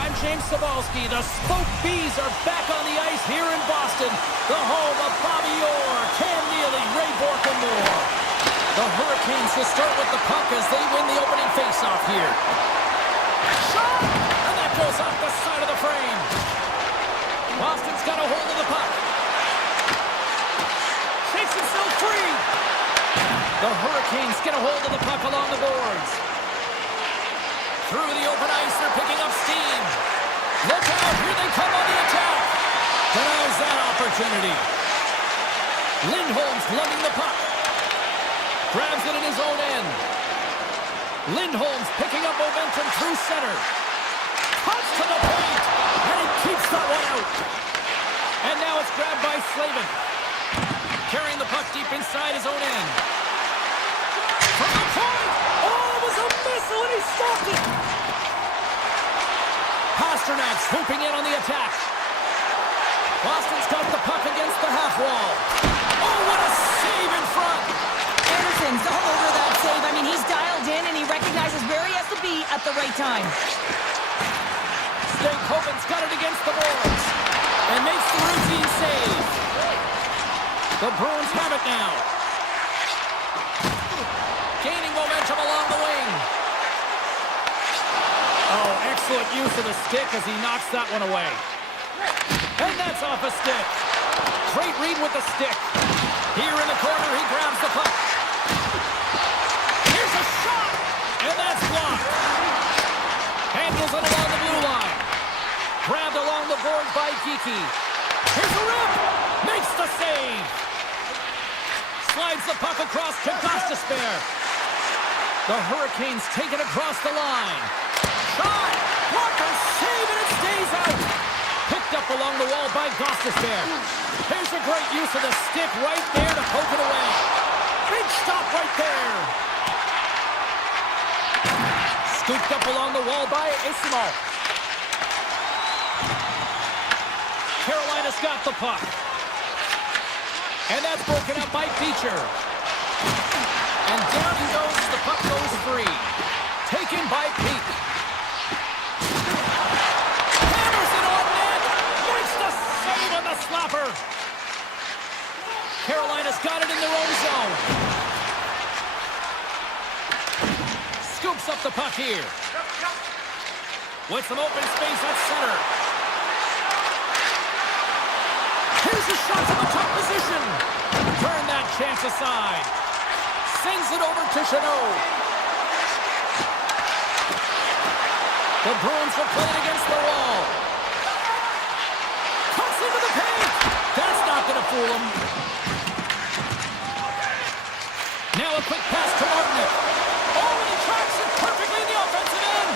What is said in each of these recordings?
I'm James Cebulski. The Spoke Bees are back on the ice here in Boston, the home of Bobby Orr, Cam Neely, Ray Bourque, and more. The Hurricanes will start with the puck as they win the opening faceoff here. Shot! And that goes off the side of the frame. Boston's got a hold of the puck. Shakes himself free. The Hurricanes get a hold of the puck along the boards. Through the open ice, they're picking up steam. Look out, here they come on the attack. Denies that opportunity. Lindholm's lugging the puck. Grabs it in his own end. Lindholm's picking up momentum through center. Cuts to the point, and he keeps that one out. And now it's grabbed by Slavin. Carrying the puck deep inside his own end. From the point! Oh, it was a missile, and he stopped it! Pasternak swooping in on the attack. Boston's got the puck against the half wall. Oh, what a save in front! Anderson's all over that save. I mean, he's dialed in, and he recognizes where he has to be at the right time. Stankoven's got it against the boards. And makes the routine save. The Bruins have it now. Gaining momentum along the wing. Oh, excellent use of the stick as he knocks that one away. And that's off a stick. Great read with the stick. Here in the corner, he grabs the puck. Here's a shot! And that's blocked. Handles it along the blue line. Grabbed along the board by Geekie. Here's a rip! Makes the save! Slides the puck across to Gostisbehere. The Hurricanes take it across the line. Shot! Walker save, and it stays out! Picked up along the wall by Gostisbehere. Here's a great use of the stick right there to poke it away. Big stop right there! Scooped up along the wall by Ismo. Carolina's got the puck. And that's broken up by Beecher. And down he goes as the puck goes free. Taken by Peak. Hammers it on net. Makes the save on the slapper. Carolina's got it in their own zone. Scoops up the puck here. With some open space at center. Here's a shot from the top position. Turn that chance aside. Sends it over to Chanot. The Bruins will play it against the wall. Cuts into the paint. That's not going to fool him. Now a quick pass to Martinek. Oh, and he tracks it perfectly in the offensive end.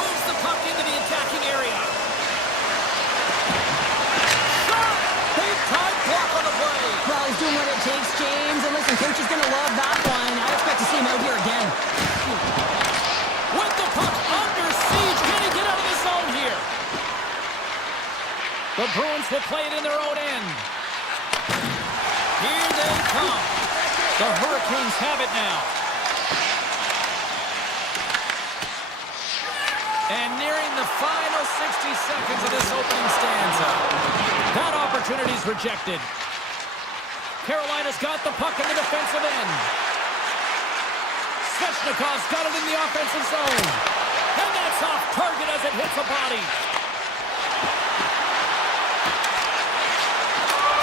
Moves the puck into the attacking area. Big-time block on the play. Well, he's doing what it takes, James. And listen, coach is going to love that one. I expect to see him out here again. With the puck under siege, can he get out of the zone here? The Bruins will play it in their own end. Here they come. The Hurricanes have it now. And nearing the final 60 seconds of this opening stanza. That opportunity's rejected. Carolina's got the puck in the defensive end. Svechnikov's got it in the offensive zone. And that's off target as it hits a body.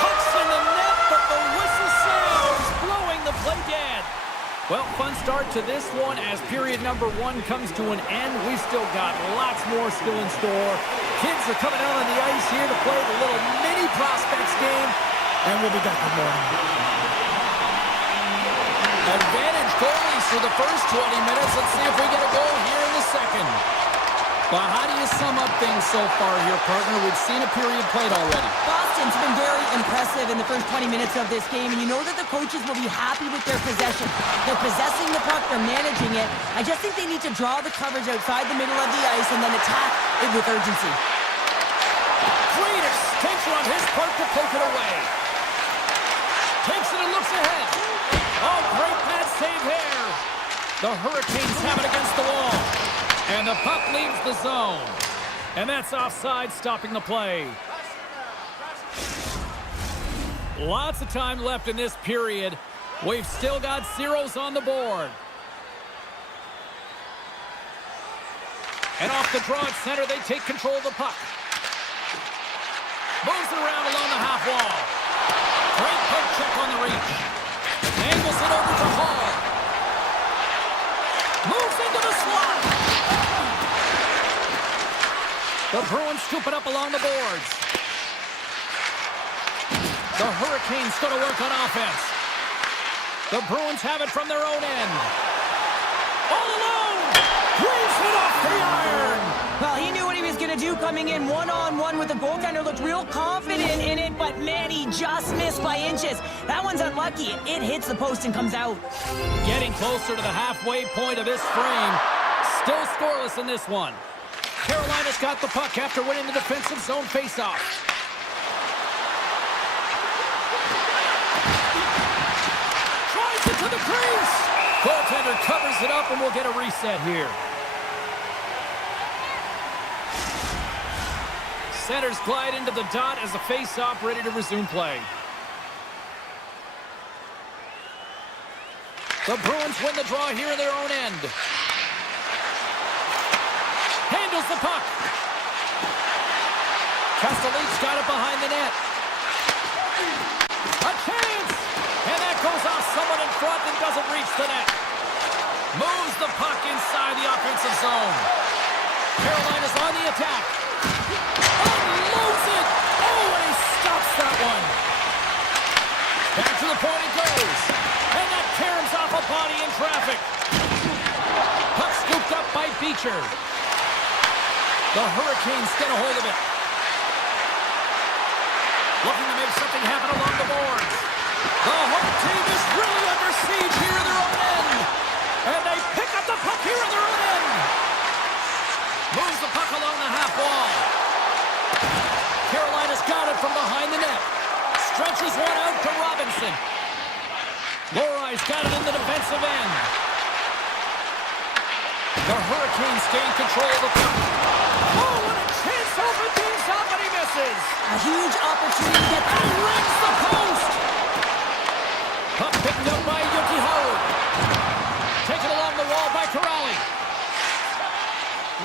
Puck's in the net, but the whistle sounds, blowing the play dead. Well, fun start to this one as period number one comes to an end. We've still got lots more still in store. Kids are coming out on the ice here to play the little mini prospects game, and we'll be back with more. Advantage goalies for the first 20 minutes. Let's see if we get a goal here in the second. But how do you sum up things so far here, partner? We've seen a period played already. Boston's been very impressive in the first 20 minutes of this game, and you know that the coaches will be happy with their possession. They're possessing the puck, they're managing it. I just think they need to draw the coverage outside the middle of the ice and then attack it with urgency. Great extension on his part to poke it away. Takes it and looks ahead. Oh, great pad save here. The Hurricanes have it against the wall. And the puck leaves the zone. And that's offside, stopping the play. Lots of time left in this period. We've still got zeros on the board. And off the draw at center, they take control of the puck. Moves it around along the half wall. Great poke check on the reach. Angles it over to Hall. Moves into the slot. The Bruins scoop it up along the boards. The Hurricanes going to work on offense. The Bruins have it from their own end. All alone! Breaks it off the iron! Well, he knew what he was going to do coming in one-on-one with the goaltender. Looked real confident in it, but man, he just missed by inches. That one's unlucky. It hits the post and comes out. Getting closer to the halfway point of this frame. Still scoreless in this one. Carolina's got the puck after winning the defensive zone faceoff. Tries it to the crease. Goaltender covers it up and we'll get a reset here. Centers glide into the dot as the faceoff ready to resume play. The Bruins win the draw here in their own end. Handles the puck. Castelli's got it behind the net. A chance! And that goes off someone in front and doesn't reach the net. Moves the puck inside the offensive zone. Carolina's on the attack. Unloads it! Oh, and he stops that one. Back to the point it goes. And that caroms off a body in traffic. Puck scooped up by Beecher. The Hurricanes get a hold of it. Looking to make something happen along the boards. The home team is really under siege here in their own end. And they pick up the puck here in their own end. Moves the puck along the half wall. Carolina's got it from behind the net. Stretches one out to Robinson. Lorai's got it in the defensive end. The Hurricanes gain control of the puck. Oh, what a chance over things up, and he misses. A huge opportunity to get And rings the post. Puck picked up by Yuki Howard. Taken along the wall by Corrali.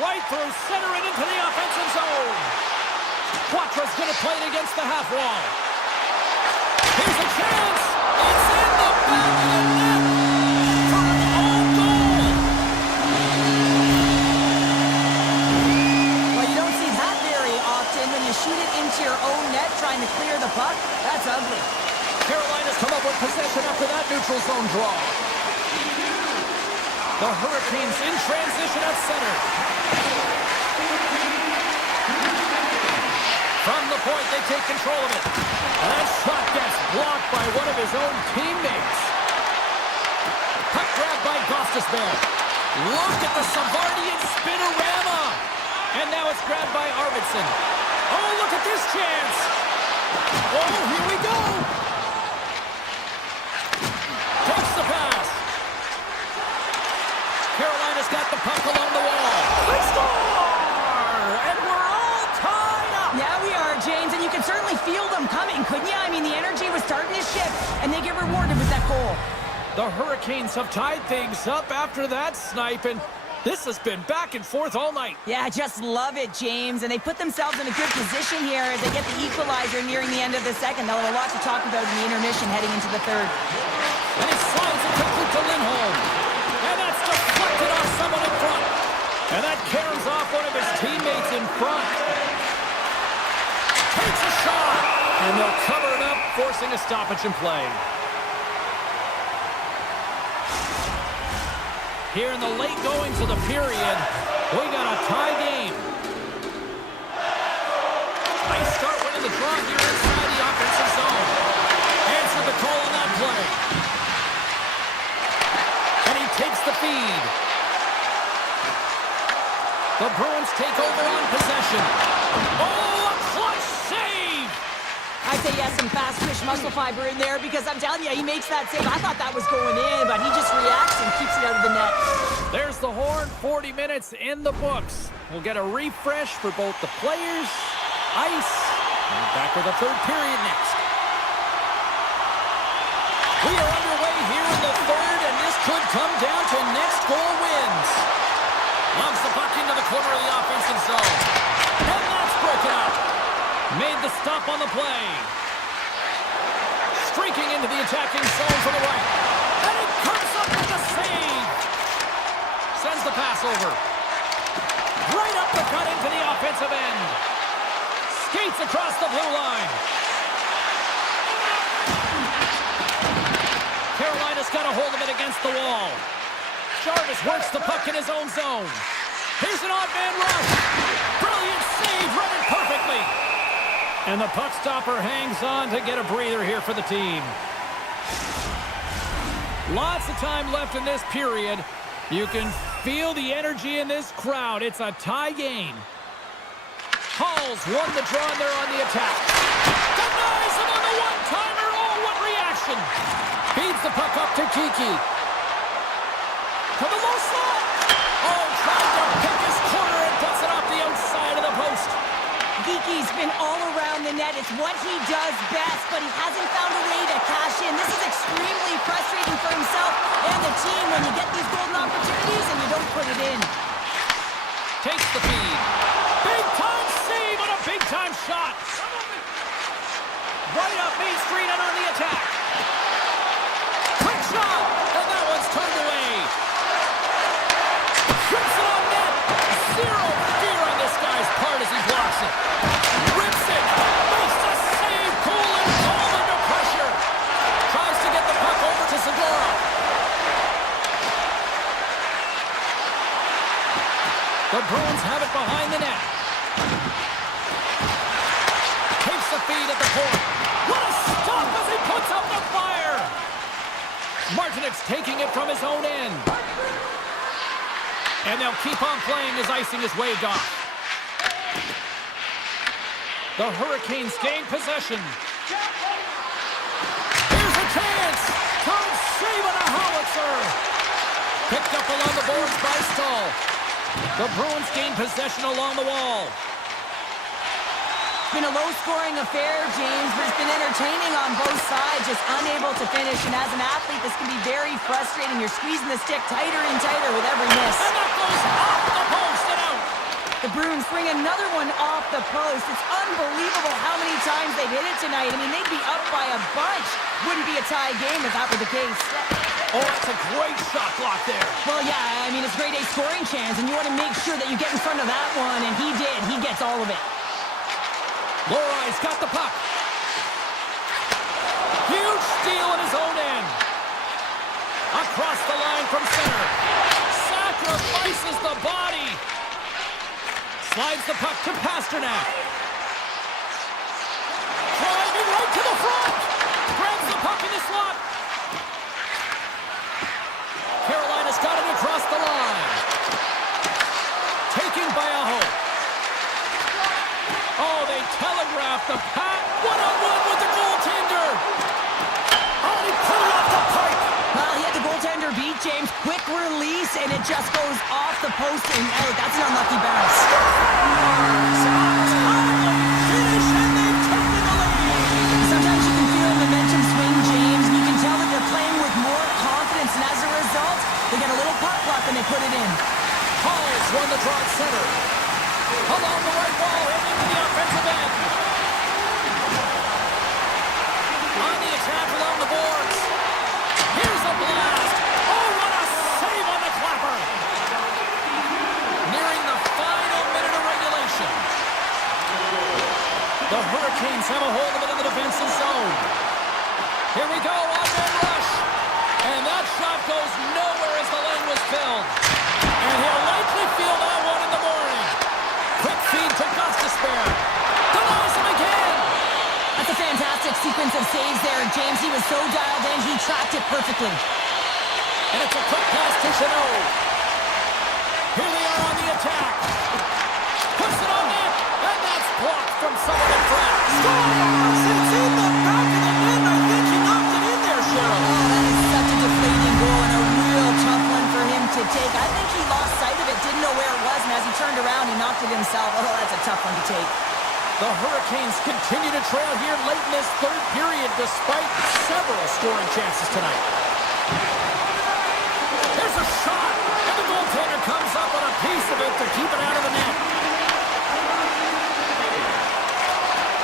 Right through center and into the offensive zone. Quatra's going to play it against the half wall. Here's a chance. It's in the back of the net for an own goal. Well, you don't see that very often when you shoot it into your own net trying to clear the puck. That's ugly. Carolina's come up with possession after that neutral zone draw. The Hurricanes in transition at center. From the point, they take control of it. And that shot gets blocked by one of his own teammates. Puck grabbed by Gostisbehere. Look at the Savardian spinorama. And now it's grabbed by Arvidsson. Oh, look at this chance. Oh, here we go. Takes the pass. Carolina's got the puck along the wall. They score! And we're all tied up. Yeah, we are, James, and you can certainly feel them coming, couldn't you? I mean, the energy was starting to shift, and they get rewarded with that goal. The Hurricanes have tied things up after that snipe, and this has been back and forth all night. Yeah, I just love it, James, and they put themselves in a good position here as they get the equalizer nearing the end of the second. They'll have a lot to talk about in the intermission heading into the third. And he slides it quickly to Lindholm. And that's deflected off someone in front. And that caroms off one of his teammates in front. Takes a shot. And they'll cover it up, forcing a stoppage in play. Here in the late goings of the period, we got a tie game. Nice start winning the draw here inside the offensive zone. Answered the call on that play. And he takes the feed. The Bruins take over on possession. Oh, a clutch save! I'd say yes, some fast twitch muscle fiber in there because I'm telling you, he makes that save. I thought that was going in, but he just reacts and keeps it out of the net. There's the horn, 40 minutes in the books. We'll get a refresh for both the players, ice, and back with the third period next. We are underway here in the third, and this could come down to next goal wins. Loves the puck into the corner of the offensive zone. And that's broken up. Made the stop on the play. Streaking into the attacking zone for the right. And it comes up with the save. Sends the pass over. Right up the cut into the offensive end. Skates across the blue line. Carolina's got a hold of it against the wall. Jarvis works the puck in his own zone. Here's an odd man rush. Brilliant save, run it perfectly. And the puck stopper hangs on to get a breather here for the team. Lots of time left in this period. You can feel the energy in this crowd. It's a tie game. Hall's won the draw and they're on the attack. Denies him on the one-timer. Oh, what reaction. Feeds the puck up to Kiki. To the low slot. Oh, trying to pick his corner and puts it off the outside of the post. Geeky's been all around the net. It's what he does best, but he hasn't found a way to cash in. This is extremely frustrating for himself and the team when you get these golden opportunities and you don't put it in. Takes the feed. Big-time save on a big-time shot. Right up Main Street and on the attack. Quick shot, and that one's turned away. Shoots it on net. Zero fear on this guy's part as he blocks it. Rips it. Makes the save. Cool and calm under pressure. Tries to get the puck over to Segura. The Bruins have it behind the net. Takes the feed at the point. What a stop as he puts out the fire. Martinek's taking it from his own end. And they'll keep on playing as icing is waved off. The Hurricanes gain possession. Here's a chance. Tom save on a howitzer. Picked up along the boards by Stahl. The Bruins gain possession along the wall. It's been a low-scoring affair, James, but it's been entertaining on both sides, just unable to finish. And as an athlete, this can be very frustrating. You're squeezing the stick tighter and tighter with every miss. And that goes off the post and out. The Bruins bring another one off the post. It's unbelievable how many times they've hit it tonight. I mean, they'd be up by a bunch. Wouldn't be a tie game if that were the case. Oh, that's a great shot block there. Well, yeah, I mean, it's grade A scoring chance, and you want to make sure that you get in front of that one, and he did. He gets all of it. Lorai's got the puck. Huge steal in his own end. Across the line from center. Sacrifices the body. Slides the puck to Pasternak. Driving right to the front. Grabs the puck in the slot. Carolina's got it across the line. Taking by Aho. Oh, they telegraphed the pack. One-on-one with the goaltender. Oh, he put it off the pipe. Well, he had the goaltender beat, James. Quick release, and it just goes off the post and out. That's an unlucky bounce. Finish, and they've taken the lead. Sometimes you can feel momentum swing, James, and you can tell that they're playing with more confidence, and as a result, they get a little puck luck and they put it in. Hall's won the draw at center. Along the right wall, heading into the offensive end. On the attack along the boards. Here's a blast. Oh, what a save on the clapper. Nearing the final minute of regulation. The Hurricanes have a hold of it in the defensive zone. Here we go, on-man rush. And that shot goes nowhere as the lane was filled. And he'll likely feel that one in the morning. Quick feed to Gostisbehere. Denies him again. That's a fantastic sequence of saves there, James. He was so dialed in, he tracked it perfectly. And it's a quick pass to Chanot. Here they are on the attack. Puts it on net, and that's blocked from someone in front. Scores! It's knocked it himself. Oh, that's a tough one to take. The Hurricanes continue to trail here late in this third period despite several scoring chances tonight. There's a shot, and the goaltender comes up on a piece of it to keep it out of the net.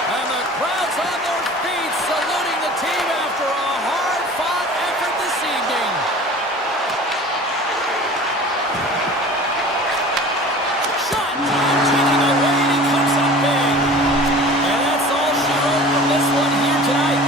And the crowd's on their feet saluting the team after a hard-fought effort this evening. Shot! Taking away, and he comes up big. And that's all she wrote from this one here tonight.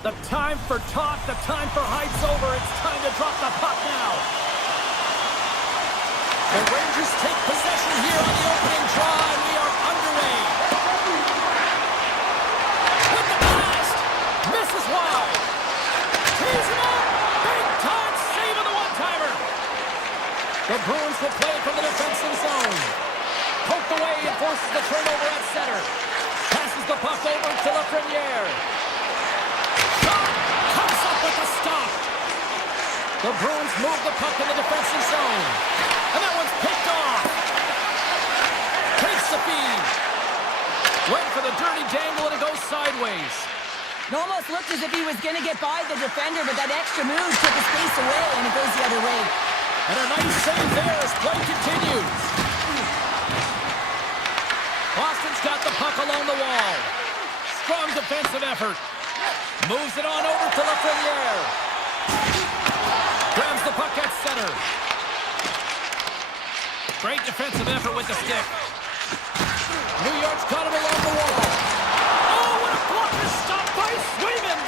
The time for talk, the time for hype's over. It's time to drop the puck now. The Rangers take possession here on the opening draw, and we are underway. With the blast, misses wide. Tees it up, big time save of the one-timer. The Bruins will play from the defensive zone. Poked away and forces the turnover at center. Passes the puck over to Lafreniere. Shot comes up with a stop. The Bruins move the puck in the defensive zone. And that one's picked off. Takes the feed. Went for the dirty dangle and it goes sideways. It almost looked as if he was going to get by the defender, but that extra move took his space away and it goes the other way. And a nice save there as play continues. Boston's got the puck along the wall. Strong defensive effort. Moves it on over to Lafreniere. Grabs the puck at center. Great defensive effort with the stick. New York's got it along the wall. Oh, what a blocker stop by Swayman!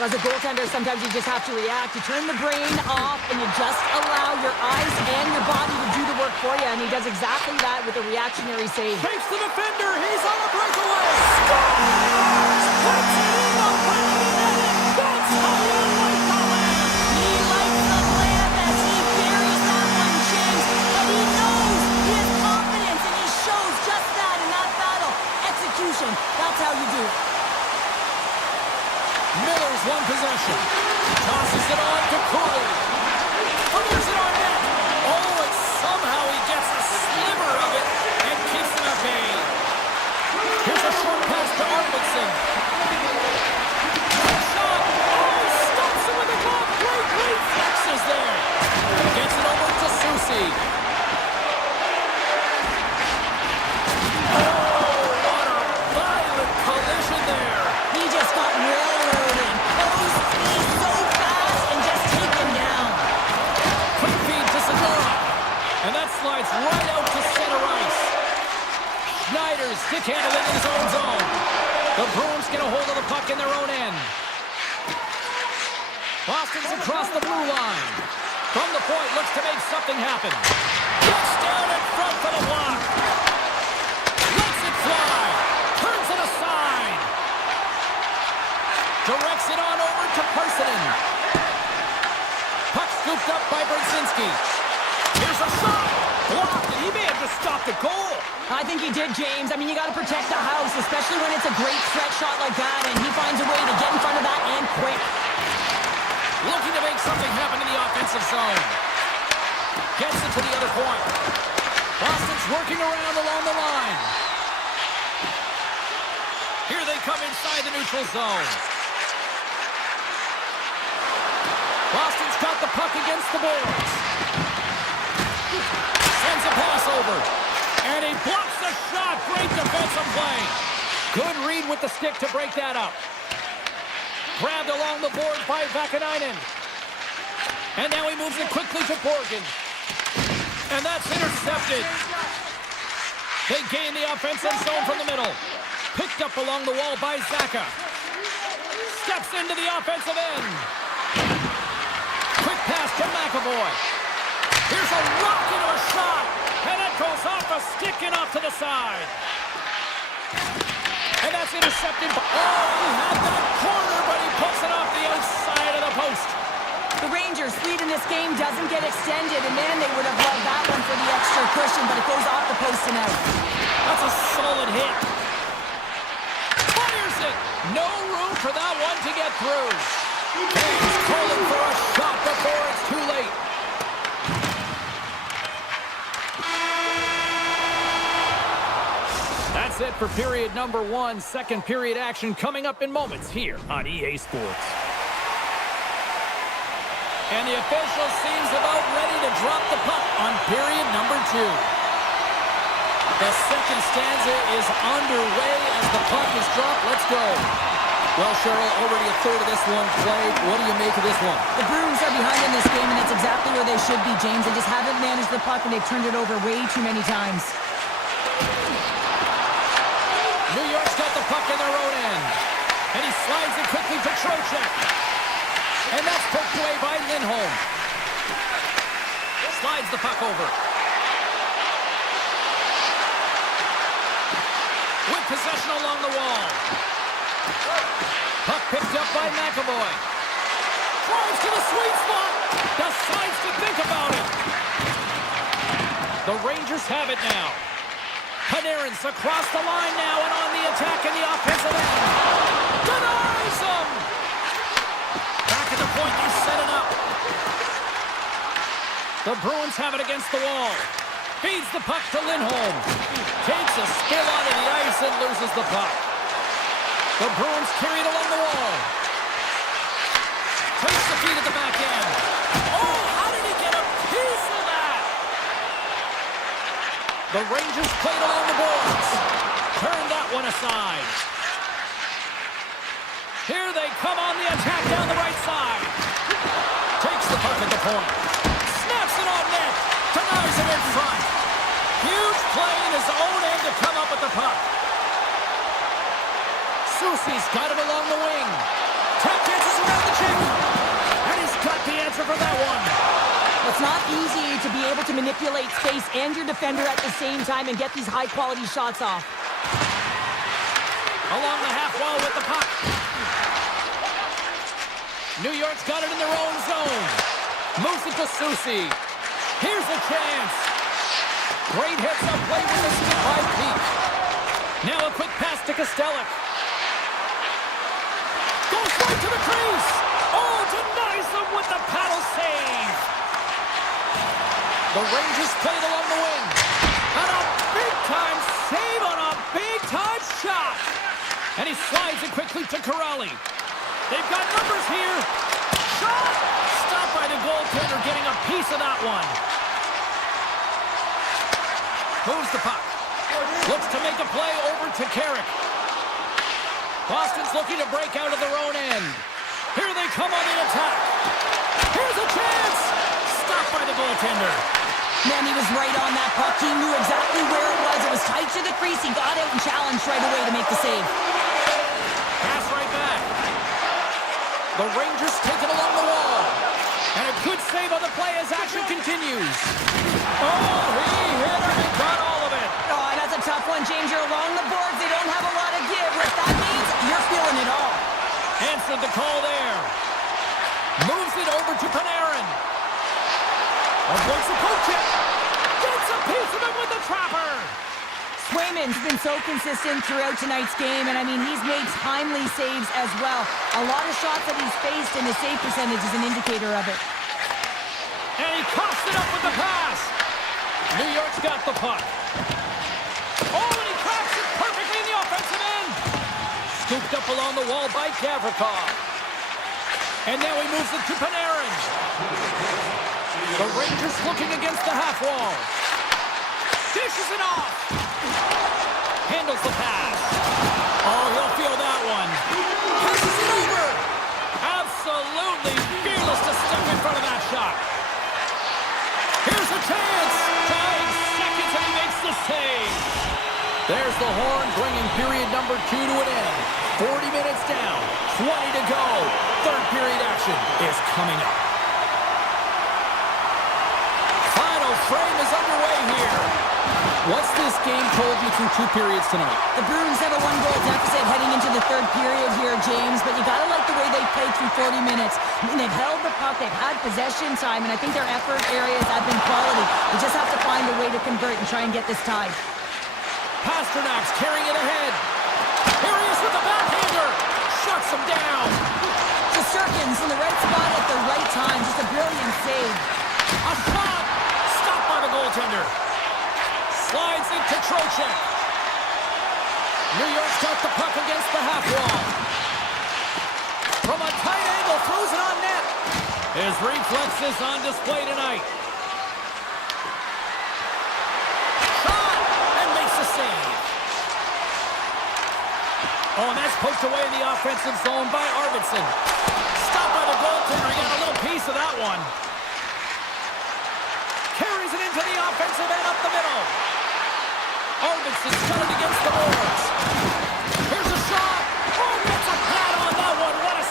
As a goaltender, sometimes you just have to react. You turn the brain off and you just allow your eyes and your body to do the work for you. And he does exactly that with a reactionary save. Takes the defender. He's on a breakaway. Scores! Puts it in the back of the net. That's how you like the lamb. He likes the lamb as he buries that one, James. But he knows he has confidence and he shows just that in that battle. Execution. That's how you do it. Miller's one possession. Tosses it on to Cooley. Fires it on net. Oh, and somehow he gets a sliver of it and keeps it at bay. Here's a short pass to Arvidsson. Shot. Oh, he stops it with a glove. Great reflexes there. Gets it over to Susi. Oh, what a violent collision there. He just got railroaded. Oh, he's so fast and just take him down. Quick feed to Segura. And that slides right out to center ice. Schneider's stick-handled in his own zone. The Bruins get a hold of the puck in their own end. Boston's across the blue line. From the point, looks to make something happen. Gets down in front for the block. Lets it fly. Turns it aside. Directs it on over to Parsonen. Puck scooped up by Brzezinski. Here's a shot. Blocked, and he may have just stopped the goal. I think he did, James. I mean, you got to protect the house, especially when it's a great stretch shot like that, and he finds a way to get in front of that and quick. Looking to make something happen in the offensive zone. Gets it to the other point. Boston's working around along the line. Here they come inside the neutral zone. Boston's got the puck against the boards. Sends a pass over. And he blocks the shot. Great defensive play. Good read with the stick to break that up. Grabbed along the board by Vakanainen. And now he moves it quickly to Borgen. And that's intercepted. They gain the offensive zone from the middle. Picked up along the wall by Zaka. Steps into the offensive end. Quick pass to McAvoy. Here's a rocket of a shot. And that goes off a stick and off to the side. And that's intercepted. Oh, he had that corner, but he puts it off the outside of the post. The Rangers' lead in this game doesn't get extended, and man, they would have loved that one for the extra cushion, but it goes off the post and out. That's a solid hit. Fires it. No room for that one to get through. He's calling for a shot before it's too late. That's it for period number one. Second period action coming up in moments here on EA Sports. And the official seems about ready to drop the puck on period number two. The second stanza is underway as the puck is dropped. Let's go. Well, Cheryl, already a third of this one played. What do you make of this one? The Bruins are behind in this game, and that's exactly where they should be, James. They just haven't managed the puck, and they've turned it over way too many times. New York's got the puck in their own end. And he slides it quickly quickly to Trocheck. And that's poked away by Lindholm. Slides the puck over. With possession along the wall. Puck picked up by McAvoy. Drives to the sweet spot. Decides to think about it. The Rangers have it now. Panarin's across the line now and on the attack in the offensive end. Denies him! Back at the point, they set it up. The Bruins have it against the wall. Feeds the puck to Lindholm. Takes a spill onto the ice and loses the puck. The Bruins carry it along the wall. Takes the feed at the back end. Oh, how did he get a piece of that? The Rangers played along the boards. Turn that one aside. Here they come on the attack down the right side. Takes the puck at the point. Snaps it on net. Denies it in front. Huge play in his own end to come up with the puck. Soucy's got it along the wing. Tap dances around the chick. And he's got the answer for that one. It's not easy to be able to manipulate space and your defender at the same time and get these high-quality shots off. Along the half wall with the puck. New York's got it in their own zone. Moves it to Soucy. Here's a chance. Great hits up play with the stick by Pete. Now a quick pass to Kostelic. Goes right to the crease. Oh, denies them with the paddle save. The Rangers played along the wing. And a big-time save on a big-time shot. And he slides it quickly to Corrali. They've got numbers here. Shot! Stopped by the goaltender, getting a piece of that one. Moves the puck. Looks to make a play over to Carrick. Boston's looking to break out of their own end. Here they come on the attack. Here's a chance! Stopped by the goaltender. Man, he was right on that puck. He knew exactly where it was. It was tight to the crease. He got out and challenged right away to make the save. Pass right back. The Rangers take it along the wall. And a good save on the play as action continues. Oh, he hit him and got all of it. Oh, and that's a tough one, James. You're along the boards. They don't have a lot of give. What that means, you're feeling it all. Answered the call there. Moves it over to Panarin. Avoids the poke check. Gets a piece of it with the trapper. Swayman's been so consistent throughout tonight's game, and I mean, he's made timely saves as well. A lot of shots that he's faced, and his save percentage is an indicator of it. And he coughs it up with the pass. New York's got the puck. Oh, and he cracks it perfectly in the offensive end. Scooped up along the wall by Gavrikov. And now he moves it to Panarin. The Rangers looking against the half wall. Dishes it off. Handles the pass. Oh, he'll feel that one. Passes it over. Absolutely fearless to step in front of that shot. Here's a chance. 5 seconds and he makes the save. There's the horn bringing period number 2 to an end. 40 minutes down. 20 to go. Third period action is coming up. Final frame is underway here. What's this game told you through 2 periods tonight? The Bruins have a 1-goal deficit heading into the third period here, James, but you gotta like the way they played through 40 minutes. I mean, they've held the puck, they've had possession time, and I think their effort areas have been quality. They just have to find a way to convert and try and get this tied. Pasternak's carrying it ahead. Here he is with the backhander. Shuts him down. Shesterkin's in the right spot at the right time. Just a brilliant save. A shot. Stopped by the goaltender. Slides into Trocheck. New York's got the puck against the half wall. From a tight angle, throws it on net. His reflexes on display tonight. Shot, and makes the save. Oh, and that's poked away in the offensive zone by Arvidsson. Stopped by the goaltender. He got a little piece of that one. Carries it into the offensive end up the middle. Arvidsson's got it against the boards. Here's a shot. Oh, gets a pad on that one. What a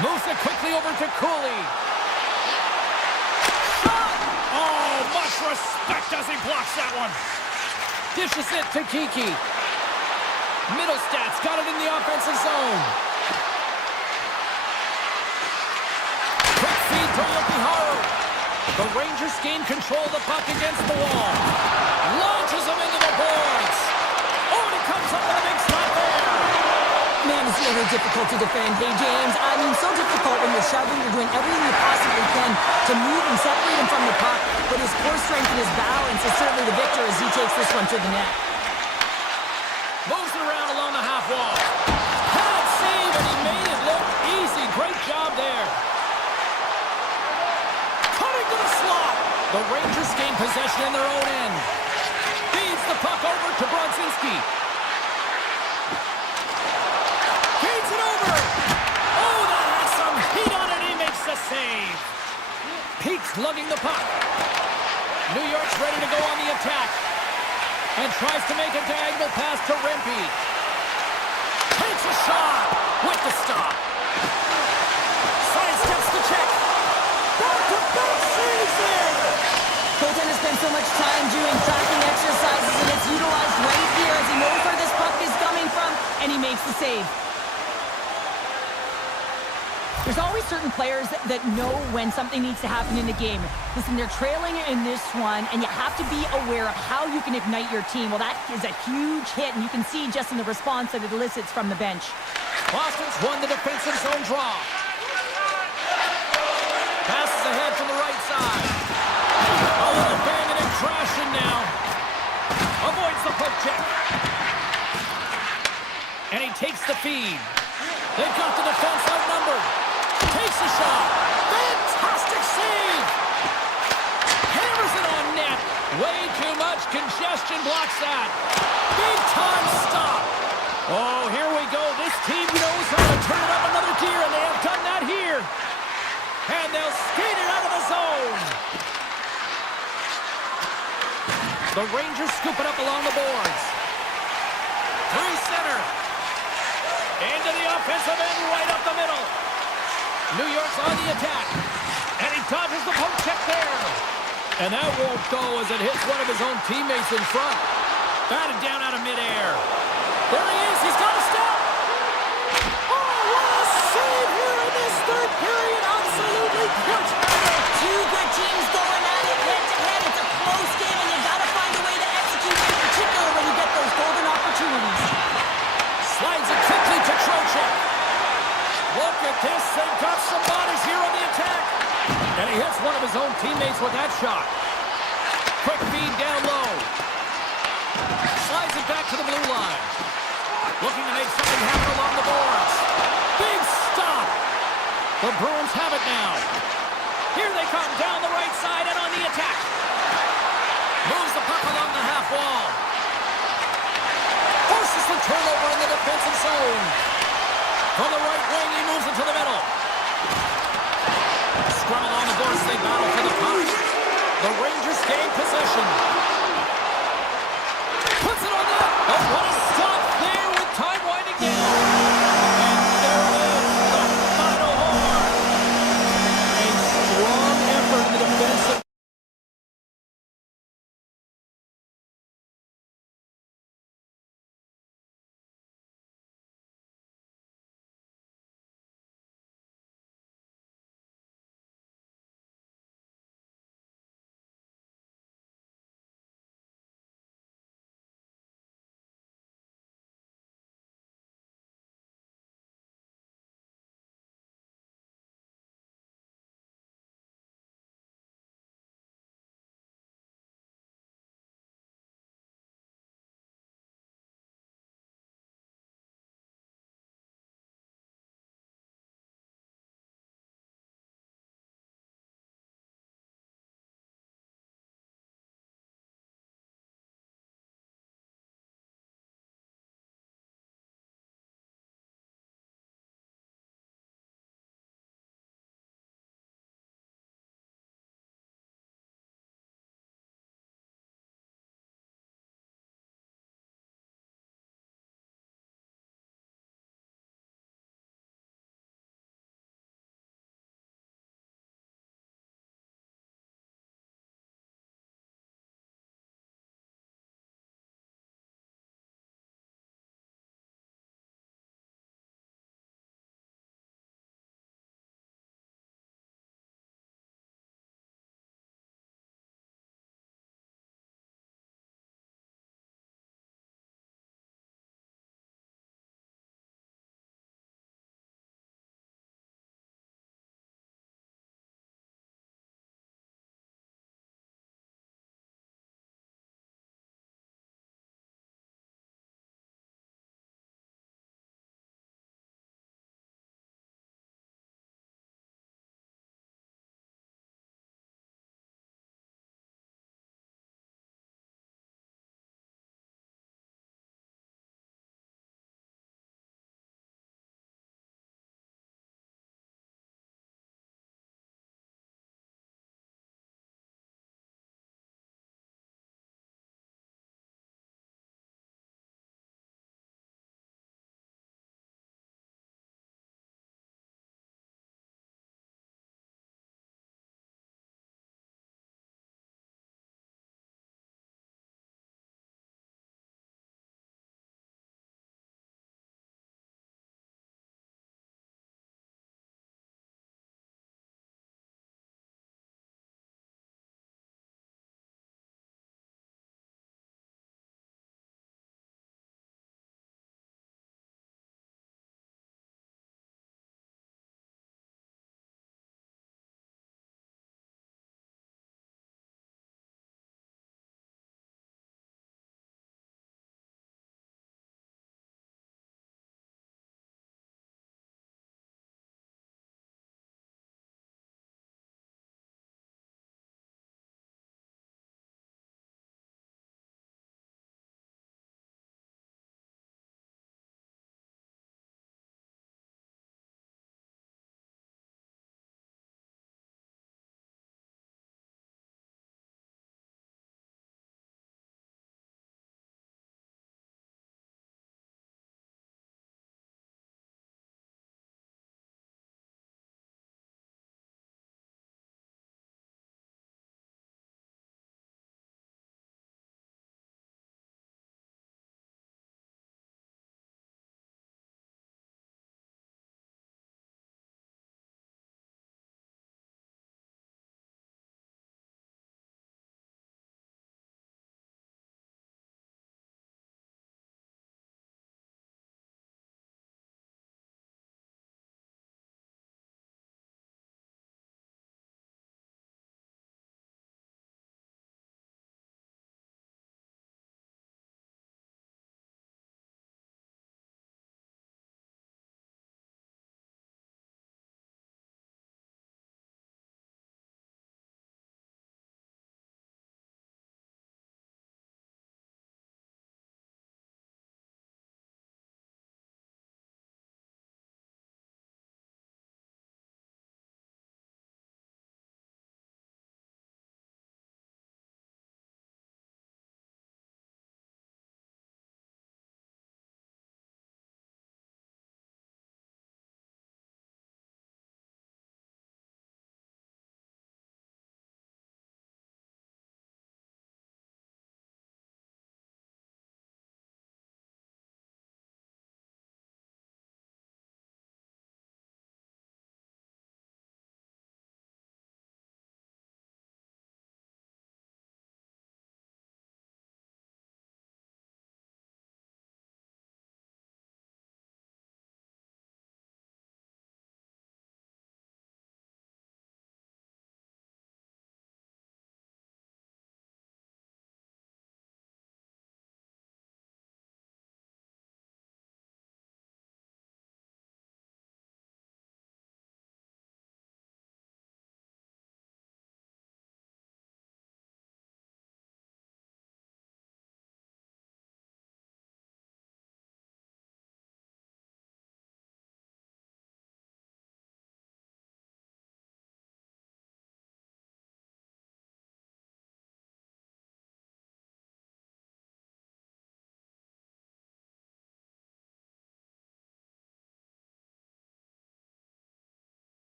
Moves it quickly over to Cooley. Shot! Oh, much respect as he blocks that one. Dishes it to Kiki. Middlestad's got it in the offensive zone. Quick feed to Yokiharu. The Rangers gain control of the puck against the wall. Launches him into the boards. Oh, and he comes up with a big stop there. Man, it's really difficult to defend. Hey, James, I mean, so difficult when you're shoving. You're doing everything you possibly can to move and separate him from the puck. But his core strength and his balance is certainly the victor as he takes this one to the net. Moves it around along the half wall. Had save, and he made it look easy. Great job there. Cutting to the slot. The Rangers gain possession in their own end. Feeds the puck over to Brodzinski. Feeds it over. Oh, that has some heat on it. He makes the save. Peaks lugging the puck. New York's ready to go on the attack. And tries to make a diagonal pass to Rempe. Takes a shot with the stop. Sidesteps the check. Back-to-back saves there. Goaltender spends so much time doing tracking exercises, and it's utilized right here as he knows where this puck is coming from, and he makes the save. There's always certain players that know when something needs to happen in the game. Listen, they're trailing in this one, and you have to be aware of how you can ignite your team. Well, that is a huge hit, and you can see just in the response that it elicits from the bench. Boston's won the defensive zone draw. Passes ahead to the right side. A little banging and crashing now. Avoids the poke check. And he takes the feed. They've got the defense outnumbered. Takes a shot. Fantastic save. Hammers it on net. Way too much congestion blocks that. Big time stop. Oh, here we go. This team knows how to turn it up another gear, and they have done that here. And they'll skate it out of the zone. The Rangers scoop it up along the boards. Through center. Into the offensive end, right up the middle. New York's on the attack. And he dodges the poke check there. And that won't go as it hits one of his own teammates in front. Batted down out of midair. There he is. He's got a stop. Oh, what a save here in this third period. Absolutely clutch. Two good teams going at it head-to-head. It's a close game, and you got to find a way to execute, in particular when you get those golden opportunities. Slides it quickly to Trocheck. Look at this. They've got some bodies here on the attack. And he hits one of his own teammates with that shot. Quick feed down low. Slides it back to the blue line. Looking to make something happen along the boards. Big stop. The Bruins have it now. Here they come down the right side and on the attack. Moves the puck along the half wall. Forces the turnover in the defensive zone. From the right wing, he moves it to the middle. Scrum along the boards, they battle for the puck. The Rangers gain possession. Puts it on net. Oh, what a stop there with time winding down. And there it is, the final horn. A strong effort in the defensive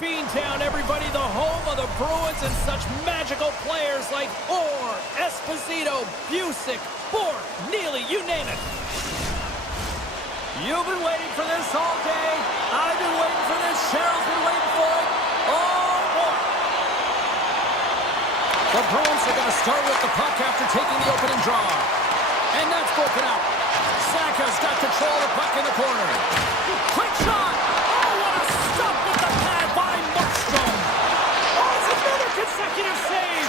Beantown, everybody, the home of the Bruins and such magical players like Orr, Esposito, Busick, Bork, Neely, you name it. You've been waiting for this all day. I've been waiting for this. Cheryl's been waiting for it. Oh, boy. The Bruins are going to start with the puck after taking the opening draw. And that's broken out. Saka's got control of the puck in the corner. Quick shot. Oh, what a stop with the pad by Markstrom. Oh, it's another consecutive save.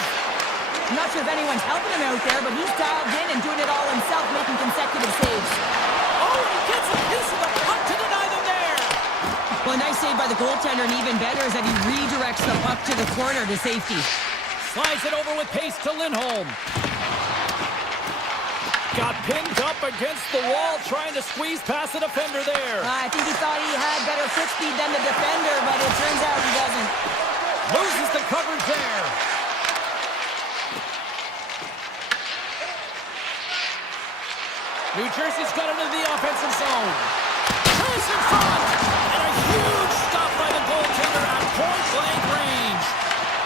I'm not sure if anyone's helping him out there, but he's dialed in and doing it all himself, making consecutive saves. Oh, he gets a piece of the puck to deny them there. Well, a nice save by the goaltender, and even better is that he redirects the puck to the corner to safety. Slides it over with pace to Lindholm. Got pinned up against the wall, trying to squeeze past the defender there. I think he thought he had better foot speed than the defender, but it turns out he doesn't. Loses the coverage there. New Jersey's got into the offensive zone. Chase in front! And a huge stop by the goaltender at point-blank range.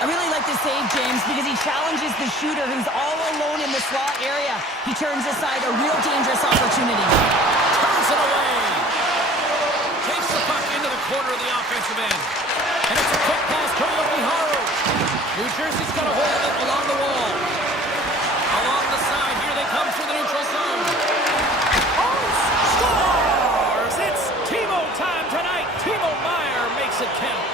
I really like this save, James, because he challenges the shooter who's all alone in the slot area. He turns aside a real dangerous opportunity. Turns it away. Takes the puck into the corner of the offensive end. And it's a quick pass to Yomiharu. New Jersey's got a hold of it along the wall. Along the side, here they come through the neutral zone. Oh, scores! It's Timo time tonight. Timo Meier makes it count.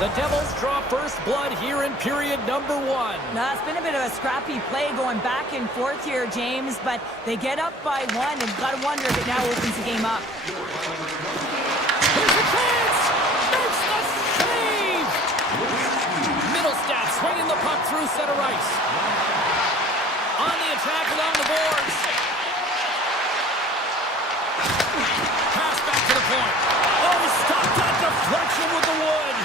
The Devils draw first blood here in period number 1. Now, it's been a bit of a scrappy play going back and forth here, James, but they get up by 1, and gotta wonder if it now opens the game up. Here's a chance! Makes the save! Middlestat swinging the puck through center ice. On the attack along the boards. Pass back to the point. Oh, stopped that deflection with the wood.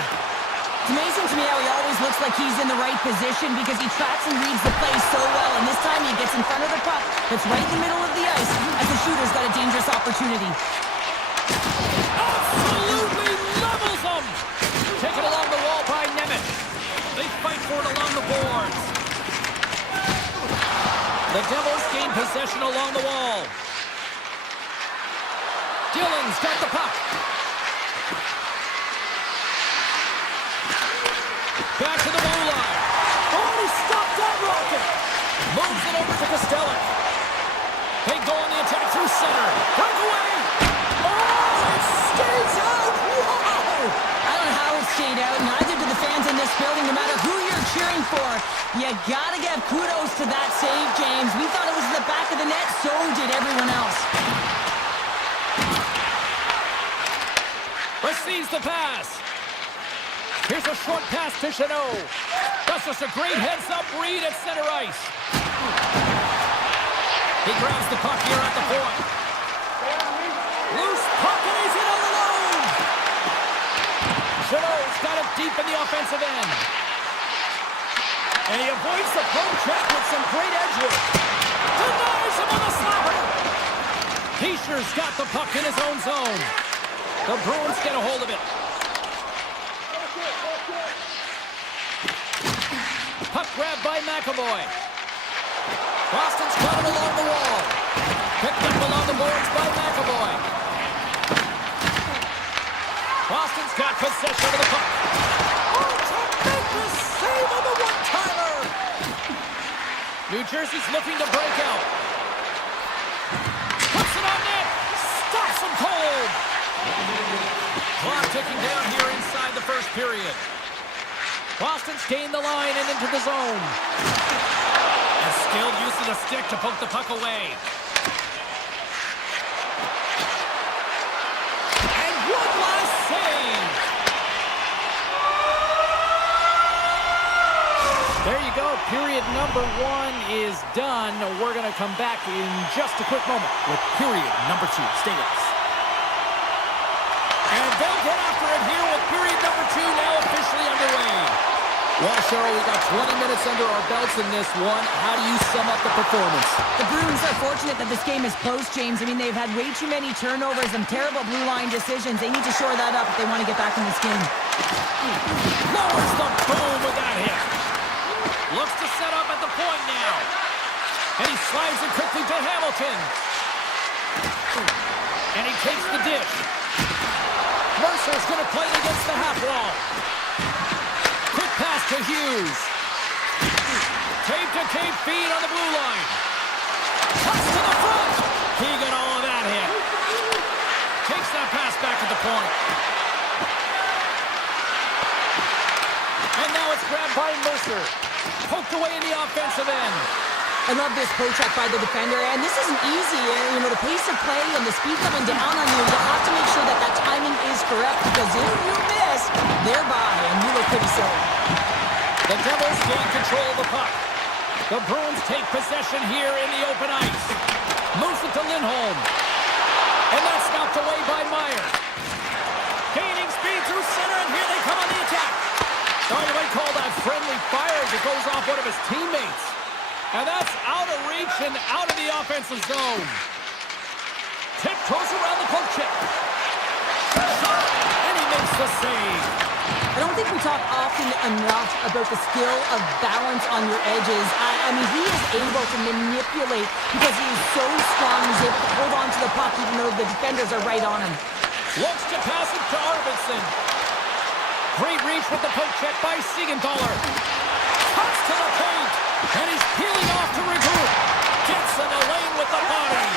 It's amazing to me how he always looks like he's in the right position because he tracks and reads the play so well, and this time he gets in front of the puck that's right in the middle of the ice as the shooter's got a dangerous opportunity. Absolutely levels them! Taken along the wall by Nemeth. They fight for it along the boards. The Devils gain possession along the wall. Dillon's got the puck. Back to the blue line. Oh, he stopped that rocket. Moves it over to Kostelic. They go on the attack through center. Breakaway. Oh, it stays out. Whoa. I don't know how it stayed out, neither do the fans in this building, no matter who you're cheering for. You gotta give kudos to that save, James. We thought it was in the back of the net, so did everyone else. Receives the pass. Here's a short pass to Chanot. That's just a great heads-up read at center ice. He grabs the puck here at the point. Loose puck, and he's in all alone. Chanot's got it deep in the offensive end. And he avoids the poke check with some great edge work. Denies him on the slapper. Heischer's got the puck in his own zone. The Bruins get a hold of it. Puck grabbed by McAvoy. Boston's got it along the wall. Picked up along the boards by McAvoy. Boston's got possession of the puck. Oh, tremendous save on the one-timer! New Jersey's looking to break out. Puts it on net. Stops him cold. Clock ticking down here inside the first period. Boston's gained the line and into the zone. A skilled use of the stick to poke the puck away. And one last save. There you go. Period number 1 is done. We're going to come back in just a quick moment with period number 2. Stay with us. And they'll get after it here with period number 2 now officially underway. Well, Cheryl, we got 20 minutes under our belts in this one. How do you sum up the performance? The Bruins are fortunate that this game is close, James. I mean, they've had way too many turnovers and terrible blue line decisions. They need to shore that up if they want to get back in this game. Lowers the boom with that hit. Looks to set up at the point now. And he slides it quickly to Hamilton. And he takes the dish. Mercer's going to play it against the half wall. Quick pass to Hughes. Tape-to-tape feed on the blue line. Cuts to the front. He got all of that hit. Takes that pass back at the point. And now it's grabbed by Mercer. Poked away in the offensive end. I love this poke check by the defender, and this isn't easy. You know, the pace of play and the speed coming down on you, you have to make sure that that timing is correct, because if you miss, they're by, and you look pretty silly. The Devils gain control of the puck. The Bruins take possession here in the open ice. Moves it to Lindholm. And that's knocked away by Meyer. Gaining speed through center, and here they come on the attack. Oh, you might call that friendly fire as it goes off one of his teammates. And that's out of reach and out of the offensive zone. Tiptoes around the poke check. And he makes the save. I don't think we talk often enough about the skill of balance on your edges. I mean, he is able to manipulate because he is so strong. He's able to hold on to the puck even though the defenders are right on him. Looks to pass it to Arvidsson. Great reach with the poke check by Siegenthaler. Cuts to the paint. And he's peeling off to regroup. Gets in the lane with the body.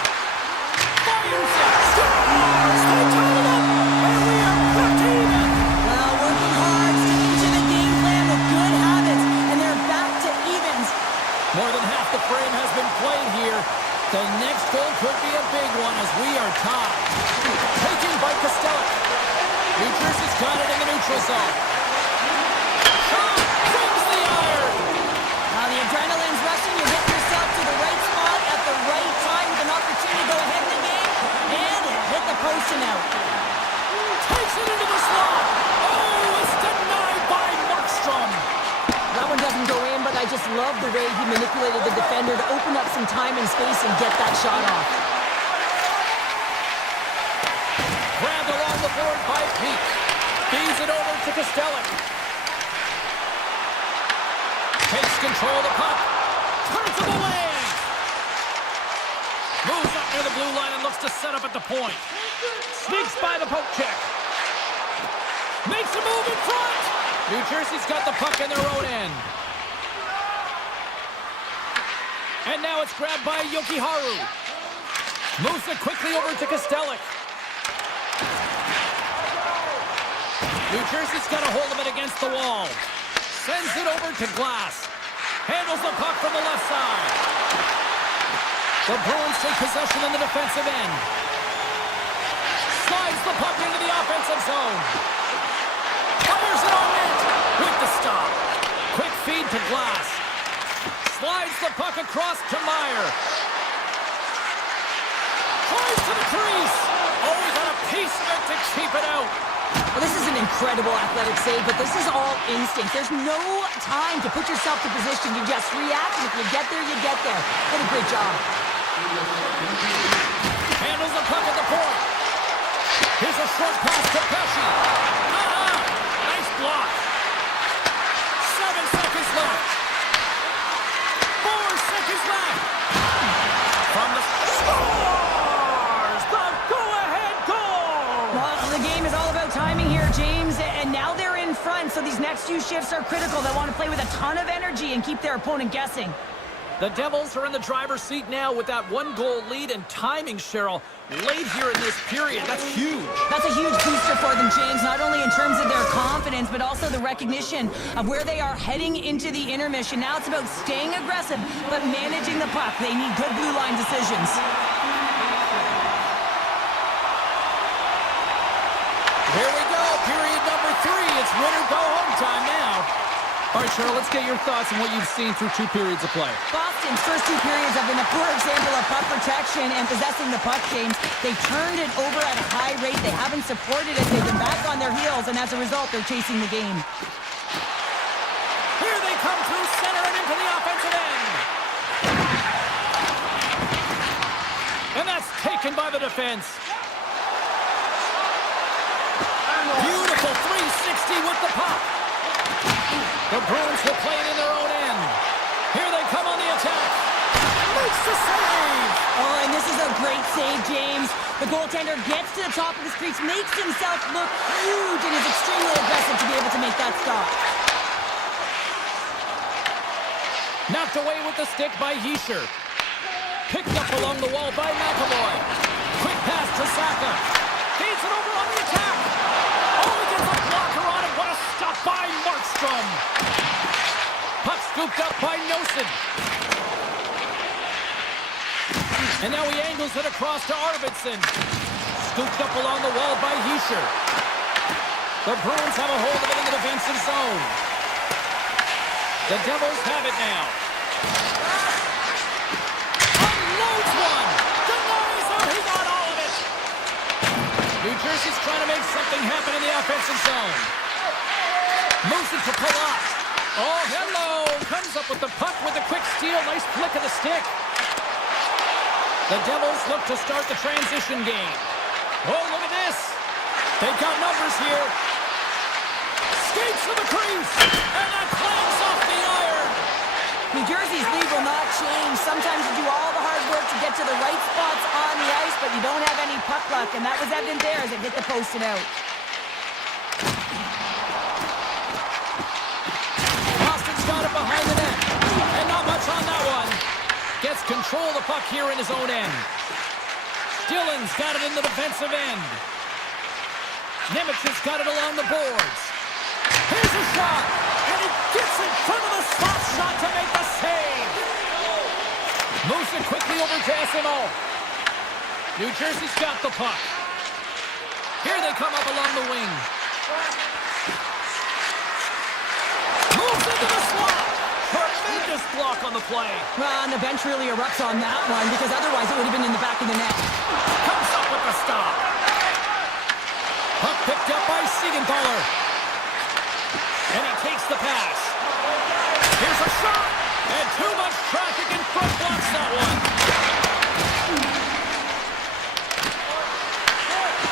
Fires it. Scores! They tie it up. And we are back to even. Well, working hard, sticking to the game plan with good habits, and they're back to evens. More than half the frame has been played here. The next goal could be a big one as we are tied. Taken by Costello. New Jersey's got it in the neutral zone. Shot! Brings the iron! Now the adrenaline's rushing. You get yourself to the right spot at the right time with an opportunity to go ahead in the game. And it hit the post and out. Takes it into the slot. Oh, it's denied by Markstrom. That one doesn't go in, but I just love the way he manipulated the defender to open up some time and space and get that shot off. Grabbed along the board by Pete. Feeds it over to Costello. Takes control of the puck. Turns it away. Moves up near the blue line and looks to set up at the point. Sneaks by the poke check. Makes a move in front. New Jersey's got the puck in their own end. And now it's grabbed by Jokiharju. Moves it quickly over to Costello. New Jersey's got a hold of it against the wall. Sends it over to Glass. Handles the puck from the left side. The Bruins take possession in the defensive end. Slides the puck into the offensive zone. Fires it on net with the stop. Quick feed to Glass. Slides the puck across to Meyer. Tries to the crease. Oh, he got a piece of it to keep it out. Well, this is an incredible athletic save, but this is all instinct. There's no time to put yourself to position. You just react, and if you get there, you get there. What a great job. Handles the puck at the point. Here's a short pass to Pesci. Nice block. 7 seconds left. 4 seconds left. From the scores! The go-ahead goal! Well, the game is all about timing here, James, and now they're in front, so these next few shifts are critical. They want to play with a ton of energy and keep their opponent guessing. The Devils are in the driver's seat now with that 1-goal lead, and timing, Cheryl, late here in this period. That's huge. That's a huge booster for them, James, not only in terms of their confidence, but also the recognition of where they are heading into the intermission. Now it's about staying aggressive, but managing the puck. They need good blue line decisions. Here we go, period number 3. It's win or go home time now. All right, Cheryl, let's get your thoughts on what you've seen through 2 periods of play. Boston's first 2 periods have been a poor example of puck protection and possessing the puck, James. They turned it over at a high rate. They haven't supported it. They've been back on their heels, and as a result, they're chasing the game. taken by the defense. Beautiful 360 with the puck. The Bruins will play it in their own end. Here they come on the attack. Makes the save. Oh, and this is a great save, James. The goaltender gets to the top of his crease, makes himself look huge, and is extremely aggressive to be able to make that stop. Knocked away with the stick by Yisher. Picked up along the wall by McAvoy. Quick pass to Saka. Feeds it over on the attack. Oh, he gets a blocker on it. What a stop by Markstrom. Puck scooped up by Nosen. And now he angles it across to Arvidsson. Scooped up along the wall by Yisher. The Bruins have a hold of it in the defensive zone. The Devils have it now. Unloads one. Denies him. He got all of it. New Jersey's trying to make something happen in the offensive zone. Moves it to Palat. Oh, hello. Comes up with the puck with a quick steal. Nice flick of the stick. The Devils look to start the transition game. Oh, look at this. They've got numbers here. Skates to the crease. And that clangs off the iron. New Jersey's lead will not change. Sometimes you do all the hard work to get to the right spots on the ice, but you don't have any puck luck, and that was evident there as it hit the post and out. Boston's got it behind the net. And not much on that one. Gets control of the puck here in his own end. Dillon's got it in the defensive end. Nemec has got it along the boards. Here's a shot, and he gets in front of the slot shot to make the save. Moves it quickly over to SMO. New Jersey's got the puck. Here they come up along the wing. Moves into the slot. Tremendous block on the play. Well, and the bench really erupts on that one, because otherwise it would have been in the back of the net. Comes up with the stop. Puck picked up by Siegenthaler. And he takes the pass. Here's a shot. And too much traffic in front blocks that one.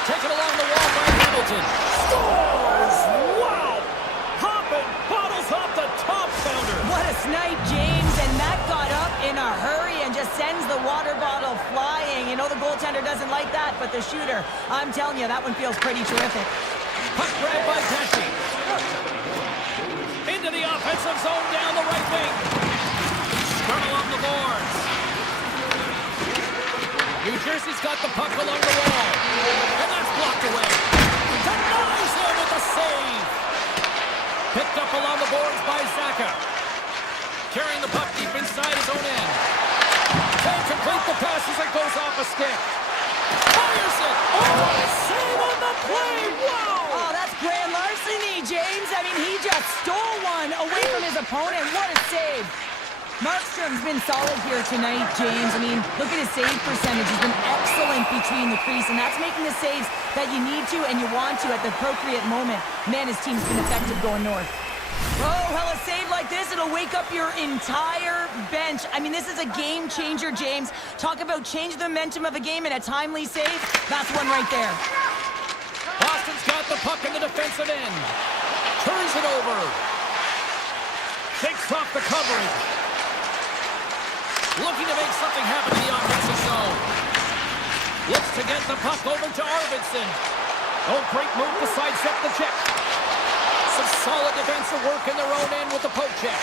Taken along the wall by Hamilton. Scores! Wow! Hopping bottles off the top founder. What a snipe, James, and that got up in a hurry and just sends the water bottle flying. You know the goaltender doesn't like that, but the shooter, I'm telling you, that one feels pretty terrific. Puck grab by Pesci. Into the offensive zone down the right wing. Scrum along the boards. New Jersey's got the puck along the wall. And that's blocked away. Denies him with the save. Picked up along the boards by Zaka. Carrying the puck deep inside his own end. Can't complete the pass as it goes off a stick. Fires it. Oh, save on the play. Wow. Oh, that's grand larceny, James. I mean, he just stole one away from his opponent. What a save. Markstrom's been solid here tonight, James. I mean, look at his save percentage. He's been excellent between the crease, and that's making the saves that you need to and you want to at the appropriate moment. Man, his team's been effective going north. Oh, well, a save like this, it'll wake up your entire bench. I mean, this is a game changer, James. Talk about change the momentum of a game and a timely save. That's one right there. Boston's got the puck in the defensive end. Turns it over. Shakes off the coverage. Looking to make something happen in the offensive zone. Looks to get the puck over to Arvidsson. Oh, great move to sidestep the check. Some solid defensive work in their own end with the poke check.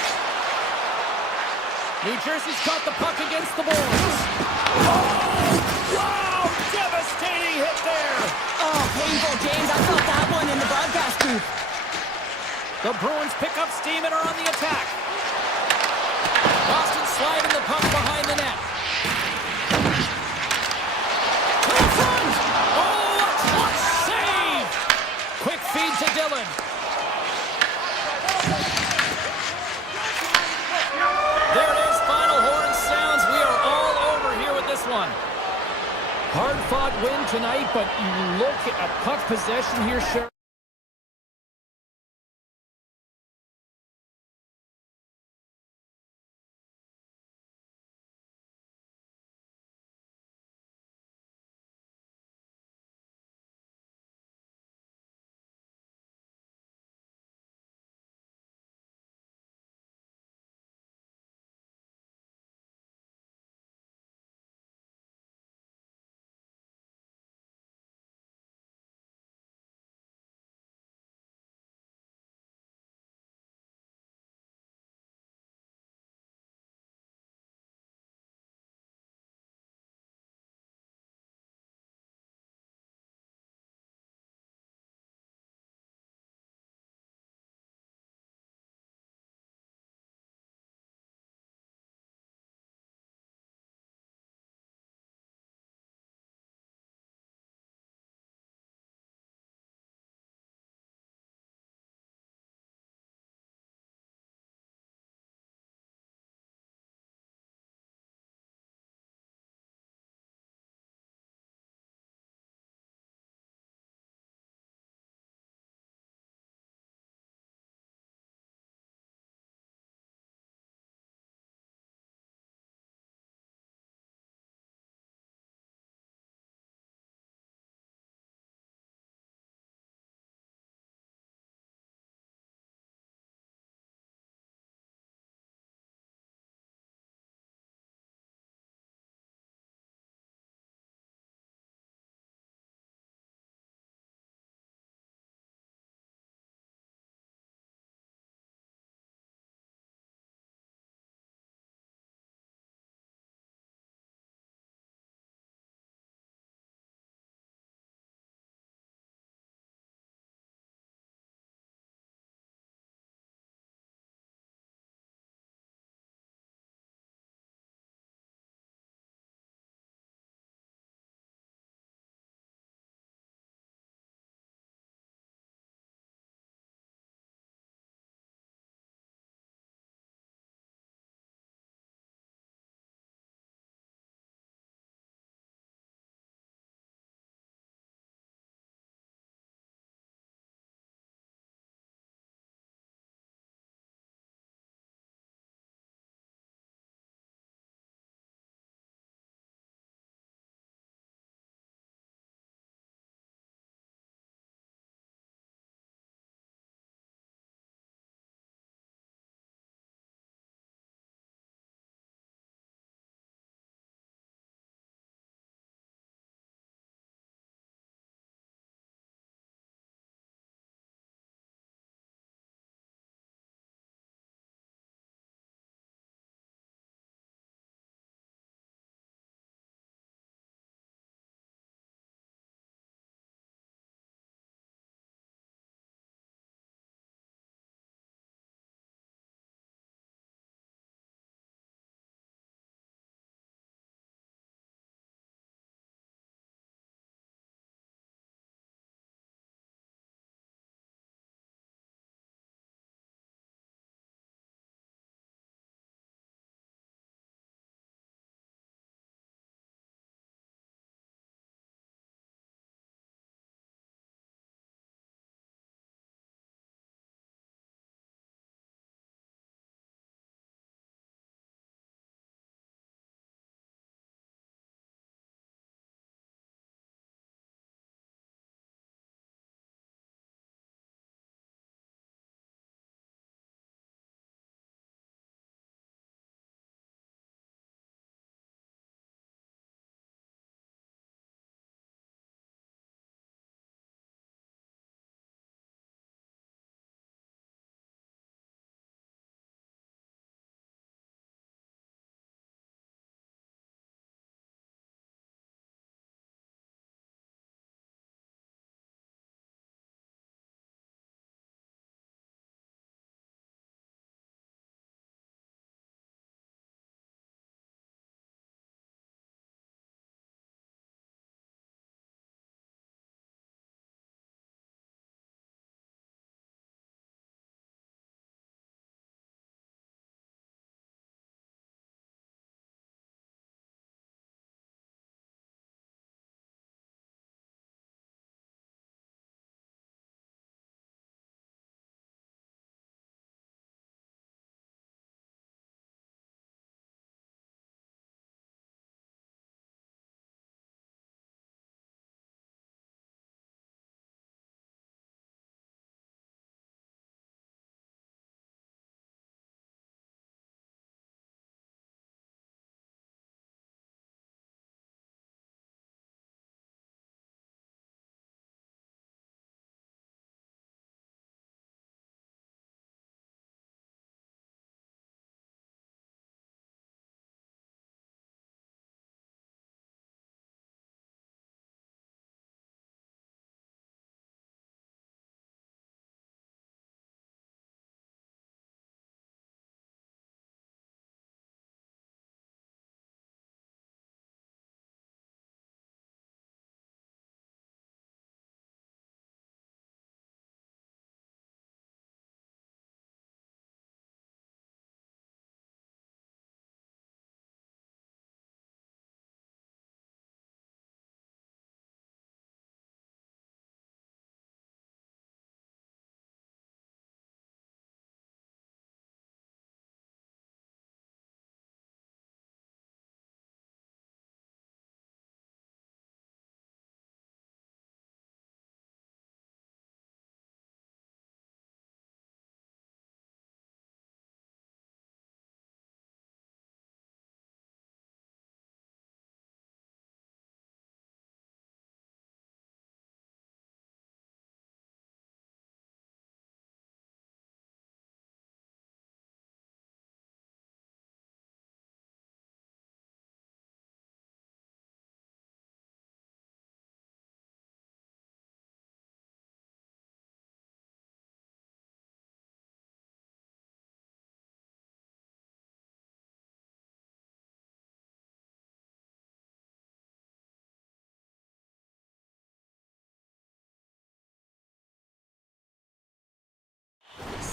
New Jersey's got the puck against the boards. Oh, wow! Devastating hit there. Oh, painful, James. I felt that one in the broadcast booth. The Bruins pick up steam and are on the attack. Boston sliding the puck behind the net. To the front! Oh, a clutch save! Quick feed to Dillon. There it is, final horn sounds. We are all over here with this one. Hard-fought win tonight, but you look at puck possession here, Sher.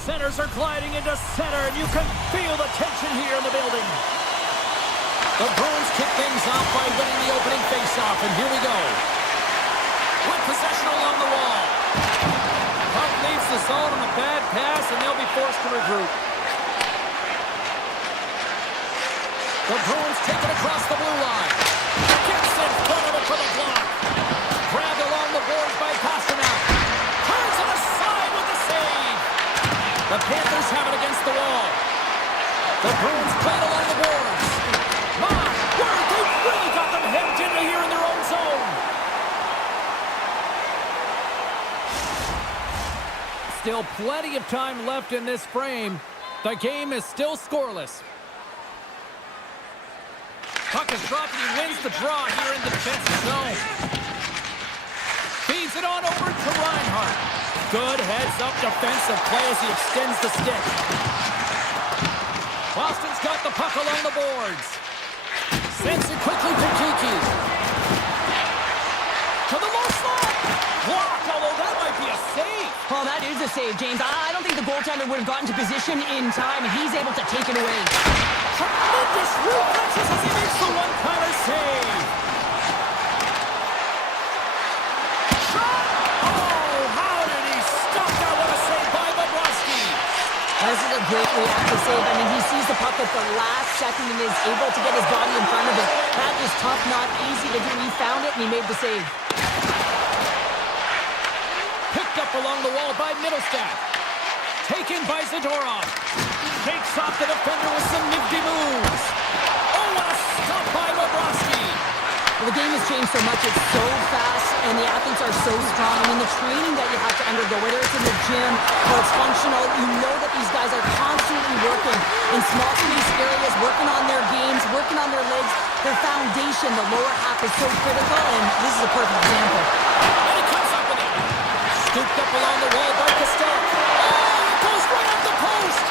centers are gliding into center, and you can feel the tension here in the building. The Bruins kick things off by winning the opening faceoff, and here we go. With possession along the wall. Puck leaves the zone on a bad pass, and they'll be forced to regroup. The Bruins take it across the blue line. Gets in front of it for the block. Grabbed along the boards by Pasternak. Turns it aside with the save. The Panthers have it against the wall. The Bruins play it along the boards. My word, they really got them hemmed into here in their own zone. Still plenty of time left in this frame. The game is still scoreless. Puck is dropped and he wins the draw here in the defensive zone. Feeds it on over to Reinhart. Good heads-up defensive play as he extends the stick. Boston's got the puck along the boards. Sends it quickly to Kiki. To the low slot. Blocked, although that might be a save. Well, that is a save, James. I don't think the goaltender would have gotten to position in time. He's able to take it away. Tremendous reflexes as he makes the one-timer save. Shot! Oh, how did he stop that? What a save by Bobrovsky. This is a great reactive save. I mean, he sees the puck at the last second and is able to get his body in front of it. That is tough, not easy to do. He found it and he made the save. Picked up along the wall by Middlestat. Taken by Zadorov. Takes off the defender with some nifty moves. Oh, what a stop by Bobrovsky. Well, the game has changed so much. It's so fast, and the athletes are so strong. I mean, the training that you have to undergo, whether it's in the gym or it's functional, you know that these guys are constantly working in small space areas, working on their games, working on their legs. Their foundation, the lower half, is so critical, and this is a perfect example. And he comes up with it. Scooped up along the wall by Costello. Oh, it goes right off the post.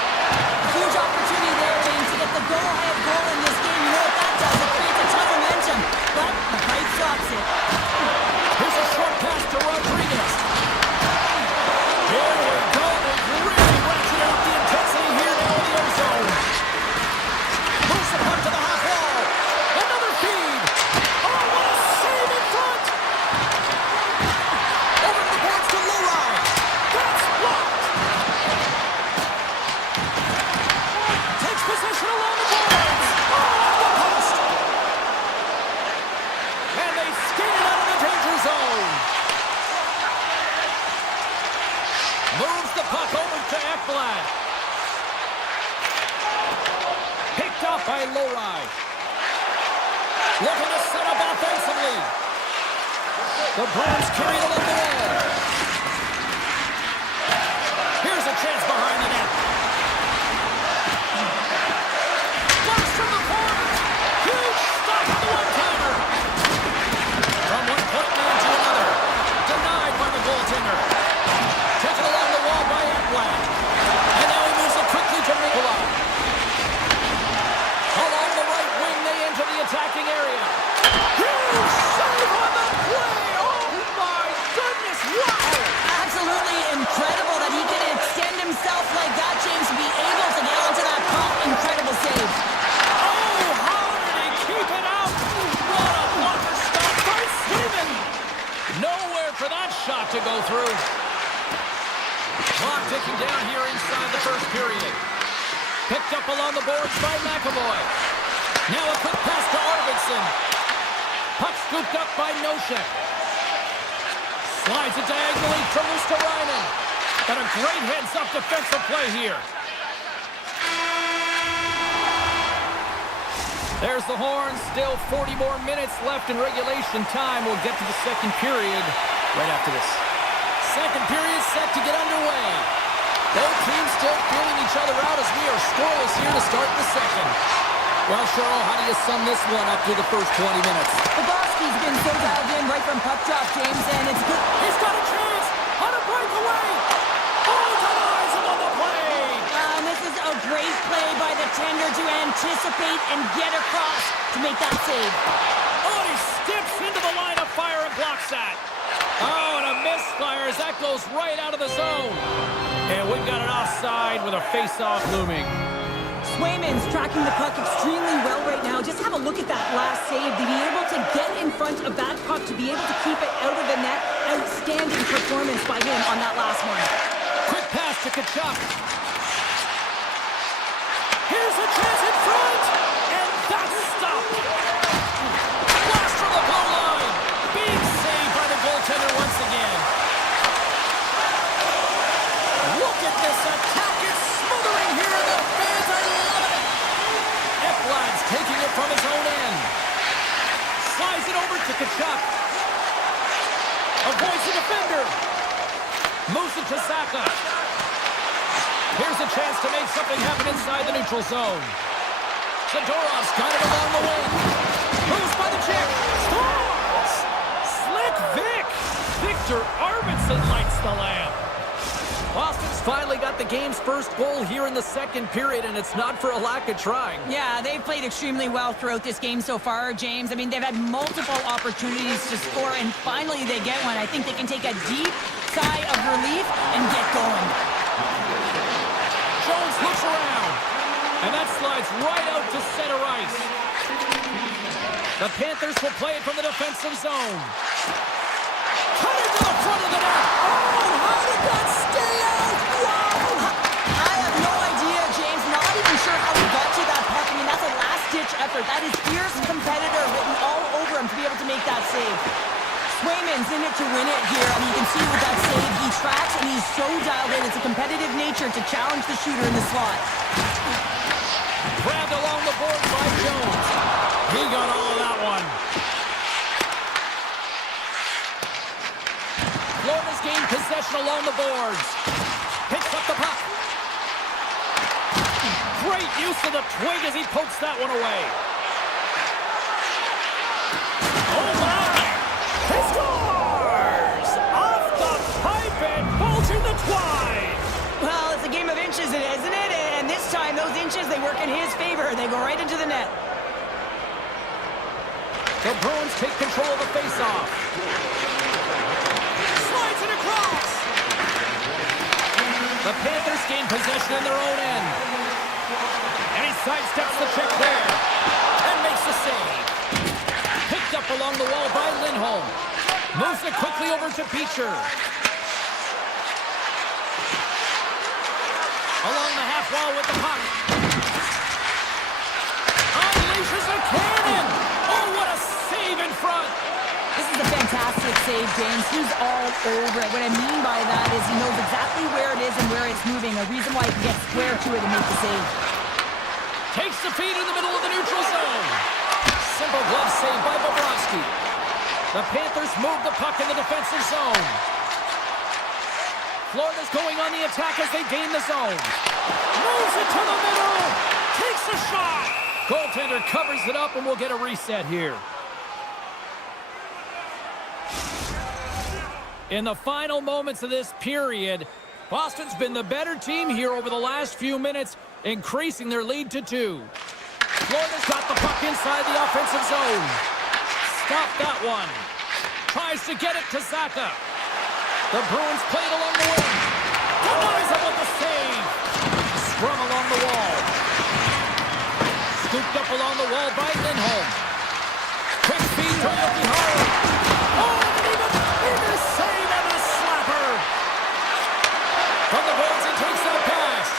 Huge opportunity there, James, to get the go-ahead goal in this game. You know what that does? It creates a ton of momentum, but the pipe stops it. Here's a short pass to Rodriguez. Here we go. They've really ratcheted up the intensity here now in the end zone. Moves the puck to the half wall. Another feed. Oh, what a save in front. Over the boards to Lowry. That's blocked. Takes possession along the boards. Oh, off the post. And they skated out of the danger zone. Moves the puck over to Ekblad. Picked up by Lowry. Looking to set up offensively. The Bruins carry it along the wall. Here's a chance behind the net. Blast from the corner. Huge stop on the one-timer. From one point man to another. Denied by the goaltender. Taken along the wall by Ekblad. And now he moves it quickly to Nikolai. Along the right wing, they enter the attacking area. Huge save on the play. Oh my goodness, wow. Absolutely incredible that he can extend himself like that, James, to be able to get onto that puck. Incredible save. Oh, how did he keep it out? What a blocker stop by Steven. Nowhere for that shot to go through. Clock ticking down here inside the first period. Picked up along the boards by McAvoy. Now a quick pass to Arvidsson. Puck scooped up by Nosek. Slides it diagonally from Ristolainen. But a great heads-up defensive play here. There's the horn. Still 40 more minutes left in regulation time. We'll get to the second period right after this. Second period set to get underway. Both teams still feeling each other out as we are scoreless here to start the second. Well, Cheryl, how do you sum this one up through the first 20 minutes? Bobrovsky's been so dialed in right from puck drop, James, and it's good. He's got a chance on a breakaway. Oh, denies him on the play. And this is a great play by the tender to anticipate and get across to make that save. Oh, and he steps into the line of fire and blocks that. Oh, and a misfire as that goes right out of the zone. And we've got an offside with a face-off looming. Swayman's tracking the puck extremely well right now. Just have a look at that last save. To be able to get in front of that puck, to be able to keep it out of the net. Outstanding performance by him on that last one. Quick pass to Kachuk. Here's a chance in front, and that's stopped. Blast from the blue line. Big save by the goaltender once again. Look at this attack. It's smothering here, and the fans are loving it. Ekblad's taking it from his own end. Slides it over to Kachuk. Avoids the defender. Moves it to Saka. Here's a chance to make something happen inside the neutral zone. Zadorov's got it along the wing. Moves by the check. Scores! Slick Vic. Victor Arvidsson lights the lamp. Boston's finally got the game's first goal here in the second period, and it's not for a lack of trying. Yeah, they've played extremely well throughout this game so far, James. I mean, they've had multiple opportunities to score, and finally they get one. I think they can take a deep sigh of relief and get going. Jones looks around, and that slides right out to center ice. The Panthers will play it from the defensive zone. Cut into the front of the net. Oh, how did that stay out? Wow! I have no idea, James. Not even sure how he got to that puck. I mean, that's a last-ditch effort. That is fierce competitor written all over him to be able to make that save. Swayman's in it to win it here. I mean, you can see with that save, he tracks and he's so dialed in. It's a competitive nature to challenge the shooter in the slot. Grabbed along the board by Jones. He got all of that one. Florida's gained possession along the boards. Picks up the puck. Great use of the twig as he pokes that one away. Oh my! He scores! Off the pipe and bulging the twine! Well, it's a game of inches, isn't it? And this time, those inches, they work in his favor. They go right into the net. The Bruins take control of the faceoff. Slides it across! The Panthers gain possession in their own end. And he sidesteps the check there. And makes the save. Picked up along the wall by Lindholm. Moves it quickly over to Beecher. Along the half wall with the puck. Unleashes a cannon. Oh, what a save in front. This is a fantastic save, James. He's all over it. What I mean by that is he knows exactly where it is and where it's moving. A reason why he can get square to it and make the save. Takes the feed in the middle of the neutral zone. Simple glove save by Bobrovsky. The Panthers move the puck in the defensive zone. Florida's going on the attack as they gain the zone. Moves it to the middle. Takes a shot. Goaltender covers it up and we'll get a reset here. In the final moments of this period, Boston's been the better team here over the last few minutes, increasing their lead to 2. Florida's got the puck inside the offensive zone. Stop that one. Tries to get it to Saka. The Bruins play it along the wing. Denies him with the save. Scrum along the wall. Scooped up along the wall by Lindholm. Quick feed to Yoshihara. Oh, and even a save and a slapper. From the boards, he takes that pass.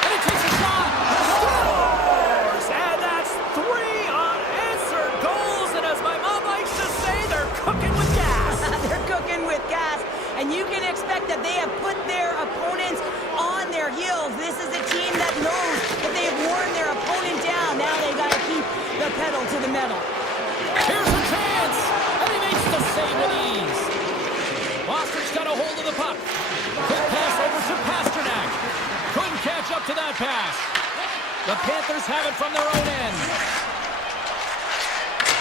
And he takes a shot. Scores! And that's 3 unanswered goals. And as my mom likes to say, they're cooking with gas. They're cooking with gas. And you can expect that they have put their opponents on their heels. This is a team that knows that they have worn their opponent down. Now they got to keep the pedal to the metal. Here's a chance, and he makes the save with ease. Boston's got a hold of the puck. Quick pass over to Pasternak. Couldn't catch up to that pass. The Panthers have it from their own end.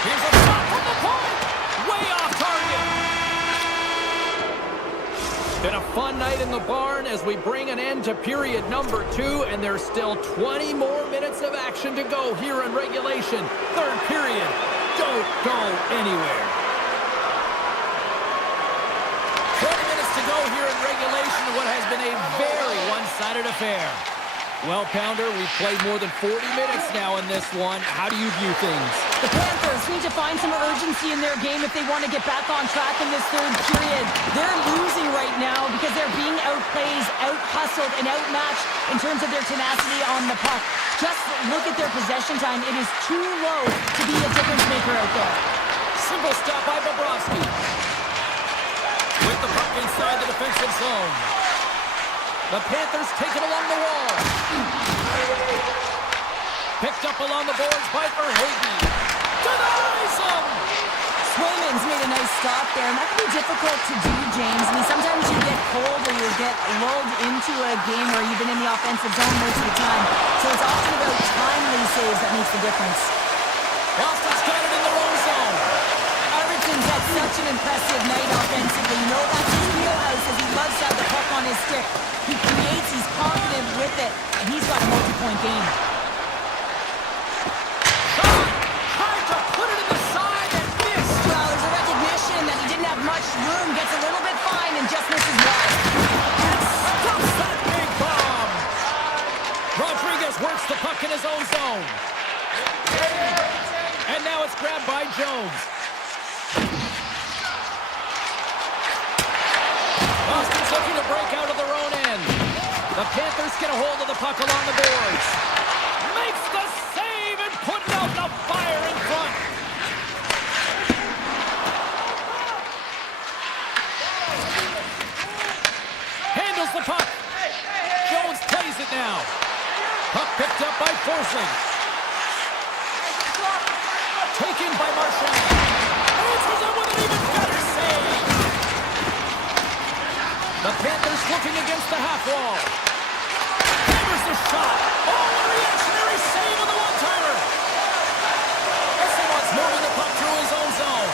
Here's a shot from the point. Way off target. Been a fun night in the barn as we bring an end to period number 2, and there's still 20 more minutes of action to go here in regulation. Third period. Don't go anywhere. 20 minutes to go here in in regulation to what has been a very one-sided affair. Well, Pounder, we've played more than 40 minutes now in this one. How do you view things? The Panthers need to find some urgency in their game if they want to get back on track in this third period. They're losing right now because they're being outplayed, out-hustled, and outmatched in terms of their tenacity on the puck. Just look at their possession time. It is too low to be a difference maker out there. Simple stop by Bobrovsky. With the puck inside the defensive zone. The Panthers take it along the wall. Picked up along the boards by Verhaeghe. Denies him! Swayman's made a nice stop there, and that can be difficult to do, James. I mean, sometimes you get cold or you get lulled into a game where you've been in the offensive zone most of the time. So it's often about timely saves that makes the difference. Boston's got it in their own zone. Arvidsson's had such an impressive night offensively. You know that's his wheelhouse as he loves to have the puck on his stick. He creates, he's confident with it, and he's got a multi-point game. Tried to put it in the side and missed. Well, there's a recognition that he didn't have much room, gets a little bit fine, and just misses wide. And stops that big bomb. Rodriguez works the puck in his own zone. And now it's grabbed by Jones. Boston's looking to break out of their own end. The Panthers get a hold of the puck along the boards. Makes the save and putting out the fire in front. Handles the puck. Jones plays it now. Puck picked up by Forsling. Taken by Marchand. Answers it with an even better save. The Panthers looking against the half wall. Hammers the shot. Oh, a reactionary save on the one-timer. Essawat's moving the puck through his own zone.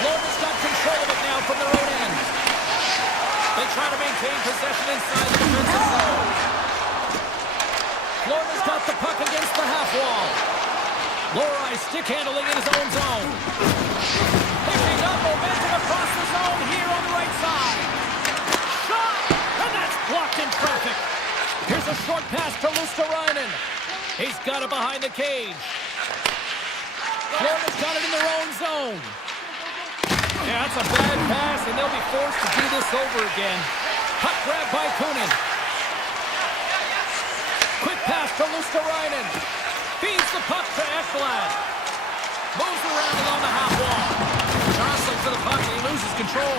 Florida's got control of it now from their own end. They try to maintain possession inside the defensive zone. Florida's got the puck against the half wall. Lohrei stick handling in his own zone. Picking up momentum across the zone here on the right side. Shot! And that's blocked in traffic. Here's a short pass to Luosterainen. He's got it behind the cage. Florida's got it in their own zone. Yeah, that's a bad pass, and they'll be forced to do this over again. Puck grab by Kunin. Quick pass to Luosterainen. Feeds the puck to Ekblad. Moves around along the half wall. Jostling for the puck, and he loses control.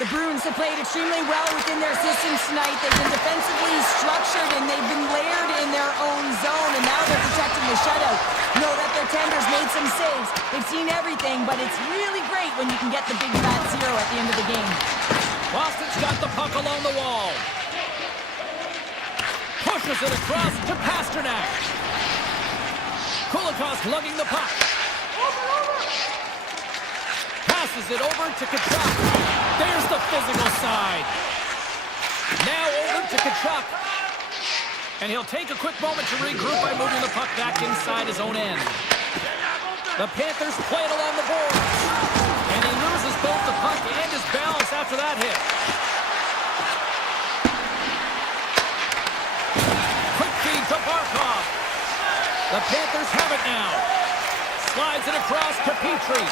The Bruins have played extremely well within their systems tonight. They've been defensively structured, and they've been layered in their own zone, and now they're protecting the shutout. Know that their tenders made some saves. They've seen everything, but it's really great when you can get the big fat zero at the end of the game. Boston's got the puck along the wall. Pushes it across to Pasternak. Kulikov lugging the puck. Passes it over to Tkachuk. There's the physical side. Now over to Tkachuk. And he'll take a quick moment to regroup by moving the puck back inside his own end. The Panthers play it along the boards. And he loses both the puck and his balance after that hit. Quick feed to Barkov. The Panthers have it now. Slides it across to Petrie.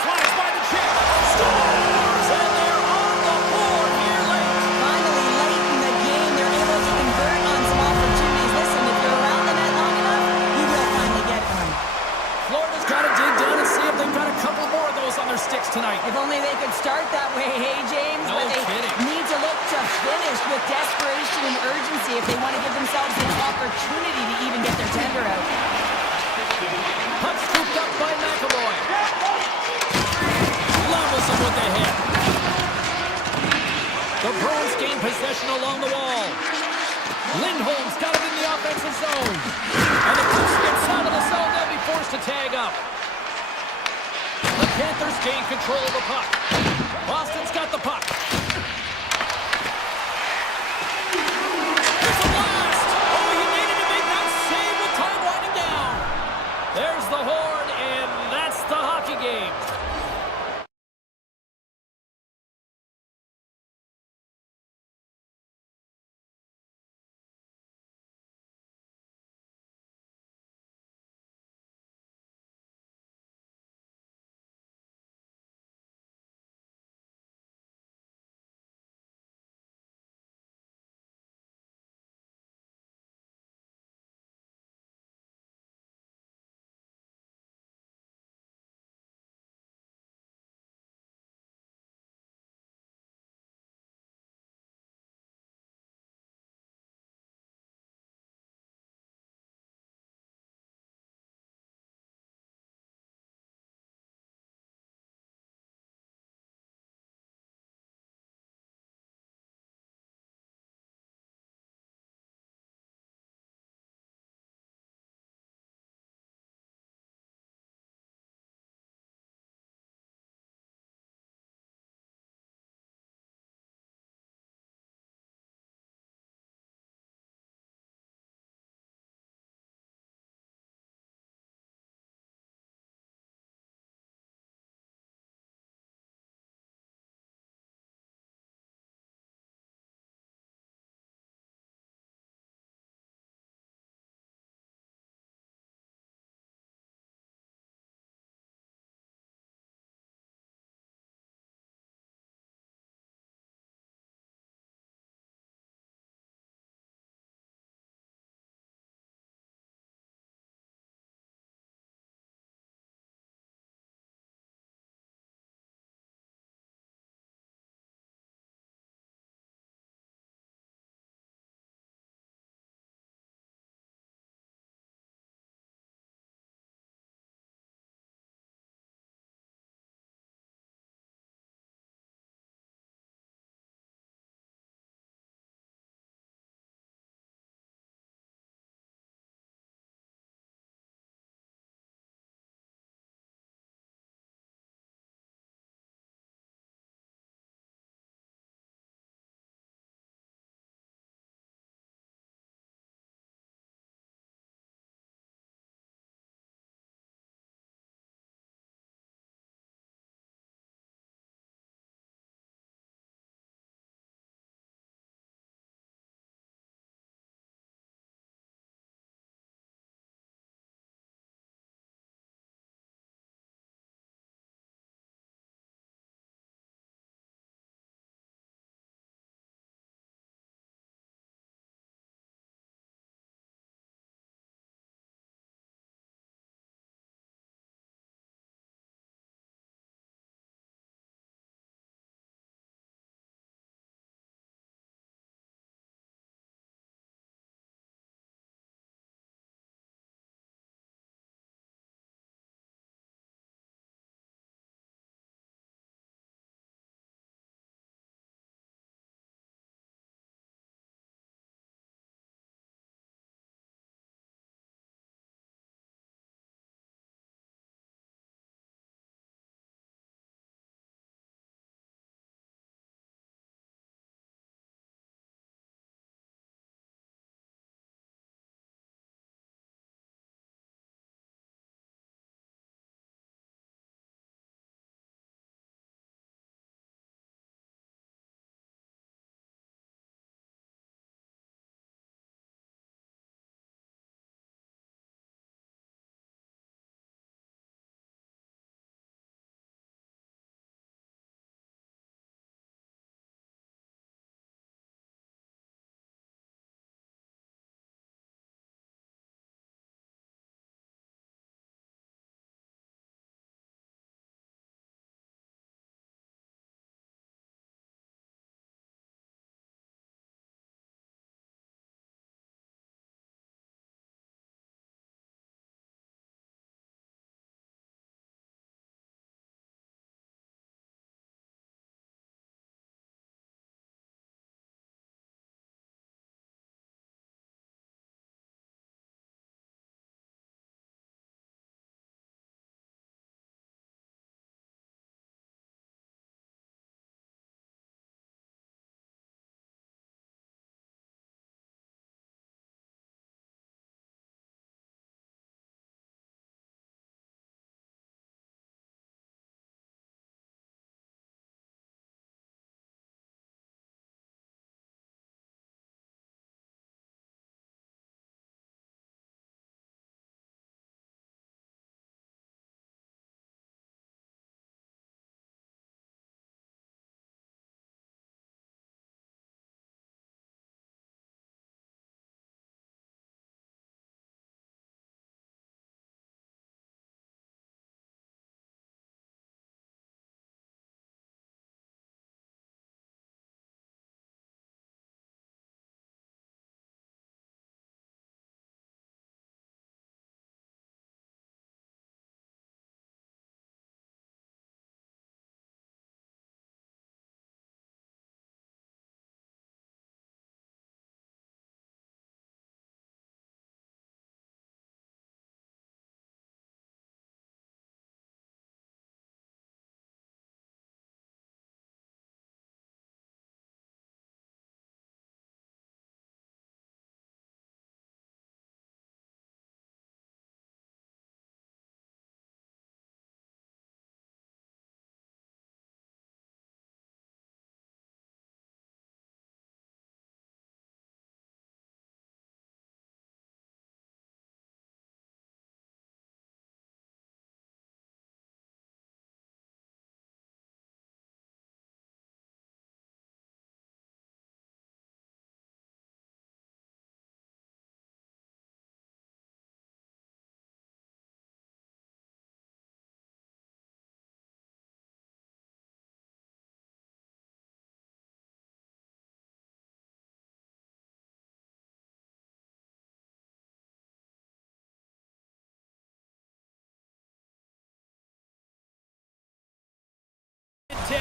Slides by the chip. Scores! And they're on the board here late. Finally, late in the game, they're able to convert on some opportunities. Listen, if you're around the net long enough, you will finally get one. Florida's got to dig down and see if they've got a couple more of those on their sticks tonight. If only they could start that way, hey, James? No but they kidding. need to look to finish with desperation and urgency if they want to give themselves an opportunity to even get their tender out. Puck scooped up by McAvoy. Levels him with the hit. The Bruins gain possession along the wall. Lindholm's got it in the offensive zone. And the puck skips out of the zone. They'll be forced to tag up. The Panthers gain control of the puck. Boston's got the puck. There's a blast! Oh, he needed to make that save with time winding down. There's the horn, and that's the hockey game.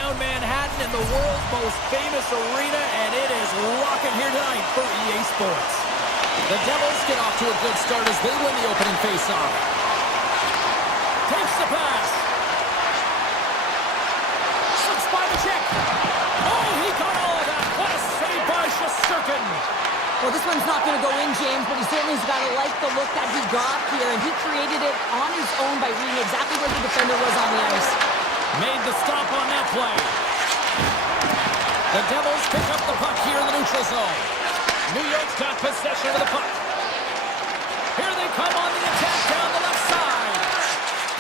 downtown Manhattan in the world's most famous arena, and it is rocking here tonight for EA Sports. The Devils get off to a good start as they win the opening faceoff. Takes the pass. Slips by the check. Oh, he got all of that. What a save by Shesterkin. Well, this one's not going to go in, James, but he certainly's got to like the look that he got here, and he created it on his own by reading exactly where the defender was on the ice. Made the stop on that play. The Devils pick up the puck here in the neutral zone. New York's got possession of the puck. Here they come on the attack down the left side.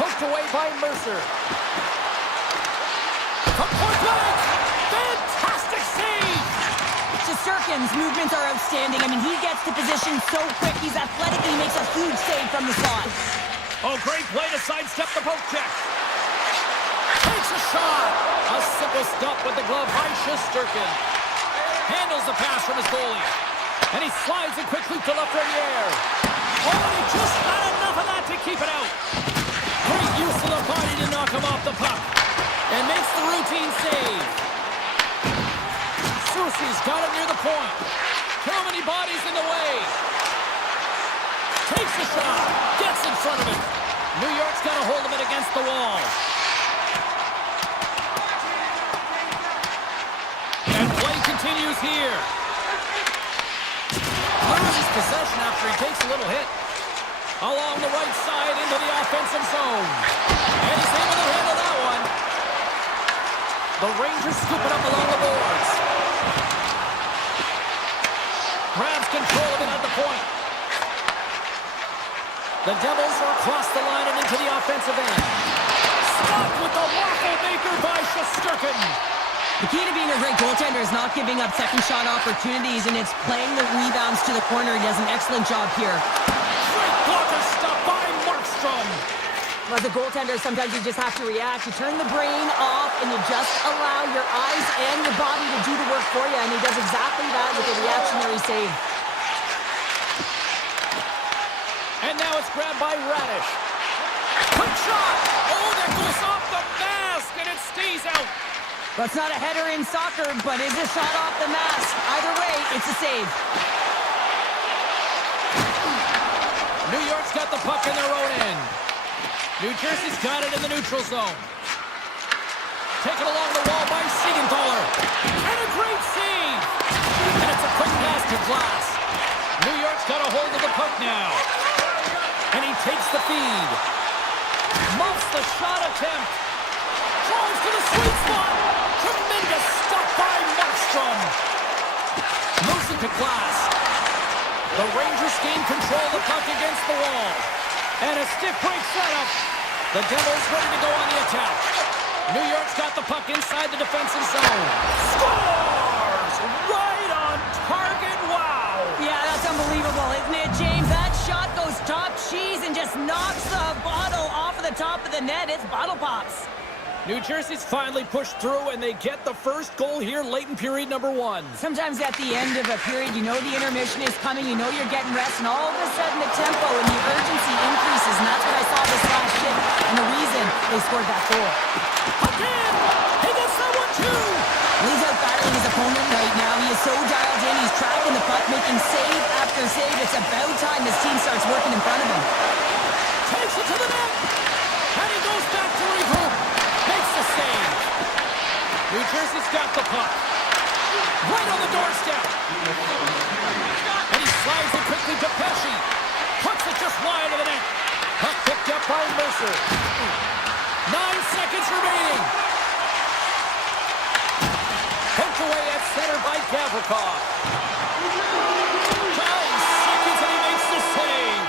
Poked away by Mercer. From point blank. Fantastic save. Shesterkin's movements are outstanding. I mean, he gets to position so quick. He's athletic and he makes a huge save from the slot. Oh, great play to sidestep the poke check. Takes a shot. A simple stop with the glove by Shesterkin. Handles the pass from his goalie. And he slides it quickly to Lafreniere. Oh, and he just got enough of that to keep it out. Great use of the body to knock him off the puck. And makes the routine save. Soucy's got him near the point. Too many bodies in the way. Takes the shot. Gets in front of it. New York's got a hold of it against the wall. And play continues here. Loses possession after he takes a little hit. Along the right side into the offensive zone. And he's able to handle that one. The Rangers scoop it up along the boards. Grabs control of it at the point. The Devils are across the line and into the offensive end. Stopped with the waffle maker by Shesterkin. The key to being a great goaltender is not giving up second shot opportunities, and it's playing the rebounds to the corner. He does an excellent job here. Great blocker stop by Markstrom. As a goaltender, sometimes you just have to react. You turn the brain off, and you just allow your eyes and your body to do the work for you, and he does exactly that with a reactionary save. And now it's grabbed by Radish. Quick shot! Oh, that goes off the mask, and it stays out. Well, it's not a header in soccer, but it's a shot off the mask. Either way, it's a save. New York's got the puck in their own end. New Jersey's got it in the neutral zone. Taken along the wall by Siegenthaler. And a great save! And it's a quick pass to Glass. New York's got a hold of the puck now. And he takes the feed. Muffs the shot attempt. Drives to the sweet spot. Tremendous stop by Markstrom. Moves it to Glass. The Rangers gain control of the puck against the wall. And a stiff break setup. The Devils ready to go on the attack. New York's got the puck inside the defensive zone. Scores! Right on target. Wow! Yeah, that's unbelievable, isn't it, James? That shot goes top cheese and just knocks the bottle off of the top of the net. It's bottle pops. New Jersey's finally pushed through, and they get the first goal here late in period number 1. Sometimes at the end of a period, you know the intermission is coming, you know you're getting rest, and all of a sudden the tempo and the urgency increases, and that's what I saw this last shift, and the reason they scored that goal. Again! He gets that one, too! He's out battling his opponent right now. He is so dialed in, he's tracking the puck, making save after save. It's about time his team starts working in front of him. Takes it to the net! And he goes back to regroup. Makes the save. New Jersey's got the puck. Right on the doorstep. And he slides it quickly to Pesci. Puts it just wide of the net. Puck picked up by Mercer. 9 seconds remaining. Poked away at center by Gavrikov. 9 seconds and he makes the save.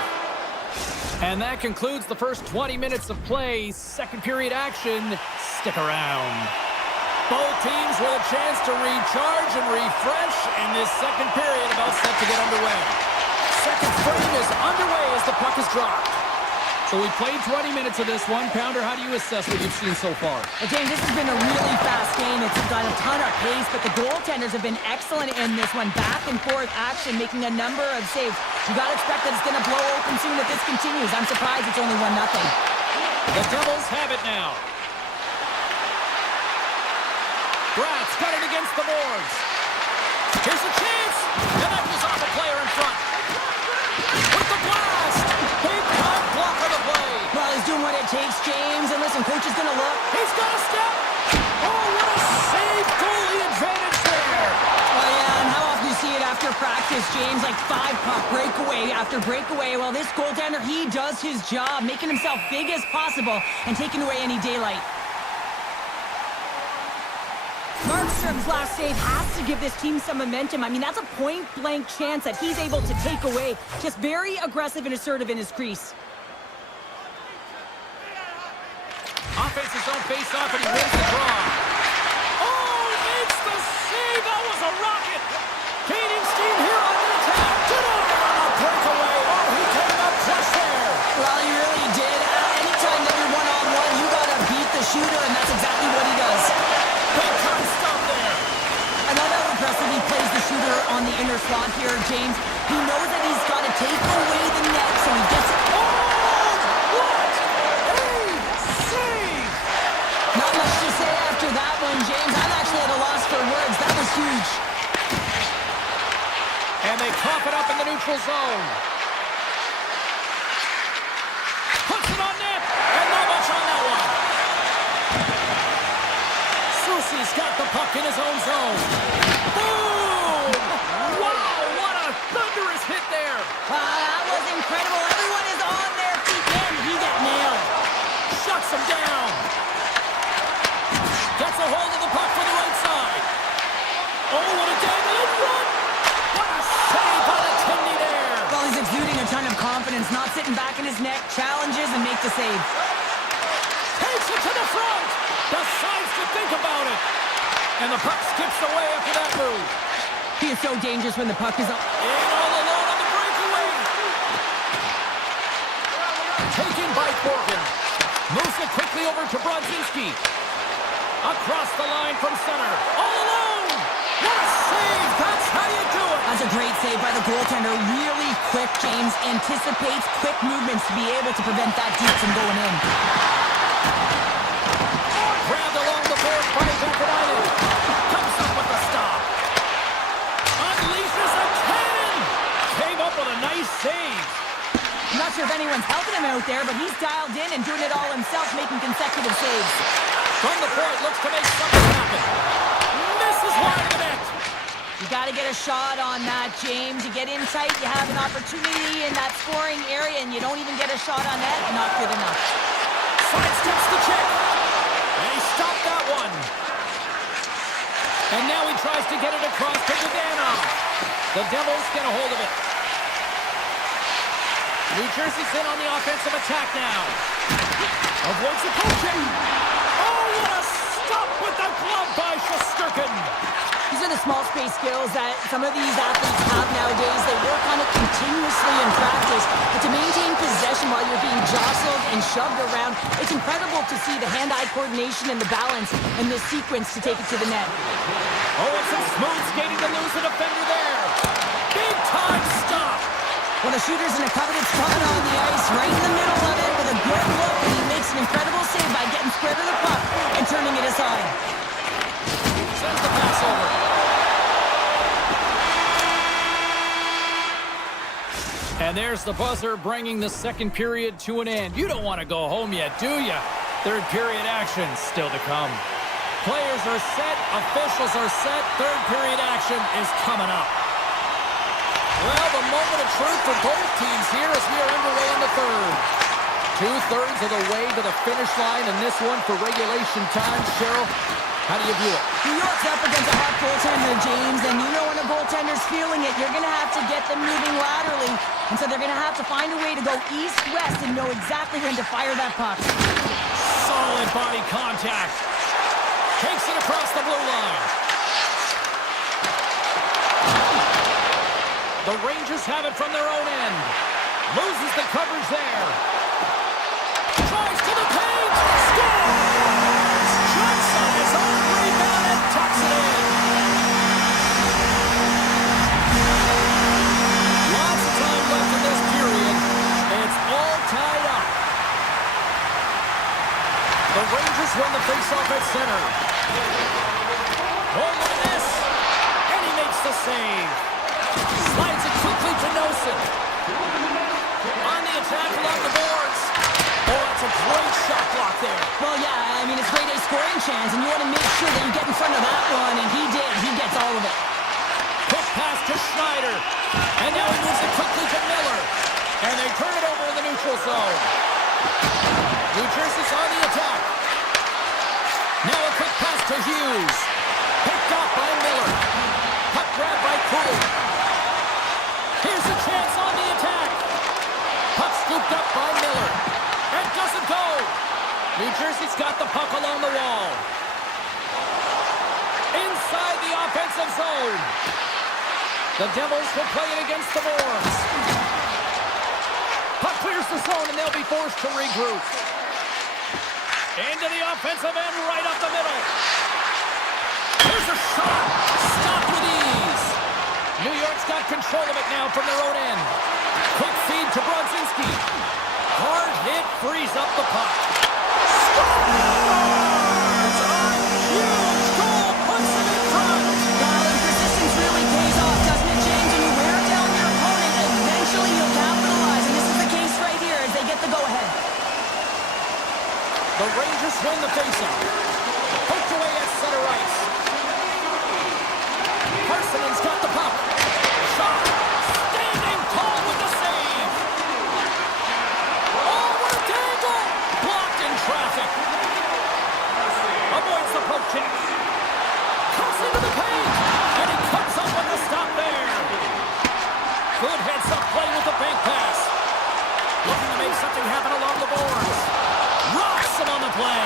And that concludes the first 20 minutes of play. Second period action. Stick around. Both teams with a chance to recharge and refresh, and this second period about set to get underway. Second frame is underway as the puck is dropped. So we played 20 minutes of this one. Pounder, how do you assess what you've seen so far? Well, James, this has been a really fast game. It's got a ton of pace, but the goaltenders have been excellent in this one. Back and forth action, making a number of saves. You got to expect that it's going to blow open soon if this continues. I'm surprised it's only 1-0. The Devils have it now. Bratz got it against the boards. Here's a chance. And that was off a player in front. With the blast. Big time block on the play. Well, he's doing what it takes, James. And listen, coach is going to look. He's got a step. Oh, what a save. Goalie advantage there. Oh, yeah, and how often do you see it after practice, James? Like 5-puck breakaway after breakaway. Well, this goaltender, he does his job, making himself big as possible and taking away any daylight. Markstrom's last save has to give this team some momentum. I mean, that's a point-blank chance that he's able to take away. Just very aggressive and assertive in his crease. Offense his own face-off, and he wins the draw. Oh, makes the save! That was a rocket! Gaining steam here on the attack. Denied on a breakaway. Oh, he came up clutch there. Well, he really did. Anytime that you're one-on-one, you gotta beat the shooter, and that's exactly what he does. Big time stop there. I love how aggressive he plays the shooter on the inner slot here, James. He knows that he's got to take away the net, so he gets it. Oh, what a save! Not much to say after that one, James. I'm actually at a loss for words. That was huge. And they cough it up in the neutral zone. Puts it on net, and not much on that one. He's got the puck in his own zone. Boom! Wow, what a thunderous hit there. That was incredible. Everyone is on their feet. Man, he got nailed. Shuts him down. Gets a hold of the puck from the right side. Oh, what a dangling run. What a save by the Tindy there. Well, he's exuding a ton of confidence, not sitting back in his net, challenges and make the save. Takes it to the front. Decides to think about it. And the puck skips away after that move. He is so dangerous when the puck is up. In all alone on the breakaway. Taken by Borgen. Moves it quickly over to Brodzinski. Across the line from center. All alone. What a save. That's how you do it. That's a great save by the goaltender. Really quick, James. Anticipates quick movements to be able to prevent that deep from going in. Grabbed along the board by Zakarian. Comes up with the stop. Unleashes a cannon. Came up with a nice save. I'm not sure if anyone's helping him out there, but he's dialed in and doing it all himself, making consecutive saves. From the point, looks to make something happen. Misses wide of the net. You got to get a shot on that, James. You get in tight, you have an opportunity in that scoring area, and you don't even get a shot on that. Not good enough. Sidesteps the check. And he stopped that one. And now he tries to get it across to Bogdanov. The Devils get a hold of it. New Jersey's in on the offensive attack now. Avoids the poaching. Oh, what a stop with the glove by Shesterkin. These are the small space skills that some of these athletes have nowadays. They work on it continuously in practice. But to maintain possession while you're being jostled and shoved around, it's incredible to see the hand-eye coordination and the balance and the sequence to take it to the net. Oh, and some smooth skating to lose the defender there. Big time stop. Well, the shooter's in a coveted spot on the ice, right in the middle of it with a good look, and he makes an incredible save by getting square to the puck and turning it aside. Sends the pass over. And there's the buzzer bringing the second period to an end. You don't want to go home yet, do you? Third period action still to come. Players are set, officials are set, third period action is coming up. Well, the moment of truth for both teams here as we are underway in the third. 2/3 of the way to the finish line, and this one for regulation time. Cheryl, how do you view it? New York's up against a hot goaltender, James, and you know when a goaltender's feeling it, you're going to have to get them moving laterally, and so they're going to have to find a way to go east-west and know exactly when to fire that puck. Solid body contact. Takes it across the blue line. The Rangers have it from their own end. Loses the coverage there. Tries to the paint. Scores! Johnson is on the rebound and tucks it in. Lots of time left in this period. It's all tied up. The Rangers win the faceoff at center. Oh, look at this. And he makes the save. Slides it quickly to Nelson. On the attack along the boards. Oh, that's a great shot block there. Well, yeah, I mean, it's grade A scoring chance, and you want to make sure that you get in front of that one, and he did. He gets all of it. Quick pass to Schneider. And now he moves it quickly to Miller. And they turn it over in the neutral zone. New Jersey's on the attack. Now a quick pass to Hughes. Picked off by Miller. Puck grab by Cooley. Here's a chance on the attack. Puck scooped up by Miller. And doesn't go. New Jersey's got the puck along the wall. Inside the offensive zone. The Devils will play it against the boards. Puck clears the zone and they'll be forced to regroup. Into the offensive end, right up the middle. Here's a shot. Stopped with ease. New York's got control of it now from their own end. Quick feed to Brodzinski. Hard hit, frees up the puck. Scores! A huge goal puts them in front. Well, the persistence really pays off, doesn't it, James? And you wear down your opponent, and eventually you'll capitalize. And this is the case right here as they get the go-ahead. The Rangers win the faceoff. Poked away at center ice. Parsonen's got the puck. Shot. Standing tall with the save. Oh, what a dangle. Blocked in traffic. Avoids the poke check. Comes into the paint. And he comes up with the stop there. Good heads-up play with the bank pass. Looking to make something happen along the boards. Rocks him on the play.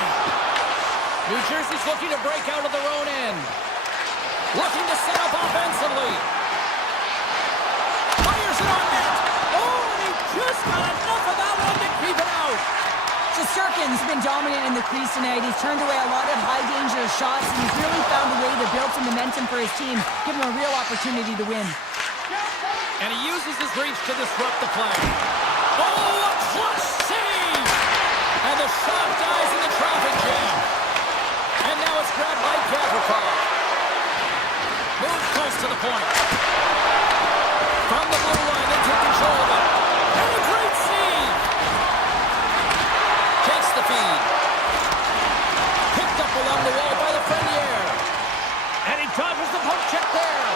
New Jersey's looking to break out of their own end. Looking to set up offensively. Fires it on net. Oh, and he just got enough of that one to keep it out. Shesterkin's been dominant in the crease tonight. He's turned away a lot of high-danger shots, and he's really found a way to build some momentum for his team, give him a real opportunity to win. And he uses his reach to disrupt the play. Oh, a clutch save! And the shot dies in the traffic jam. And now it's grabbed by Gavrikov. Moves close to the point. From the blue line, they take control of it. And a great save! Takes the feed. Picked up along the wall by the Frenier. And he dodges the poke check there.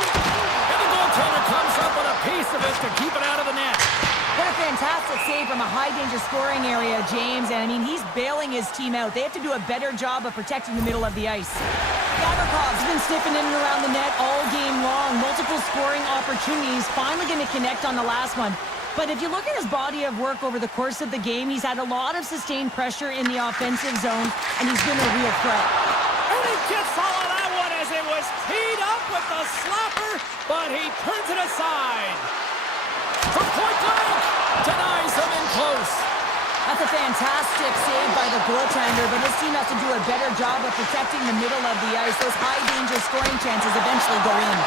And the goaltender comes up with a piece of it to keep it out of the net. What a fantastic save from a high-danger scoring area, James. And, I mean, he's bailing his team out. They have to do a better job of protecting the middle of the ice. Gavrikov's been sniffing in and around the net all game long. Multiple scoring opportunities. Finally going to connect on the last one. But if you look at his body of work over the course of the game, he's had a lot of sustained pressure in the offensive zone, and he's been a real threat. And he gets all of that one as it was teed up with the slapper, but he turns it aside. From point blank, denies him in close. That's a fantastic save by the goaltender, but his team has to do a better job of protecting the middle of the ice. Those high-danger scoring chances eventually go in.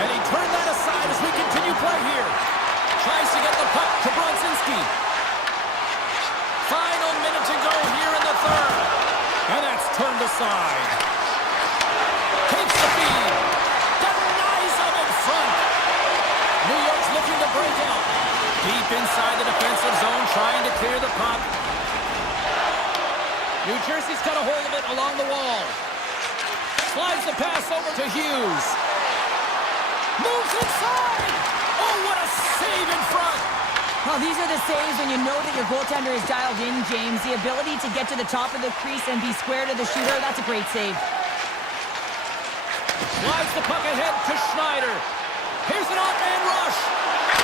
And he turned that aside as we continue play here. Tries to get the puck to Brodzinski. Final minute to go here in the third. And that's turned aside. Takes the feed. Denies him in front. New York's looking to break out. Deep inside the defensive zone, trying to clear the puck. New Jersey's got a hold of it along the wall. Slides the pass over to Hughes. Moves inside. Oh, what a save in front. Well, these are the saves when you know that your goaltender is dialed in, James. The ability to get to the top of the crease and be square to the shooter, that's a great save. Slides the puck ahead to Schneider. Here's an off-man rush.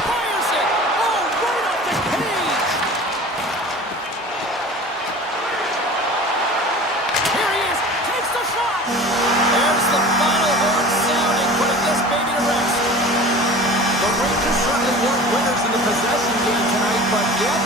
Fires it. Oh, right off the cage. Here he is. Takes the shot. There's the final horn sounding, putting this baby to rest. The Rangers certainly weren't winners in the possession game tonight, but yet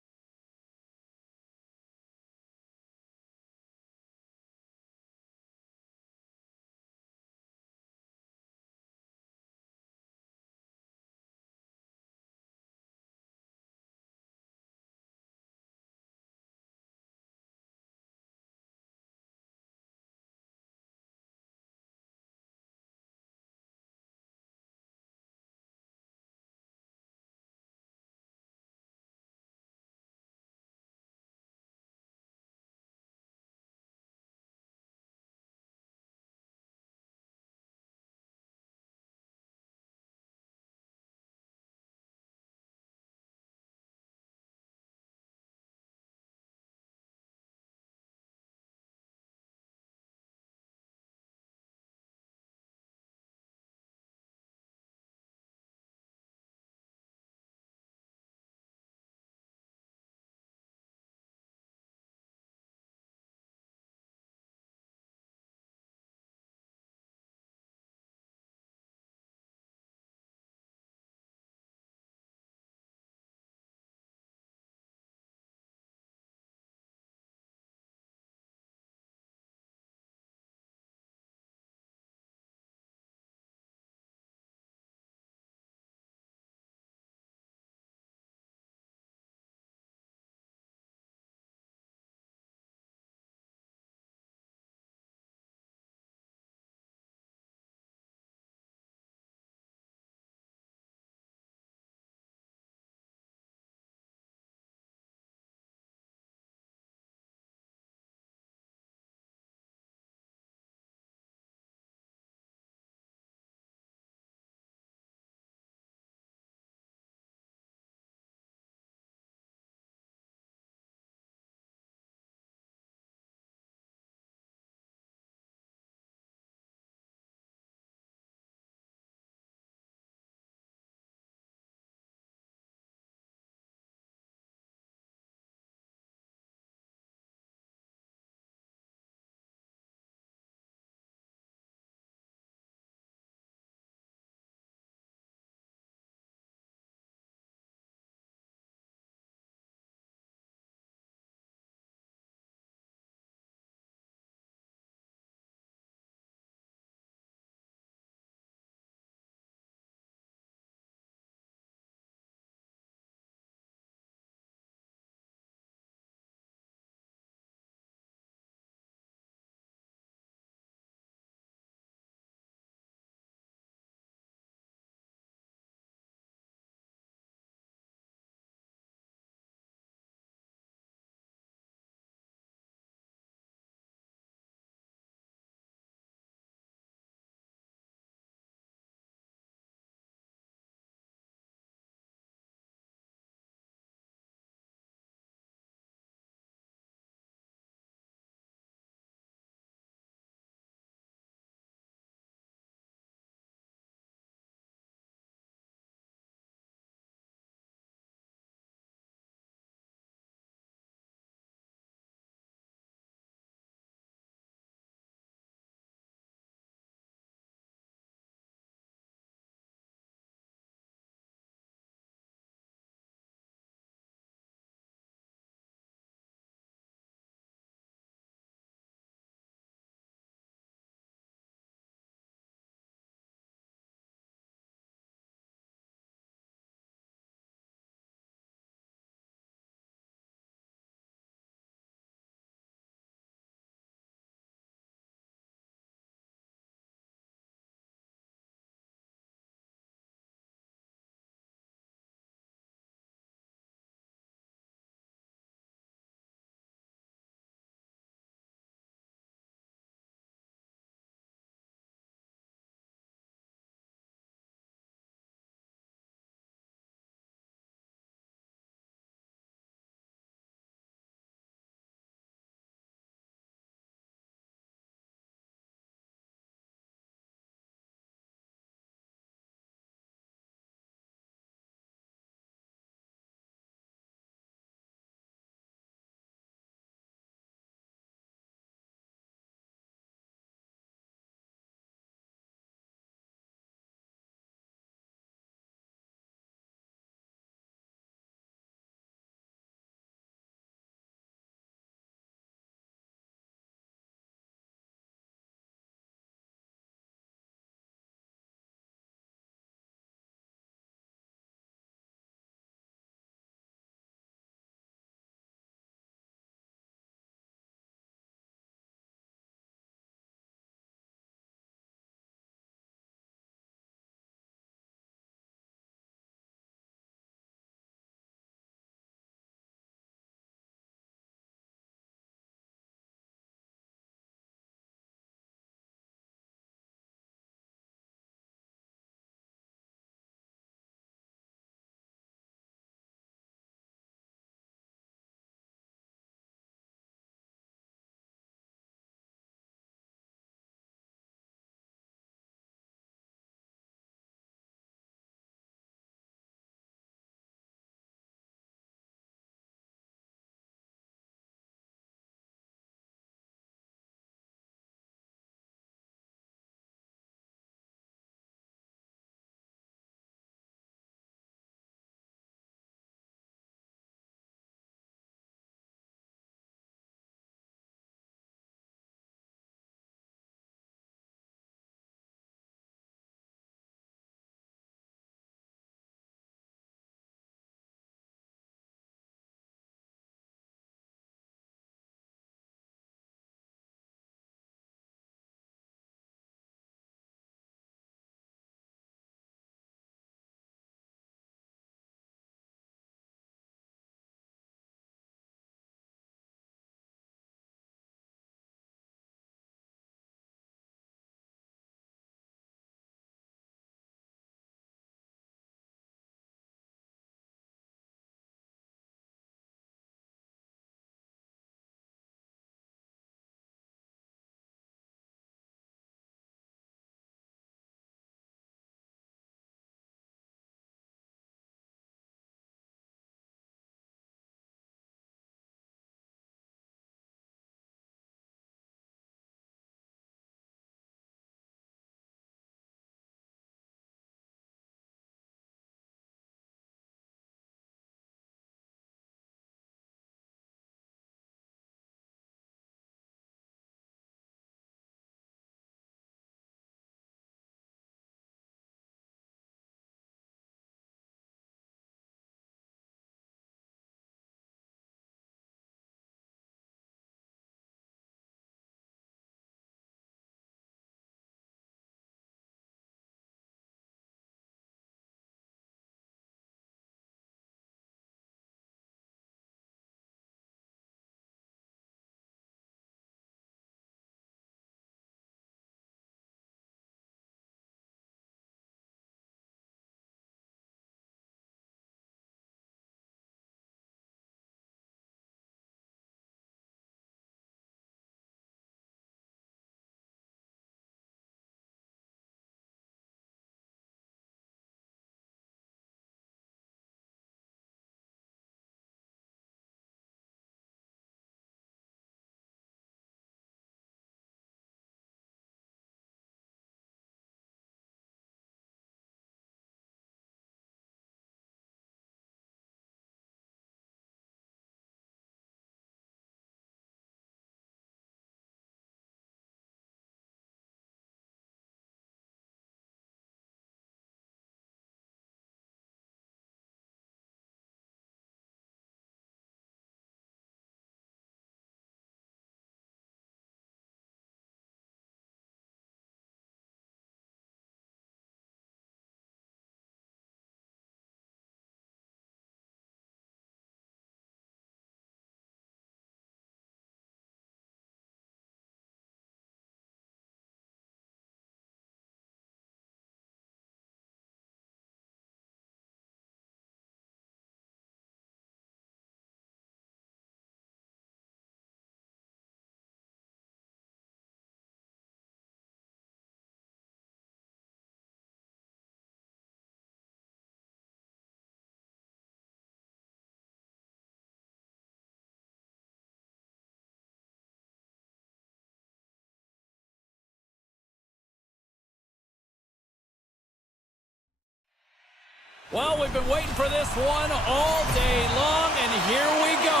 Well, we've been waiting for this one all day long, and here we go.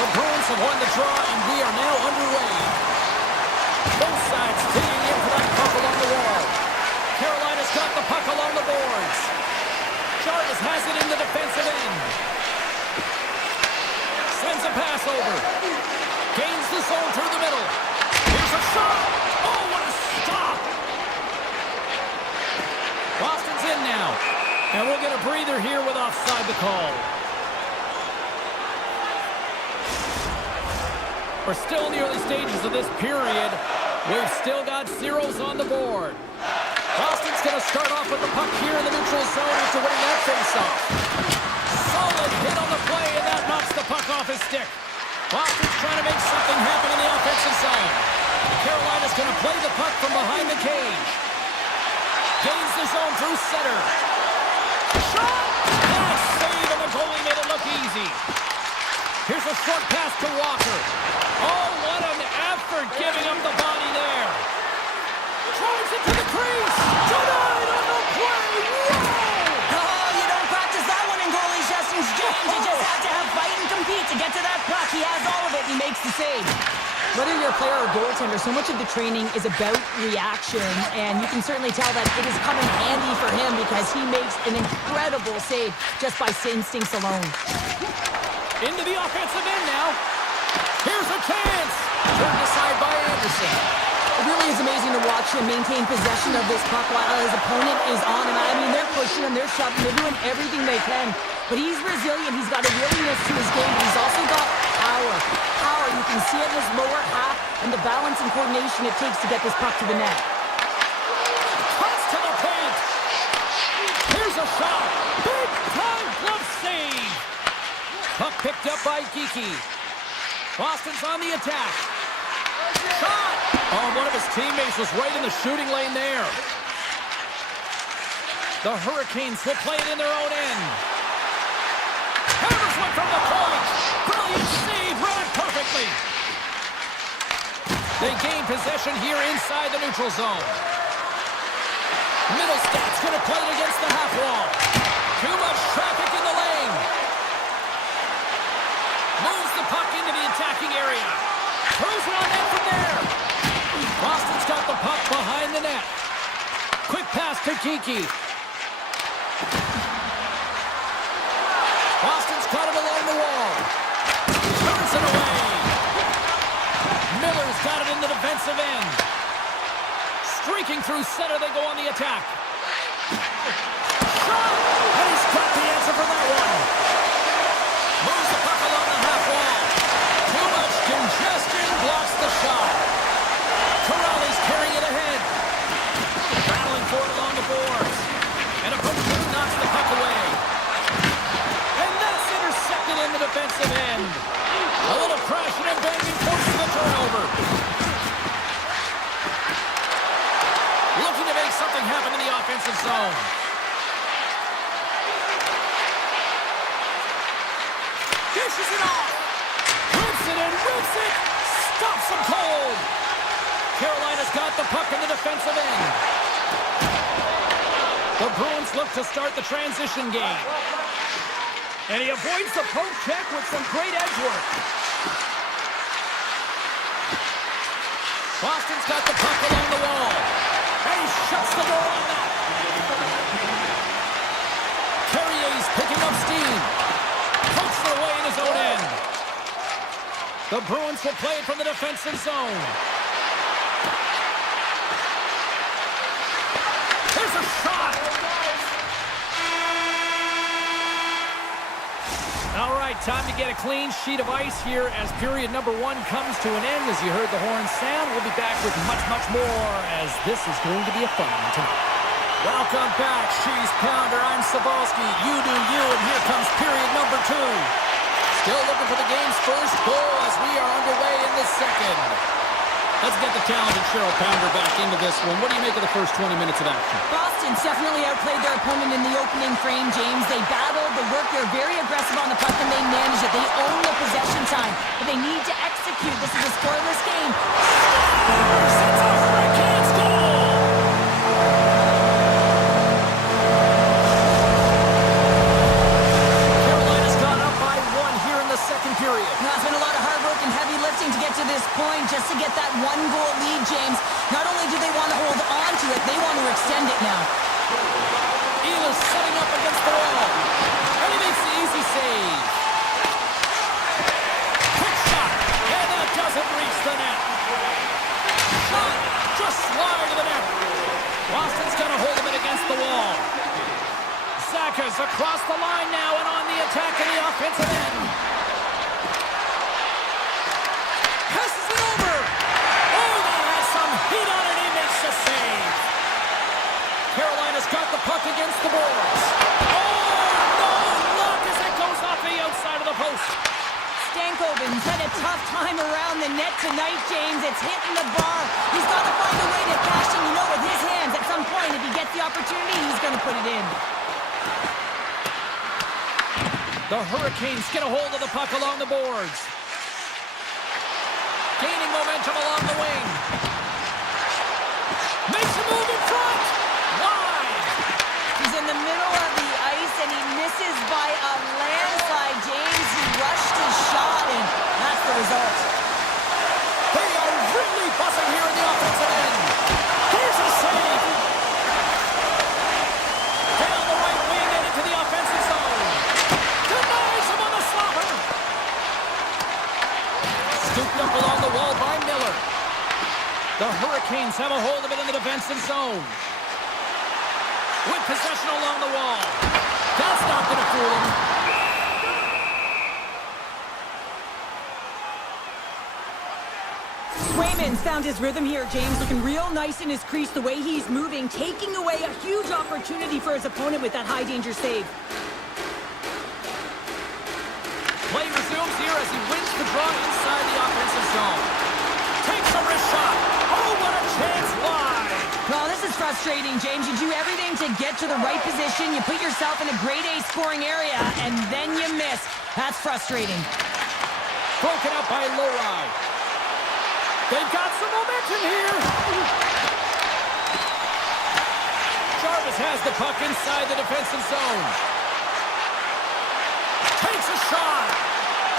The Bruins have won the draw, and we are now underway. Both sides digging in for that puck along the wall. Carolina's got the puck along the boards. Jarvis has it in the defensive end. Sends a pass over. Gains the zone through the middle. Here's a shot. Oh, what a stop. Boston's in now. And we'll get a breather here with offside the call. We're still in the early stages of this period. We've still got zeros on the board. Boston's going to start off with the puck here in the neutral zone after winning that face-off. Solid hit on the play, and that knocks the puck off his stick. Boston's trying to make something happen in the offensive zone. Carolina's going to play the puck from behind the cage. Gains the zone through center. Shot! Nice save, and the goalie made it look easy. Here's a short pass to Walker. Oh, what an effort giving him the body there. Drives it to the crease. Denied on the play. Whoa! Oh, you don't practice that one in goalie sessions, James. You just have to have fight and compete to get to that puck. He has all of it, and he makes the save. Whether you're a player or goaltender, so much of the training is about reaction, and you can certainly tell that it is coming handy for him because he makes an incredible save just by instincts alone. Into the offensive end now. Here's a chance. Turned aside by Anderson. It really is amazing to watch him maintain possession of this puck while his opponent is on him. I mean, they're pushing him, they're shoving, they're doing everything they can. But he's resilient. He's got a willingness to his game, but he's also got power. Power, you can see it in his lower half and the balance and coordination it takes to get this puck to the net. Cuts to the paint. Here's a shot. Big time glove save. Puck picked up by Geeky. Boston's on the attack. Shot! Oh, one of his teammates was right in the shooting lane there. The Hurricanes will play it in their own end. Hammers one from the point. Brilliant save, read it perfectly. They gain possession here inside the neutral zone. Middlestate's going to play it against the half wall. Too much traffic in the lane. Moves the puck into the attacking area. Throws it on net from there. Boston's got the puck behind the net. Quick pass to Kiki. Boston's got it along the wall. Turns it away. Miller's got it in the defensive end. Streaking through center, they go on the attack. Shot! And he's got the answer for that one. Moves the puck along the half wall. Too much congestion blocks the shot. Corrales carrying it ahead. Battling for it along the boards. And a push knocks the puck away. And that's intercepted in the defensive end. A little crashing and banging forces the turnover. Looking to make something happen in the offensive zone. Dishes it off. Rips it and rips it. Stops him cold. Carolina's got the puck in the defensive end. The Bruins look to start the transition game. And he avoids the poke check with some great edge work. Boston's got the puck along the wall. And he shuts the door on that. Carrier's picking up steam. Pokes it away in his own end. The Bruins will play it from the defensive zone. There's a shot. All right, time to get a clean sheet of ice here as period number one comes to an end. As you heard the horn sound, we'll be back with much, much more as this is going to be a fun one tonight. Welcome back, Cheese Pounder. I'm Sabalski. You do you, and here comes period number two. Still looking for the game's first goal as we are underway in the second. Let's get the talented Cheryl Pounder back into this one. What do you make of the first 20 minutes of action? Boston's definitely outplayed their opponent in the opening frame, James. They battled the work. They're very aggressive on the puck, and they manage it. They own the possession time, but they need to execute. This is a scoreless game. It's a Hurricanes goal! period. Well, it's been a lot of hard work and heavy lifting to get to this point, just to get that one-goal lead, James. Not only do they want to hold on to it, they want to extend it now. Elis setting up against the wall. And he makes the easy save. Quick shot. And that doesn't reach the net. Shot. Just wide of the net. Boston's going to hold him in against the wall. Zaka's across the line now and on the attack in the offensive end. Passes it over. Oh, that has some heat on it. He makes the save. Carolina's got the puck against the boards. Oh, no luck as it goes off the outside of the post. Stankoven's had a tough time around the net tonight, James. It's hitting the bar. He's got to find a way to cash in, with his hands. At some point, if he gets the opportunity, he's going to put it in. The Hurricanes get a hold of the puck along the boards. Gaining momentum along the wing. Makes a move in front. Wide. He's in the middle of the ice, and he misses by a landslide, James. He rushed his shot, and that's the result. They are really buzzing here in the offensive end. Here's a save. Down the right wing and into the offensive zone. Denies him on the slapper. Scooped up along the wall by Miller. The Hurricanes have a hold of it in the defensive zone. With possession along the wall. That's not going to fool him. Swayman's found his rhythm here, James. Looking real nice in his crease, the way he's moving, taking away a huge opportunity for his opponent with that high-danger save. Play resumes here as he wins the draw inside the offensive zone. Takes a wrist shot. Oh, what a chance wide. Well, this is frustrating, James. You do everything to get to the right position. You put yourself in a grade A scoring area, and then you miss. That's frustrating. Broken up by Lowry. They've got some momentum here. Jarvis has the puck inside the defensive zone. Takes a shot.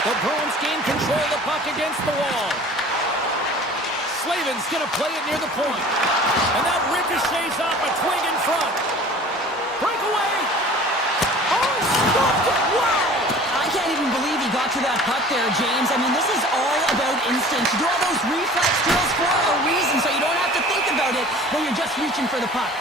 The Bruins gain control of the puck against the wall. Slavin's going to play it near the point. And that ricochets off a twig in front. Breakaway. Oh, he stopped it. Wow. I can't even believe he got to that puck there, James. I mean, this is all about instinct. You do all those reflex drills for a reason, so you don't have to think about it when you're just reaching for the puck.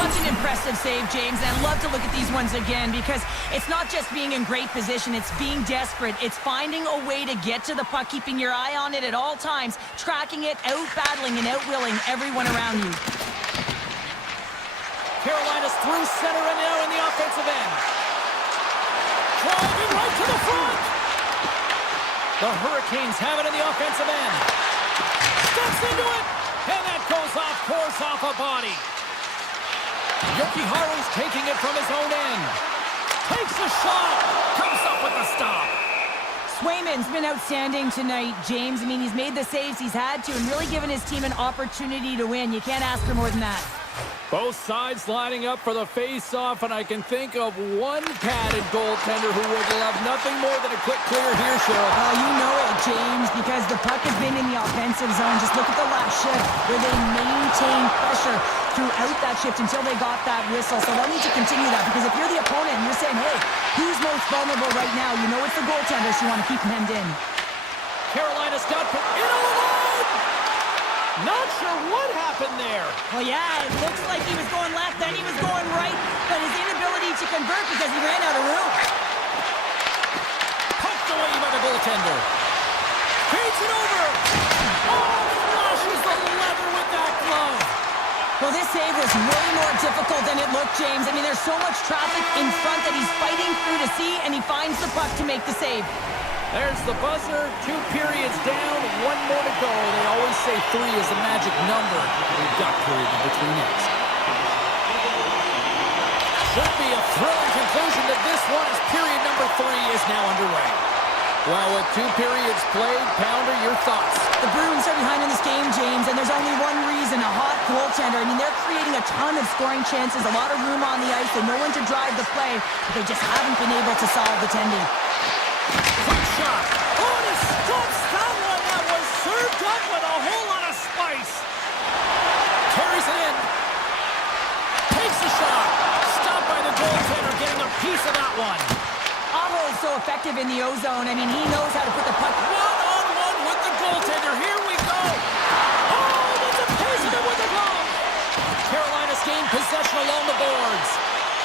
Such an impressive save, James, and I'd love to look at these ones again because it's not just being in great position, it's being desperate. It's finding a way to get to the puck, keeping your eye on it at all times, tracking it, out-battling and out-willing everyone around you. Carolina's through center and now in the offensive end. Driving right to the front. The Hurricanes have it in the offensive end. Steps into it, and that goes off course off a body. Yokiharu's taking it from his own end. Takes the shot. Comes up with the stop. Swayman's been outstanding tonight, James. I mean, he's made the saves he's had to and really given his team an opportunity to win. You can't ask for more than that. Both sides lining up for the face-off, and I can think of one padded goaltender who would love nothing more than a quick clear here, Cheryl. Oh, you know it, James, because the puck has been in the offensive zone. Just look at the last shift where they maintained pressure throughout that shift until they got that whistle. So they'll need to continue that, because if you're the opponent and you're saying, hey, who's most vulnerable right now? You know it's the goaltender, so you want to keep him hemmed in. Carolina's got in on the line! Not sure what happened there. Well, yeah, it looks like he was going left, then he was going right, but his inability to convert because he ran out of room. Poked away by the goaltender. Feeds it over. Oh, flashes the lever with that glove. Well, this save was way more difficult than it looked, James. I mean, there's so much traffic in front that he's fighting through to see, and he finds the puck to make the save. There's the buzzer. 2 periods down, 1 more to go. They always say 3 is the magic number. We've got period number 3 next. Should be a thrilling conclusion to this one as period number 3 is now underway. Well, with 2 periods played, Pounder, your thoughts? The Bruins are behind in this game, James, and there's only one reason, a hot goaltender. I mean, they're creating a ton of scoring chances, a lot of room on the ice, and no one to drive the play, but they just haven't been able to solve the tending. Quick shot. Oh, and he stops that one. That was served up with a whole lot of spice. Carries it in. Takes the shot. Stopped by the goaltender, getting a piece of that one. Aho is so effective in the O-zone. I mean, he knows how to put the puck One-on-one with the goaltender. Here we go. Oh, that's a piece of it with the glove. Carolina's gained possession along the boards.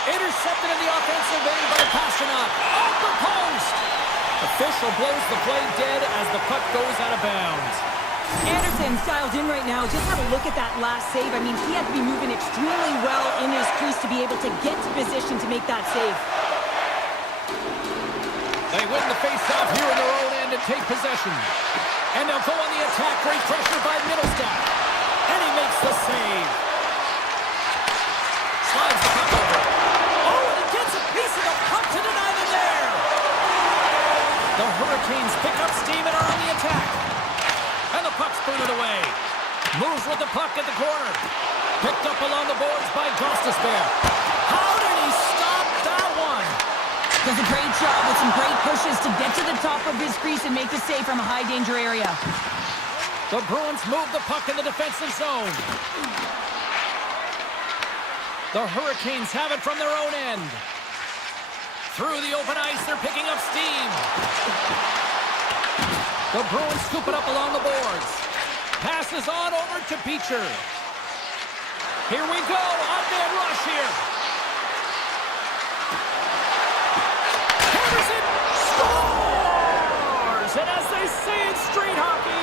Intercepted in the offensive end by Pasternak. Off the post. Official blows the play dead as the puck goes out of bounds. Anderson's dialed in right now. Just have a look at that last save. I mean, he had to be moving extremely well in his crease to be able to get to position to make that save. They win the face-off here in their own end and take possession. And they'll go on the attack, great pressure by Middlestat. And he makes the save. Slides the puck over. Oh, and he gets a piece of the puck to deny them there. The Hurricanes pick up steam and are on the attack. And the puck's booted away. Moves with the puck at the corner. Picked up along the boards by Gostisbehere. How did he stop that one? Does a great job with some great pushes to get to the top of his crease and make the save from a high-danger area. The Bruins move the puck in the defensive zone. The Hurricanes have it from their own end. Through the open ice, they're picking up steam. The Bruins scoop it up along the boards. Passes on over to Beecher. Here we go, off-man rush here. Henderson scores! And as they say in street hockey,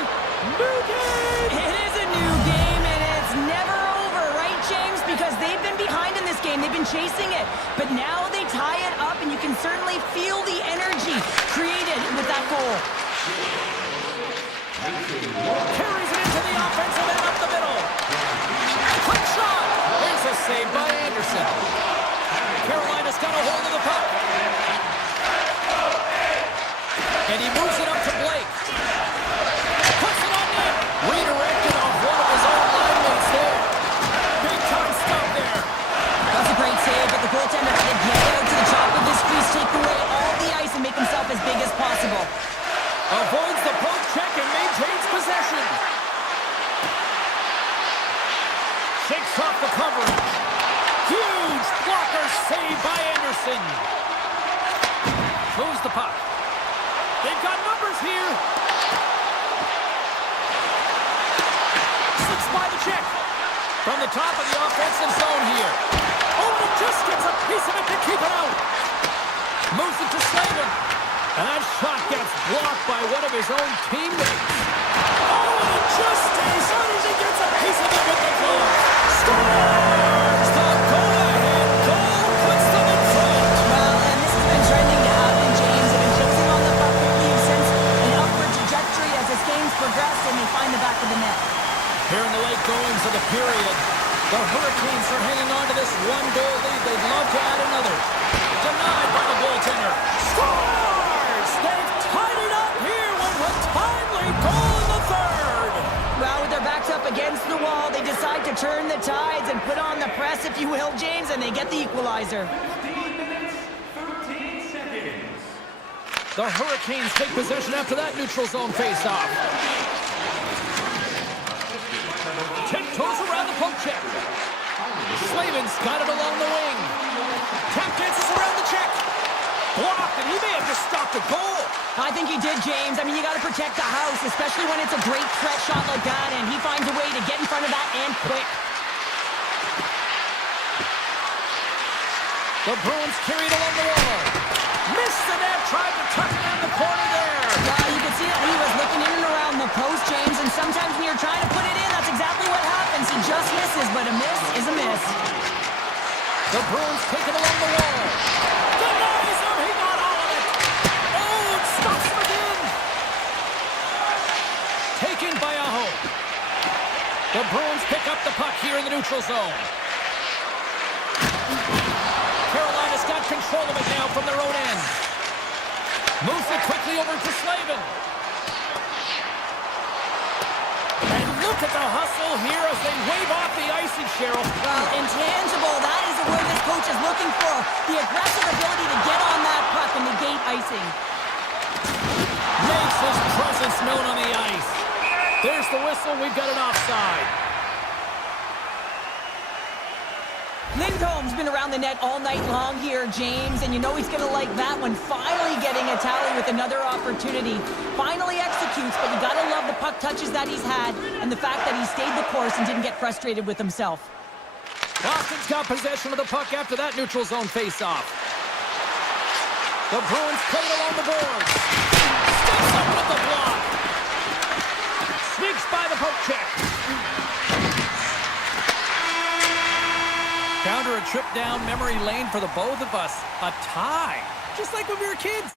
new game! It is a new game, and it's never over, right, James? Because they've been behind in this game. They've been chasing it. But now they tie it up, and you can certainly feel the energy created with that goal. Carries it into the offensive end up the middle. Quick shot! There's a save by Anderson. Carolina's got a hold of the puck. And he moves it up to Blake. Puts it on net. Redirected off one of his own line mates there. Big time stop there. That's a great save, but the goaltender had to get out to the top of his crease, take away all the ice, and make himself as big as possible. Avoids the poke check and maintains possession. Shakes off the coverage. Huge blocker save by Anderson. Moves the puck. They've got numbers here. Slips by the check. From the top of the offensive zone here. Oh, and he just gets a piece of it to keep it out. Moves it to Slavin. And that shot gets blocked by one of his own teammates. Oh, and it just stays on as he gets a piece of it with the glove. Scores! The go-ahead goal puts them in front. Well, and this has been trending to happen, James. They've been chasing on the puck quickly since an upward trajectory as this game's progressed, and they find the back of the net. Here in the late goings of the period, the Hurricanes are hanging on to this one-goal lead. They'd love to add another. Denied by the goaltender. Scores! They've tied it up here with a timely goal in the third. Well, with their backs up against the wall, they decide to turn the tides and put on the press, if you will, James, and they get the equalizer. 15 minutes, 13 seconds. The Hurricanes take possession after that neutral zone face-off. Tiptoes around the poke check. Slavin's got it along the wing. Tap dances around the check. Blocked, and he may have just stopped a goal. I think he did, James. I mean, you got to protect the house, especially when it's a great threat shot like that, and he finds a way to get in front of that and quick. The Bruins carried along the wall. Missed the net, tried to tuck it in the corner there. You can see that he was looking in and around the post, James, and sometimes when you're trying to put it in, that's exactly what happens. He just misses, but a miss is a miss. The Bruins take it along the wall. Denies him, he got all of it. Oh, it stops him again. Taken by Aho. The Bruins pick up the puck here in the neutral zone. Carolina's got control of it now from their own end. Moves it quickly over to Slavin. And look at the hustle here as they wave off the icing, Cheryl. Well, intangible, that is the word this coach is looking for. The aggressive ability to get on that puck and negate icing. Makes his presence known on the ice. There's the whistle. We've got an offside. Lindholm's been around the net all night long here, James, and you know he's going to like that one. Finally getting a tally with another opportunity. Finally executes, but you got to love the puck touches that he's had and the fact that he stayed the course and didn't get frustrated with himself. Boston's got possession of the puck after that neutral zone face-off. The Bruins play it along the boards. Steps up with the block. Sneaks by the poke check. Down to a trip down memory lane for the both of us. A tie. Just like when we were kids.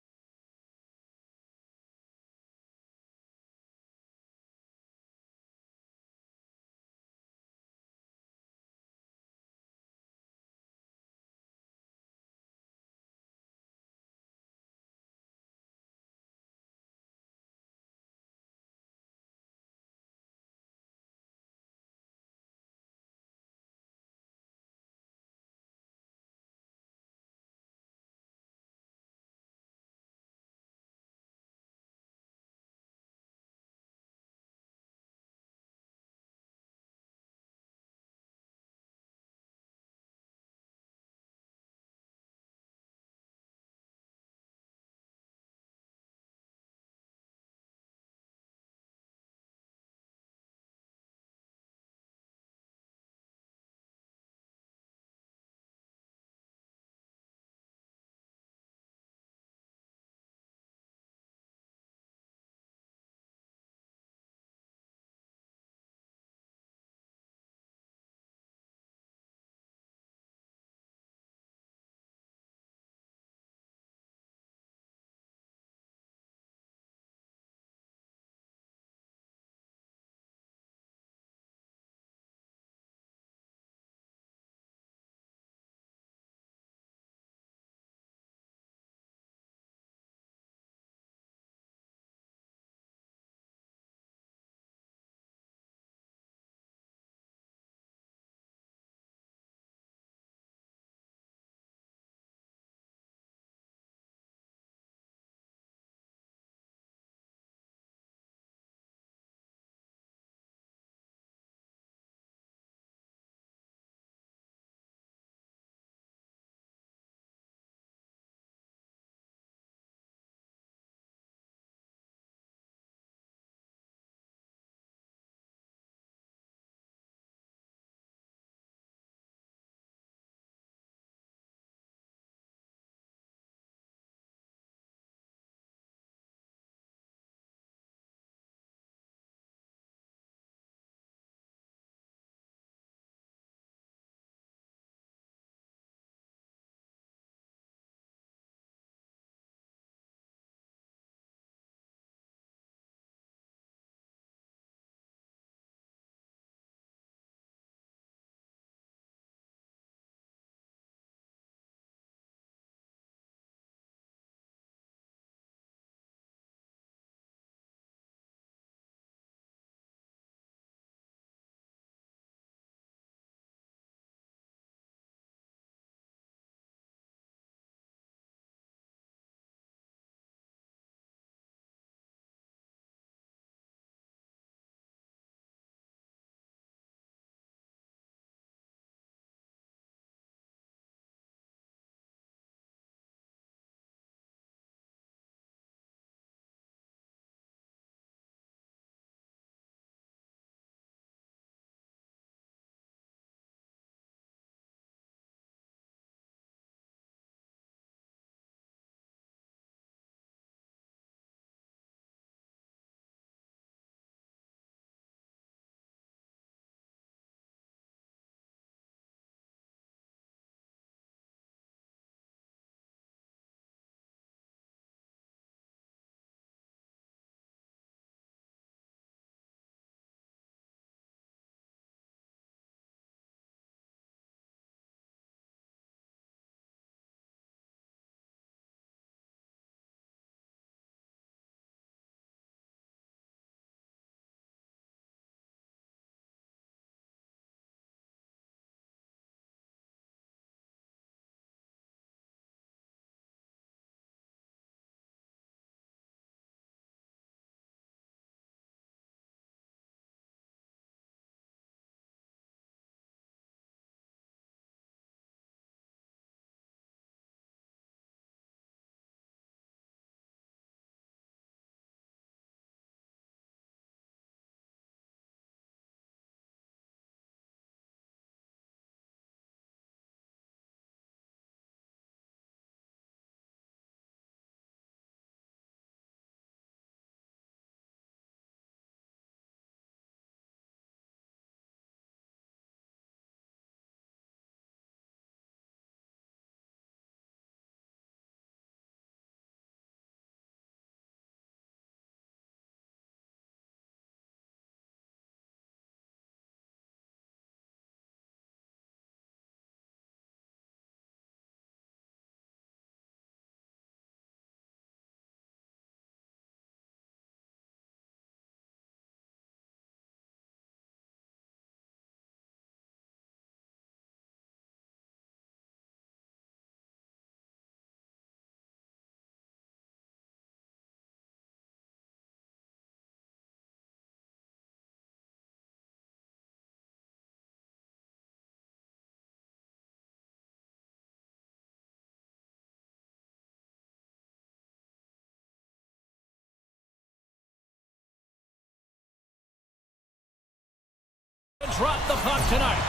drop the puck tonight.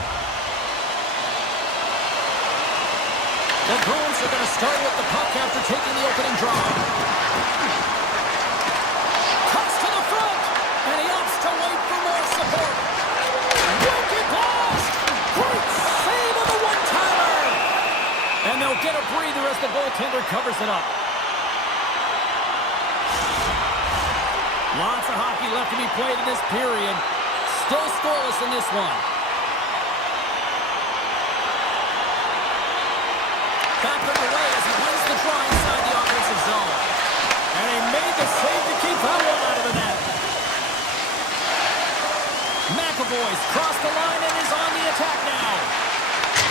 The Bruins are going to start with the puck after taking the opening draw. Cuts to the front, and he opts to wait for more support. Wicked pass! Great save on the one-timer! And they'll get a breather as the goaltender covers it up. Lots of hockey left to be played in this period. Still scoreless in this one. Back underway as he wins the draw inside the offensive zone. And he made the save to keep that one out of the net. McAvoy's crossed the line and is on the attack now.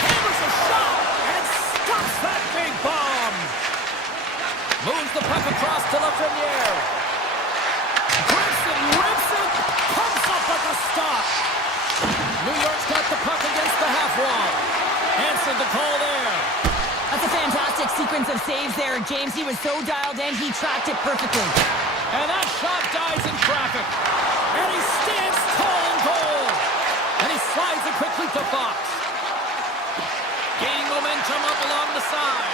Hammers a shot and stops that big bomb. Moves the puck across to Lafreniere. Grips it, rips it, pumps up at the stop. New York's got the puck against the half wall. Answered the call there. That's a fantastic sequence of saves there, James. He was so dialed in, he tracked it perfectly. And that shot dies in traffic. And he stands tall in goal. And he slides it quickly to Fox. Gaining momentum up along the side.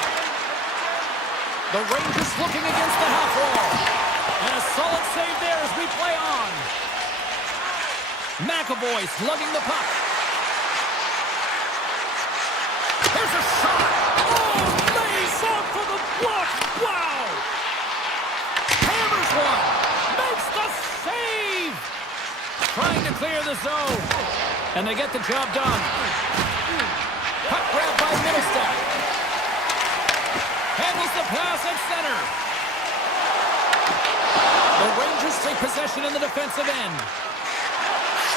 The Rangers looking against the half wall. And a solid save there as we play on. McAvoy slugging the puck. There's a shot. Oh, lays up for the block. Wow. Hammers one. Makes the save. Trying to clear the zone. And they get the job done. Puck grabbed by Middlestat. Handles the pass at center. The Rangers take possession in the defensive end.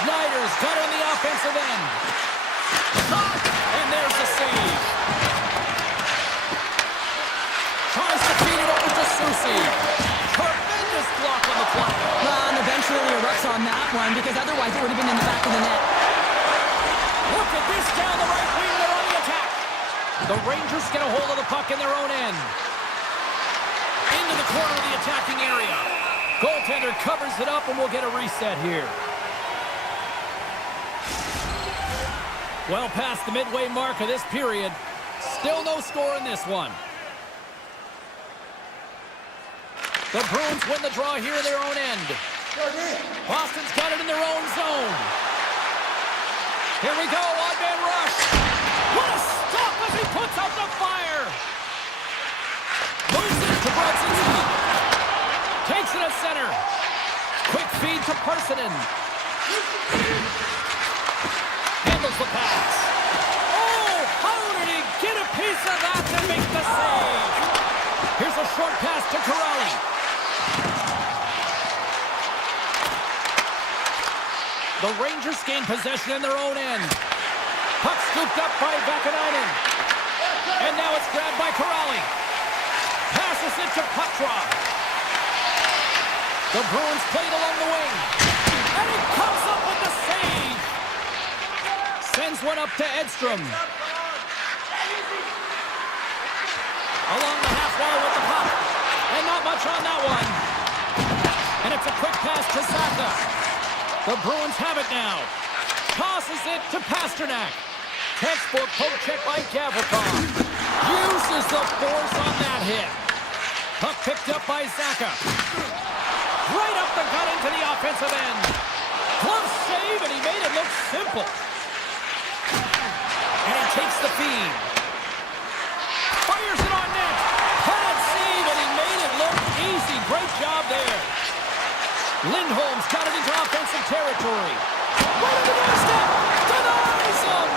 Schneider's got it on the offensive end. Shot, and there's the save. Tries to feed it over to Susi. Tremendous block on the play. Well, and the bench really erupts on that one because otherwise it would have been in the back of the net. Look at this down the right wing. They're on the attack. The Rangers get a hold of the puck in their own end. Into the corner of the attacking area. Goaltender covers it up and we'll get a reset here. Well past the midway mark of this period. Still no score in this one. The Bruins win the draw here in their own end. Boston's got it in their own zone. Here we go, odd-man rush. What a stop as he puts out the fire. Moves it to Brodzinski. Takes it at center. Quick feed to Parsonen. Handles the pass. Oh, how did he get a piece of that to make the save? Here's a short pass to Corrali. The Rangers gain possession in their own end. Puck scooped up by Vakanainen. And now it's grabbed by Corrali. Passes it to Petrov. The Bruins played along the wing. And he comes up with the save. Sends one up to Edstrom. Along the half wall with the puck. And not much on that one. And it's a quick pass to Saka. The Bruins have it now. Tosses it to Pasternak. Textbook poke check by Gavrikov. Uses the force on that hit. Puck picked up by Saka. Right up the gut into the offensive end. Glove save, and he made it look simple. And he takes the feed. Fires it on net. Pad save, and he made it look easy. Great job there. Lindholm's got it into offensive territory. Right on the doorstep. Denies him.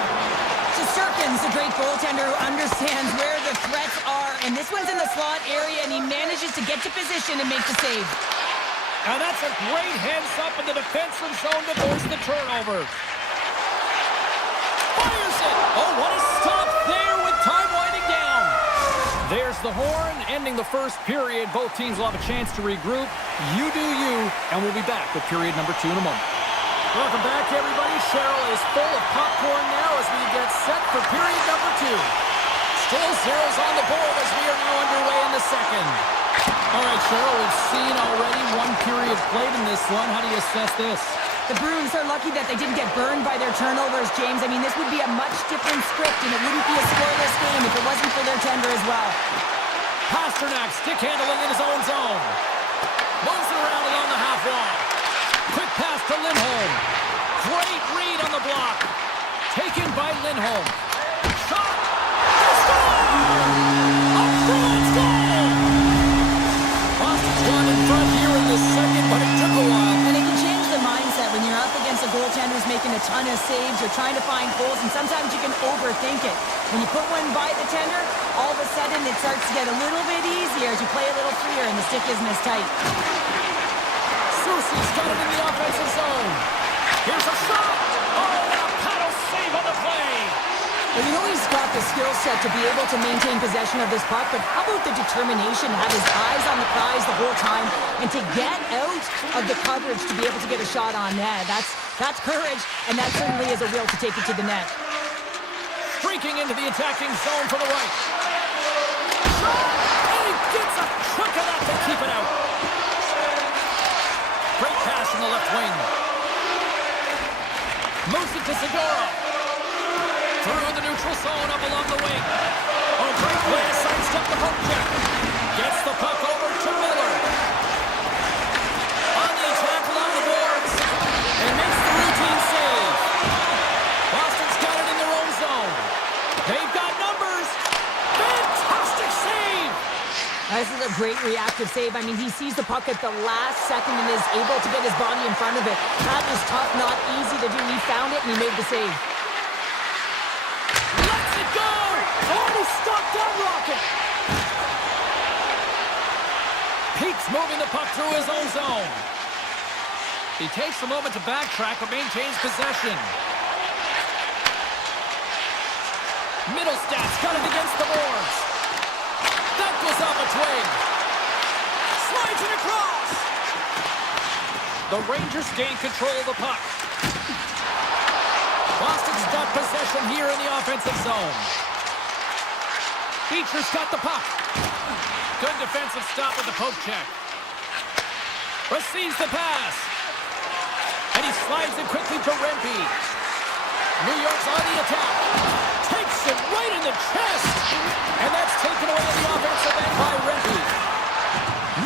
Shesterkin's a great goaltender who understands where the threats are. And this one's in the slot area, and he manages to get to position and make the save. And that's a great heads-up in the defensive zone to force the turnover. Fires it. Oh, what a stop there with time winding down. There's the horn, ending the first period. Both teams will have a chance to regroup. You do you, and we'll be back with period number 2 in a moment. Welcome back, everybody. Cheryl is full of popcorn now as we get set for period number 2. Still zeros on the board as we are now underway in the second. All right, Cheryl, we've seen already one period played in this one. How do you assess this? The Bruins are lucky that they didn't get burned by their turnovers, James. I mean, this would be a much different script, and it wouldn't be a scoreless game if it wasn't for their tender as well. Pasternak stick handling in his own zone. Moves it around along the half wall. Quick pass to Lindholm. Great read on the block. Taken by Lindholm. Shot. Score! A Bruins goal! Boston's gone in front here in the second, but it took a while. And it can change the mindset when you're up against a goaltender who's making a ton of saves. You're trying to find goals, and sometimes you can overthink it. When you put one by the tender, all of a sudden it starts to get a little bit easier as you play a little freer and the stick isn't as tight. Soucy's got it in the offensive zone. Here's a shot. Oh, and a paddle save on the play. Well, you know he's got the skill set to be able to maintain possession of this puck, but how about the determination to have his eyes on the prize the whole time and to get out of the coverage to be able to get a shot on net? That's courage, and that certainly is a will to take it to the net. Streaking into the attacking zone for the right. Shot! And he gets a chunk of that to keep it out. Great pass from the left wing. Moves it to Segura. Through the neutral zone, up along the wing. Oh, great play to sidestep the poke check. Gets the puck over to Miller. On the attack along the boards. And makes the routine save. Boston's got it in their own zone. They've got numbers. Fantastic save. This is a great reactive save. I mean, he sees the puck at the last second and is able to get his body in front of it. That is tough, not easy to do. He found it and he made the save. Lets it go. Oh, he stopped that rocket. Peaks moving the puck through his own zone. He takes a moment to backtrack but maintains possession. Middlestats got it against the boards. That goes off a twig. Slides it across. The Rangers gain control of the puck. Boston's got possession here in the offensive zone. Beecher's got the puck. Good defensive stop with the poke check. Receives the pass. And he slides it quickly to Rempe. New York's on the attack. Takes it right in the chest. And that's taken away in the offensive end by Rempe.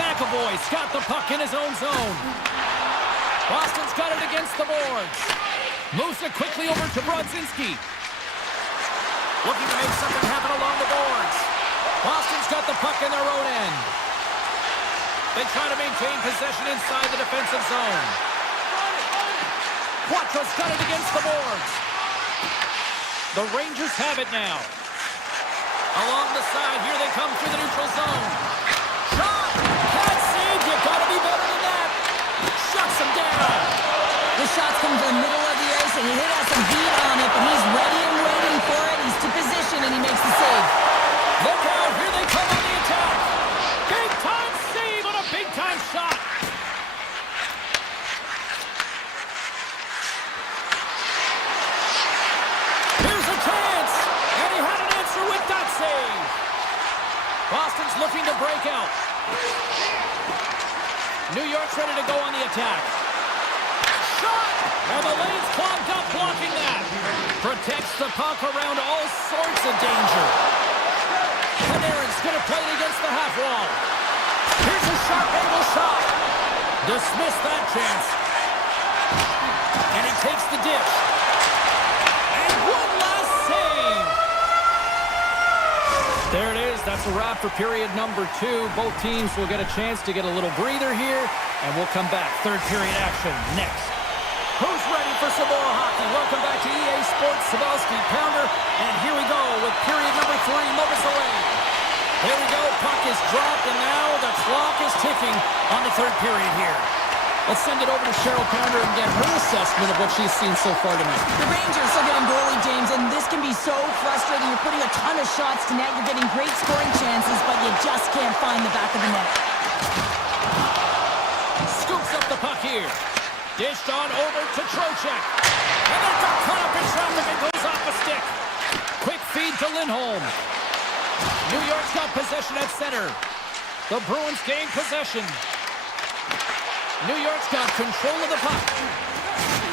McAvoy's got the puck in his own zone. Boston's got it against the boards. Moves it quickly over to Brodzinski. Looking to make something happen along the boards. Boston's got the puck in their own end. They try to maintain possession inside the defensive zone. Quatro's got it against the boards. The Rangers have it now. Along the side, here they come through the neutral zone. Shot! Can't save, you gotta be better than that. Shuts him down. The shot's come to the middle of the ice and he hit has some heat on it, but he's ready and waiting for it. He's to position and he makes the save. Look out, here they come on the attack. Big time save on a big time shot. Here's a chance, and he had an answer with that save. Boston's looking to break out. New York's ready to go on the attack. Shot! And the lane's clogged up, blocking that. Protects the puck around all sorts of danger. Panarin's going to play it against the half wall. Here's a sharp angle shot. Dismissed that chance. And he takes the dish. And one last save. There it is. That's a wrap for period number 2. Both teams will get a chance to get a little breather here, and we'll come back. Third period action next. Who's ready for some more hockey? Welcome back to EA Sports Sabelski Pounder, and here we go with period number 3 moments away. There we go. Puck is dropped, and now the clock is ticking on the third period here. Let's send it over to Cheryl Pounder and get her assessment of what she's seen so far tonight. The Rangers are getting goalie, James, and this can be so frustrating. You're putting a ton of shots to net. You're getting great scoring chances, but you just can't find the back of the net. Scoops up the puck here. Dished on over to Trocheck. And that got caught up in traffic and goes off a stick. Quick feed to Lindholm. New York's got possession at center. The Bruins gain possession. New York's got control of the puck.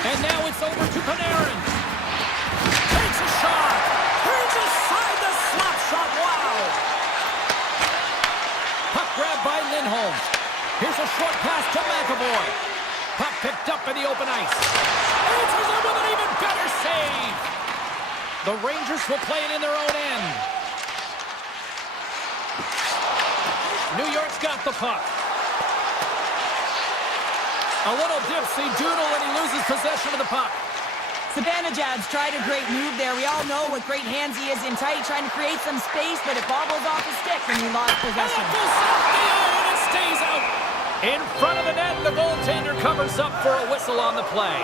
And now it's over to Panarin. Takes a shot. He's aside the slap shot. Wow. Puck grabbed by Lindholm. Here's a short pass to McAvoy. Puck picked up in the open ice. Answers it with an even better save. The Rangers will play it in their own end. New York's got the puck. A little dipsy doodle and he loses possession of the puck. Zibanejad's tried a great move there. We all know what great hands he is in tight, trying to create some space, but it bobbles off his stick when he lost possession. And it stays out. In front of the net, the goaltender covers up for a whistle on the play.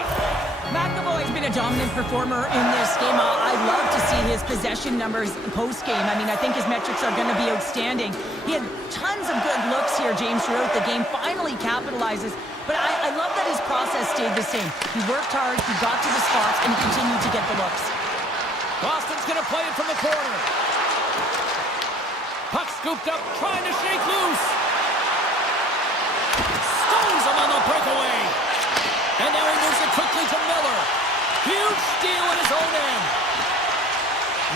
McAvoy's been a dominant performer in this game. I love to see his possession numbers post-game. I mean, I think his metrics are going to be outstanding. He had tons of good looks here, James, throughout the game. Finally capitalizes. But I love that his process stayed the same. He worked hard, he got to the spots, and he continued to get the looks. Boston's going to play it from the corner. Puck scooped up, trying to shake loose. Stones him on the breakaway. And now he moves it quickly to Miller. Huge steal at his own end.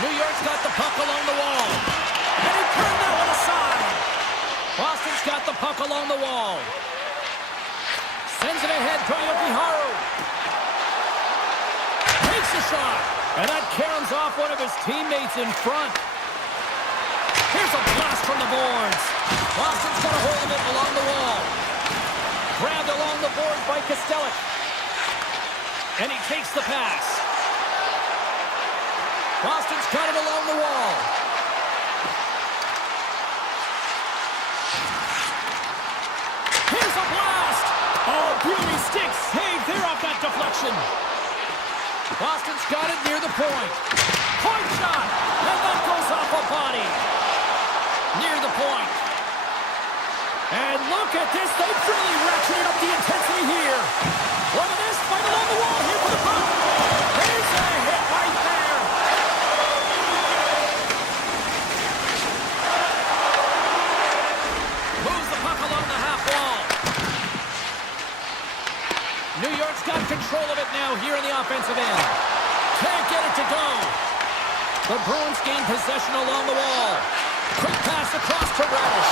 New York's got the puck along the wall. And he turned that one aside. Boston's got the puck along the wall. Sends it ahead to Yokiharu. Takes a shot. And that caroms off one of his teammates in front. Here's a blast from the boards. Boston's got a hold of it along the wall. Grabbed along the boards by Kostelic. And he takes the pass. Boston's got it along the wall. Here's a blast. Oh, beauty sticks. Save there off that deflection. Boston's got it near the point. Point shot. And that goes off a body. Near the point. And look at this. They've really ratcheted up the intensity here. Look at this. Fight along the wall here for the puck. There's a hit right there. Moves the puck along the half wall. New York's got control of it now here in the offensive end. Can't get it to go. The Bruins gain possession along the wall. Quick pass across to Radish.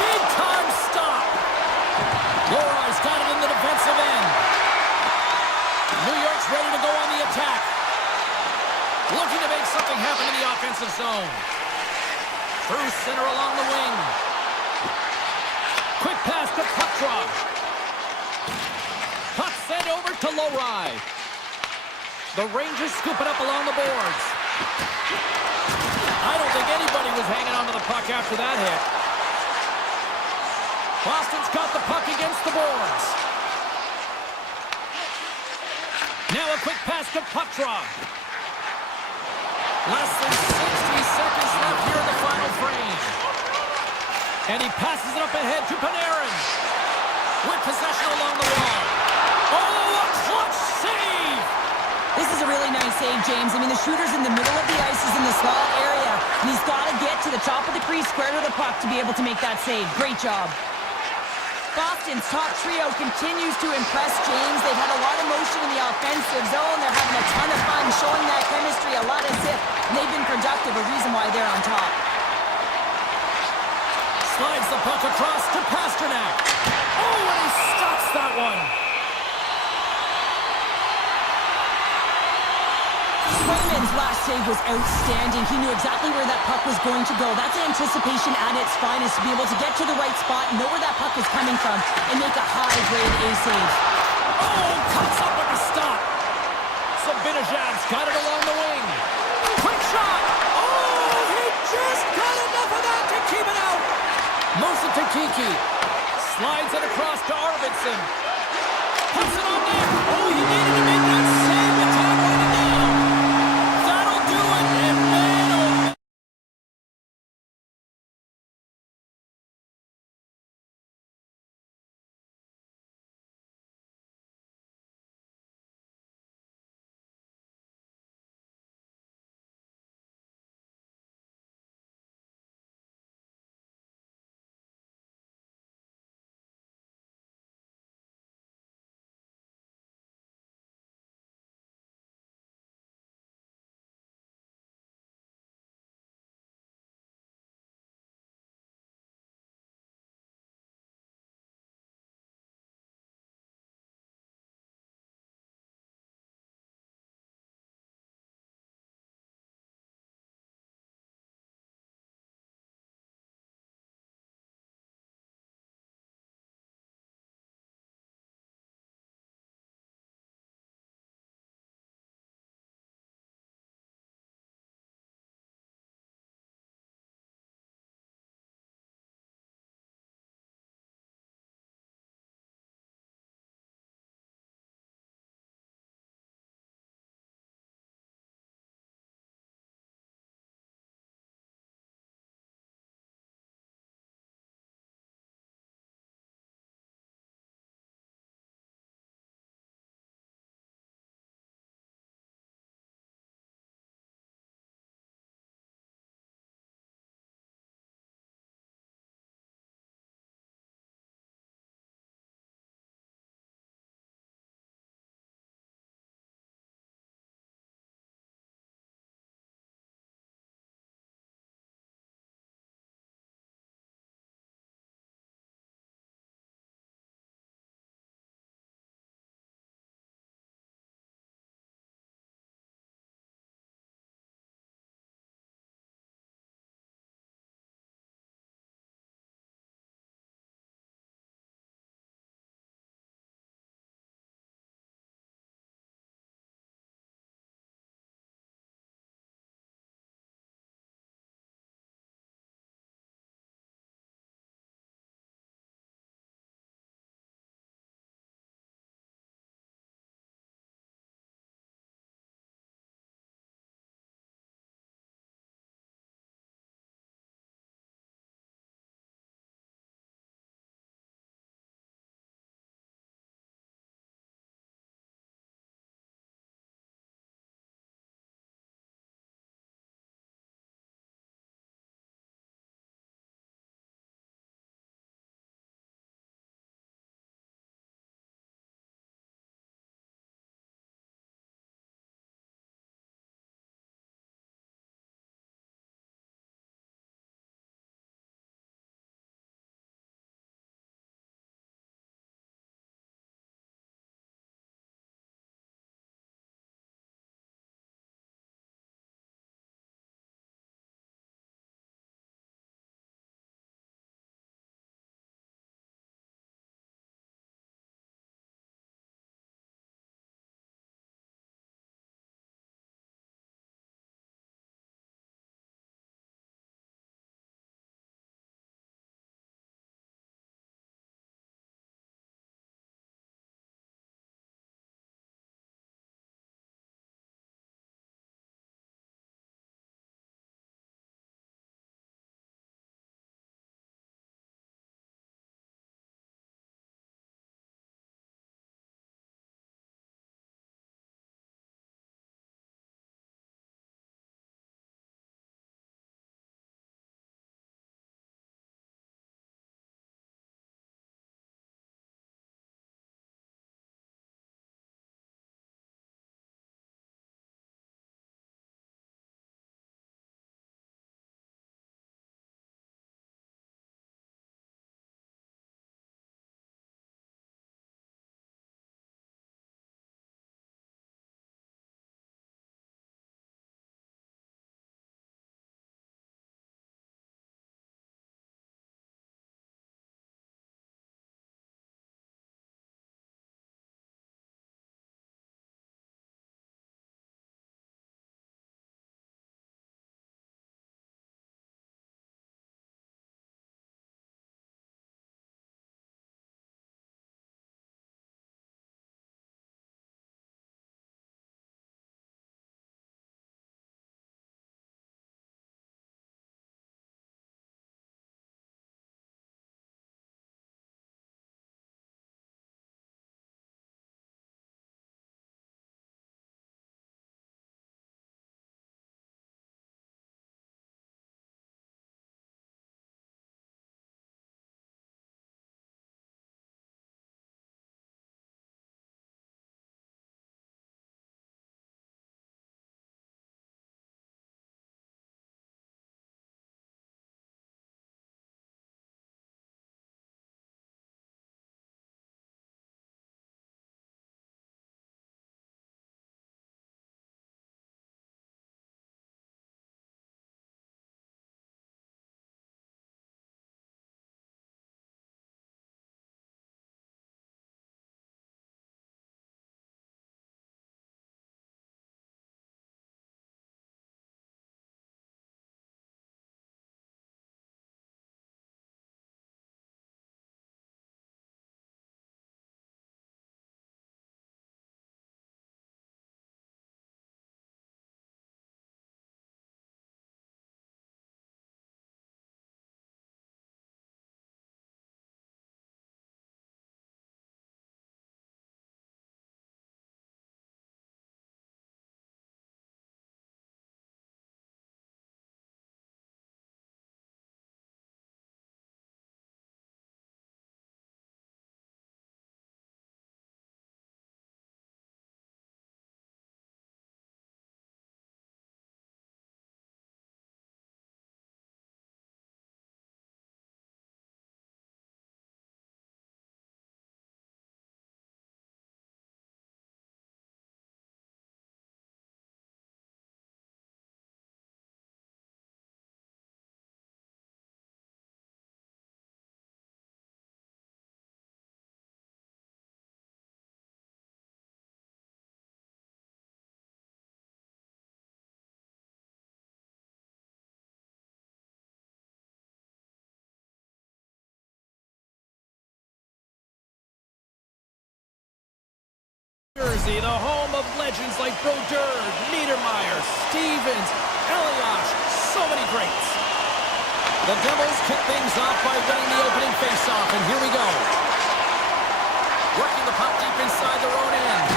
Big time stop. Lorai's got it in the defensive end. New York's ready to go on the attack. Looking to make something happen in the offensive zone. Through center along the wing. Quick pass to Puckdraw. Puck sent over to Lorai. The Rangers scoop it up along the boards. I don't think anybody was hanging on to the puck after that hit. Boston's got the puck against the boards. Now a quick pass to Puckdraw. Less than 60 seconds left here in the final frame. And he passes it up ahead to Panarin. With possession along the wall. Oh, a clutch save! This is a really nice save, James. I mean, the shooter's in the middle of the ice, is in the slot area, and he's got to get to the top of the crease, square to the puck, to be able to make that save. Great job. Boston's top trio continues to impress, James. They've had a lot of motion in the offensive zone. They're having a ton of fun, showing that chemistry, a lot of zip, and they've been productive, a reason why they're on top. Slides the puck across to Pasternak. Oh, and he stops that one. Swayman's last save was outstanding. He knew exactly where that puck was going to go. That's anticipation at its finest, to be able to get to the right spot, know where that puck is coming from, and make a high-grade A save. Oh, cuts up with a stop. Zibanejad's got it along the wing. Quick shot. Oh, he just got enough of that to keep it out. Moves it to Kiki. Slides it across to Arvidsson. Puts it on net. Oh, he needed to make that save. The time running down. That'll do it. And man, oh, Jersey, the home of legends like Brodeur, Niedermeyer, Stevens, Elias, so many greats. The Devils kick things off by winning the opening faceoff, and here we go. Working the puck deep inside their own end.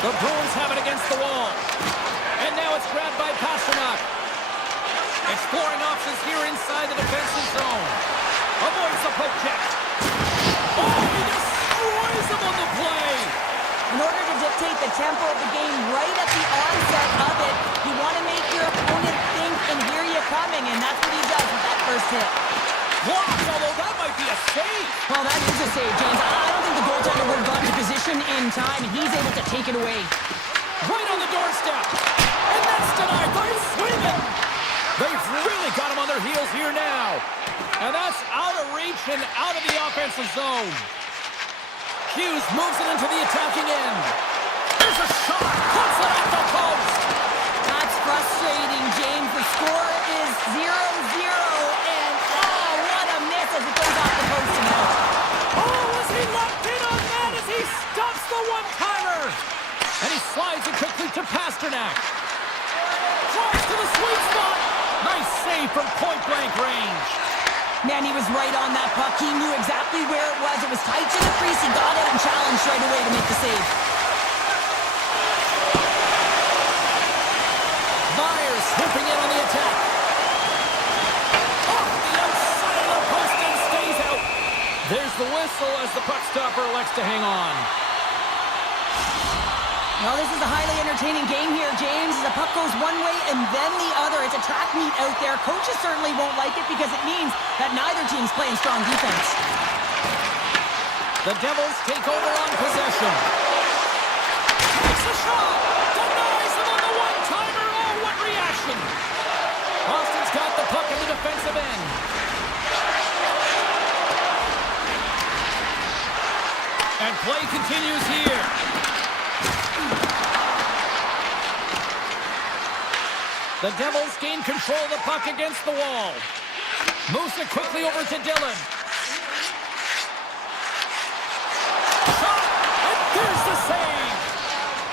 The Bruins have it against the wall. And now it's grabbed by Pasternak. Exploring options here inside the defensive zone. Avoids the poke check. Oh, he destroys him on the play. In order to dictate the tempo of the game right at the onset of it, you want to make your opponent think and hear you coming, and that's what he does with that first hit. Blocked, although that might be a save. Well, that is a save, James. I don't think the goaltender would have gotten to position in time, and he's able to take it away. Right on the doorstep. And that's denied by Sweden. They've really got him on their heels here now. And that's out of reach and out of the offensive zone. Hughes moves it into the attacking end. There's a shot. Puts it off the post. That's frustrating, James. The score is 0-0, and oh, what a miss as it goes off the post and out. Oh, was he locked in on that as he stops the one-timer? And he slides it quickly to Pasternak. Tries to the sweet spot. Nice save from point-blank range. Man, he was right on that puck. He knew exactly where it was. It was tight to the crease. He got out and challenged right away to make the save. Myers swooping in on the attack. Off the outside of the post and stays out. There's the whistle as the puck stopper elects to hang on. Well, this is a highly entertaining game here, James. The puck goes one way and then the other. It's a track meet out there. Coaches certainly won't like it because it means that neither team's playing strong defense. The Devils take over on possession. Takes a shot. Denies him on the one-timer. Oh, what reaction. Boston's got the puck in the defensive end. And play continues here. The Devils gain control of the puck against the wall. Moves it quickly over to Dillon. Shot! And there's the save!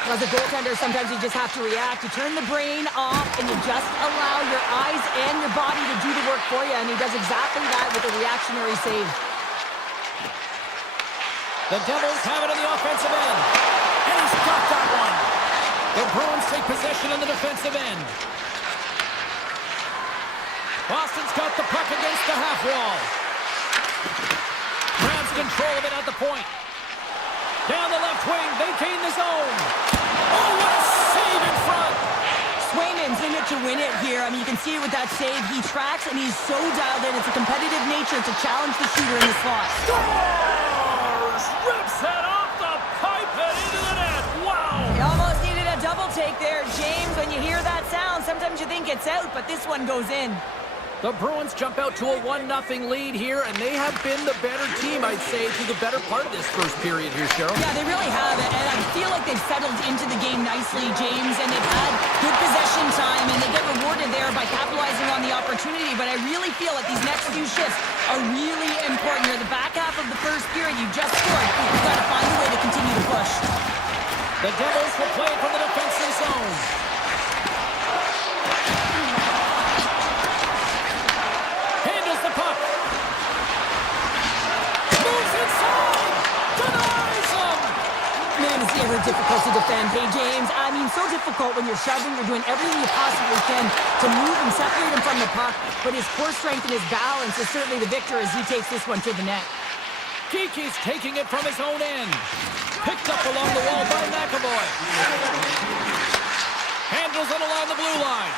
As a goaltender, sometimes you just have to react. You turn the brain off and you just allow your eyes and your body to do the work for you. And he does exactly that with a reactionary save. The Devils have it in the offensive end. And he's got that one. The Bruins take possession in the defensive end. Boston's got the puck against the half wall. Grabs control of it at the point. Down the left wing, they gain the zone. Oh, what a save in front. Swayman's in it to win it here. I mean, you can see it with that save. He tracks and he's so dialed in. It's a competitive nature to challenge the shooter in the slot. Scores! Rips it off the pipe and into the net. Wow! He almost needed a double take there, James. When you hear that sound, sometimes you think it's out, but this one goes in. The Bruins jump out to a 1-0 lead here, and they have been the better team, I'd say, through the better part of this first period here, Cheryl. Yeah, they really have it, and I feel like they've settled into the game nicely, James, and they've had good possession time, and they get rewarded there by capitalizing on the opportunity, but I really feel like these next few shifts are really important. You're the back half of the first period, you just scored. You've got to find a way to continue to push. The Devils will play it from the defensive zone. Ever difficult to defend. Hey, James, I mean, so difficult when you're shoving, you're doing everything you possibly can to move and separate him from the puck, but his core strength and his balance is certainly the victor as he takes this one to the net. Kiki's taking it from his own end. Picked up along the wall by McAvoy. Handles it along the blue line.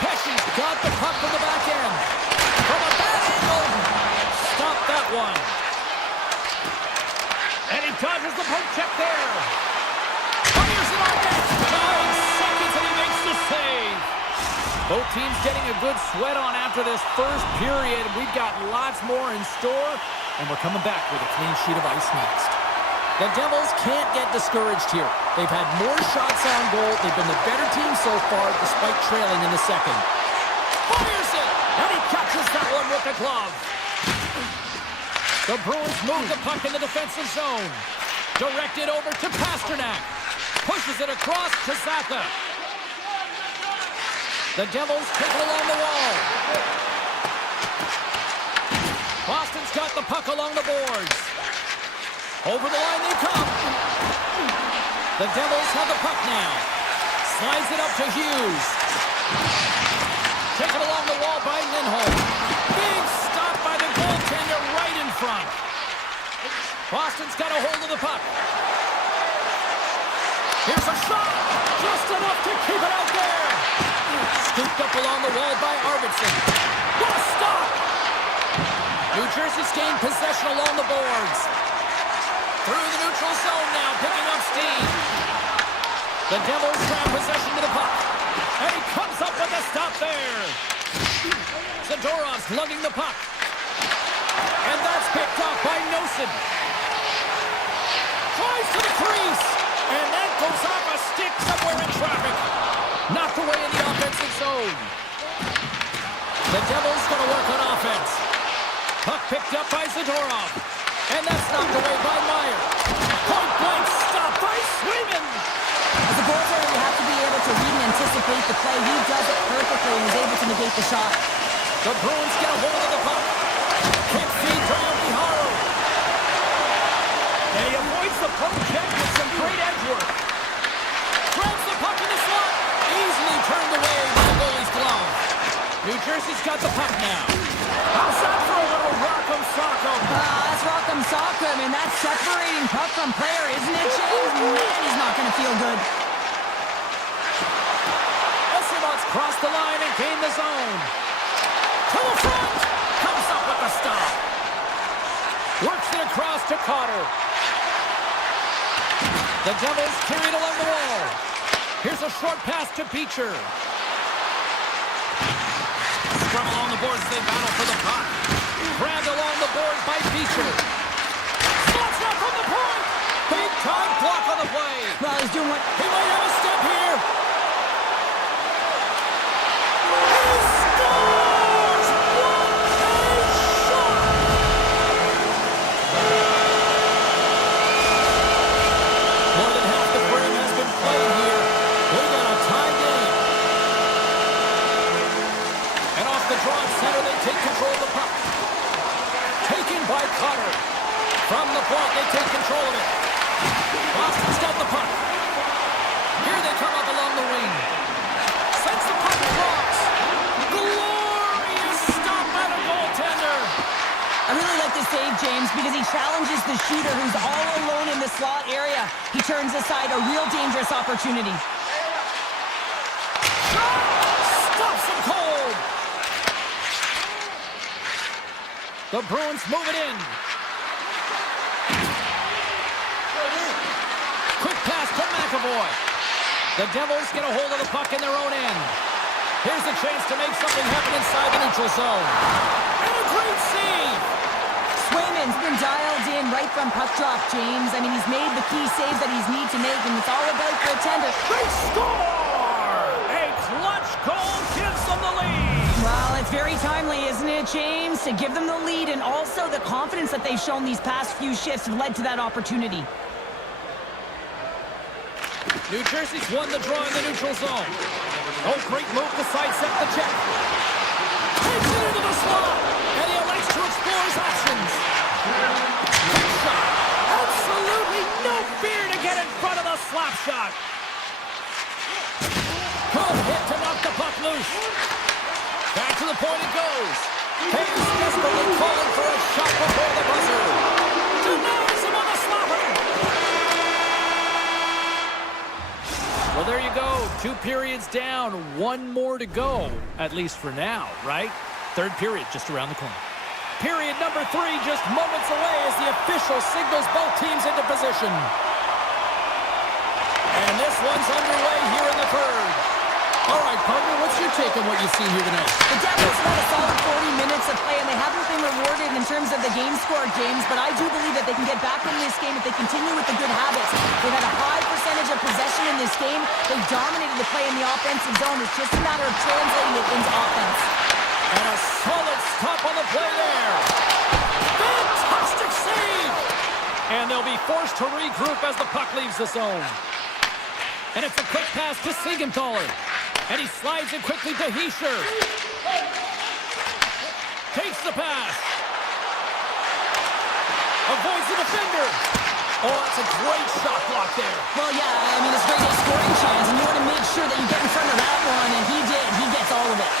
Pesci's got the puck from the back end. From a bad angle. Stop that one. And he dodges the poke check there. Fires it on net. 9 seconds and he makes the save. Both teams getting a good sweat on after this first period. We've got lots more in store, and we're coming back with a clean sheet of ice next. The Devils can't get discouraged here. They've had more shots on goal. They've been the better team so far, despite trailing in the second. Fires it, and he catches that one with the glove. The Bruins move the puck in the defensive zone. Directed over to Pasternak. Pushes it across to Zaka. The Devils take it along the wall. Boston's got the puck along the boards. Over the line they come. The Devils have the puck now. Slides it up to Hughes. Taken along the wall by Lindholm. Big stop by the goaltender right in front. Boston's got a hold of the puck. Here's a shot. Just enough to keep it out there. Scooped up along the wall by Arvidsson. What a stop! New Jersey's gained possession along the boards. Through the neutral zone now, picking up steam. The Devils grab possession to the puck. And he comes up with a stop there. Zadorov's lugging the puck. And that's picked off by Nosen. Tries to the crease. And that goes off a stick somewhere in traffic. Knocked away in the offensive zone. The Devils going to work on offense. Puck picked up by Zadorov. And that's knocked away by Meyer. Point blank stop by Sweden. As a goaltender, you have to be able to read and anticipate the play. He does it perfectly and is able to negate the shot. The Bruins get a hold of the puck. Can't feed down Miharu. And he avoids the poke check with some great edge work. Grabs the puck in the slot. Easily turned away by the goalie's glove. New Jersey's got the puck now. How's that for a little rock'em sock'em? That's rock'em sock'em, and that's separating puck from player, isn't it, James? Man, he's not going to feel good. Esimov's crossed the line and gained the zone. To the front. Comes up with the stop. Works it across to Carter. The Devils carry it along the wall. Here's a short pass to Beecher. Scrum along the boards, they battle for the puck. Grabbed along the boards by Beecher. Slots up from the point. Big time block on the play. Well, he's doing what... He might have a step here. He scores! What a shot! More than half the frame has been played here. We got a tie game. And off the draw center, they take control of the puck. Taken by Cutter. From the point, they take control of it. Boston's got the puck. Here they come up along the wing. Sends the puck across. Glorious stop by the goaltender. I really like this save, James, because he challenges the shooter who's all alone in the slot area. He turns aside a real dangerous opportunity. Shot! Stops him cold. The Bruins move it in. Quick pass to McAvoy. The Devils get a hold of the puck in their own end. Here's a chance to make something happen inside the neutral zone. And a great save. Swayman's been dialed in right from puck drop, James. I mean, he's made the key saves that he's need to make, and it's all about for a tender. They score! A clutch goal gives them the lead. Well, it's very timely, isn't it, James? To give them the lead, and also the confidence that they've shown these past few shifts have led to that opportunity. New Jersey's won the draw in the neutral zone. Oh, great move to sidestep the check. Takes it into the slot, and he elects to explore his options. Quick shot. Absolutely no fear to get in front of the slap shot. Good hit to knock the puck loose. Back to the point it goes. Hayes desperately calling for a shot before the buzzer. Denies him on the slapper. Well, there you go. 2 periods down, 1 more to go, at least for now, right? Third period just around the corner. Period number 3 just moments away as the official signals both teams into position. And this one's underway here in the third. All right, partner, what's your take on what you've seen here tonight? The Devils had a solid 40 minutes of play, and they haven't been rewarded in terms of the game score, James, but I do believe that they can get back in this game if they continue with the good habits. They've had a high percentage of possession in this game. They've dominated the play in the offensive zone. It's just a matter of translating it into offense. And a solid stop on the play there. Fantastic be forced to regroup as the puck leaves the zone. And it's a quick pass to Siegenthaler. And he slides it quickly to Hischer. Takes the pass. Avoids the defender. Oh, that's a great shot block there. Well, yeah, I mean, it's a great scoring chance, and you want to make sure that you get in front of that one, and he did. He gets all of it.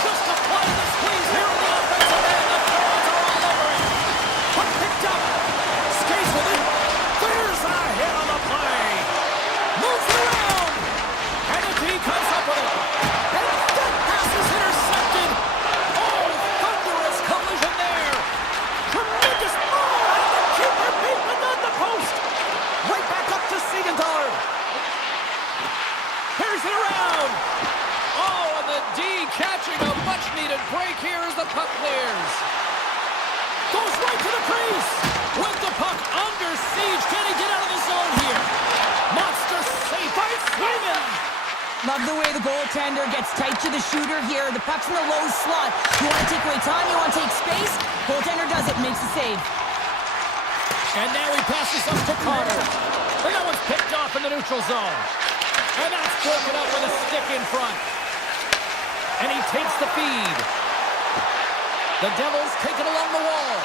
Just applying the squeeze here on the offensive end. The forwards are all over it. Puck picked up. Skates with it. Clears a hit on the play. Moves it around. And the D comes up with it. And that pass is intercepted. Oh, thunderous collision there. Tremendous move. And the keeper beat, but not the post. Right back up to Siegenthaler. Here's it around. Oh, and the D catching a much-needed break here as the puck clears. Goes right to the crease. With the puck under siege. Can he get out of the zone here? Monster save by Swayman. Love the way the goaltender gets tight to the shooter here. The puck's in the low slot. You want to take away time, you want to take space. Goaltender does it, makes the save. And now he passes up to Carter. And that one's picked off in the neutral zone. And that's broken up with a stick in front. And he takes the feed. The Devils take it along the wall.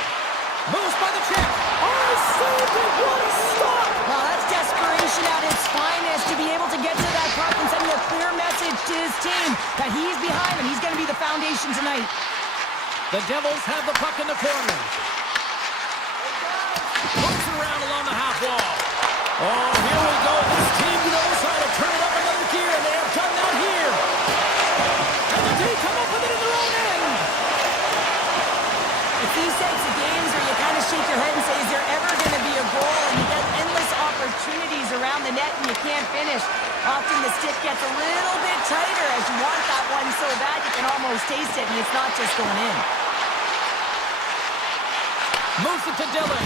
Moves by the check. Oh, saved it. What a stop. Well, that's desperation at its finest, to be able to get to that puck and sending a clear message to his team that he's behind him. He's going to be the foundation tonight. The Devils have the puck in the corner. Moves around along the half wall. Oh, here we go. This team knows how to turn it up another gear, and they have done that here. And the D come up with it in their own end. It's these types of games where you kind of shake your head and say, is there ever going to be a goal? And you get endless opportunities around the net and you can't finish. Often the stick gets a little bit tighter as you want that one so bad you can almost taste it, and it's not just going in. Moves it to Dillon.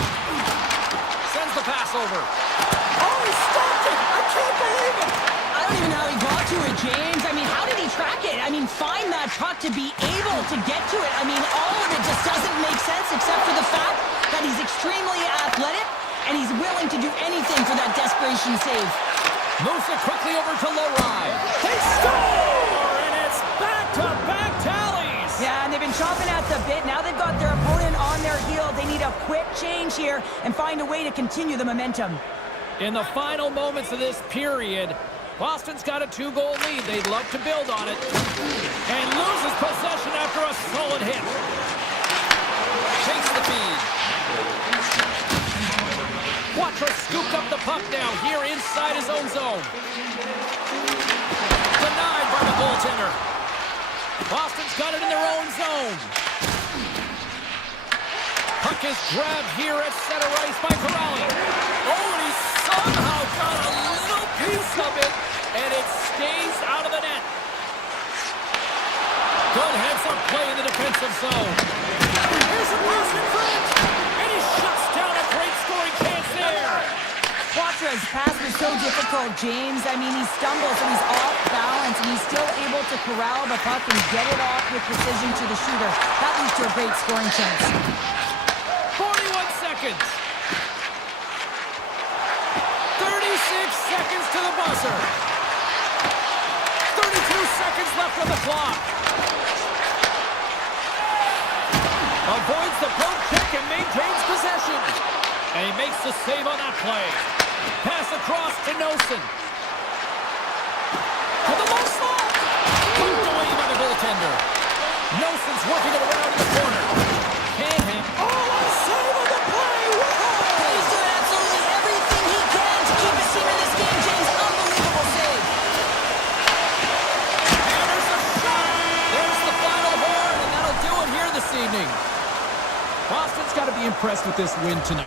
Sends the pass over. Oh, he stopped it! I can't believe it! I don't even know how he got to it, James. I mean, how did he track it? I mean, find that puck to be able to get to it. I mean, all of it just doesn't make sense except for the fact that he's extremely athletic and he's willing to do anything for that desperation save. Moves it quickly over to Lowry. They score! And it's back-to-back tallies! Yeah, and they've been chopping at the bit. Now they've got their opponent on their heel. They need a quick change here and find a way to continue the momentum. In the final moments of this period, Boston's got a 2-goal lead. They'd love to build on it. And loses possession after a solid hit. Takes the feed. Quatra scooped up the puck now here inside his own zone. Denied by the goaltender. Boston's got it in their own zone. Puck is grabbed here at center ice by Corrali. Oh, and he somehow got a little piece of it, and it stays out of the net. Good heads-up play in the defensive zone. Here's a pass in front, and he shuts down a great scoring chance there. Quatra's pass was so difficult, James. I mean, he stumbles and he's off balance, and he's still able to corral the puck and get it off with precision to the shooter. That leads to a great scoring chance. 41 seconds. 36 seconds to the buzzer. 32 seconds left on the clock. Avoids the poke check and maintains possession. And he makes the save on that play. Pass across to Nosen. To the low slot. Poked away by the goaltender. Nosen's working it around in the corner. Can't hit. Oh, what a save on the play! Whoa! He's doing absolutely everything he can to keep his team in this game, James. Unbelievable save. And there's a shot. There's the final horn, and that'll do it here this evening. Boston's got to be impressed with this win tonight.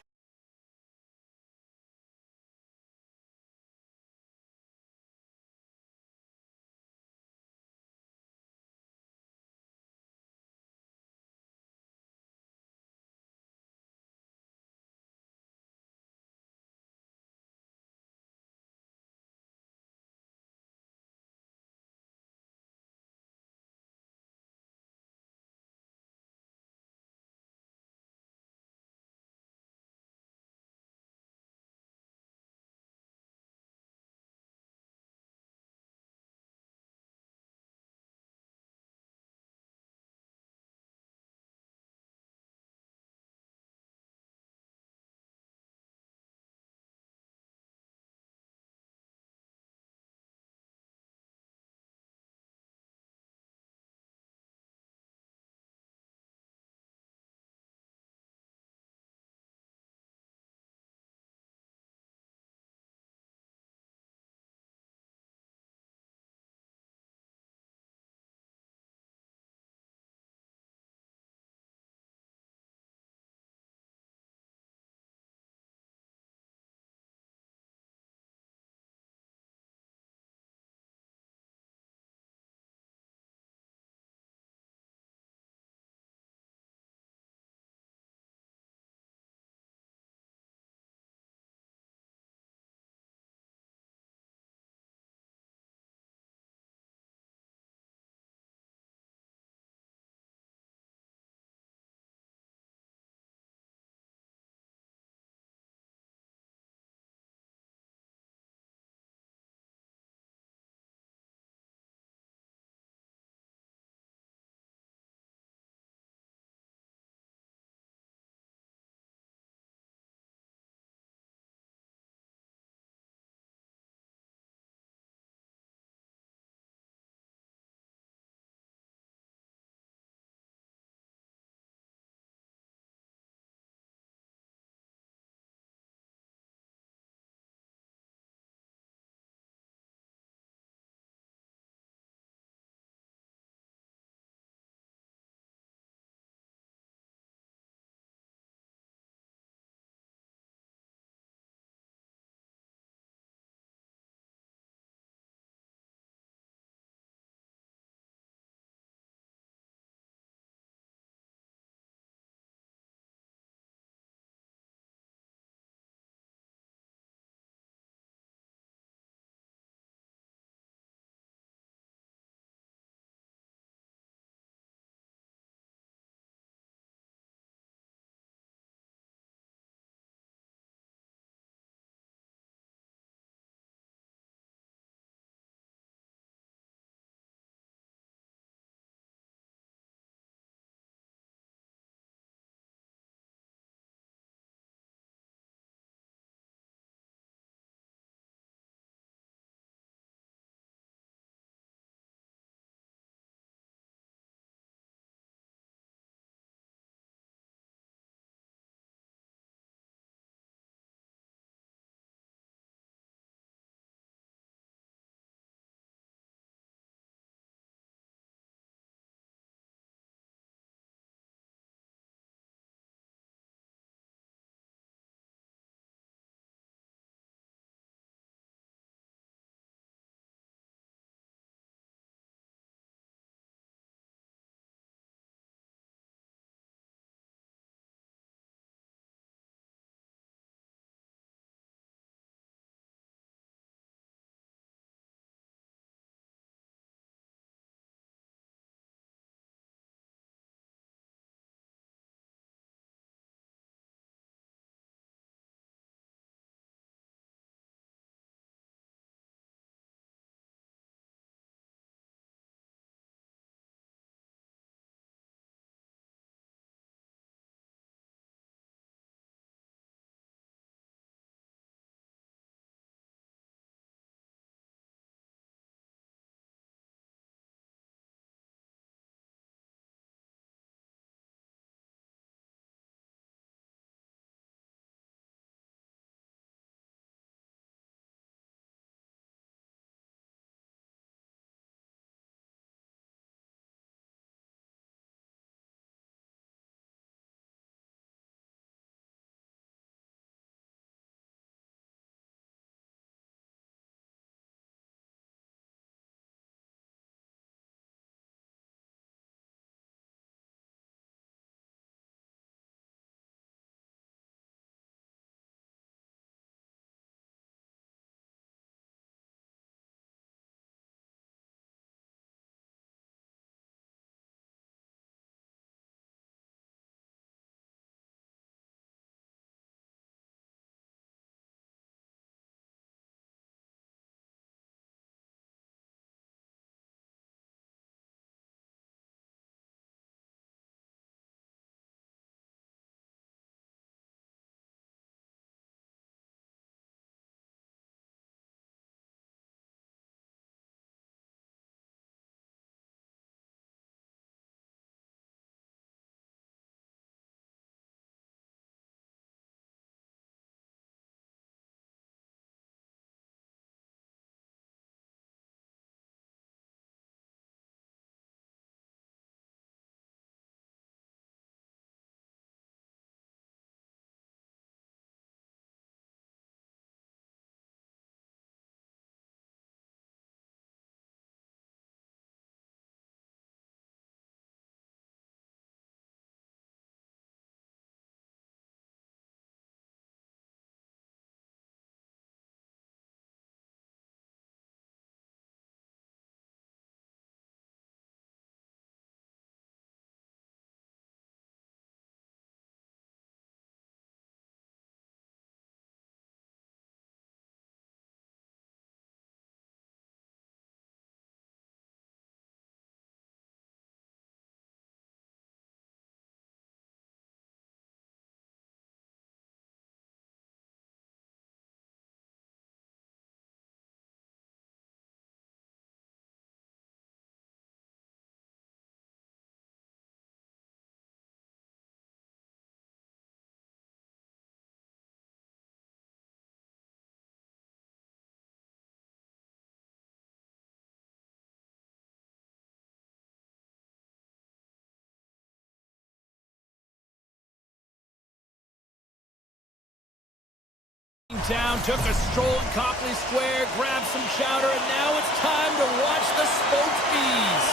down, took a stroll in Copley Square, grabbed some chowder, and now it's time to watch the spokes ease.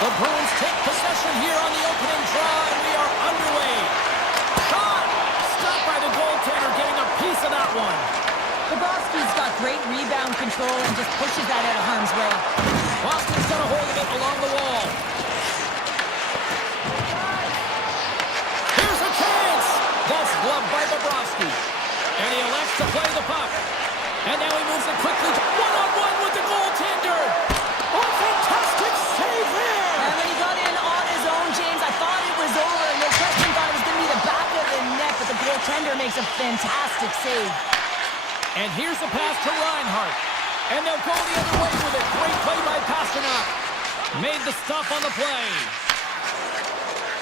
The Bruins take possession here on the opening draw, and we are underway. Shot! Stopped by the goaltender, getting a piece of that one. Bobrovsky's got great rebound control and just pushes that out of harm's way. Boston's got a hold of it along the wall. Here's a chance! That's gloved by Bobrovsky. And he elects to play the puck. And now he moves it quickly to one-on-one with the goaltender. Oh, fantastic save there! And when he got in on his own, James, I thought it was over. No question, thought it was going to be the back of the net, but the goaltender makes a fantastic save. And here's a pass to Reinhart. And they'll go the other way with it. Great play by Pasternak. Made the stop on the play.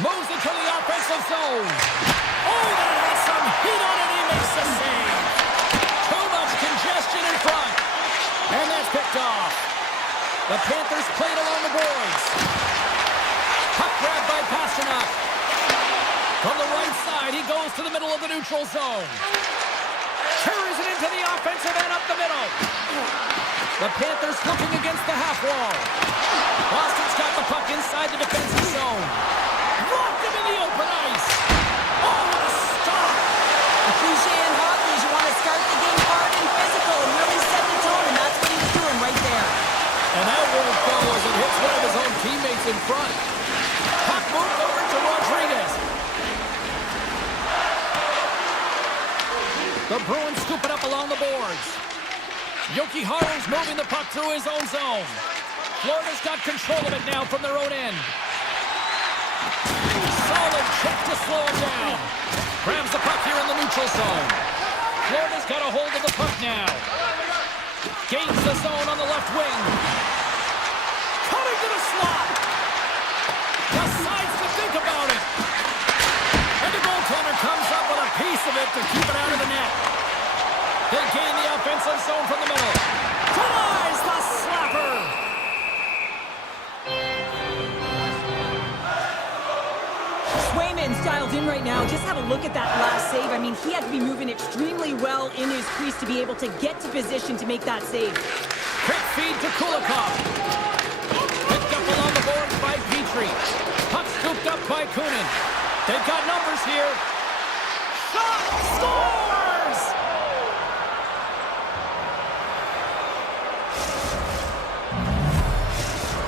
Moves into the offensive zone. Oh, that has some heat on it. He makes the save. Too much congestion in front. And that's picked off. The Panthers played along the boards. Puck grab by Pasternak. From the right side, he goes to the middle of the neutral zone. Carries it into the offensive end up the middle. The Panthers looking against the half wall. Boston's got the puck inside the defensive zone. Locked him in the open ice. Oh, what a stop! The cliche in hockey is you want to start the game hard and physical and really set the tone, and that's what he was doing right there. And that won't go as it hits one of his own teammates in front. Puck moved over to Rodriguez. The Bruins scoop it up along the boards. Yoki Haru's moving the puck through his own zone. Florida's got control of it now from their own end. Solid check to slow him down. Grabs the puck here in the neutral zone. Florida's got a hold of the puck now. Gains the zone on the left wing. Cutting to the slot. Decides to think about it. And the goaltender comes up with a piece of it to keep it out of the net. They gain the offensive zone from the middle. Denies the slapper. Swayman's dialed in right now. Just have a look at that last save. I mean, he had to be moving extremely well in his crease to be able to get to position to make that save. Quick feed to Kulikov. Picked up along the boards by Petrie. Puck scooped up by Kunin. They've got numbers here. Shot! Scores!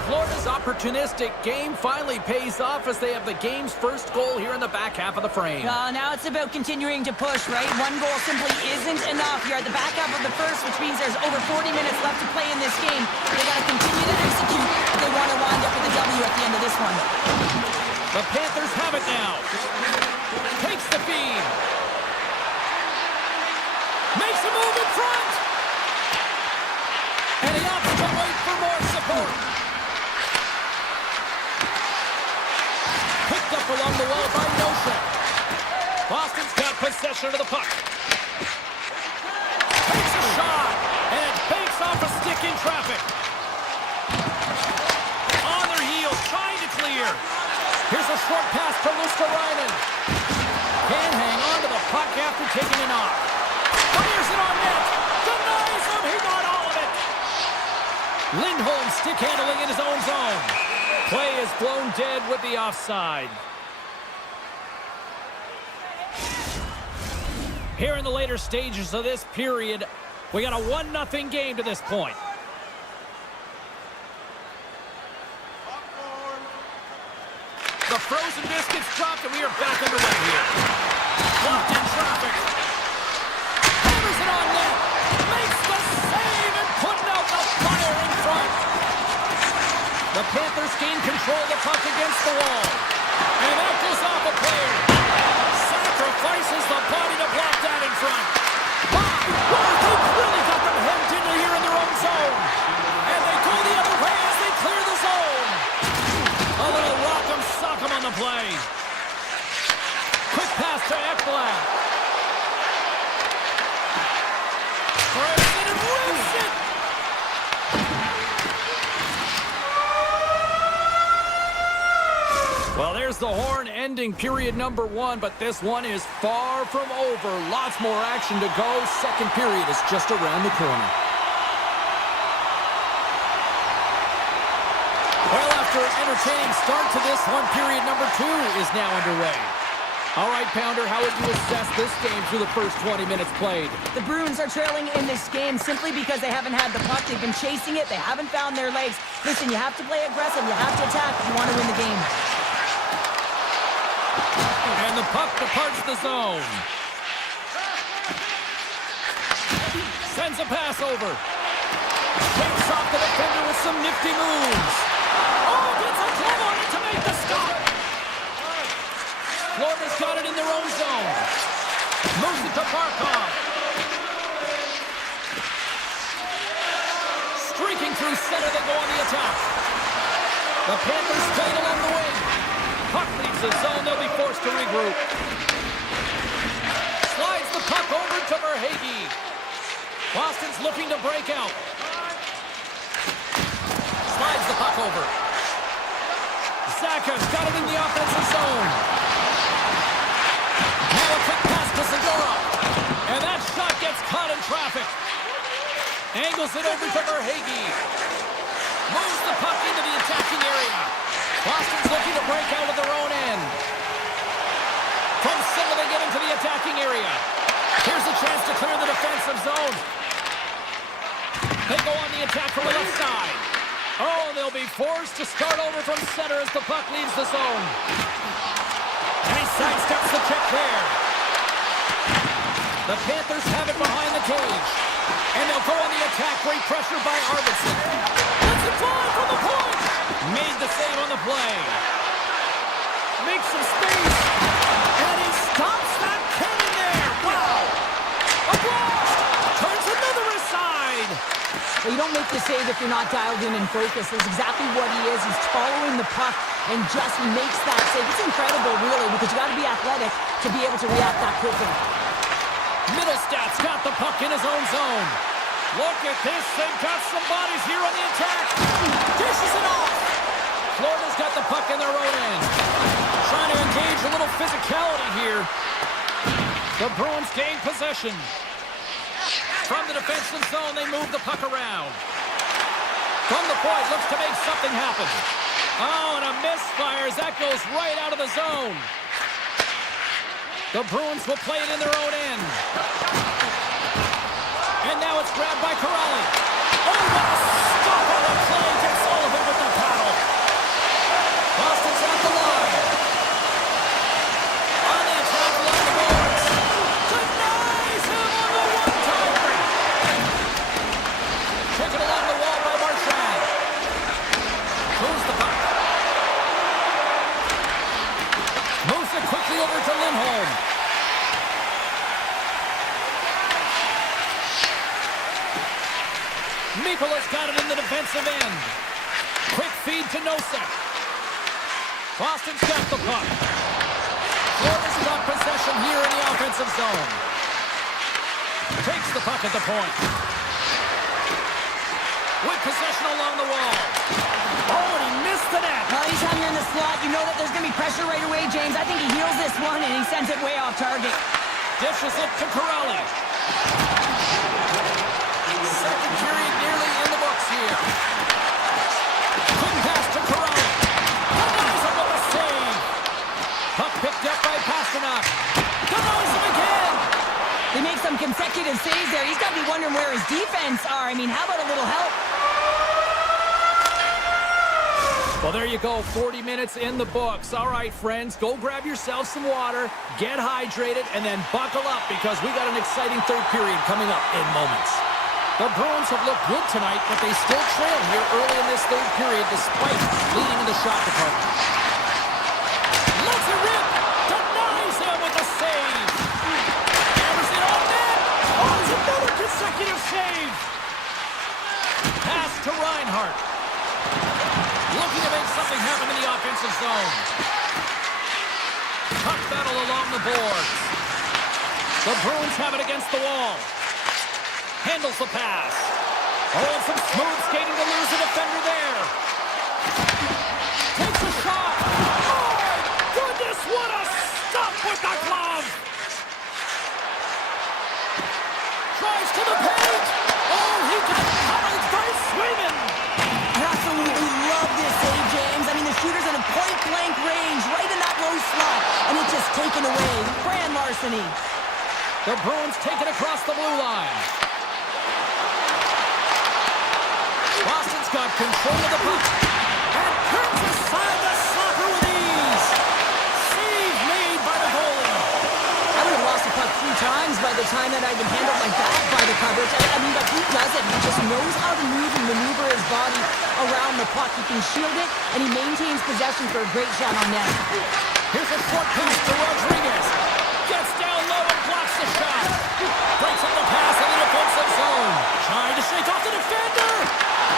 Florida's opportunistic game finally pays off as they have the game's first goal here in the back half of the frame. Now it's about continuing to push, right? One goal simply isn't enough. You're at the back half of the first, which means there's over 40 minutes left to play in this game. They got to continue to execute if they want to wind up with a W at the end of this one. The Panthers have it now. Takes the feed. Makes a move in front. And he opts to wait for more support. Picked up along the wall by Nosek. Boston's got possession of the puck. Takes a shot. And it banks off a stick in traffic. On their heels, trying to clear. Here's a short pass to Luskarainen. Can't hang on to the puck after taking it off. Fires it on net. Denies him. He got all of it. Lindholm stick handling in his own zone. Play is blown dead with the offside. Here in the later stages of this period, we got a 1-0 game to this point. The frozen biscuits dropped, and we are back underway here. Blocked in traffic. Hammers it on net. Makes the save and putting out the fire in front. The Panthers gain control of the puck against the wall. And that goes off a player. Sacrifices the body to block that in front. Wow, they've really got them hemmed in here in their own zone. And they go the other way as they clear the zone. A little rock'em sock'em on the play. Quick pass to Ekblad. Spreads it and rips it. Well, there's there's the horn ending period number 1, but this one is far from over. Lots more action to go. Second period is just around the corner. Well, after an entertaining start to this one, period number 2 is now underway. All right, Pounder, how would you assess this game through the first 20 minutes played? The Bruins are trailing in this game simply because they haven't had the puck. They've been chasing it. They haven't found their legs. Listen, you have to play aggressive. You have to attack if you want to win the game. And the puck departs the zone. Sends a pass over. Takes off the defender with some nifty moves. Oh, gets a glove on it to make the stop. Florida's got it in their own zone. Moves it to Barkov. Streaking through center, they go on the attack. The Panthers played along the wing. Puck leaves the zone, they'll be forced to regroup. Slides the puck over to Verhaeghe. Boston's looking to break out. Slides the puck over. Zaka's got it in the offensive zone. Now a quick pass to Segura. And that shot gets caught in traffic. Angles it over to Verhaeghe. Moves the puck into the attacking area. Boston's looking to break out of their own end. From center, they get into the attacking area. Here's a chance to clear the defensive zone. They go on the attack from the left side. Oh, they'll be forced to start over from center as the puck leaves the zone. And he sidesteps the check there. The Panthers have it behind the cage. And they'll go on the attack, great pressure by Arvidsson. Let's it fly from the point! Made the save on the play. Makes some space. And he stops that cannon there. Wow! A blast! Turns another aside. Well, you don't make the save if you're not dialed in and focused. That's exactly what he is. He's following the puck and just makes that save. It's incredible, really, because you got to be athletic to be able to react that quickly. Middlestat's got the puck in his own zone. Look at this. They've got some bodies here on the attack. Dishes it off. Florida's got the puck in their own end. Trying to engage a little physicality here. The Bruins gain possession. From the defensive zone, they move the puck around. From the point, looks to make something happen. Oh, and a misfire as that goes right out of the zone. The Bruins will play it in their own end. And now it's grabbed by Corrali. Oh, what a stop on the play. Gets Sullivan with the paddle. Boston's at the line. On the attack along the boards. Denies him on the one-timer. Taken along the wall by Marchand. Moves the puck. Moves it quickly over to Lindholm. Mikola's got it in the defensive end. Quick feed to Nosek. Boston's got the puck. Florida's got possession here in the offensive zone. Takes the puck at the point. With possession along the wall. Oh, and he missed the net. Well, anytime you're in the slot, you know that there's going to be pressure right away, James. I think he heals this one, and he sends it way off target. Dishes it to Corrali. Second period nearly in the books here. Quick pass to Corrali. Denies him with a save. Puck picked up by Pasternak. Denies him again. They make some consecutive saves there. He's got to be wondering where his defense are. I mean, how about a little help? Well, there you go. 40 minutes in the books. All right, friends, go grab yourself some water, get hydrated, and then buckle up because we got an exciting third period coming up in moments. The Bruins have looked good tonight, but they still trail here early in this third period despite leading in the shot department. Lets it rip! Denies him with a save! Hammers it on net! Oh, there's another consecutive save! Pass to Reinhart. Looking to make something happen in the offensive zone. Puck battle along the boards. The Bruins have it against the wall. Handles the pass. Oh, and some smooth skating to lose a defender there. Takes a shot. Oh, with the glove. Drives to the paint. Oh, he got covered by Swayman. I absolutely love this save, James. I mean, the shooter's in a point-blank range, right in that low slot, and it's just taken away. Grand larceny. The Bruins take it across the blue line. Boston's got control of the puck. And turns aside the slapper with ease. Save made by the goalie. I would have lost the puck 3 times by the time that I'd been handled like that by the coverage. I mean, but he does it. He just knows how to move and maneuver his body around the puck. He can shield it, and he maintains possession for a great shot on net. Here's a short pass to Rodriguez. Gets down low and blocks the shot. Breaks up the pass in the defensive zone. Trying to shake off the defender.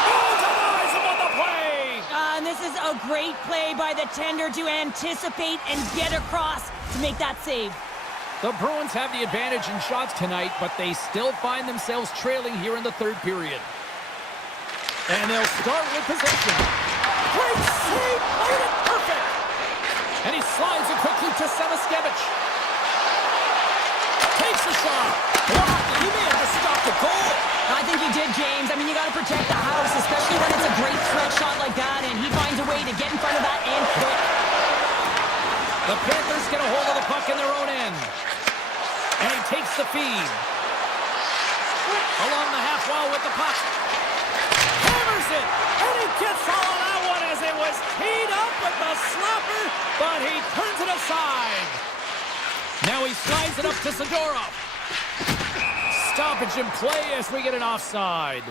Oh, denies him on the play. And this is a great play by the tender to anticipate and get across to make that save. The Bruins have the advantage in shots tonight, but they still find themselves trailing here in the third period. And they'll start with possession. Great save, made it perfect. And he slides it quickly to Samaskevich. Takes the shot. Blocked. He may have just stopped the goal. I think he did, James. I mean, you got to protect the house, especially when it's a great threat shot like that, and he finds a way to get in front of that and quick. The Panthers get a hold of the puck in their own end. And he takes the feed. Along the half wall with the puck. Hammers it. And he gets all of that one as it was teed up with the slapper, but he turns it aside. Now he slides it up to Zadorov. Stoppage in play as we get an offside.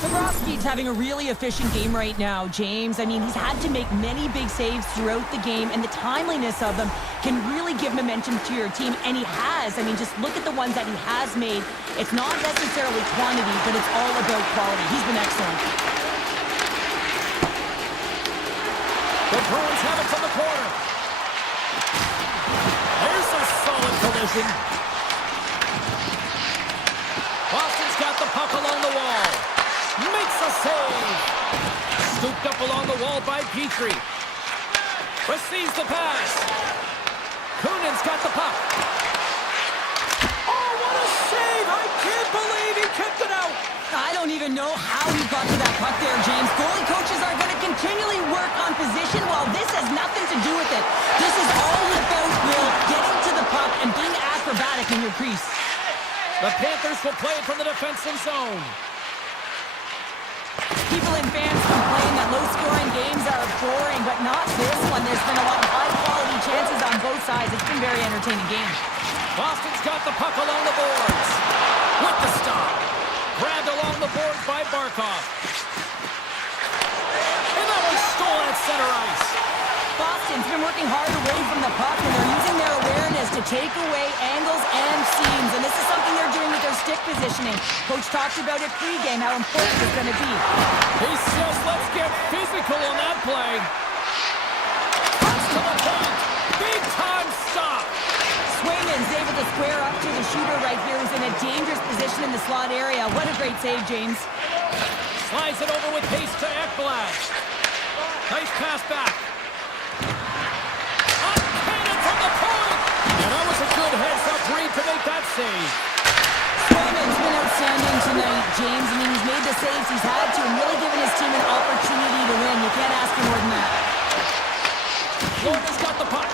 Bobrovsky's having a really efficient game right now, James. I mean, he's had to make many big saves throughout the game, and the timeliness of them can really give momentum to your team, and he has. I mean, just look at the ones that he has made. It's not necessarily quantity, but it's all about quality. He's been excellent. The Bruins have it from the corner. There's a solid collision. Boston's got the puck along the wall. Makes a save. Scooped up along the wall by Petrie. Receives the pass. Kunin's got the puck. Oh, what a save! I can't believe he kicked it out. I don't even know how he got to that puck there, James. Goalie coaches are going to continually work on position while this has nothing to do with it. This is all about Will getting to the puck and being acrobatic in your crease. The Panthers will play it from the defensive zone. People and fans complain that low-scoring games are boring, but not this one. There's been a lot of high-quality chances on both sides. It's been a very entertaining game. Boston's got the puck along the boards. With the stop. Grabbed along the boards by Barkov. And that was stolen at center ice. Boston's been working hard away from the puck, and they're using their awareness to take away angles and seams. And this is something they're doing with their stick positioning. Coach talked about it pregame, how important it's going to be. He says, let's get physical on that play. Cuts to the point. Big time stop. Swayman's able to square up to the shooter right here, who's in a dangerous position in the slot area. What a great save, James. Slides it over with pace to Ekblad. Nice pass back. From the point. And that was a good heads-up read to make that save. Swayman's been outstanding tonight, James. I mean, he's made the saves he's had to and really given his team an opportunity to win. You can't ask for more than that. Florida's got the puck.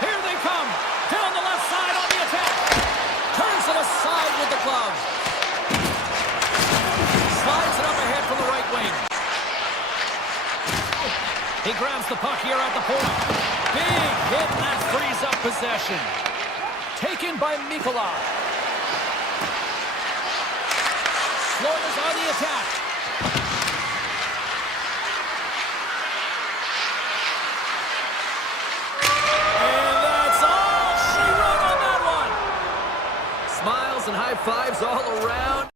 Here they come. Down the left side on the attack. Turns it aside with the glove. Slides it up ahead from the right wing. He grabs the puck here at the point. Big hit, and that frees up possession. Taken by Mikola. Florida's on the attack. And that's all she wrote on that one. Smiles and high fives all around.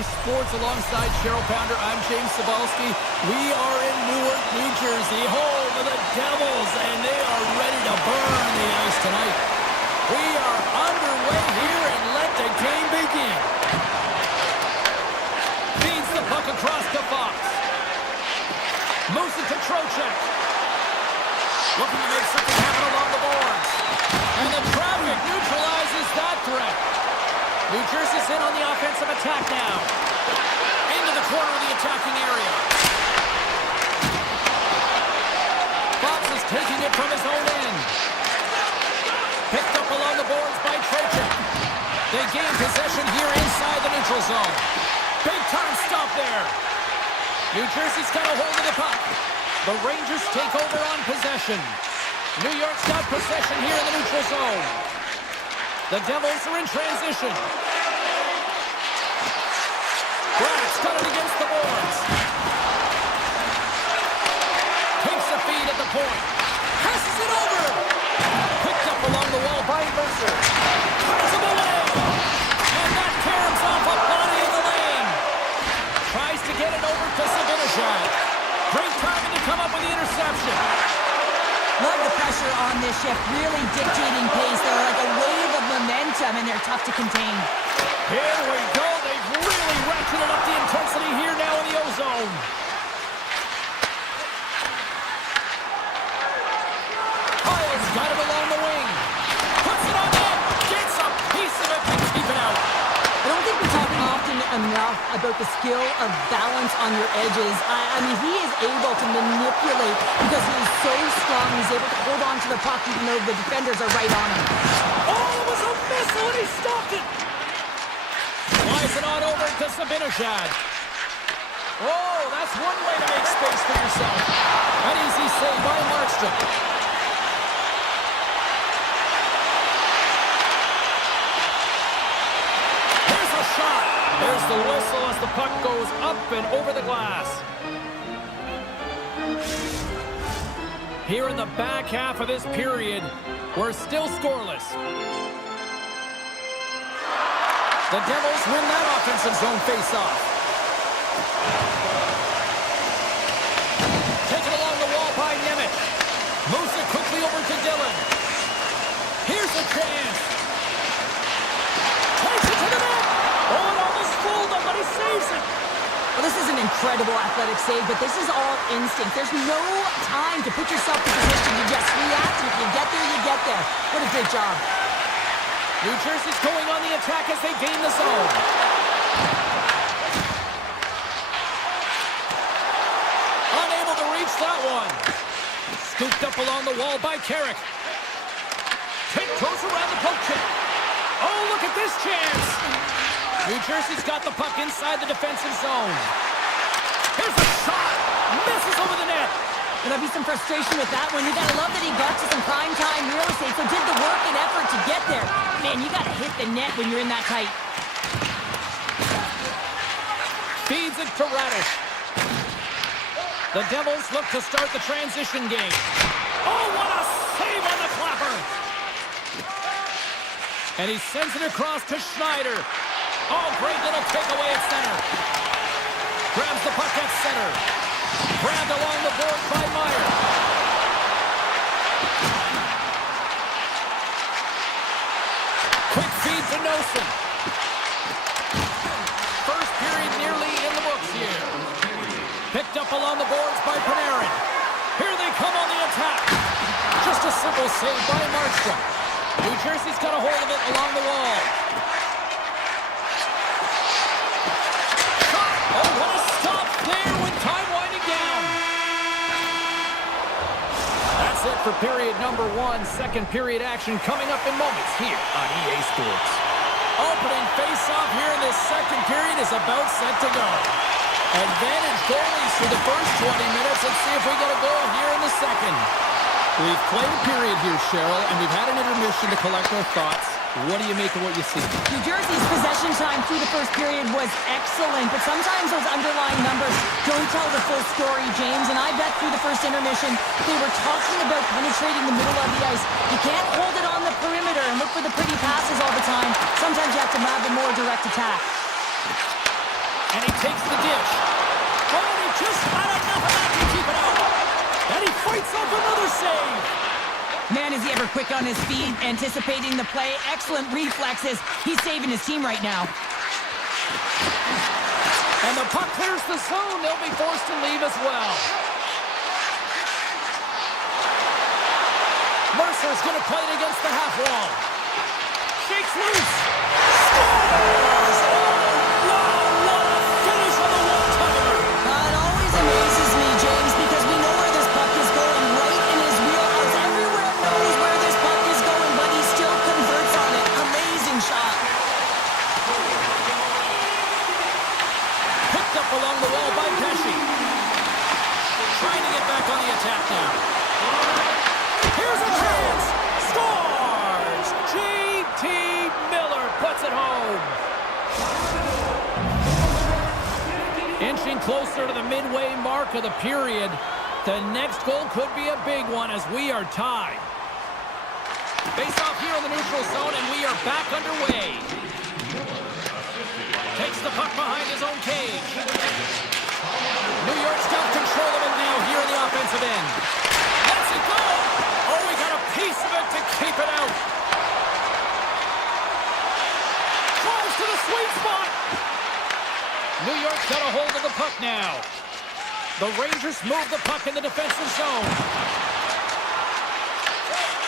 Sports alongside Cheryl Pounder. I'm James Cebulski. We are in Newark, New Jersey, home of the Devils, and they are ready to burn the ice tonight. We are underway here, and let the game begin. Feeds the puck across to Fox. Moves it to Trocheck. Looking to make something happen along the boards. And the traffic neutralizes that threat. New Jersey's in on the offensive attack now. Into the corner of the attacking area. Fox is taking it from his own end. Picked up along the boards by Trocheck. They gain possession here inside the neutral zone. Big time stop there. New Jersey's got a hold of the puck. The Rangers take over on possession. New York's got possession here in the neutral zone. The Devils are in transition. Braddock's got it against the boards. Takes a feed at the point. Passes it over. Picked up along the wall by Mercer. Fires him away. And that caroms off a body in the lane. Tries to get it over to Sabinishad. Great timing to come up with the interception. Love the pressure on this shift, really dictating pace. They're like a wave of momentum, and they're tough to contain. Here we go. They've really ratcheted up the intensity here now in the O-zone. Kyle's got it along the wing. Puts it on net. Gets a piece of it to keep it out. I don't think we talk often enough about the skill of balance on your edges. I mean, he is able to manipulate because he is so strong. He's able to hold on to the puck even though the defenders are right on him. Oh, it was a missile and he stopped it. Flies it on over to Sabinishad. Oh, that's one way to make space for yourself. An easy save by Markstrom. Here's a shot. There's the whistle as the puck goes up and over the glass. Here in the back half of this period, we're still scoreless. The Devils win that offensive zone face-off. Taken along the wall by Nemec. Moves it quickly over to Dillon. Here's a chance. Takes it to the net. Oh, it almost fooled him, but he saves it. Well, this is an incredible athletic save, but this is all instinct. There's no time to put yourself in position to just react. If you get there, you get there. What a great job. New Jersey's going on the attack as they gain the zone. Unable to reach that one. Scooped up along the wall by Carrick. Tiptoes around the poke check. Oh, look at this chance. New Jersey's got the puck inside the defensive zone. Here's a shot. Misses over the net. There'll be some frustration with that one. You gotta love that he got to some prime time real estate, so did the work and effort to get there. Man, you gotta hit the net when you're in that tight. Feeds it to Radish. The Devils look to start the transition game. Oh, what a save on the clapper! And he sends it across to Schneider. Oh, great little takeaway at center. Grabs the puck at center. Grabbed along the board by Meyer. Quick feed to Nosen. First period nearly in the books here. Picked up along the boards by Panarin. Here they come on the attack. Just a simple save by Markstrom. New Jersey's got a hold of it along the wall. Shot! Oh, what a stop there with time winding down. That's it for period number one. Second period action coming up in moments here on EA Sports. Opening face-off here in this second period is about set to go. Advantage goalies for the first 20 minutes. Let's see if we get a goal here in the second. We've played a period here, Cheryl, and we've had an intermission to collect our thoughts. What do you make of what you see? New Jersey's possession time through the first period was excellent, but sometimes those underlying numbers don't tell the full story, James. And I bet through the first intermission, they were talking about penetrating the middle of the ice. You can't hold it on the perimeter and look for the pretty passes all the time. Sometimes you have to have a more direct attack. And he takes the dish. Oh, and he just not enough of that to keep it out. And he fights off another save. Man, is he ever quick on his feet, anticipating the play. Excellent reflexes. He's saving his team right now. And the puck clears the zone. They'll be forced to leave as well. Mercer's going to play it against the half wall. Shakes loose. Scores! Oh, wow, what a finish on the one-timer. It always amazes me, James, because we know where this puck is going, right in his wheelhouse. Everywhere knows where this puck is going, but he still converts on it. Amazing shot. Picked up along the wall by Pesci. Trying to get back on the attack now. Here's a chance! Scores! J.T. Miller puts it home. Inching closer to the midway mark of the period. The next goal could be a big one as we are tied. Face off here in the neutral zone, and we are back underway. Takes the puck behind his own cage. New York's got control of it now here in the offensive end. Lets it go! Oh, we got a piece of it to keep it out. Close to the sweet spot. New York's got a hold of the puck now. The Rangers move the puck in the defensive zone.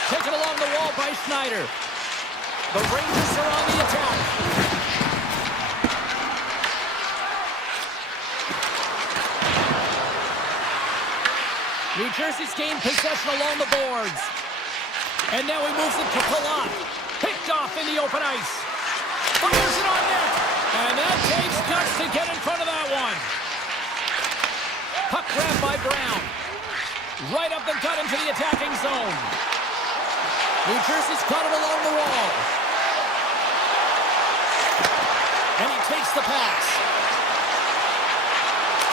Taken along the wall by Schneider. The Rangers are on the attack. New Jersey's gained possession along the boards. And now he moves it to Palat. Picked off in the open ice. Fires it on net. And that takes guts to get in front of that one. Puck grabbed by Brown. Right up the gut into the attacking zone. New Jersey's caught it along the wall. And he takes the pass.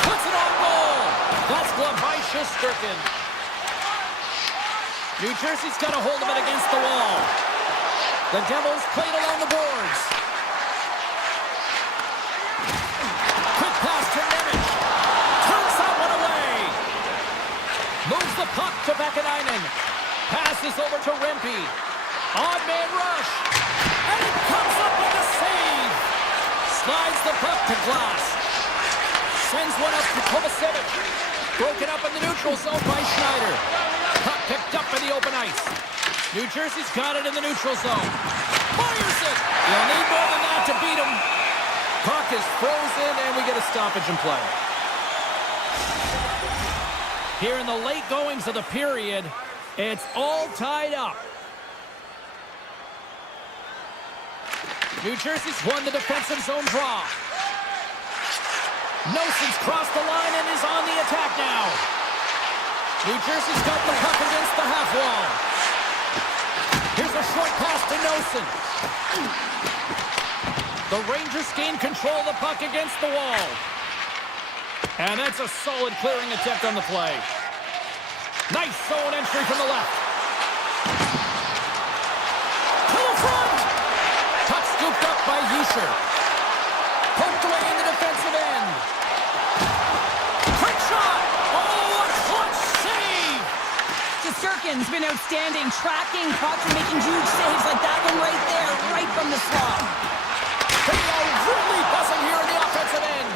Puts it on goal. That's gloved by Shesterkin. New Jersey's got a hold of it against the wall. The Devils played along the boards. Quick pass to Nemec. Turns that one away. Moves the puck to Vakanainen. Passes over to Rempe. Odd man rush. And it comes up with a save. Slides the puck to Glass. Sends one up to Kovacevic. Broken up in the neutral zone by Schneider. Puck picked up in the open ice. New Jersey's got it in the neutral zone. Fires it! You'll need more than that to beat him. Puck is frozen, and we get a stoppage in play. Here in the late goings of the period, it's all tied up. New Jersey's won the defensive zone draw. Noson's crossed the line and is on the attack now. New Jersey's got the puck against the half wall. Here's a short pass to Noson. The Rangers gain control of the puck against the wall. And that's a solid clearing attempt on the play. Nice zone entry from the left. To the front! Puck scooped up by Usher. Poked away in the defensive end. Quick shot! Oh, a clutch save! Shesterkin's been outstanding, tracking pucks and making huge saves like that one right there, right from the slot. They are really buzzing here in the offensive end.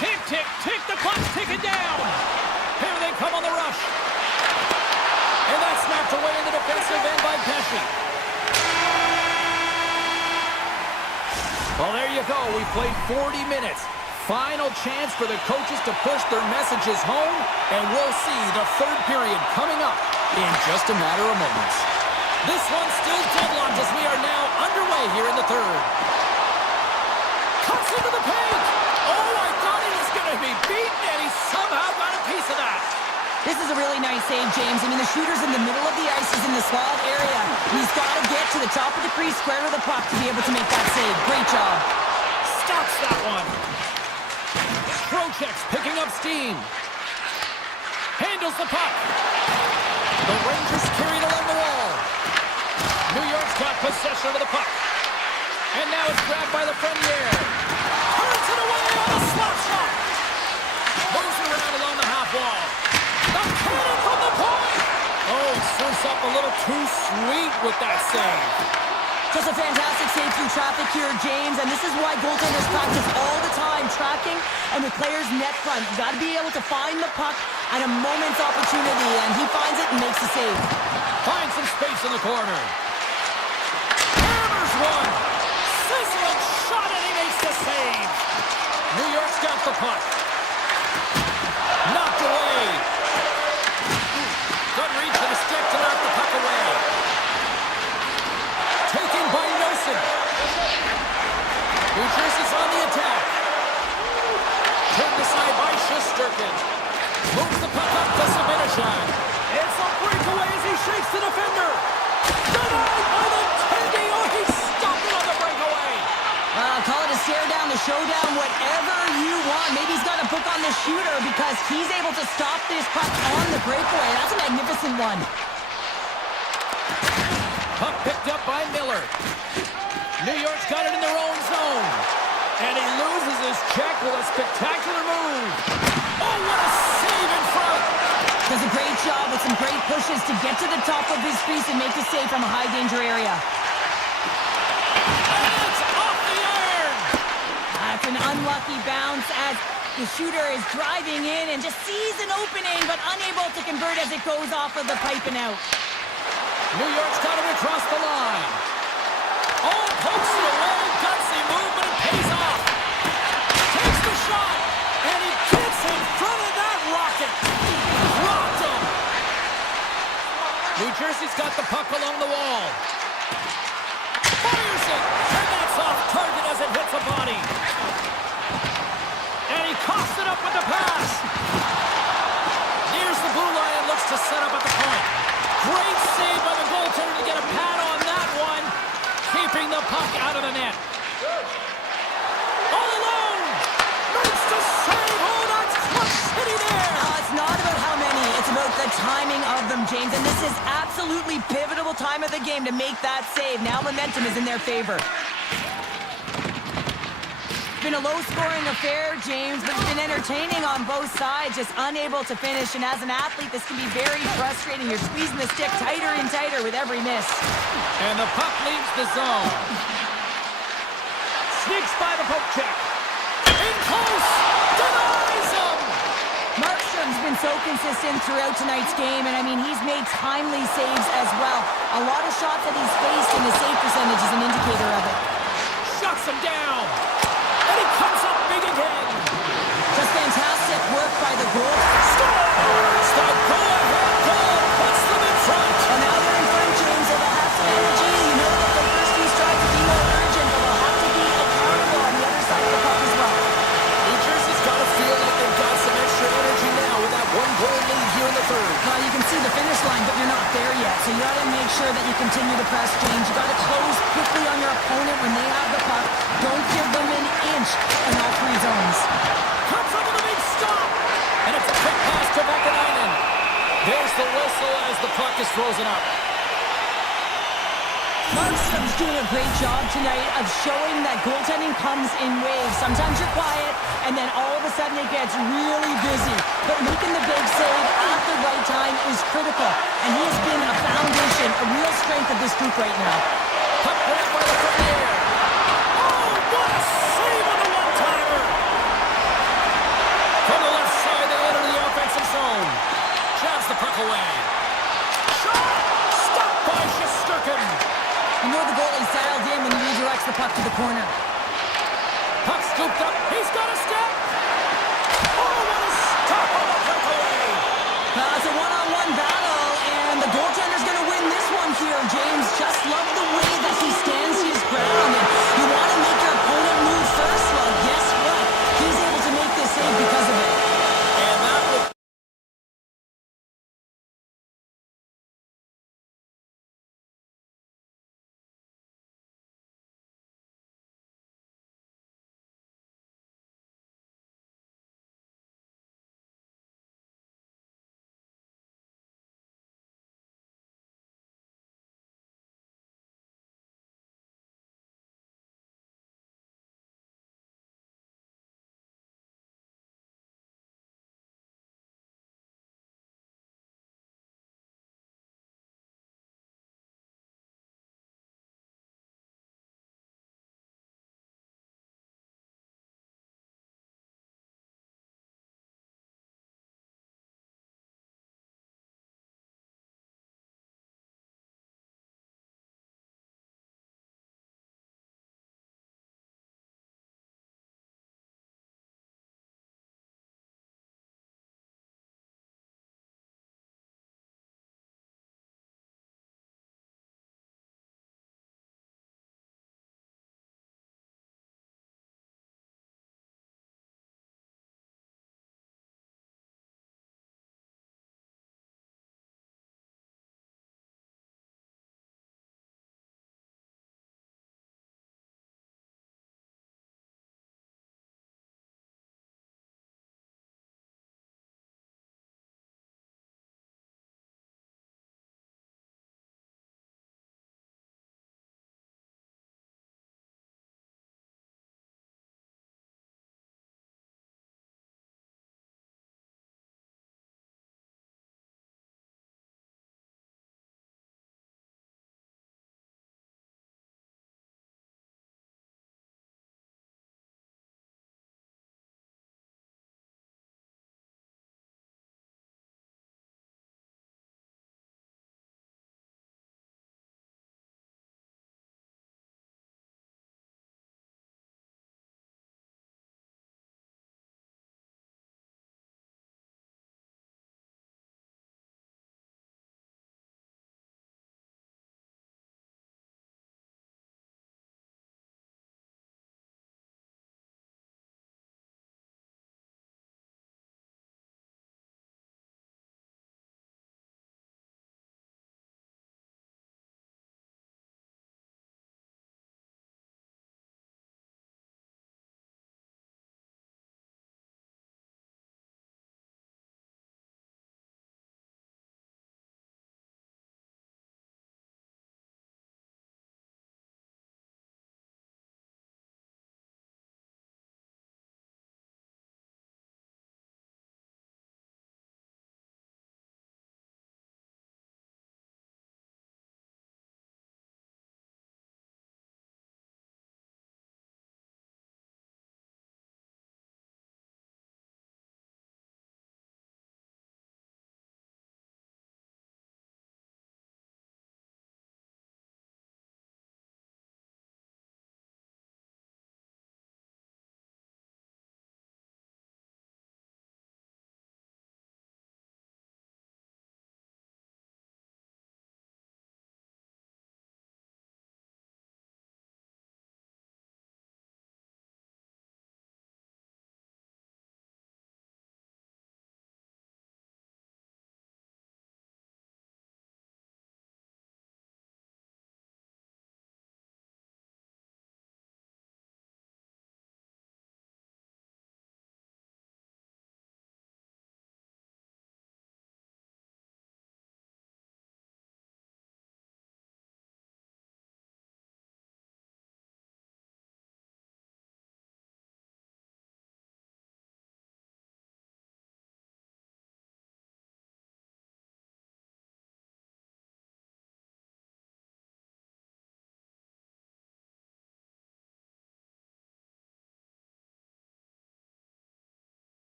Tick, tick, tick, the clock's ticking down. Here they come on the rush. And that's snapped away in the defensive end by Pesci. Well, there you go. We played 40 minutes. Final chance for the coaches to push their messages home, and we'll see the third period coming up in just a matter of moments. This one's still deadlocked as we are now underway here in the third. Cuts into the paint. Oh, I thought he was going to be beaten, and he somehow got a piece of that. This is a really nice save, James. I mean, the shooter's in the middle of the ice. He's in the slot area. He's got to get to the top of the crease, square to the puck to be able to make that save. Great job. Stops that one. Trocheck's picking up steam. Handles the puck. The Rangers carried along the wall. New York's got possession of the puck. And now it's grabbed by the Premier. Turns it away on a slap shot. Moves around along the half wall. The cannon from the point. Oh, surfs up a little too sweet with that save. Just a fantastic save through traffic here, James, and this is why goaltenders practice all the time, tracking and the player's net front. You got to be able to find the puck at a moment's opportunity, and he finds it and makes the save. Finds some space in the corner. Hammers one. Sizzling shot, and he makes the save. New York's got the puck. Knocked away. Good reach for the stick to knock the puck away. Taken by Nelson. New Jersey's on the attack. Turned aside by Shesterkin. Moves the puck up to Sabinishan. It's a breakaway as he shakes the defender. Denied by the Tendy. Oh, he stopped it on the breakaway. Call it a stare down, the showdown, whatever you want. Maybe he's got a book on the shooter because he's able to stop this puck on the breakaway. That's a magnificent one. Puck picked up by Miller. New York's got it in their own zone. And he loses his check with a spectacular move. Oh, what a save in front. Does a great job with some great pushes to get to the top of his crease and make the save from a high-danger area. And it's off the iron. That's an unlucky bounce as the shooter is driving in and just sees an opening but unable to convert as it goes off of the pipe and out. New York's got him across the line. Oh, pokes it away. Gutsy move, but it pays off. Takes the shot, and he gets in front of that rocket. Rocked him. New Jersey's got the puck along the wall. Fires it, and that's off target as it hits a body. And he coughs it up with the pass. Nears the blue line and looks to set up at the point. Great save by the goaltender to get a pad on that one. Keeping the puck out of the net. All alone. Makes the save. Oh, that's clutch city there. It's not about how many. It's about the timing of them, James. And this is absolutely pivotal time of the game to make that save. Now momentum is in their favor. It's been a low-scoring affair, James, but it's been entertaining on both sides, just unable to finish. And as an athlete, this can be very frustrating. You're squeezing the stick tighter and tighter with every miss. And the puck leaves the zone. Sneaks by the poke check. In close. Denies him. Markstrom's been so consistent throughout tonight's game, and I mean, he's made timely saves as well. A lot of shots that he's faced, and his save percentage is an indicator of it. Shuts him down. And he comes up big again. Just fantastic work by the goal. Scores the go-ahead goal. Puts them in front. And now they're in front, James. They will have some energy. You know that the first two strides will be more urgent, but they'll have to be accountable on the other side of the puck as well. New Jersey's got to feel like they've got some extra energy now with that one-goal lead here in the third. Well, you can see the finish line, but you're not there yet. So you got to make sure that you continue to press, James. You got to close quickly on your opponent when they have the puck. Don't give them an inch in all three zones. Comes up with a big stop. And it's a quick pass to Vakanainen. There's the whistle as the puck is frozen up. Markstrom's doing a great job tonight of showing that goaltending comes in waves. Sometimes you're quiet, and then all of a sudden it gets really busy. But making the big save at the right time is critical. And he has been a foundation, a real strength of this group right now. Puck grabbed by the Premier. Oh, what a save on the one-timer. From the left side, they enter the offensive zone. Jabs the puck away. Shot! Stopped by Shesterkin. You know the goalie's dialed in when he redirects the puck to the corner. Puck scooped up. He's got a step. Oh, what a stop on the breakaway. It's a one-on-one battle, and the goaltender's going to win this one here, James. Just love the way that he stands his ground. And you want to make your opponent move first? Well, guess what? He's able to make this save because of it.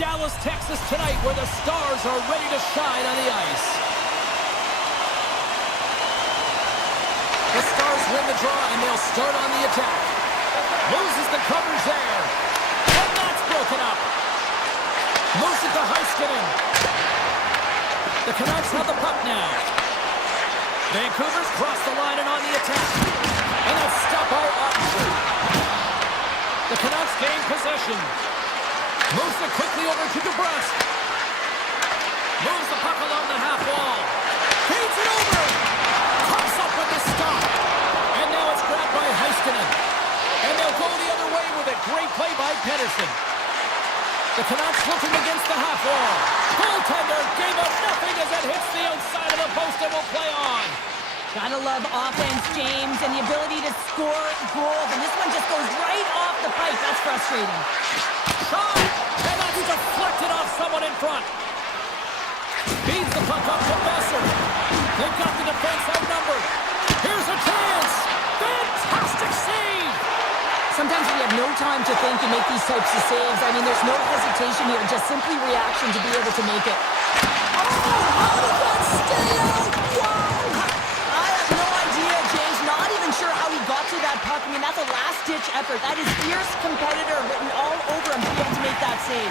Dallas, Texas tonight, where the stars are ready to shine on the ice. The Stars win the draw, and they'll start on the attack. Loses the covers there. And that's broken up. Moves it to Heiskanen. The Canucks have the puck now. Vancouver's crossed the line and on the attack. And that's stopped by Otten. The Canucks gain possession. Moves it quickly over to DeBrusque. Moves the puck along the half wall. Feeds it over. Comes up with the stop. And now it's grabbed by Heiskanen. And they'll go the other way with it. Great play by Pettersson. The Canucks looking against the half wall. Goaltender gave up nothing as it hits the outside of the post and will play on. Gotta love offense, James, and the ability to score goals. And this one just goes right off the pipe. That's frustrating. Shot! And that's deflected off someone in front. Feeds the puck up to Besser. They've got the defense outnumbered. Here's a chance. Fantastic save. Sometimes we have no time to think and make these types of saves. I mean, there's no hesitation here, just simply reaction to be able to make it. Oh, how did that stay out? Wow! I have no idea, James. Not even sure how he got to that puck. I mean, that's a last-ditch effort. That is fierce competitor written all over him to be able to make that save.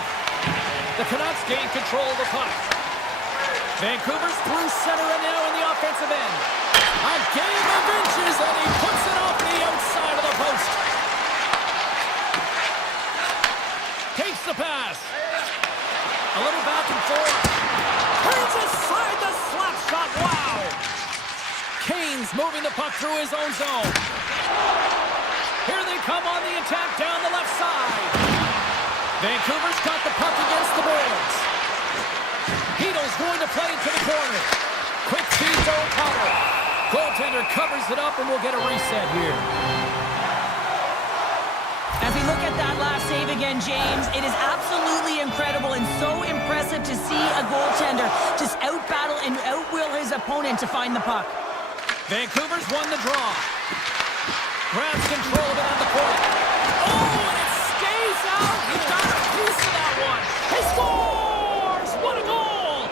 The Canucks gain control of the puck. Vancouver's through center and now in the offensive end. A game of inches, and he puts it off the outside of the post. Takes the pass. A little back and forth. Turns aside the slap shot. Wow. Kane's moving the puck through his own zone. Here they come on the attack down the left side. Vancouver's got the puck against the boards. Heedle's going to play it to the corner. Quick feed to O'Connor. Goaltender covers it up and we'll get a reset here. As we look at that last save again, James, it is absolutely incredible and so impressive to see a goaltender just out-battle and out-will his opponent to find the puck. Vancouver's won the draw. Grabs control of it on the point. Oh, and it stays out. He got a piece of that one. He scores! What a goal!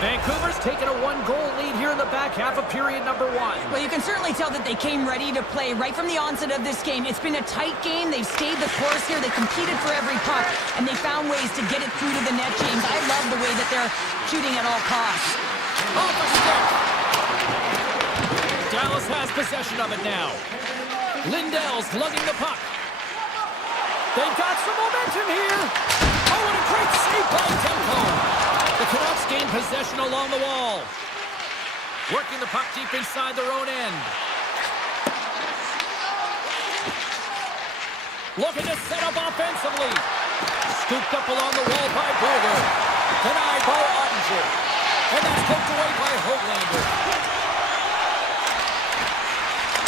Vancouver's taken a one-goal lead here in the back half of period number one. Well, you can certainly tell that they came ready to play right from the onset of this game. It's been a tight game. They've stayed the course here. They competed for every puck, and they found ways to get it through to the net, James. I love the way that they're shooting at all costs. Off a stick. Dallas has possession of it now. Lindell's lugging the puck. They've got some momentum here. Oh, and a great save by Tempo. The Canucks gain possession along the wall. Working the puck deep inside their own end. Looking to set up offensively. Scooped up along the wall by Burger. Denied by Ottinger. And that's poked away by Hoglander.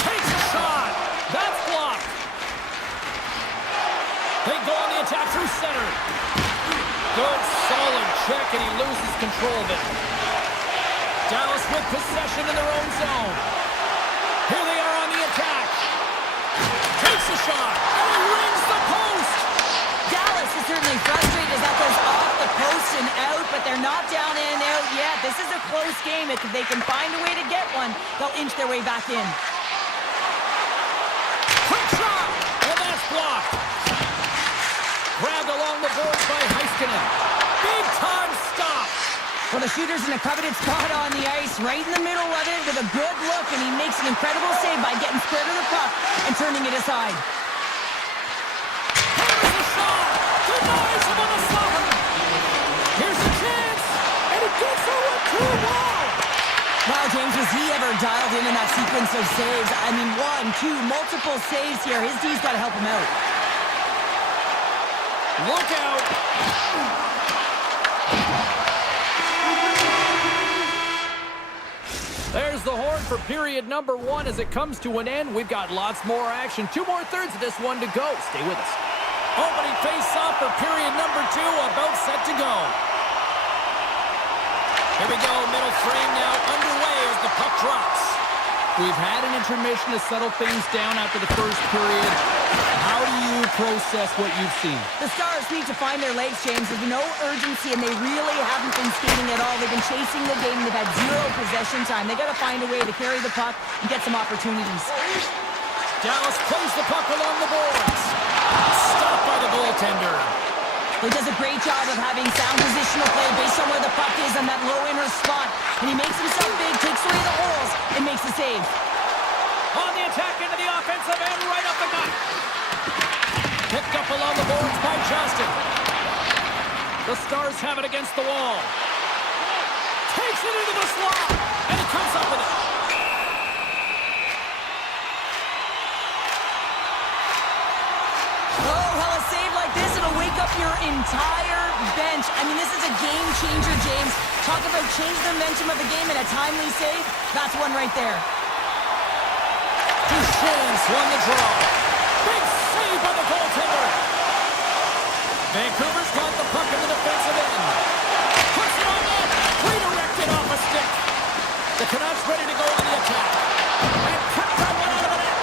Takes a shot. That's blocked. They go on the attack through center. Good, solid check, and he loses control of it. Dallas with possession in their own zone. Here they are on the attack. Takes a shot, and he rings the post. Dallas is certainly frustrated as that goes off the post and out, but they're not down and out yet. This is a close game. If they can find a way to get one, they'll inch their way back in. Quick shot, and that's blocked. Grabbed along the boards by Heiskanen. Big time stop. Well, the shooter's in a coveted spot on the ice, right in the middle of it with a good look, and he makes an incredible save by getting square to the puck and turning it aside. Here's a shot. Denies him on the stopper. Here's a chance, and he gets over 2-1. Wow, James, was he ever dialed in that sequence of saves? I mean, 1, 2, multiple saves here. His D's got to help him out. Look out. There's the horn for period number one as it comes to an end. We've got lots more action. 2 more thirds of this one to go. Stay with us. Opening face-off for period number 2, about set to go. Here we go, middle frame now underway as the puck drops. We've had an intermission to settle things down after the first period. How do you process what you've seen? The Stars need to find their legs, James. There's no urgency, and they really haven't been skating at all. They've been chasing the game. They've had zero possession time. They got to find a way to carry the puck and get some opportunities. Dallas plays the puck along the boards. Stopped by the goaltender. He does a great job of having sound positional play based on where the puck is on that low inner spot. And he makes himself big, takes away the holes, and makes the save. On the attack into the offensive end, right up the gut. Picked up along the boards by Justin. The Stars have it against the wall. Takes it into the slot, and he comes up with it. Oh, well, a save like this, it'll wake up your entire bench. I mean, this is a game changer, James. Talk about change the momentum of the game in a timely save. That's one right there. Duchesne's won the draw. Big save by the goaltender. Vancouver's got the puck in the defensive end. Puts it on net. Redirected off a stick. The Canucks ready to go on the attack. And kept that one out of the net.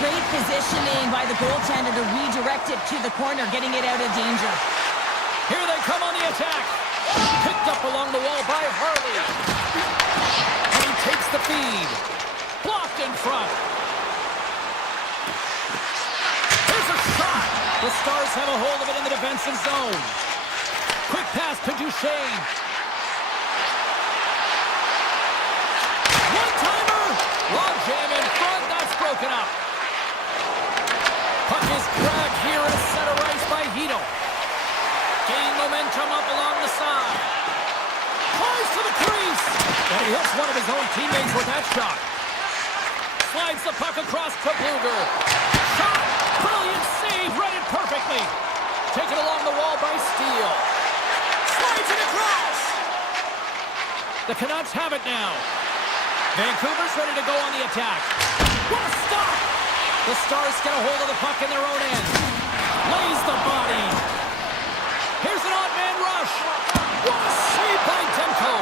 Great positioning by the goaltender to redirect it to the corner, getting it out of danger. Here they come on the attack. Picked up along the wall by Harley. And he takes the feed. Blocked in front. Here's a shot. The Stars have a hold of it in the defensive zone. Quick pass to Duchesne. One-timer. Log jam in front. That's broken up. Puck is grabbed here at center ice by Hito. Gain momentum up along the side. Flies to the crease. And he hits one of his own teammates with that shot. Slides the puck across to Bluger. Shot. Brilliant save. Read it perfectly. Taken along the wall by Steele. Slides it across. The Canucks have it now. Vancouver's ready to go on the attack. What a stop. The Stars get a hold of the puck in their own end. Lays the body. Here's an odd man rush. What a save by Demko.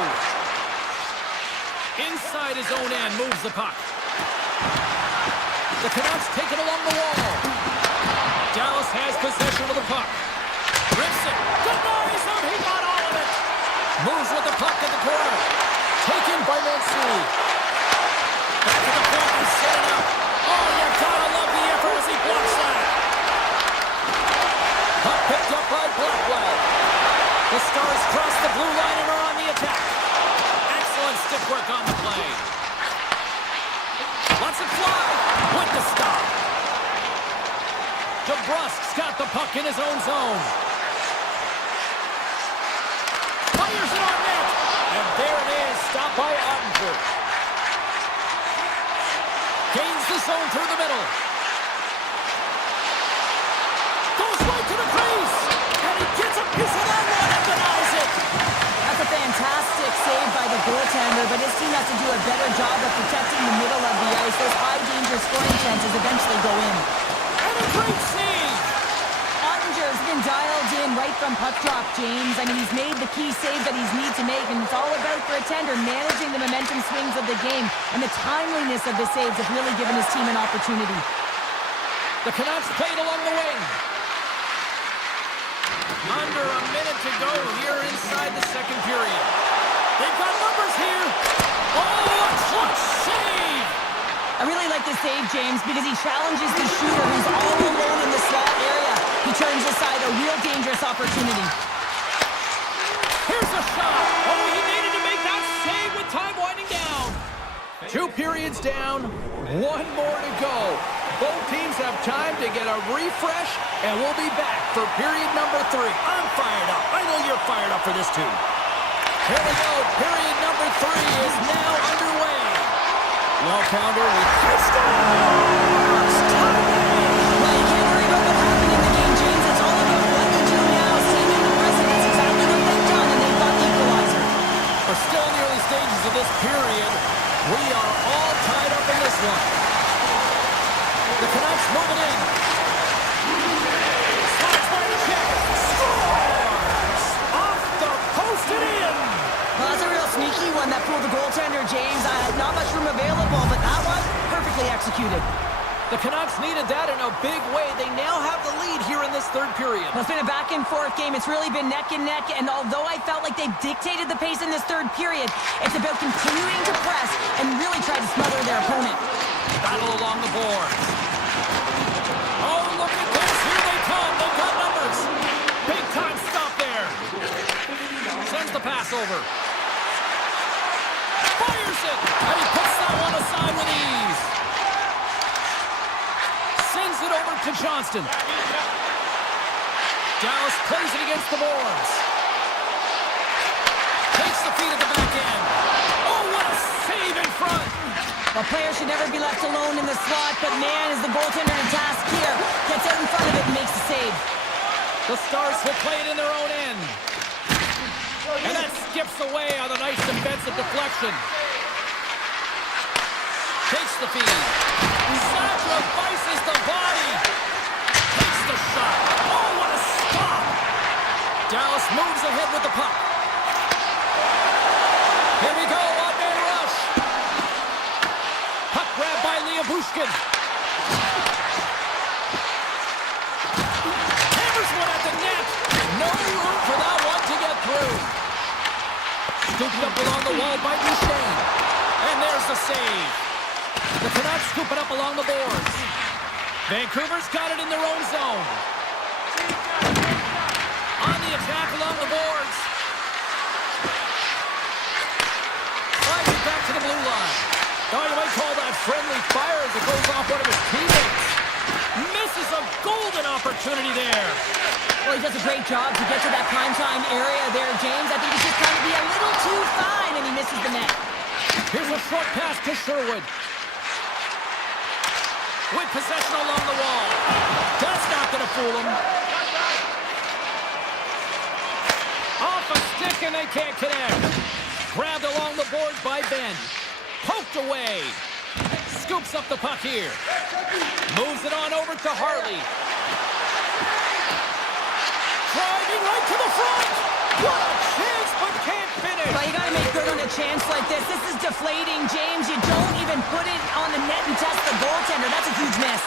Inside his own end moves the puck. The Canucks take it along the wall. Dallas has possession of the puck. Rips it. Denies him. He got all of it. Moves with the puck at the corner. Taken by Mansui. Back to the point and set it up. Oh, you gotta love the effort as he blocks that. Puck picked up by Blackwell. The Stars cross the blue line and are on the attack. Excellent stick work on the play. Lets it fly with the stop. DeBrusk's got the puck in his own zone. Fires it on net. And there it is, stopped by Ottinger. Gains the zone through the middle. Goes right to the crease. And he gets a piece of that one and denies it. That's a fantastic save by the goaltender, but his team has to do a better job of protecting the middle of the ice. Those high-danger scoring chances eventually go in. And a great save. Ottinger's been dialed in right from puck drop, James. I mean, he's made the key save that he's need to make, and it's all about, for a tender, managing the momentum swings of the game, and the timeliness of the saves have really given his team an opportunity. The Canucks played along the wing. Under a minute to go here inside the second period. They've got numbers here. Oh, a clutch save! I really like this save, James, because he challenges the shooter who's all alone in the slot area. He turns aside a real dangerous opportunity. Here's a shot. Oh, he needed to make that save with time winding down. 2 periods down, 1 more to go. Both teams have time to get a refresh, and we'll be back for period number 3. I'm fired up. I know you're fired up for this too. Here we go. Period number 3 is now underway. Well, Pounder, we Stars! Well, you can't worry about what happened in the game, James. It's all about what they do now. Saving the present. That's exactly what they've done, and they've got the equalizer. We're still in the early stages of this period. We are all tied up in this one. The Canucks moving in. Slides by the check. Scores! Off the post and in. Well, that's a real sneaky one that fooled the goaltender, James. Not much room available, but that one executed. The Canucks needed that in a big way. They now have the lead here in this third period. Well, it's been a back-and-forth game. It's really been neck and neck, and although I felt like they dictated the pace in this third period, it's about continuing to press and really try to smother their opponent. Battle along the boards. Oh, look at this. Here they come. They've got numbers. Big time stop there. Sends the pass over. Fires it. And he puts that one aside with ease. Sends it over to Johnston. Dallas plays it against the boards. Takes the feed at the back end. Oh, what a save in front. Well, players should never be left alone in the slot, but man, is the goaltender in task here. Gets out in front of it and makes the save. The Stars will play it in their own end. And that skips away on a nice defensive deflection. Takes the feed. Sacrifices the body. Takes the shot. Oh, what a stop. Dallas moves ahead with the puck. Here we go, one-man rush. Puck grabbed by Bushkin. Hammers one at the net. No room for that one to get through. Scooped up along the wall by Boucher. And there's the save. The Canucks scoop it up along the boards. Vancouver's got it in their own zone. On the attack along the boards. Slides it back to the blue line. Oh, you might call that friendly fire as it goes off one of his teammates. Misses a golden opportunity there. Well, he does a great job to get to that prime time area there, James. I think he's just trying to be a little too fine, and he misses the net. Here's a short pass to Sherwood. With possession along the wall. That's not going to fool him. Off a stick, and they can't connect. Grabbed along the boards by Ben. Poked away. Scoops up the puck here. Moves it on over to Harley. Driving right to the front. What a chance, but can't finish. Well, you got to make good on a chance like this. This is deflating, James. You don't even put it on the net and test the goaltender. That's a huge miss.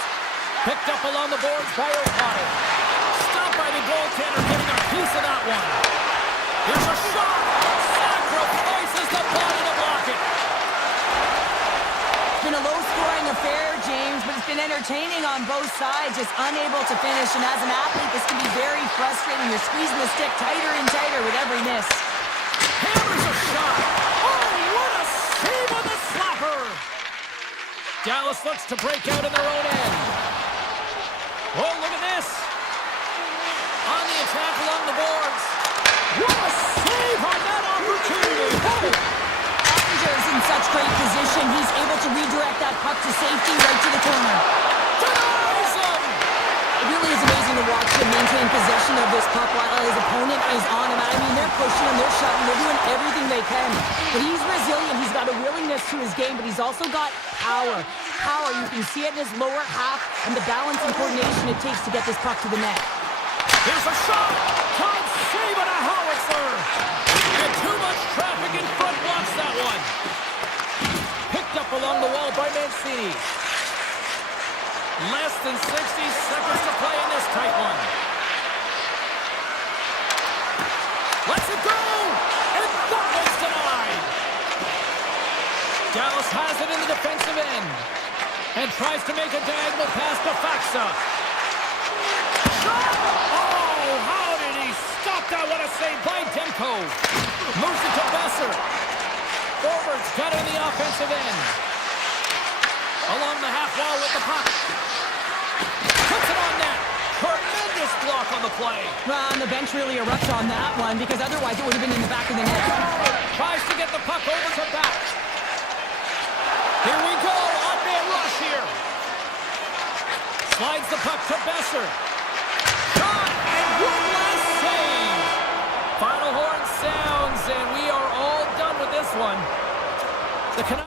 Picked up along the boards by O'Connor. Stopped by the goaltender, getting a piece of that one. Here's a shot. Sacrifices the body to block it. It's been a low-scoring affair, James, but it's been entertaining on both sides, just unable to finish. And as an athlete, this can be very frustrating. You're squeezing the stick tighter and tighter with every miss. Hammers a shot. Oh, what a save on the slapper. Dallas looks to break out in their own end. Oh, look at this. On the attack along the boards. What a save on that opportunity. Oh. Is in such great position. He's able to redirect that puck to safety right to the corner. Denies him. It really is amazing to watch him maintain possession of this puck while his opponent is on him. I mean, they're pushing him, they're shoving, they're doing everything they can. But he's resilient. He's got a willingness to his game, but he's also got power. Power, you can see it in his lower half and the balance and coordination it takes to get this puck to the net. Here's a shot. Todd save on a howitzer. And too much traffic in front blocks that one. Picked up along the wall by Mancini. Less than 60 seconds to play in this tight one. Lets it go! And that one's denied! Dallas has it in the defensive end. And tries to make a diagonal pass to Faxa. Shot! Oh, how did he stop that? What a save by Demko. Moves it to Besser. Forwards got it in the offensive end. Along the half wall with the puck. Puts it on net. Tremendous block on the play. Well, and the bench really erupt on that one because otherwise it would have been in the back of the net. Tries to get the puck over to back. Here we go. On-man rush here. Slides the puck to Besser. Shot and one last save. Final horn sounds and we are all done with this one. The Canucks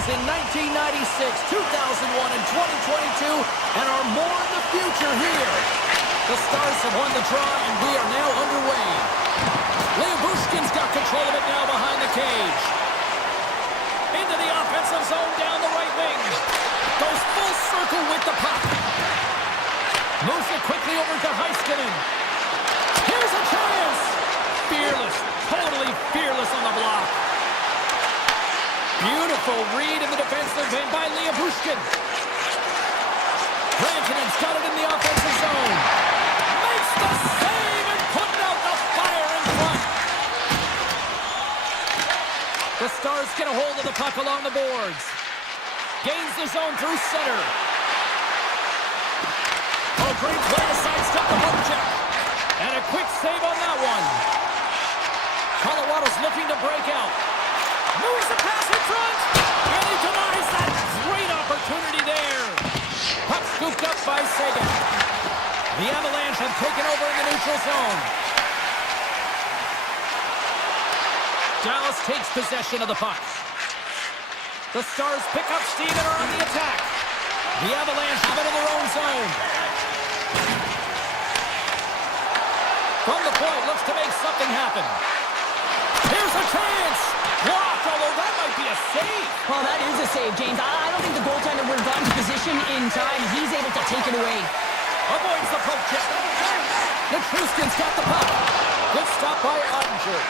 Kings in 1996, 2001, and 2022, and are more in the future here. The Stars have won the draw, and we are now underway. Bushkin's got control of it now behind the cage. Into the offensive zone down the right wing. Goes full circle with the puck. Moves it quickly over to Heiskanen. Here's a chance. Fearless, totally fearless on the block. Beautiful read in the defensive end by Bushkin. Rantanen's got it in the offensive zone. Makes the save and putting out the fire in front. The Stars get a hold of the puck along the boards. Gains the zone through center. Oh, great play to sidestep the poke check. And a quick save on that one. Colorado's looking to break out. Moves the pass in front. And he denies that great opportunity there. Puck scooped up by Sagan. The Avalanche have taken over in the neutral zone. Dallas takes possession of the puck. The Stars pick up steam and are on the attack. The Avalanche have it in their own zone. From the point, looks to make something happen. Here's a chance! Blocked, although that might be a save. Well, that is a save, James. I don't think the goaltender would have gotten to position in time. He's able to take it away. Avoids the poke check. Nichushkin's got the puck. Good stop by Ottinger.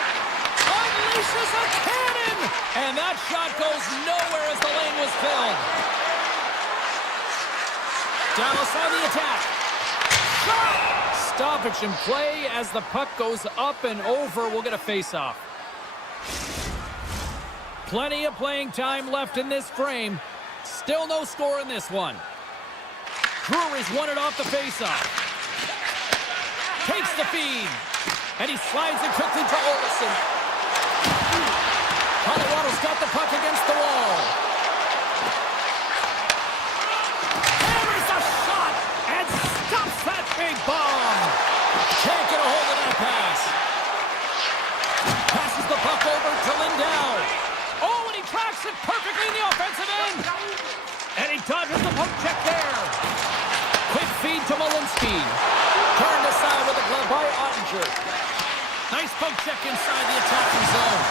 Unleashes a cannon! And that shot goes nowhere as the lane was filled. Dallas on the attack. Shot! Stoppage in play as the puck goes up and over. We'll get a face-off. Plenty of playing time left in this frame. Still no score in this one. Drury's won it off the face-off. Takes the feed. And he slides it quickly to Olsen. Colorado's got the puck against the wall. Hammers the shot and stops that big bomb. Can't get a hold of that pass. Passes the puck over to Lindell. Oh, and he tracks it perfectly in the offensive end. And he dodges the poke check there. Quick feed to Malinsky. Turned aside with a glove by Ottinger. Nice poke check inside the attacking zone.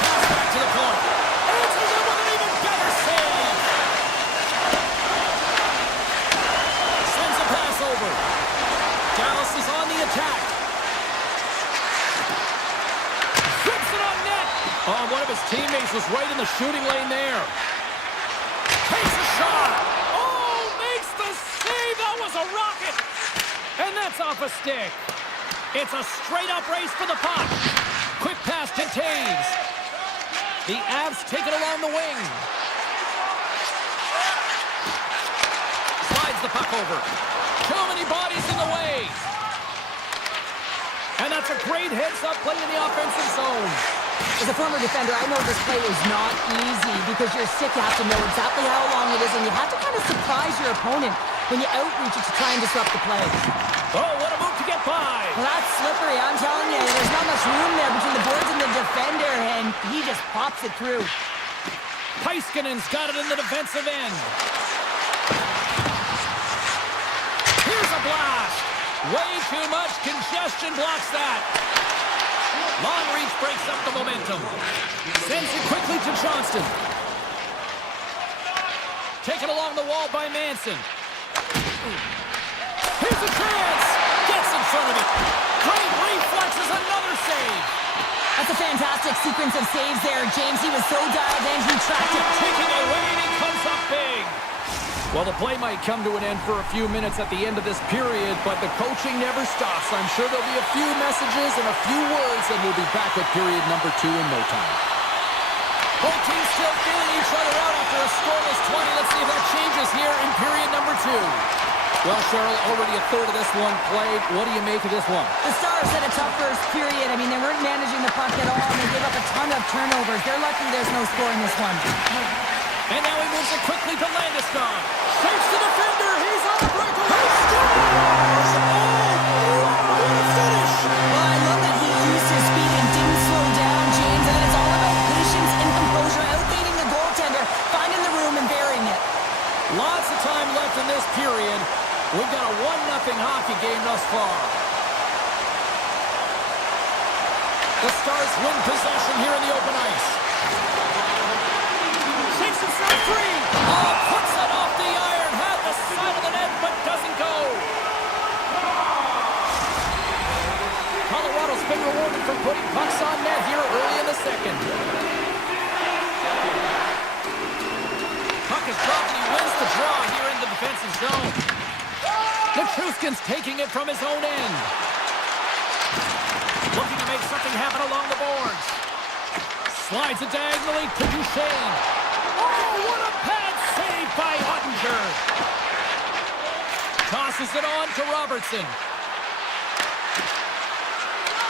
Pass back to the point. Answers it with an even better save. Sends a pass over. Dallas is on the attack. Flips it on net. Oh, one of his teammates was right in the shooting lane there. Takes a shot. Oh, makes the save. That was a rocket. And that's off a stick. It's a straight-up race for the puck. Quick pass to Taves. The Avs take it along the wing. Slides the puck over. Too many bodies in the way. And that's a great heads-up play in the offensive zone. As a former defender, I know this play is not easy because you're sick. You have to know exactly how long it is, and you have to kind of surprise your opponent when you outreach it to try and disrupt the play. Oh, what a move to get by. Well, that's slippery, I'm telling you. There's not much room there between the boards and the defender, and he just pops it through. Heiskanen's got it in the defensive end. Here's a blast. Way too much congestion blocks that. Long reach breaks up the momentum. Sends it quickly to Johnston. Taken along the wall by Manson. Here's a chance. Gets in front of it. Great reflexes, another save. That's a fantastic sequence of saves there, James. He was so dialed in, he tracked it. Taking away, and he comes up big. Well, the play might come to an end for a few minutes at the end of this period, but the coaching never stops. I'm sure there'll be a few messages and a few words, and we'll be back with period number 2 in no time. Both teams still feeling each other out after a scoreless 20. Let's see if that changes here in period number 2. Well, Cheryl, already a third of this one played. What do you make of this one? The Stars had a tough first period. I mean, they weren't managing the puck at all, and they gave up a ton of turnovers. They're lucky there's no score in this one. And now he moves it quickly to Landeskog. Shakes the defender. He's on the breakaway. Scores! Oh, what a finish! Well, I love that he used his speed and didn't slow down, James. And then it's all about patience and composure, outweighing the goaltender. zone. Nichushkin's taking it from his own end. Looking to make something happen along the boards. Slides it diagonally to Duchesne. Oh, what a pad save by Ottinger. Tosses it on to Robertson.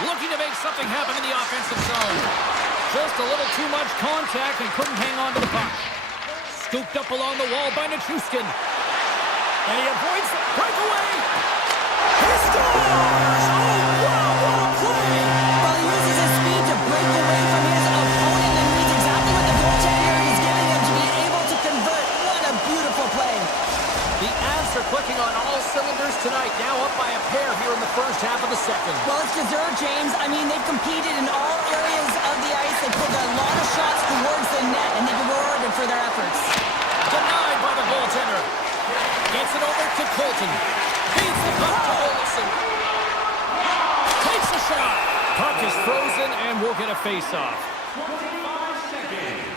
Looking to make something happen in the offensive zone. Just a little too much contact and couldn't hang on to the puck. Scooped up along the wall by Nichushkin. And he avoids the breakaway. He scores! Oh, wow, what a play! Well, he uses his speed to break away from his opponent and reads exactly what the goaltender is giving him to be able to convert. What a beautiful play. The Avs are clicking on all cylinders tonight, now up by a pair here in the first half of the second. Well, it's deserved, James. I mean, they've competed in all areas of the ice. They put a lot of shots towards the net, and they've been rewarded for their efforts. Denied by the goaltender. Gets it over to Colton. Feeds the puck to Olsen. Takes a shot. Puck is frozen, and we'll get a face-off. 25 seconds.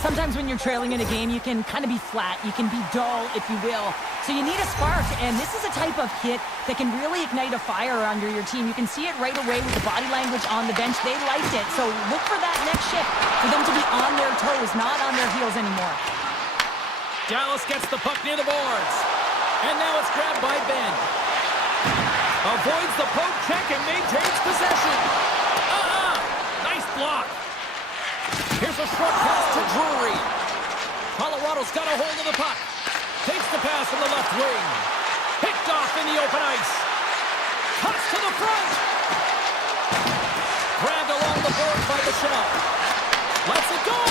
Sometimes when you're trailing in a game, you can kind of be flat. You can be dull, if you will. So you need a spark, and this is a type of hit that can really ignite a fire under your team. You can see it right away with the body language on the bench. They liked it. So look for that next shift, for them to be on their toes, not on their heels anymore. Dallas gets the puck near the boards. And now it's grabbed by Ben. Avoids the poke check and maintains possession. Nice block. Here's a short pass to Drury. Colorado's got a hold of the puck. Takes the pass from the left wing. Picked off in the open ice. Cuts to the front. Grabbed along the board by the shell. Lets it go.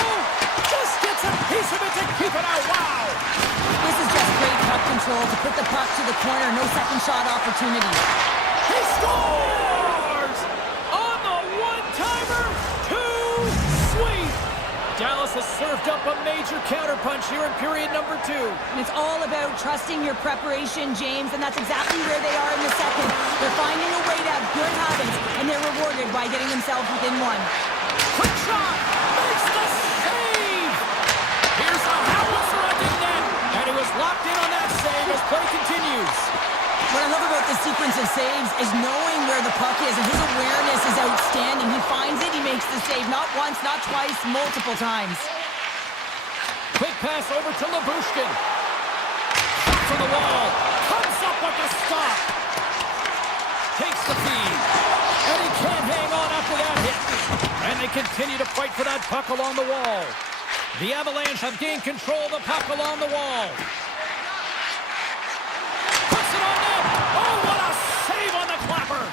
Just gets a piece of it to keep it out. Wow. This is just great puck control to put the puck to the corner. No second shot opportunity. He scores! On the one-timer. Too sweet. Dallas has served up a major counterpunch here in period number 2. And it's all about trusting your preparation, James, and that's exactly where they are in the second. They're finding a way to have good habits, and they're rewarded by getting themselves within one. Quick shot! Makes the save! Here's a howitzer at the net, and he was locked in on that save as play continues. What I love about this sequence of saves is knowing where the puck is, and his awareness is outstanding. He finds it, he makes the save, not once, not twice, multiple times. Quick pass over to Labushkin. Shot to the wall. Comes up with the stop. Takes the feed. And he can't hang on after that hit. And they continue to fight for that puck along the wall. The Avalanche have gained control of the puck along the wall. Puts it on net. Oh, what a save on the clapper.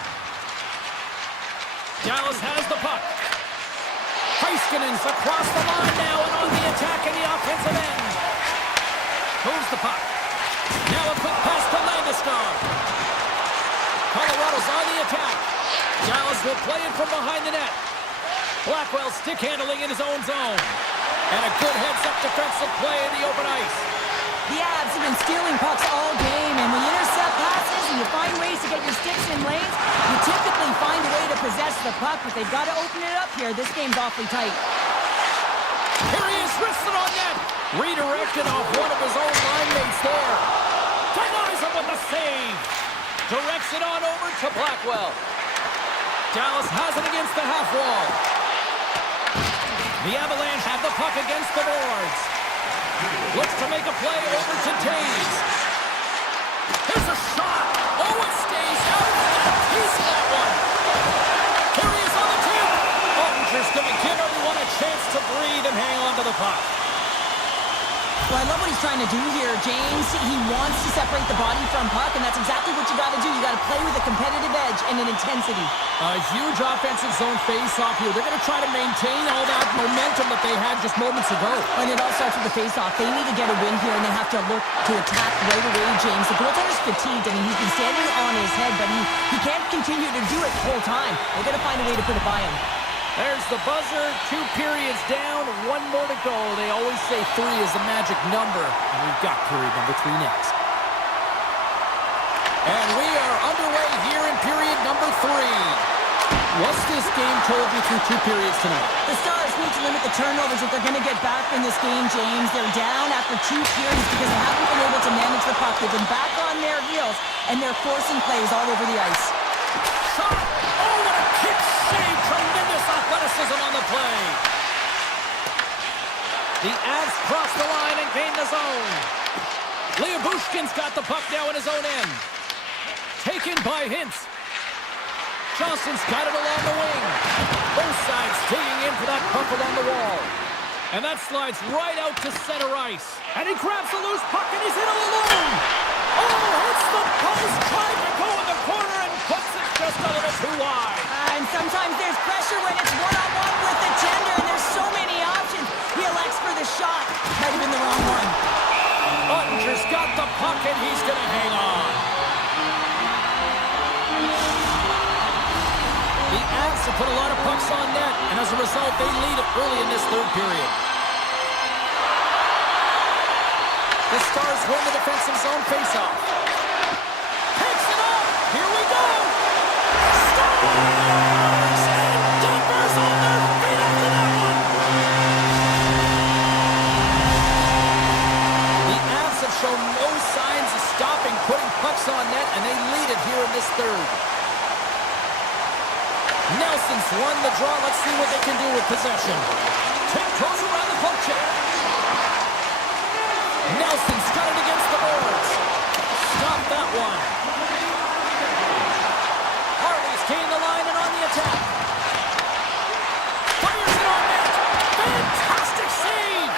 Dallas has the puck. Heiskanen's across the line now and on the attack in the offensive end. Moves the puck. Now a quick pass to Landeskog. Colorado's on the attack. Dallas will play it from behind the net. Blackwell stick handling in his own zone. And a good heads-up defensive play in the open ice. The Avs have been stealing pucks all game, and when you intercept passes and you find ways to get your sticks in lanes, you typically find a way to possess the puck, but they've got to open it up here. This game's awfully tight. Here he is, wristed on net. Redirected off one of his own line mates there. Denies him with the save. Directs it on over to Blackwell. Dallas has it against the half wall. The Avalanche have the puck against the boards. Looks to make a play over to Taves. Here's a shot. Oh, it stays out. He's that one. Here he is on the tip. Ottinger's going to give everyone a chance to breathe and hang on to the puck. Well, I love what he's trying to do here, James. He wants to separate the body from puck, and that's exactly what you got to do. You got to play with a competitive edge and an intensity. A huge offensive zone face-off here. They're going to try to maintain all that momentum that they had just moments ago. And it all starts with the face-off. They need to get a win here, and they have to look to attack right away, James. The goaltender's fatigued. I mean, he's been standing on his head, but he can't continue to do it the whole time. They're going to find a way to put it by him. There's the buzzer. 2 periods down, 1 more to go. They always say 3 is the magic number, and we've got period number 3 next. And we are underway here in period number 3. What's this game told you through 2 periods tonight? The Stars need to limit the turnovers if they're going to get back in this game, James. They're down after 2 periods because they haven't been able to manage the puck. They've been back on their heels, and they're forcing plays all over the ice. Shot! Oh, what a kick save! Tremendous athleticism on the play. The Avs cross the line and gain the zone. Bushkin's got the puck now in his own end. Taken by Hintz. Johnson's got it along the wing. Both sides digging in for that puck along the wall. And that slides right out to center ice. And he grabs the loose puck and he's in all alone. Oh, hits the post, trying to go in the corner and puts it just a little too wide. And sometimes there's pressure when it's one-on-one with the tender, and there's so many options. He elects for the shot. Might have been the wrong one. Ottinger's got the puck and he's going to hang on. The Avs have put a lot of pucks on net, and as a result, they lead it early in this third period. The Stars win the defensive zone faceoff. Takes it off. Here we go. Stars and Denver's on their feet after that one. The Avs have shown no signs of stopping putting pucks on net, and they lead it here in this third. Nelson's won the draw. Let's see what they can do with possession. Tiptoes around the poke check. Nelson's got it against the boards. Stop that one. Harley's gained the line and on the attack. Fires it on net. Fantastic save.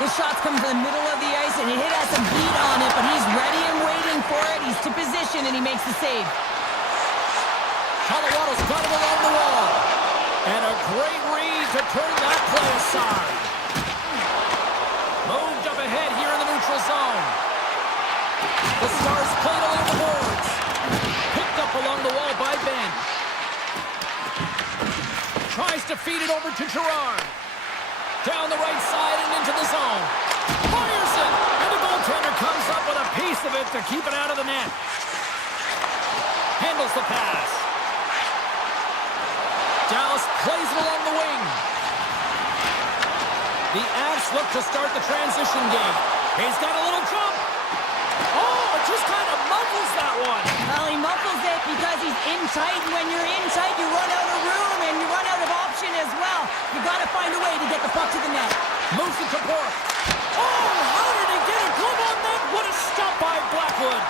The shot's come from the middle of the ice, and it has some beat on it, but he's ready and waiting for it. He's to position, and he makes the save. Colorado's got it along the wall. And a great read to turn that play aside. Moved up ahead here in the neutral zone. The Stars played along the boards. Picked up along the wall by Ben. Tries to feed it over to Gerard. Down the right side and into the zone. Fires it! And the goaltender comes up with a piece of it to keep it out of the net. Handles the pass. Dallas plays it along the wing. The Avs look to start the transition game. He's got a little jump. Oh, it just kind of muffles that one. Well, he muffles it because he's in tight, and when you're in tight, you run out of room, and you run out of option as well. You got to find a way to get the puck to the net. Moves it to Bork. Oh, how did he get it? Glove on net. What a stop by Blackwood.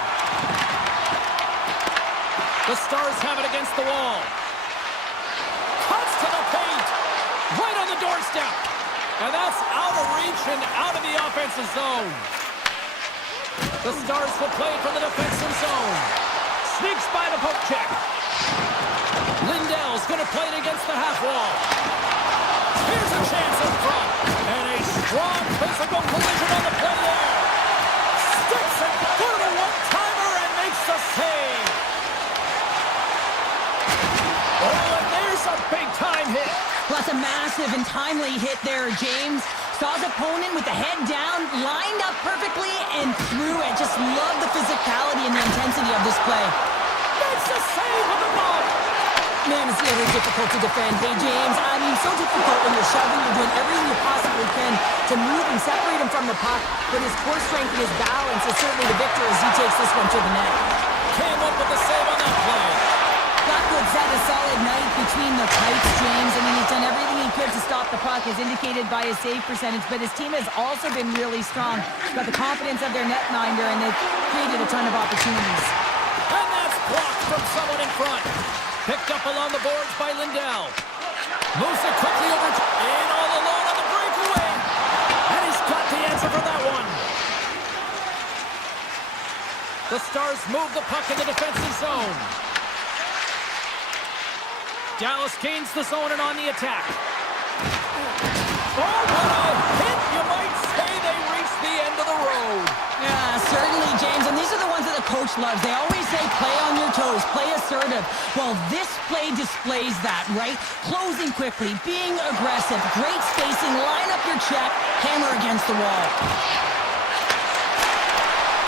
The Stars have it against the wall. Cuts to the paint. Right on the doorstep. And that's out of reach and out of the offensive zone. The Stars will play it from the defensive zone. Sneaks by the poke check. Lindell's going to play it against the half wall. Here's a chance in front. And a strong physical collision on the play there. Sticks it through the one-timer and makes the save. Oh, and there's a big-time hit. Well, that's a massive and timely hit there, James. Saw his opponent with the head down, lined up perfectly, and threw it. Just love the physicality and the intensity of this play. Makes the save with the ball. Man, it's really difficult to defend. Hey, James, I mean, so difficult when you're shoving, you're doing everything you possibly can to move and separate him from the puck. But his core strength and his balance is certainly the victor as he takes this one to the net. Came up with the save on that play. Blackwood's had a solid night between the pipes, James. I mean, he's done everything he could to stop the puck, as indicated by his save percentage, but his team has also been really strong. He's got the confidence of their netminder, and they've created a ton of opportunities. And that's blocked from someone in front. Picked up along the boards by Lindell. Moves it quickly over to in all alone on the breakaway. And he's got the answer for that one. The Stars move the puck in the defensive zone. Dallas gains the zone and on the attack. Oh, what a hit! You might say they reached the end of the road. Yeah, certainly, James. And these are the ones that the coach loves. They always say, play on your toes, play assertive. Well, this play displays that, right? Closing quickly, being aggressive, great spacing, line up your check, hammer against the wall.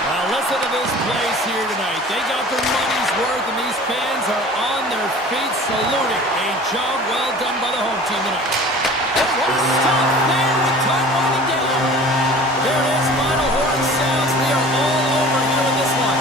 Well, listen to this place here tonight. They got their money's worth, and these fans are on their feet saluting. A job well done by the home team tonight. Oh, what a stop there with time winding down. There it is, final horn sounds. We are all over here in this one.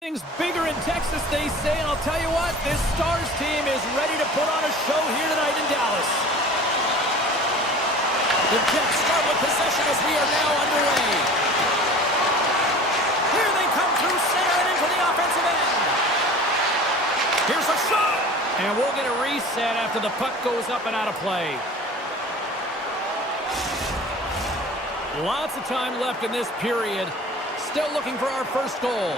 Things bigger in Texas, they say, and I'll tell you what, this Stars team is ready to put on a show here tonight in Dallas. The Jets start with possession as we are now underway. Here they come through center and into the offensive end. Here's a shot! And we'll get a reset after the puck goes up and out of play. Lots of time left in this period. Still looking for our first goal.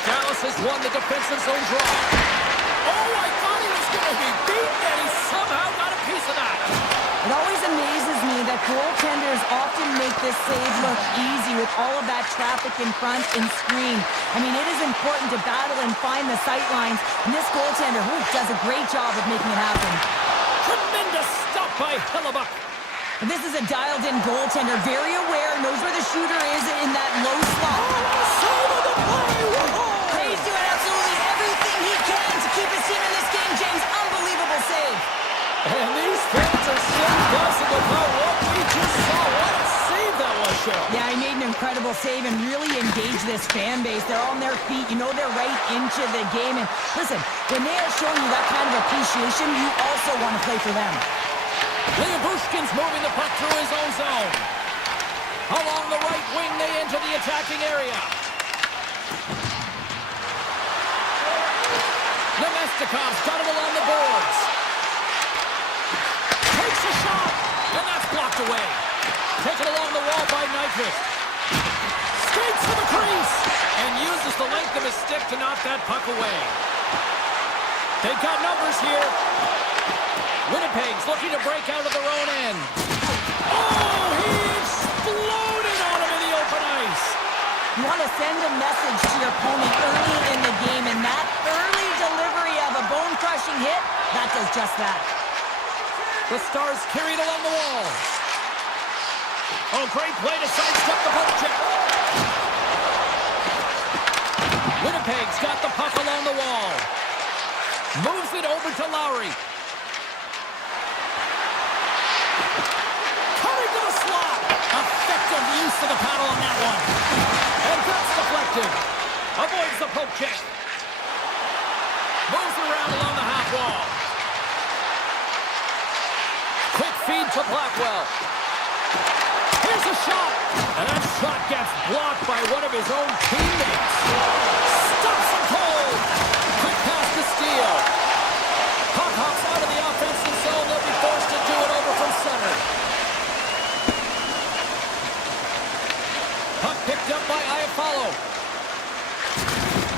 Dallas has won the defensive zone draw. Oh, I thought he was going to be beaten, and he somehow got a piece of that. It always amazes me that goaltenders often make this save look easy with all of that traffic in front and screen. I mean, it is important to battle and find the sight lines, and this goaltender does a great job of making it happen. Tremendous stop by Hellebuck. This is a dialed-in goaltender, very aware, knows where the shooter is in that low slot. Save of the play! Hey, he's doing absolutely everything he can to keep his team in this game, James. Unbelievable save. And these fans are still buzzing about what we just saw. What a save that was, Cheryl. Yeah, he made an incredible save and really engaged this fan base. They're on their feet. You know they're right into the game. And listen, when they are showing you that kind of appreciation, you also want to play for them. Bushkin's moving the puck through his own zone. Along the right wing, they enter the attacking area. Nemestikov's got it along the boards. Takes a shot, and that's blocked away. Taken along the wall by Nyquist. Skates to the crease, and uses the length of his stick to knock that puck away. They've got numbers here. Winnipeg's looking to break out of their own end. Oh, he exploded on him in the open ice. You want to send a message to your opponent early in the game, and that early delivery of a bone-crushing hit, that does just that. The Stars carry it along the wall. Oh, great play to sidestep the poke check. Winnipeg's got the puck along the wall. Moves it over to Lowry. Effective use of the paddle on that one. And that's deflected. Avoids the poke check. Moves around along the half wall. Quick feed to Blackwell. Here's a shot. And that shot gets blocked by one of his own teammates. Stops him cold. Quick pass to Steele. Puck hops out of the offensive zone. They'll be forced to do it over from center. Puck picked up by Iafallo.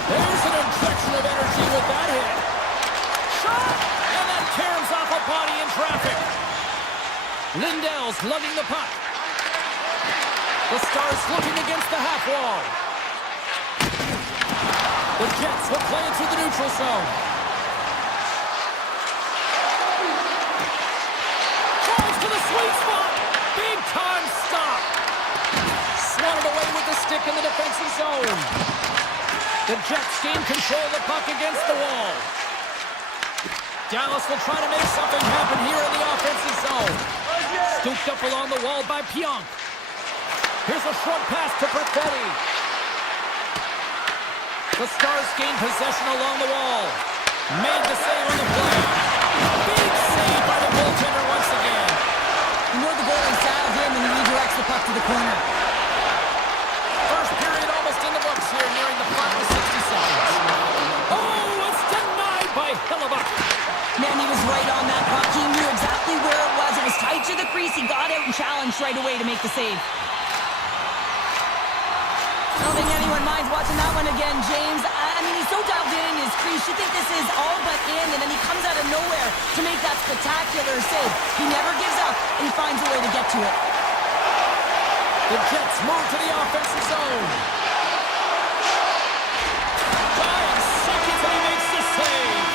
There's an injection of energy with that hit. Shot! And that caroms off a body in traffic. Lindell's lugging the puck. The Stars looking against the half wall. The Jets will play it through the neutral zone. Drives to the sweet spot. Big time stop. Swatted away with the stick in the defensive zone. The Jets gain control of the puck against the wall. Dallas will try to make something happen here in the offensive zone. Scooped up along the wall by Pionk. Here's a short pass to Perfetti. The Stars gain possession along the wall. Made the save on the play. Big save by the goaltender once again. You know the goalie's dialed in when he redirects the puck to the corner. First period almost in the books here, nearing the final 60 seconds. Oh, it's denied by Hellebuck. Man, he was right on that puck. He knew exactly where it was. It was tight to the crease. He got out and challenged right away to make the save. I don't think anyone minds watching that one again, James. I mean, he's so dialed in his crease. You think this is all but in, and then he comes out of nowhere to make that spectacular save. He never gives up, and he finds a way to get to it. The Jets move to the offensive zone. 5 seconds, and he makes the save.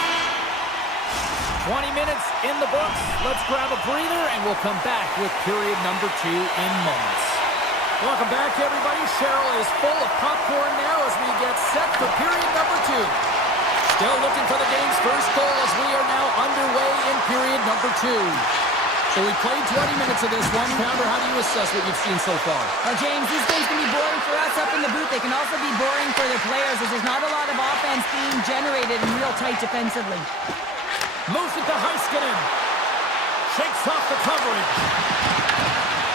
20 minutes in the books. Let's grab a breather, and we'll come back with period number 2 in moments. Welcome back, everybody. Cheryl is full of popcorn now as we get set for period number 2. Still looking for the game's first goal as we are now underway in period number 2. So we played 20 minutes of this one. Pounder, how do you assess what you've seen so far? Well, James, these games can be boring for us up in the booth. They can also be boring for the players as there's not a lot of offense being generated and real tight defensively. Moves it to Heiskanen. Shakes off the coverage.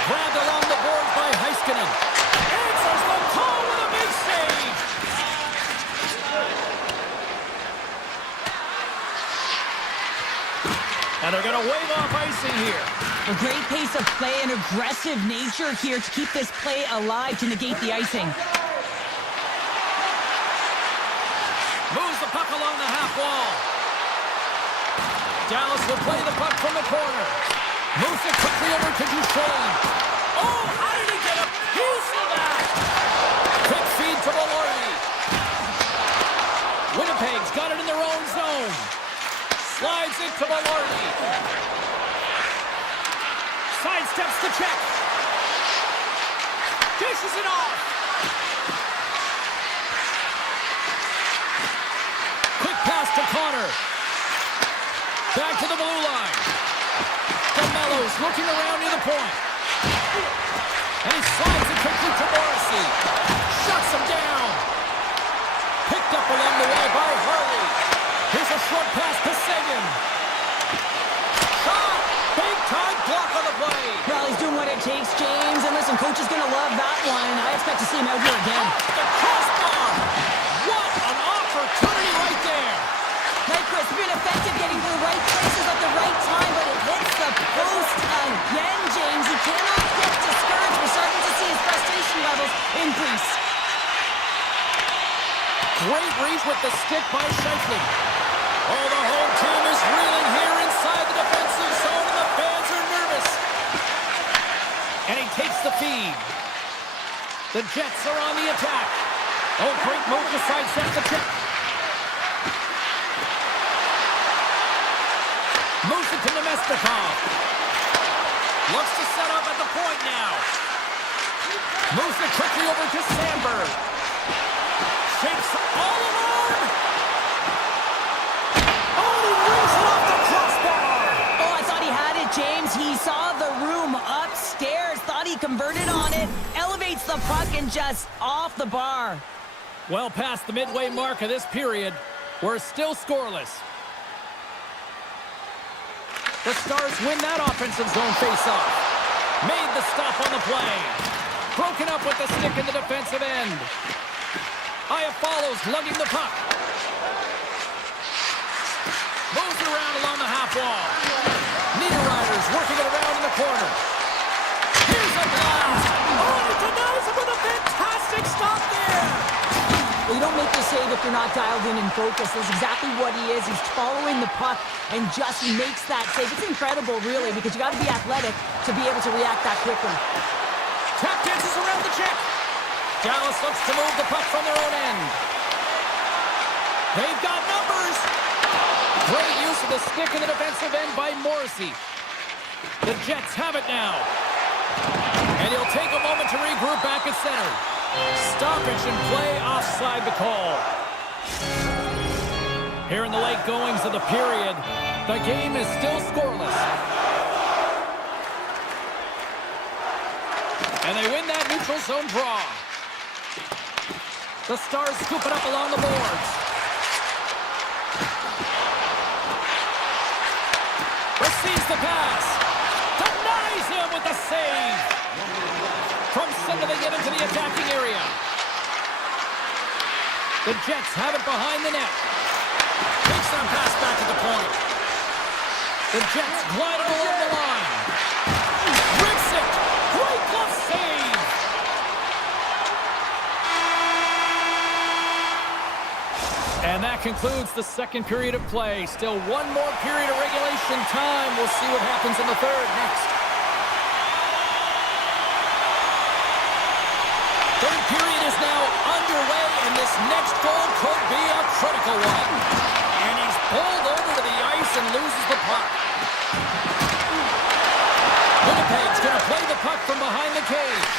Grabbed along the boards by Heiskanen. Answers the call with a big save. And they're going to wave off icing here. A great pace of play and aggressive nature here to keep this play alive to negate the icing. Moves the puck along the half wall. Dallas will play the puck from the corner. Moves it quickly over to Duchesne. Oh, how did he get a piece of that? Quick feed to Mallory. Winnipeg's got it in their own zone. Slides it to Mallory. Sidesteps the check. Dishes it off. Quick pass to Connor. Back to the blue line. DeMello's looking around near the point. And he slides it quickly to Morrissey. Shuts him down. Picked up along the way by Hurley. Here's a short pass to Sagan. Shot! Big time block on the play. Well, he's doing what it takes, James. And listen, coach is going to love that one. I expect to see him out here again. Off the crossbar. What an opportunity right there. Nyquist being effective, getting to the right places at the right time, but it hits the post again, James. He cannot get discouraged. We're starting to see his frustration levels increase. Great reach with the stick by Scheifele. Oh, the home team is reeling here inside the defensive zone, and the fans are nervous. And he takes the feed. The Jets are on the attack. Oh, great move to sidestep the check. Moves it to Nemestikov. Looks to set up at the point now. Moves it quickly over to Sandberg. Shakes all alone. Oh, he brings it off the crossbar. Oh, I thought he had it, James. He saw the room upstairs, thought he converted on it, elevates the puck and just off the bar. Well past the midway mark of this period, we're still scoreless. The Stars win that offensive zone faceoff. Made the stop on the play. Broken up with the stick in the defensive end. Aya follows, lugging the puck. Moves it around along the half wall. Niederreiter's working it around in the corner. Here's a blast. Oh, and he denies him with a fantastic stop there. Well, you don't make the save if you're not dialed in and focused. That's exactly what he is. He's following the puck and just makes that save. It's incredible, really, because you got to be athletic to be able to react that quickly. Tap dances around the check. Dallas looks to move the puck from their own end. They've got numbers. Great use of the stick in the defensive end by Morrissey. The Jets have it now. And he'll take a moment to regroup back at center. Stoppage and play offside the call. Here in the late goings of the period, the game is still scoreless. And they win that neutral zone draw. The Stars scoop it up along the boards. Receives the pass. Denies him with the save. From center they get into the attacking area. The Jets have it behind the net. Takes their pass back at the point. The Jets glide it along the line. Rips it. Great glove save. And that concludes the second period of play. Still one more period of regulation time. We'll see what happens in the third next. Third period is now underway, and this next goal could be a critical one. And he's pulled over to the ice and loses the puck. Winnipeg's going to play the puck from behind the cage.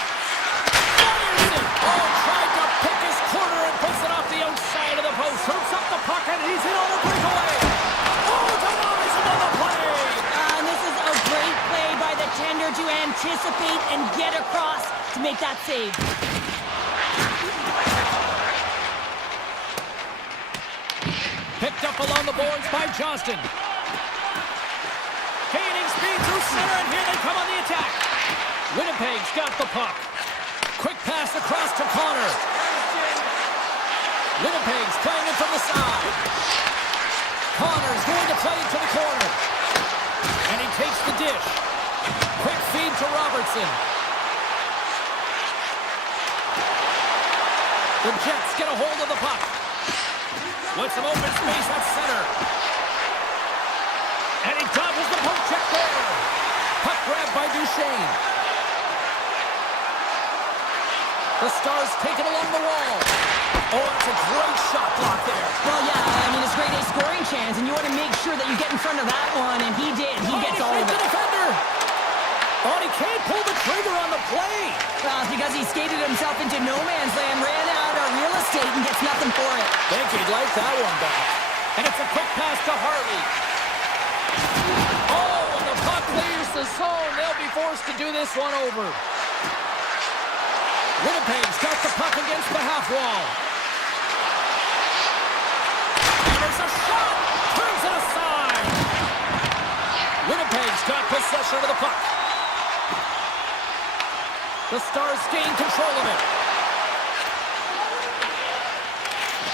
Fires it. Oh, tried to pick his corner and puts it off the outside of the post. Hoops up the puck, and he's in on the breakaway. Oh, denies him on the play. And this is a great play anticipate and get across to make that save. Picked up along the boards by Johnston. Gaining speed through center, and here they come on the attack. Winnipeg's got the puck. Quick pass across to Connor. Winnipeg's playing it from the side. Connor's going to play it to the corner. And he takes the dish. Quick feed to Robertson. The Jets get a hold of the puck. With some open space at center. And he dodges the poke check there. Puck grab by Duchesne. The Stars take it along the wall. Oh, it's a great shot block there. Well, yeah, I mean, it's a grade A scoring chance, and you want to make sure that you get in front of that one, and he did. He gets all of it. The defender. Oh, and he can't pull the trigger on the play. Well, it's because he skated himself into no man's land, ran out of real estate, and gets nothing for it. Think he'd like that one back. And it's a quick pass to Harley. Oh, and the puck clears the zone. They'll be forced to do this one over. Winnipeg's got the puck against the half wall. And there's a shot. Turns it aside. Winnipeg's got possession of the puck. The Stars gain control of it.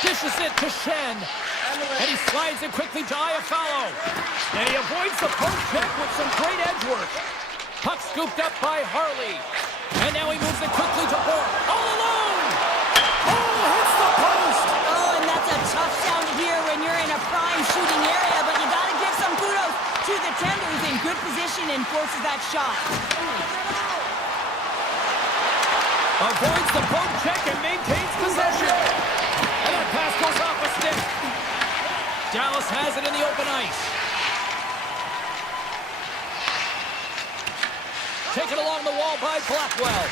Dishes it to Shen. And he slides it quickly to Iafallo. And he avoids the poke check with some great edge work. Puck scooped up by Harley. And now he moves it quickly to Bourque. All alone! Oh, hits the post! Oh, and that's a tough sound to hear when you're in a prime shooting area, but you got to give some kudos to the tender who's in good position and forces that shot. Avoids the poke check and maintains possession. And that pass goes off a stick. Dallas has it in the open ice. Taken along the wall by Blackwell.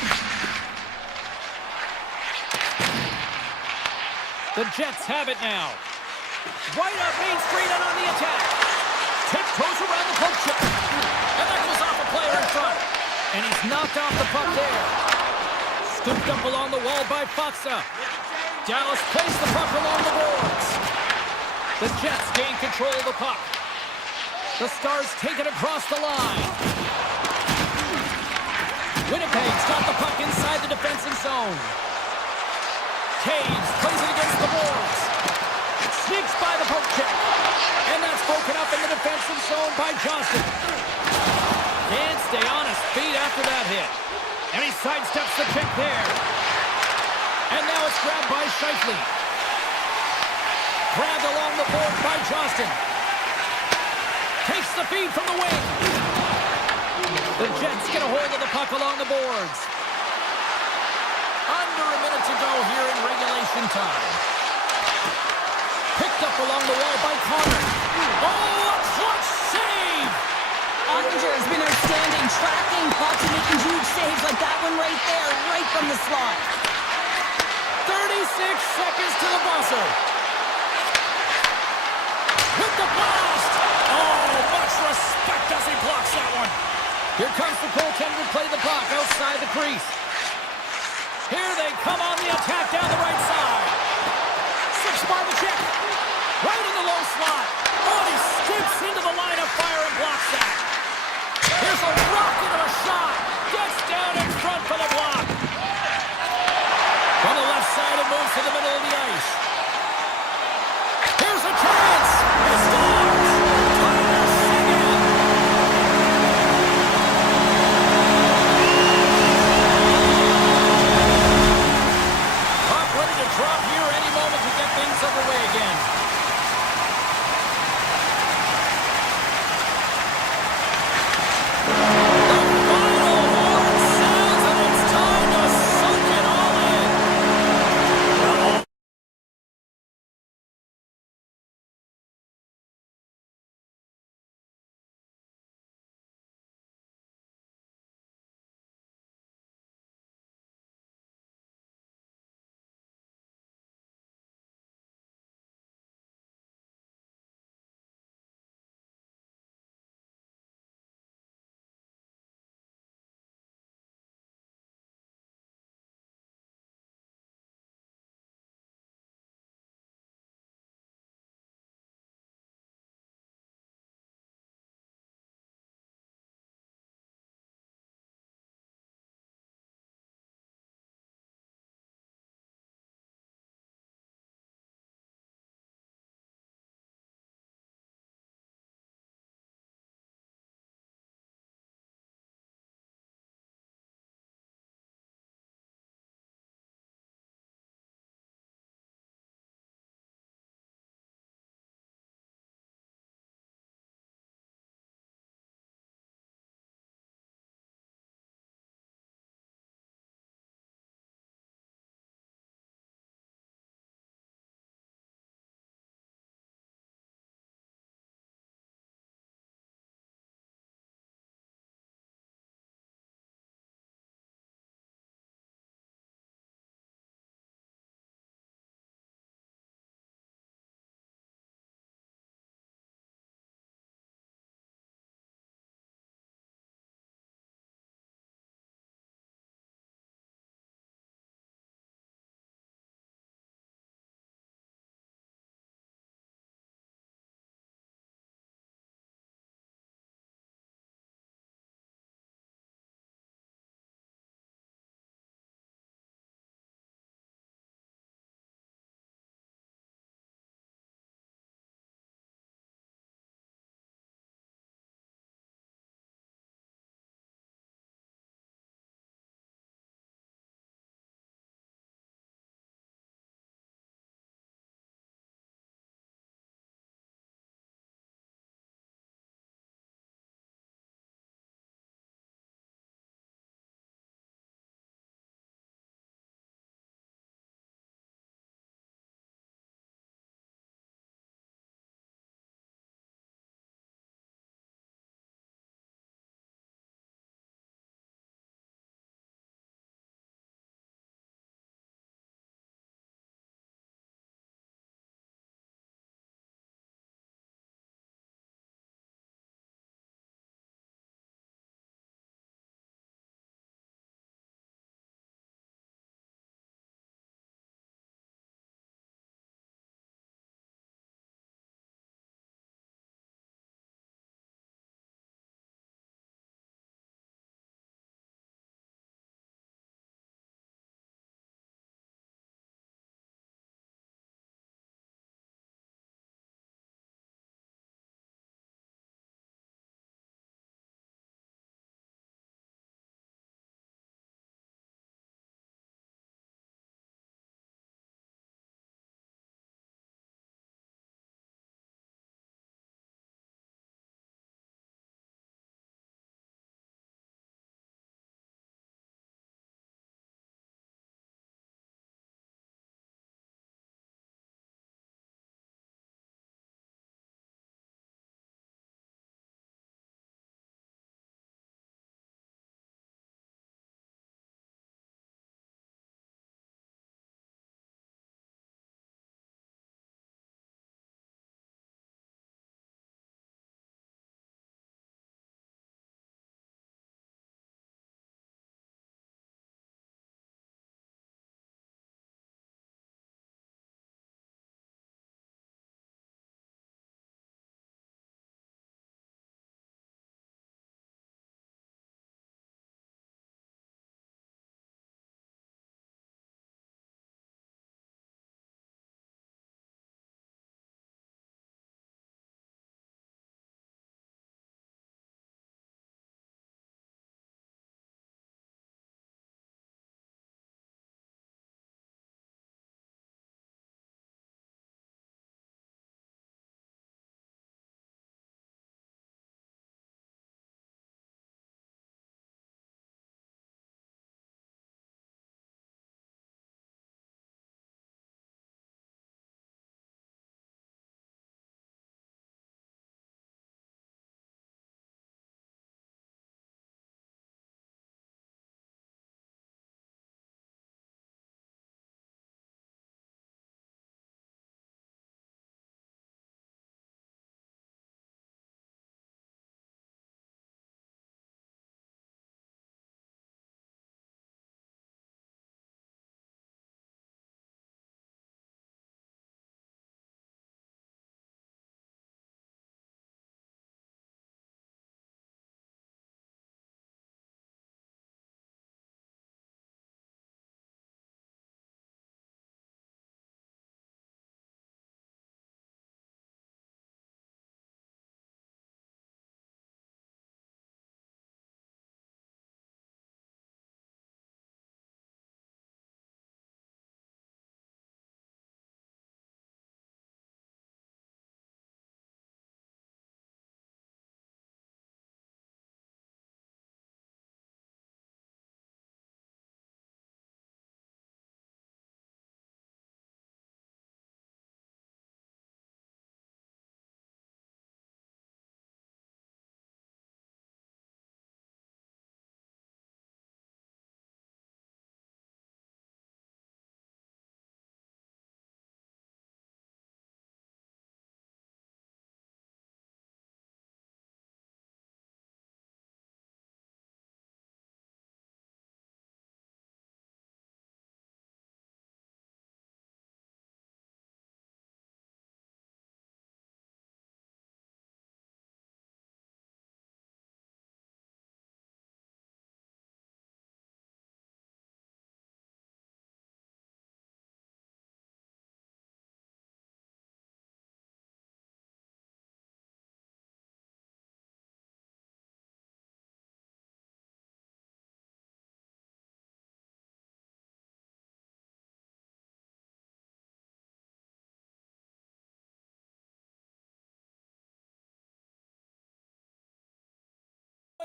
The Jets have it now. Right up Main Street and on the attack. Tiptoes around the poke check. And that goes off a player in front. And he's knocked off the puck there. Scooped up along the wall by Foxa. Dallas plays the puck along the boards. The Jets gain control of the puck. The Stars take it across the line. Winnipeg's got the puck inside the defensive zone. Caves plays it against the boards. Sneaks by the poke check. And that's broken up in the defensive zone by Johnston. Can't stay on his feet after that hit. And he sidesteps the check there. And now it's grabbed by Scheifele. Grabbed along the board by Johnston. Takes the feed from the wing. The Jets get a hold of the puck along the boards. Under a minute to go here in regulation time. Picked up along the wall by Connor. Oh, a clutch save! Ottinger has been outstanding, tracking pucks and making huge saves like that one right there, right from the slot. 36 seconds to the buzzer. With the blast! Oh, much respect as he blocks that one. Here comes the goaltender to play the puck outside the crease. Here they come on the attack down the right side. Six by the check. Right in the low slot. Oh, he skips into the line of fire and blocks that. Here's a rocket of a shot. Gets down in front for the block. From the left side, it moves to the middle of the ice. Here's a chance. He scores. Puck ready to drop here any moment to get things underway again.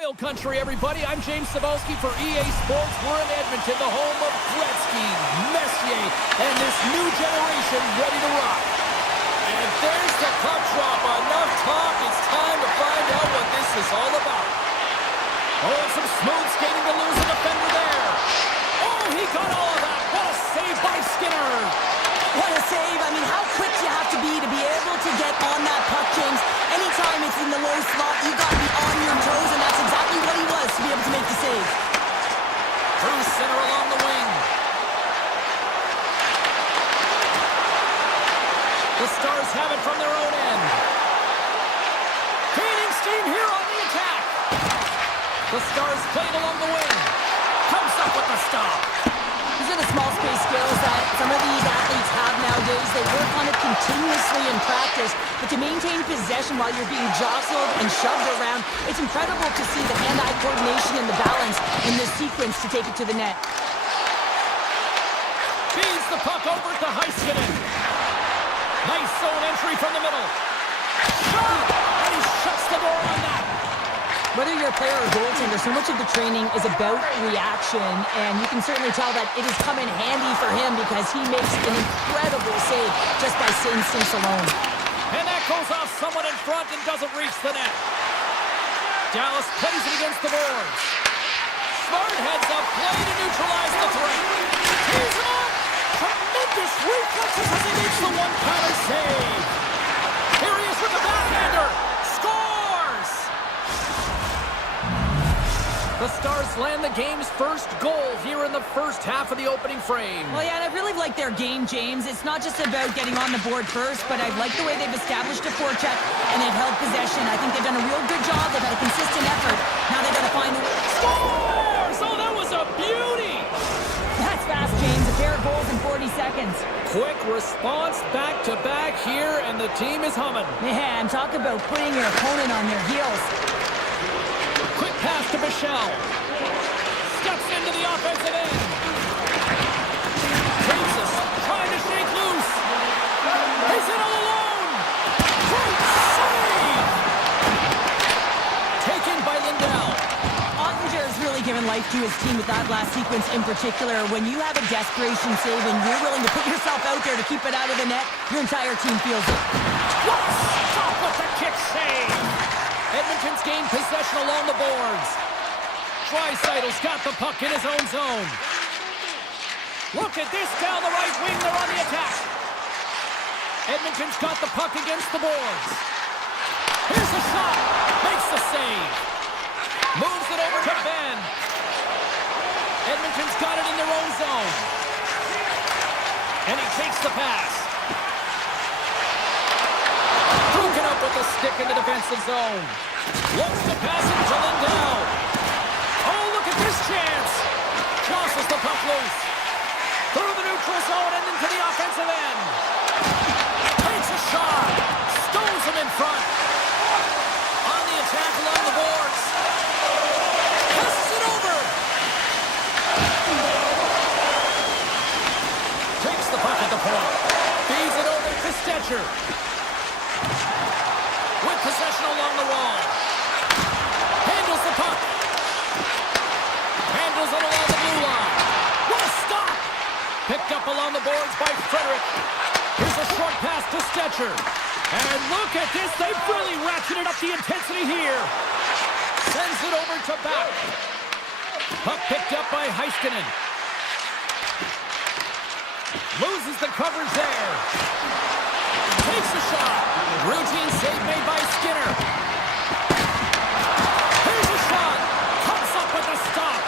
Oil country, everybody. I'm James Cebulski for EA Sports. We're in Edmonton, the home of Gretzky, Messier, and this new generation ready to rock. And there's the puck drop. Enough talk. It's time to find out what this is all about. Oh, some smooth skating to lose a defender there. Oh, he got all of that. What a save by Skinner. What a save. I mean, how quick you have to be able to get on that puck, James. Anytime it's in the low slot, you got to be on your toes, and that's exactly what he was to be able to make the save. Through center along the wing. The Stars have it from their own end. Gaining steam here on the attack. The Stars played along the wing. Comes up with the stop. These are the small space skills that some of these athletes have nowadays. They work on it continuously in practice, but to maintain possession while you're being jostled and shoved around, it's incredible to see the hand-eye coordination and the balance in this sequence to take it to the net. Feeds the puck over to Heiskanen. Nice zone entry from the middle. Shot! And he shuts the door on that. Whether you're a player or goaltender, so much of the training is about reaction, and you can certainly tell that it has come in handy for him because he makes an incredible save just by instincts alone. And that goes off someone in front and doesn't reach the net. Dallas plays it against the boards. Smart heads up, play to neutralize the threat. Tees him up! Tremendous reflexes as he makes the one-counter save. Here he is with the backhander. Scores! The Stars land the game's first goal here in the first half of the opening frame. Well, yeah, and I really like their game, James. It's not just about getting on the board first, but I like the way they've established a forecheck and they've held possession. I think they've done a real good job. They've had a consistent effort. Now they've got to find a way. Scores! Oh, that was a beauty! That's fast, James. A pair of goals in 40 seconds. Quick response back-to-back here, and the team is humming. Man, talk about putting your opponent on their heels. Quick pass to Michel. Steps into the offensive end. Jesus trying to shake loose. He's in all alone. Great save! Taken by Lindell. Ottinger has really given life to his team with that last sequence in particular. When you have a desperation save and you're willing to put yourself out there to keep it out of the net, your entire team feels it. What a stop with the kick save! Edmonton's gained possession along the boards. Dreisaitl's got the puck in his own zone. Look at this down the right wing. They're on the attack. Edmonton's got the puck against the boards. Here's the shot. Makes the save. Moves it over to Ben. Edmonton's got it in their own zone. And he takes the pass. Broken up with the stick in the defensive zone. Looks to pass it to Lindell. Oh, look at this chance. Jostles the puck loose. Through the neutral zone and into the offensive end. Takes a shot. Stones him in front. On the attack along the boards. Passes it over. Takes the puck at the point. Feeds it over to Stetcher. With possession along the wall. Handles the puck. Handles it along the blue line. What a stop! Picked up along the boards by Frederick. Here's a short pass to Stetcher. And look at this. They've really ratcheted up the intensity here. Sends it over to Back. Puck picked up by Heiskanen. Loses the coverage there. Takes the shot. Routine save made by Skinner. Here's a shot. Comes up with a stop.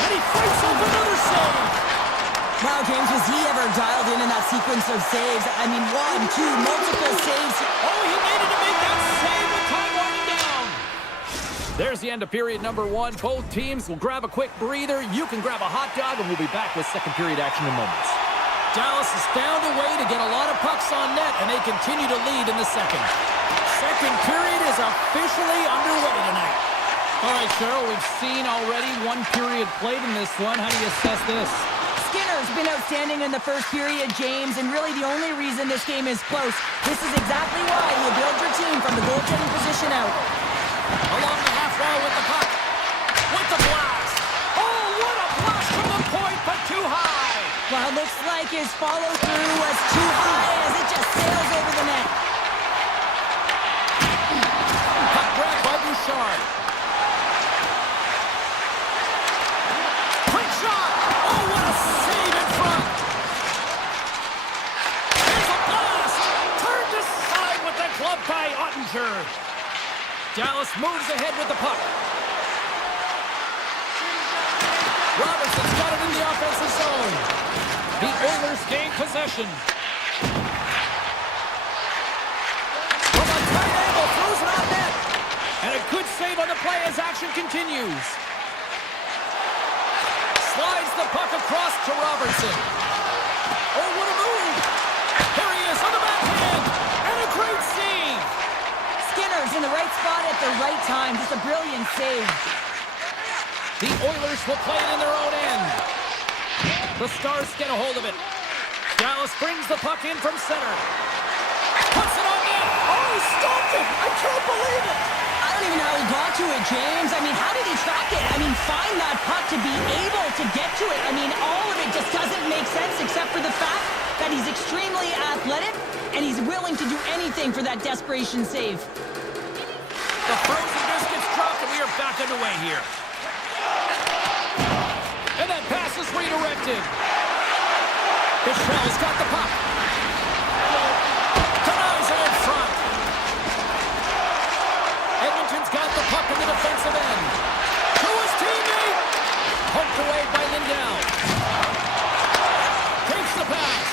And he fights off another save. Wow, James, was he ever dialed in that sequence of saves? I mean, 1, 2, multiple saves. Oh, he needed to make that save with time winding down. There's the end of period number 1. Both teams will grab a quick breather. You can grab a hot dog, and we'll be back with second period action in moments. Dallas has found a way to get a lot of pucks on net, and they continue to lead in the second. Second period is officially underway tonight. All right, Cheryl, we've seen already one period played in this one. How do you assess this? Skinner's been outstanding in the first period, James, and really the only reason this game is close. This is exactly why you build your team from the goaltending position out. Along the his follow-through was too high as it just sails over the net. Puck grab by Bouchard. Quick shot! Oh, what a save in front! Here's a blast! Turned aside with the glove by Ottinger. Dallas moves ahead with the puck. Robertson's got it in the offensive zone. The Oilers gain possession. From a tight angle, throws it on net. And a good save on the play as action continues. Slides the puck across to Robertson. Oh, what a move! Here he is on the backhand. And a great save. Skinner's in the right spot at the right time. Just a brilliant save. The Oilers will play it in their own end. The Stars get a hold of it. Dallas brings the puck in from center. Puts it on net. Oh, he stopped it. I can't believe it. I don't even know how he got to it, James. I mean, how did he track it? I mean, find that puck to be able to get to it. I mean, all of it just doesn't make sense except for the fact that he's extremely athletic and he's willing to do anything for that desperation save. The frozen biscuits dropped and we are back underway here. And that pass is redirected. Bichel's got the puck. Denies it in front. Edmonton's got the puck in the defensive end. To his teammate. Poked away by Lindell. Takes the pass.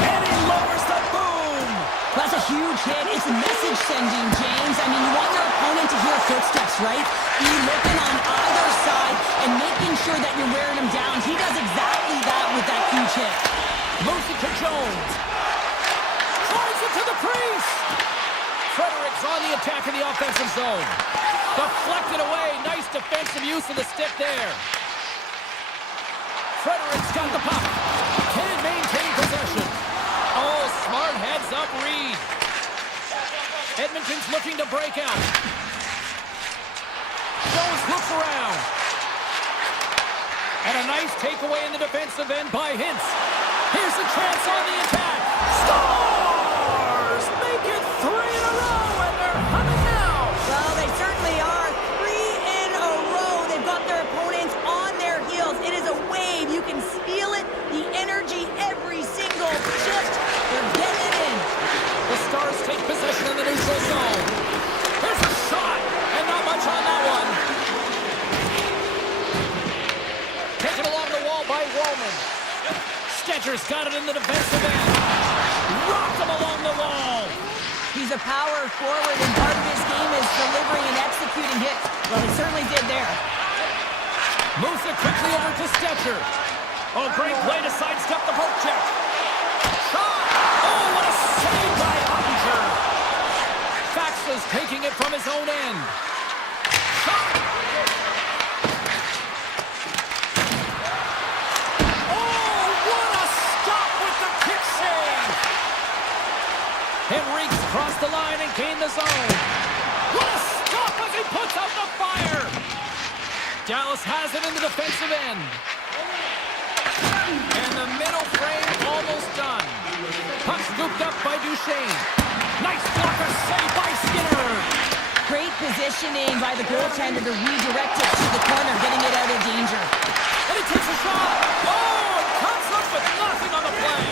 And he lowers the boom. That's a huge hit. It's message sending, James. I mean, you want your opponent to hear footsteps, right? Be looking on either side and making sure that you're wearing him down. He does exactly that with that huge hit. Moves it to Jones. Tries it to the crease. Fredericks on the attack in the offensive zone. Deflected away. Nice defensive use of the stick there. Fredericks got the puck. Can maintain possession. Oh, smart heads-up read. Edmonton's looking to break out. Jones looks around. And a nice takeaway in the defensive end by Hintz. Here's a chance on the attack. Stars make it 3 in a row, and they're humming now. Well, they certainly are. 3 in a row. They've got their opponents on their heels. It is a wave. You can feel it. The energy every single shift. They're getting it in. The Stars take possession in the neutral zone. Here's a shot, and not much on that one. Taken along the wall by Roman. Stetcher's got it in the defensive end. Rocked him along the wall. He's a power forward, and part of his game is delivering and executing hits. Well, he certainly did there. Moves it quickly over to Stetcher. Oh, great play to sidestep the poke check. Shot! Oh, what a save by Ottinger. Faxa's taking it from his own end. Shot! Oh, what a stop with the kick save! Henrique's crossed the line and gained the zone. What a stop as he puts out the fire! Dallas has it in the defensive end. And the middle frame almost done. Puck scooped up by Duchesne. Nice blocker save by Skinner. Great positioning by the goaltender to redirect it to the corner, getting it out of danger. And he takes a shot. Oh, it comes up with nothing on the play.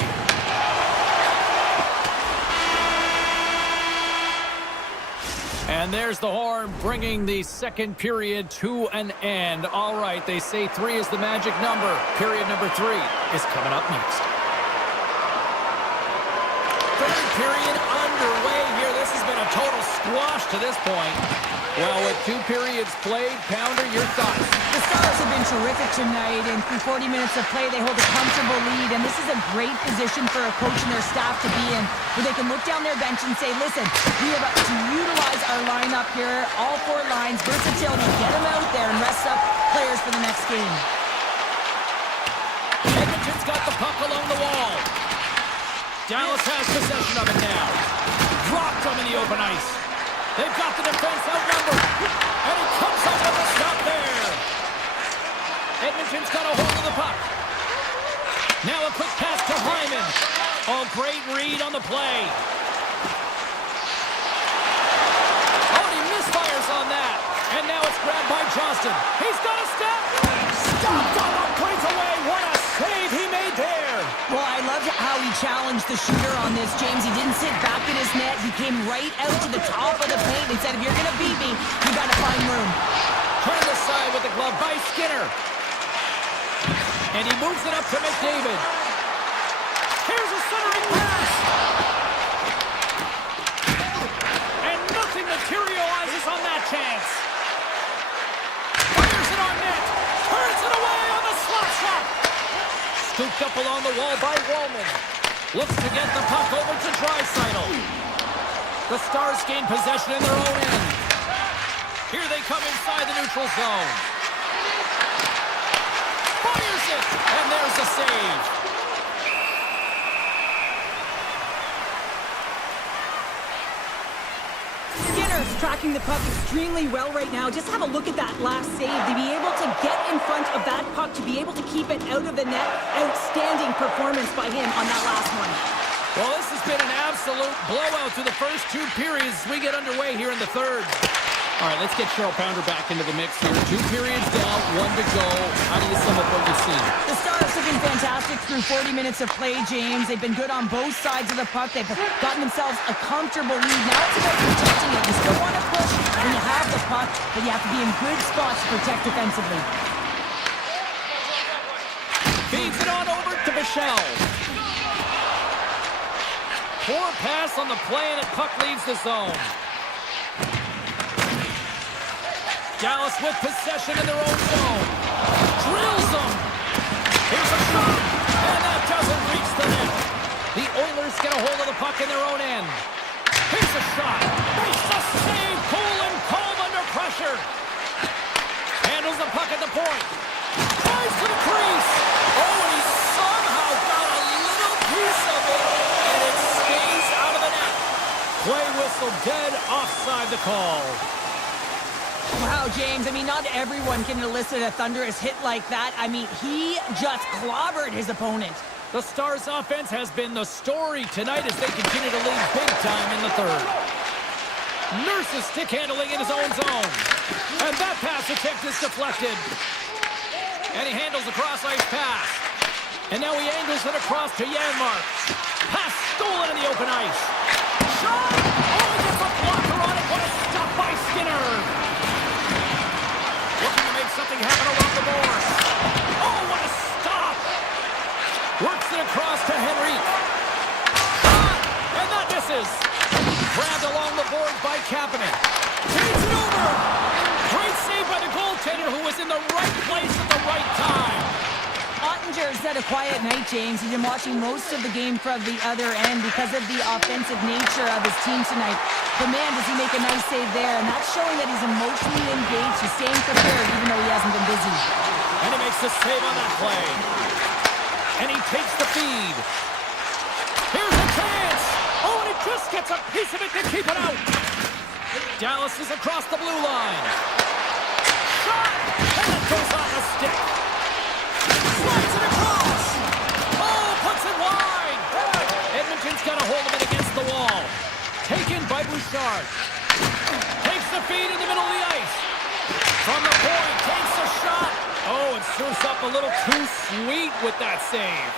And there's the horn, bringing the second period to an end. All right, they say 3 is the magic number. Period number 3 is coming up next. Third period underway here. This has been a total squash to this point. Well, with 2 periods played, Pounder, your thoughts? The Stars have been terrific tonight, and through 40 minutes of play, they hold a comfortable lead, and this is a great position for a coach and their staff to be in, where they can look down their bench and say, listen, we have to utilize our lineup here, all 4 lines, versatility, get them out there and rest up players for the next game. Edmonton's got the puck along the wall. Dallas has possession of it now. Dropped him in the open ice. They've got the defense outnumbered. And he comes up with a stop there. Edmonton's got a hold of the puck. Now a quick pass Hyman. Oh, great read on the play. Oh, and he misfires on that. And now it's grabbed by Johnston. He's got a step. Stopped on the breakaway. What a save he made there. Well, I loved how he challenged the shooter on this, James. He didn't sit back in his net. He came right out to the top of the paint. He said, if you're going to beat me, you got to find room. Turned aside with the glove by Skinner. And he moves it up to McDavid. Here's a centering pass. And nothing materializes on that chance. Fires it on net. Turns it away on the slot shot. Scooped up along the wall by Wallman. Looks to get the puck over to Draisaitl. The Stars gain possession in their own end. Here they come inside the neutral zone. Fires it, and there's a save. Skinner's tracking the puck extremely well right now. Just have a look at that last save. To be able to get in front of that puck, to be able to keep it out of the net, outstanding performance by him on that last one. Well, this has been an absolute blowout through the first two periods as we get underway here in the third. All right, let's get Cheryl Pounder back into the mix here. 2 periods down, 1 to go. How do you sum up what you've seen? The Stars have been fantastic through 40 minutes of play, James. They've been good on both sides of the puck. They've gotten themselves a comfortable lead. Now it's about protecting it. You still want to push when you have the puck, but you have to be in good spots to protect defensively. Feeds it on over to Michelle. Poor pass on the play, and the puck leaves the zone. Dallas with possession in their own zone. Drills them. Here's a shot, and that doesn't reach the net. The Oilers get a hold of the puck in their own end. Here's a shot. Makes the save. Cool and calm under pressure. Handles the puck at the point. Tries to the crease. Oh, and he somehow got a little piece of it, and it stays out of the net. Play whistle dead, offside the call. Wow, James, I mean, not everyone can elicit a thunderous hit like that. I mean, he just clobbered his opponent. The Stars' offense has been the story tonight as they continue to lead big time in the third. Nurse's stick handling in his own zone. And that pass attempt is deflected. And he handles the cross-ice pass. And now he angles it across to Janmark. Pass stolen in the open ice. Shot! Oh, he gets a blocker on it. What a stop by Skinner. Looking to make something happen along the boards. Oh, what a stop! Works it across to Henrique. Shot! And that misses. Grabbed along the boards by Kapanen. Takes it over! Great save by the goaltender who was in the right place at the right time. Ottinger's had a quiet night, James. He's been watching most of the game from the other end because of the offensive nature of his team tonight. But man, does he make a nice save there, and that's showing that he's emotionally engaged. He's staying prepared even though he hasn't been busy. And he makes the save on that play. And he takes the feed. Here's a chance. Oh, and he just gets a piece of it to keep it out. Dallas is across the blue line. Shot! And it goes on the stick. Slides it across. Oh, puts it wide. Edmonton's got a hold of it against the wall. Taken by Bouchard. Takes the feed in the middle of the ice. From the point, takes a shot. Oh, and serves up a little too sweet with that save.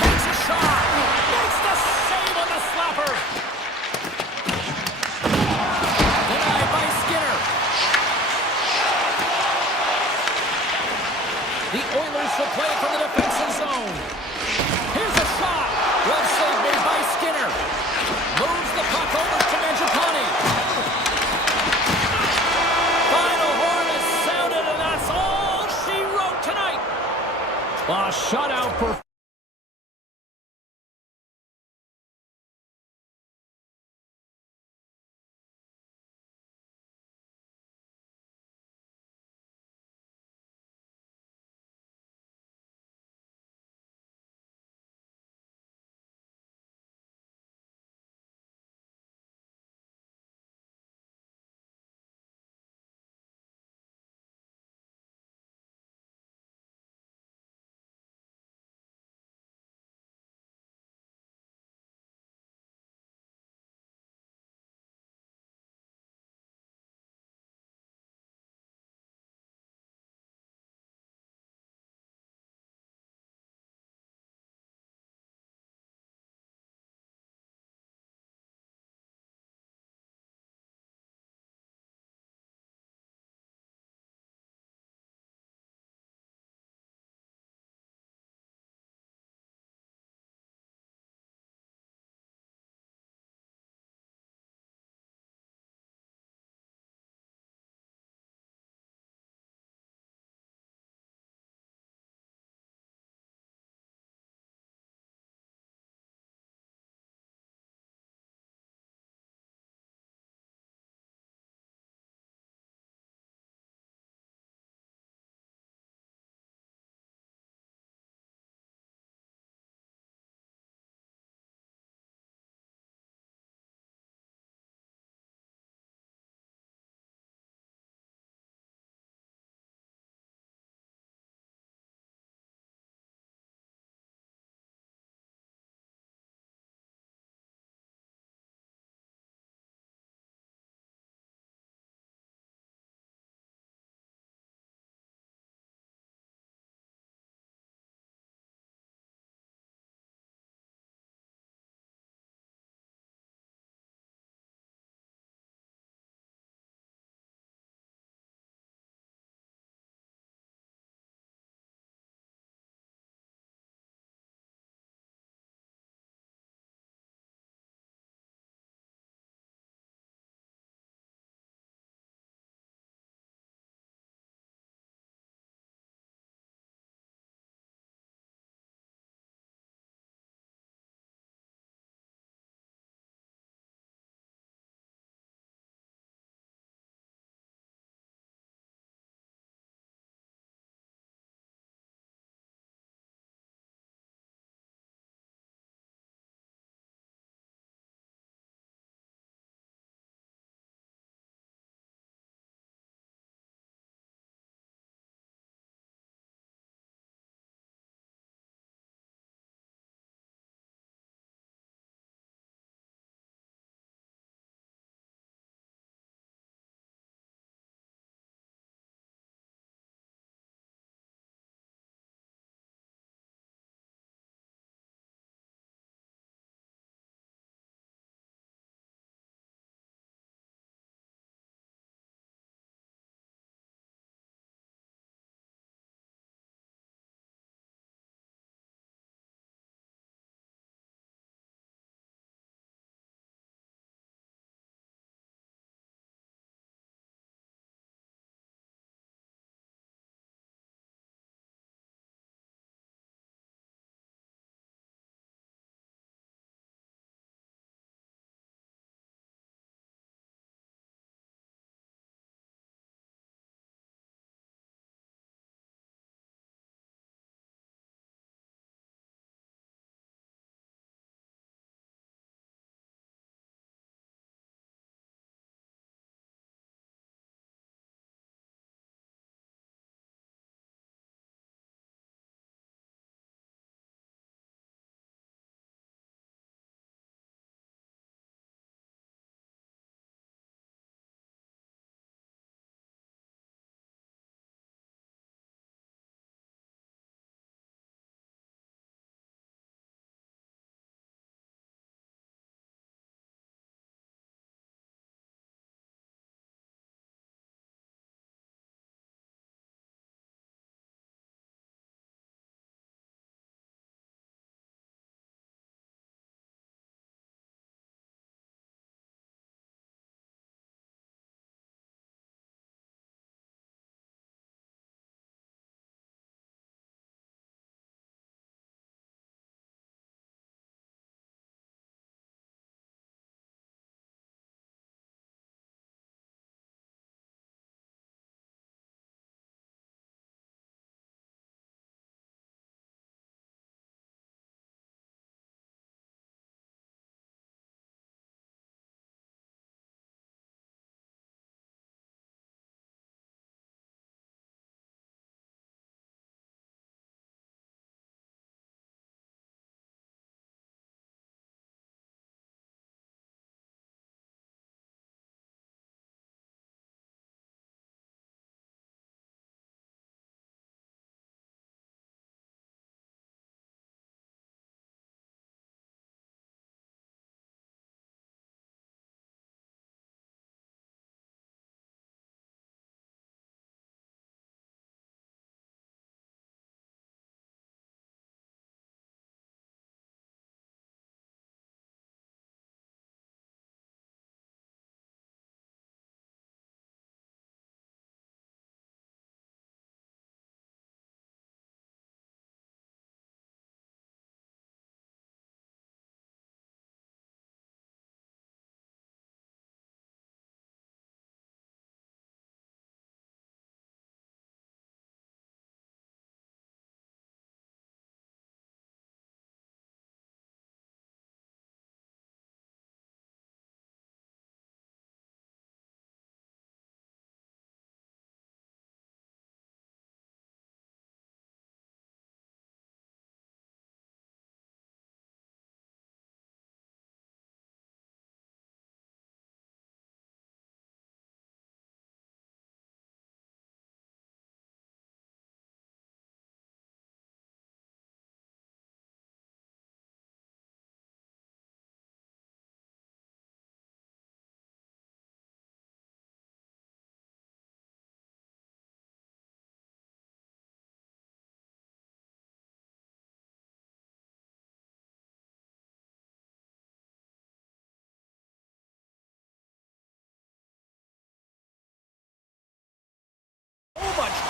Takes a shot. Makes the save on the slapper. Denied by Skinner. The Oilers will play it from the defensive zone. Here's a shot. Well saved made by Skinner. Moves the puck over to Mangiapane. Final horn is sounded, and that's all she wrote tonight. A shutout for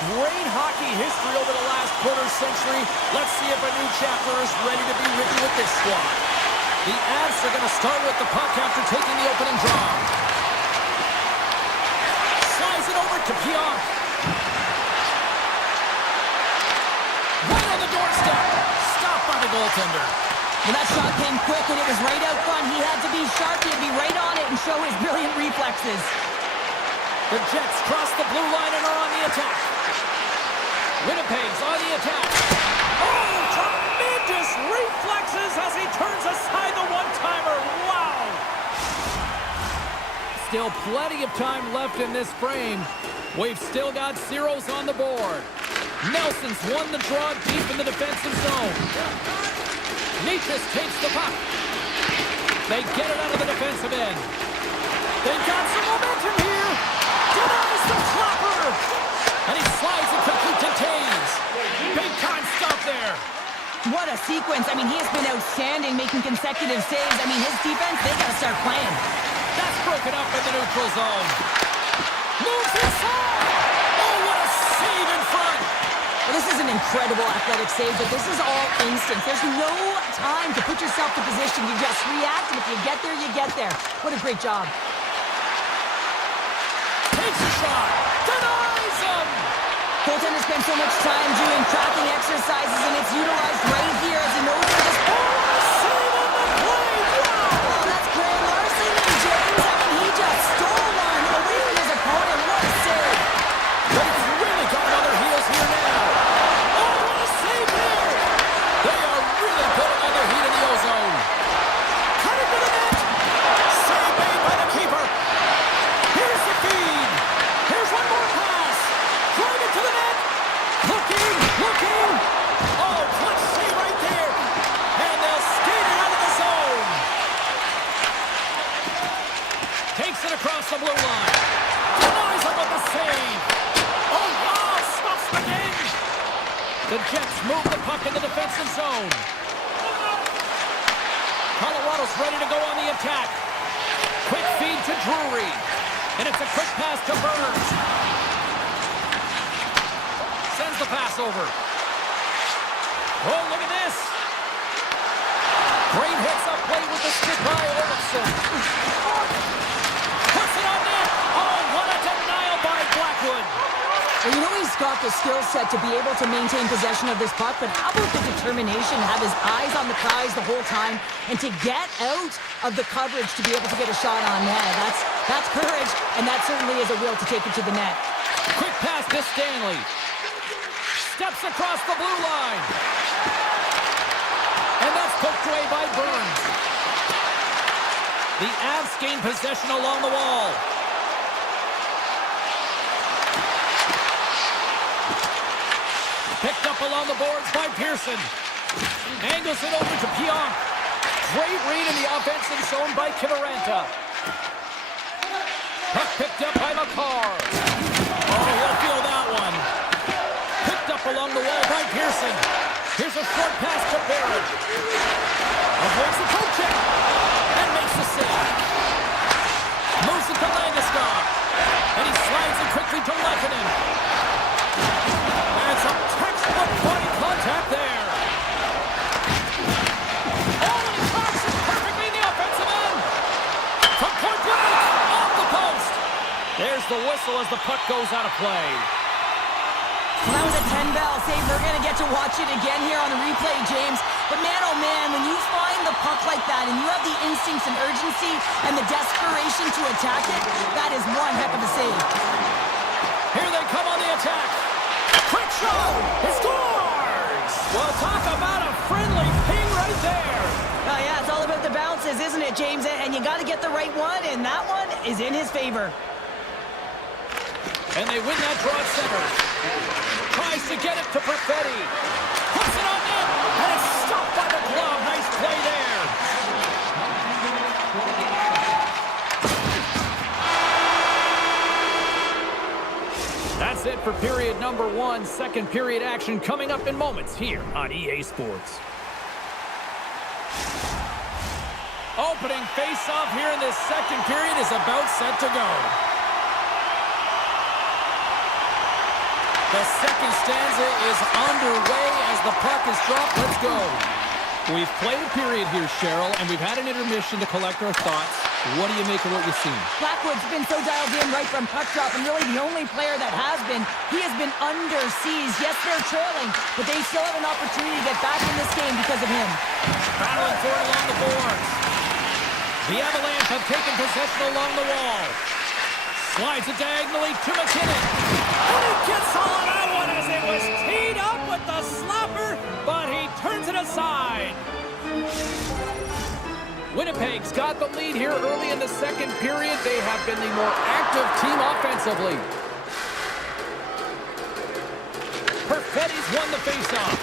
Great hockey history over the last quarter century. Let's see if a new chapter is ready to be written with this squad. The Avs are going to start with the puck after taking the opening draw. Slides it over to Pionk. Right on the doorstep. Stopped by the goaltender. Well, that shot came quick, and it was right out front. He had to be sharp. He had to be right on it and show his brilliant reflexes. The Jets cross the blue line and are on the attack. Winnipeg's on the attack. Oh, tremendous reflexes as he turns aside the one-timer. Wow! Still plenty of time left in this frame. We've still got zeros on the board. Nelson's won the draw deep in the defensive zone. Nietzsche takes the puck. They get it out of the defensive end. They've got some momentum here. Denies the flopper. And he slides it quickly to Taves. Big time stop there. What a sequence. I mean, he has been outstanding, making consecutive saves. I mean, his defense, they got to start playing. That's broken up in the neutral zone. Moves inside. Oh, what a save in front. Well, this is an incredible athletic save, but this is all instinct. There's no time to put yourself to position. You just react, and if you get there, you get there. What a great job. Takes a shot. Denies him. Goaltender spends so much time doing tracking exercises, and it's utilized right here as he knows for this. Save on the play. Wow. Oh, that's Graham Larson and James. I mean, he just stole one away from his opponent. What a save. But it's really got on their heels here now. Oh, what a save there. They are really putting on their heat in the ozone. Cutting to the net. Save made by the keeper. Here's the feed. Here's one more pass. Driving to the net. Looking. Oh, clutch save right there. And they'll skate it out of the zone. Takes it across the blue line. Denies him with the save. Oh, wow, stuffs the game. The Jets move the puck in the defensive zone. Colorado's ready to go on the attack. Quick feed to Drury. And it's a quick pass to Burns. Sends the pass over. Oh, look at this. Great hits up play with the stick by Erickson. Puts it on net. Oh, what a denial by Blackwood. Well, you know he's got the skill set to be able to maintain possession of this puck, but how about the determination to have his eyes on the prize the whole time and to get out of the coverage to be able to get a shot on net? That's courage, and that certainly is a will to take it to the net. Quick pass to Stanley. Steps across the blue line. And that's poked away by Burns. The Avs gain possession along the wall. Picked up along the boards by Pearson. Angles it over to Pionk. Great read in the offensive zone by Kivaranta. Puck picked up by McCarr. Oh, he'll feel that one. Picked up along the wall by Pearson. Here's a short pass to Barrett. Avoids the poke check and makes the save. Moves it to Landeskog. And he slides it quickly to Lehkonen. And some textbook body contact there. Oh, and he tracks it perfectly in the offensive end. From point blank, off the post. There's the whistle as the puck goes out of play. Well, that was a 10-bell save. We're going to get to watch it again here on the replay, James. But man, oh man, when you find the puck like that and you have the instincts and urgency and the desperation to attack it, that is one heck of a save. Here they come on the attack. Quick shot! He scores! Well, talk about a friendly ping right there. Oh yeah, it's all about the bounces, isn't it, James? And you got to get the right one, and that one is in his favor. And they win that draw at center. Tries to get it to Perfetti. Puts it on net, and it's stopped by the glove. Nice play there. That's it for period number 1. Second period action coming up in moments here on EA Sports. Opening face-off here in this second period is about set to go. The second stanza is underway as the puck is dropped. Let's go. We've played a period here, Cheryl, and we've had an intermission to collect our thoughts. What do you make of what you've seen? Blackwood's been so dialed in right from puck drop, and really the only player that has been. He has been under siege. Yes, they're trailing, but they still have an opportunity to get back in this game because of him. Battling for it along the boards. The Avalanche have taken possession along the wall. Slides it diagonally to McKinnon. And he gets all on that one as it was teed up with the slapper, but he turns it aside. Winnipeg's got the lead here early in the second period. They have been the more active team offensively. Perfetti's won the faceoff.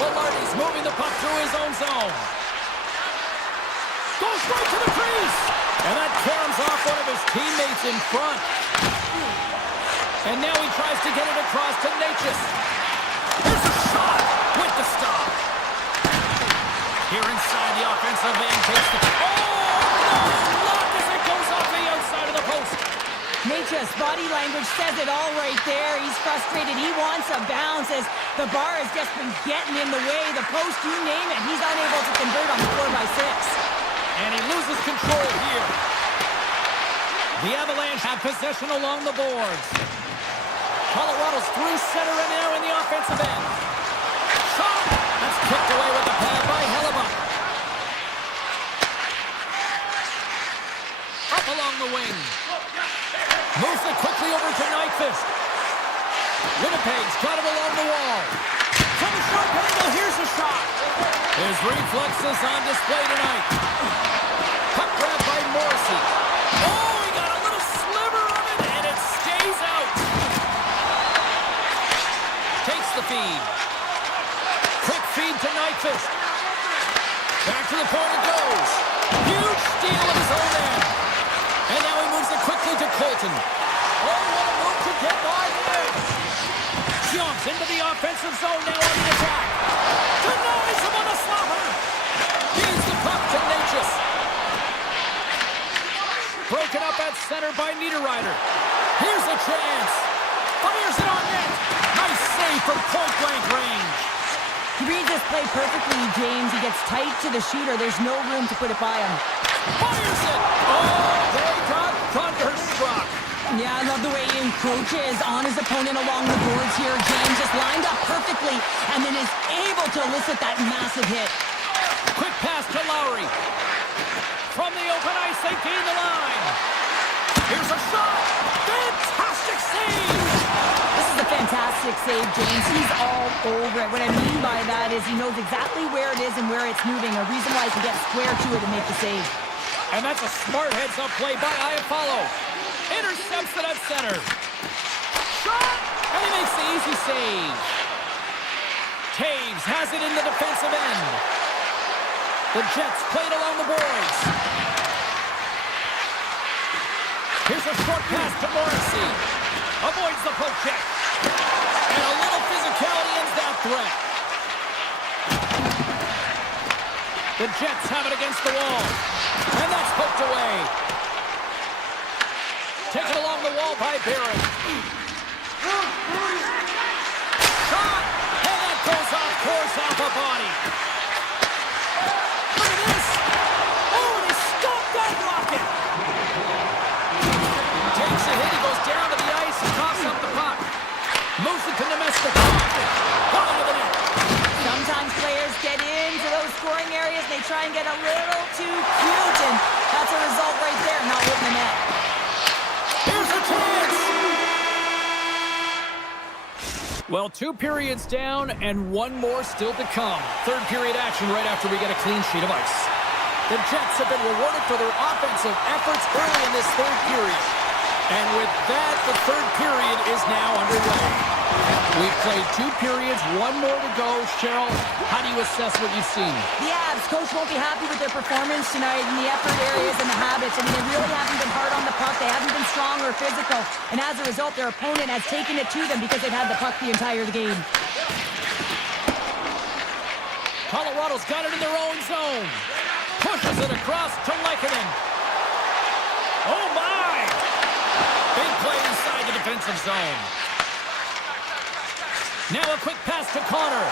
Velarde's moving the puck through his own zone. Goes right to the crease. And that caroms off one of his teammates in front. And now he tries to get it across to Natchez. There's a shot with the stop. Here inside the offensive end takes the... Oh, no! Blocked as it goes off the outside of the post. Natchez' body language says it all right there. He's frustrated. He wants a bounce as the bar has just been getting in the way. The post, you name it. He's unable to convert on the 4x6. And he loses control here. The Avalanche have possession along the boards. Colorado's through center and now in the offensive end. Shot! That's kicked away with the pad by Hellebuck. Up along the wing. Moves it quickly over to Nyquist. Winnipeg's got it along the wall. From a sharp angle, here's a shot. His reflexes on display tonight. Puck grab by Morrissey. Oh, he got a little sliver of it, and it stays out. Takes the feed. Quick feed to Nyquist. Back to the point it goes. Huge steal of his own end. And now he moves it quickly to Colton. Oh, what a move to get by there. Jumps into the offensive zone now on the attack. Denies him on the slapper. Feeds the puck to Natchez. Broken up at center by Niederreiter. Here's a chance. Fires it on net. Nice save from point-blank range. He reads this play perfectly, James. He gets tight to the shooter. There's no room to put it by him. Fires it. Oh, they got thunderstruck. Yeah, I love the way he encroaches on his opponent along the boards here. James just lined up perfectly and then is able to elicit that massive hit. Quick pass to Lowry. From the open ice, they gain the line. Here's a shot. Fantastic save. This is a fantastic save, James. He's all over it. What I mean by that is he knows exactly where it is and where it's moving. A reason why he can get square to it and make the save. And that's a smart heads-up play by Iafallo. Intercepts it at center. Shot! And he makes the easy save. Taves has it in the defensive end. The Jets played along the boards. Here's a short pass to Morrissey. Avoids the poke check. And a little physicality ends that threat. The Jets have it against the wall. And that's poked away. Taken along the wall by Barrett. Shot! And that goes off course off a body. Look at this! Oh, and he stopped that rocket! Takes a hit, he goes down to the ice and coughs up the puck. Moves it to Nemestikov. Wide of the net. Sometimes players get into those scoring areas, they try and get a little too cute, and that's a result right there, not hitting the net. Here's a chance! Well, 2 periods down and 1 more still to come. Third period action right after we get a clean sheet of ice. The Jets have been rewarded for their offensive efforts early in this third period. And with that, the third period is now underway. We've played 2 periods, 1 more to go. Cheryl, how do you assess what you've seen? The Avs, coach won't be happy with their performance tonight in the effort areas and the habits. I mean, they really haven't been hard on the puck. They haven't been strong or physical. And as a result, their opponent has taken it to them because they've had the puck the entire game. Colorado's got it in their own zone. Pushes it across to Lehkonen. Oh, my! Big play inside the defensive zone. Now a quick pass to Connor.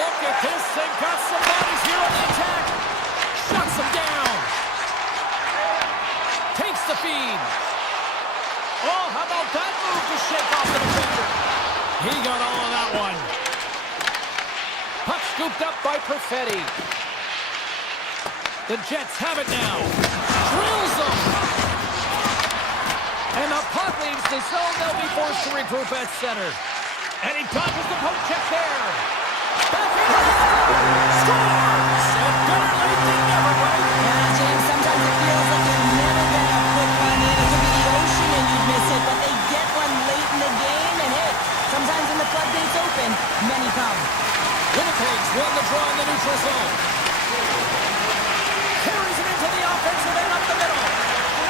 Look at this. They've got some bodies here on the attack. Shuts them down. Takes the feed. Oh, how about that move to shake off the defender? He got all of that one. Puck scooped up by Perfetti. The Jets have it now. Drills them. And the puck leaves the zone. They'll be forced to regroup at center. And he dodges the poke check there. Back in. Scores! And better late than never, right? Yeah, James, sometimes it feels like there's never been a quick run in. It could be the ocean and you'd miss it, but they get one late in the game, and hey, sometimes when the floodgates open, many come. Winnipeg's won the draw in the neutral zone. Carries it into the offensive end up the middle.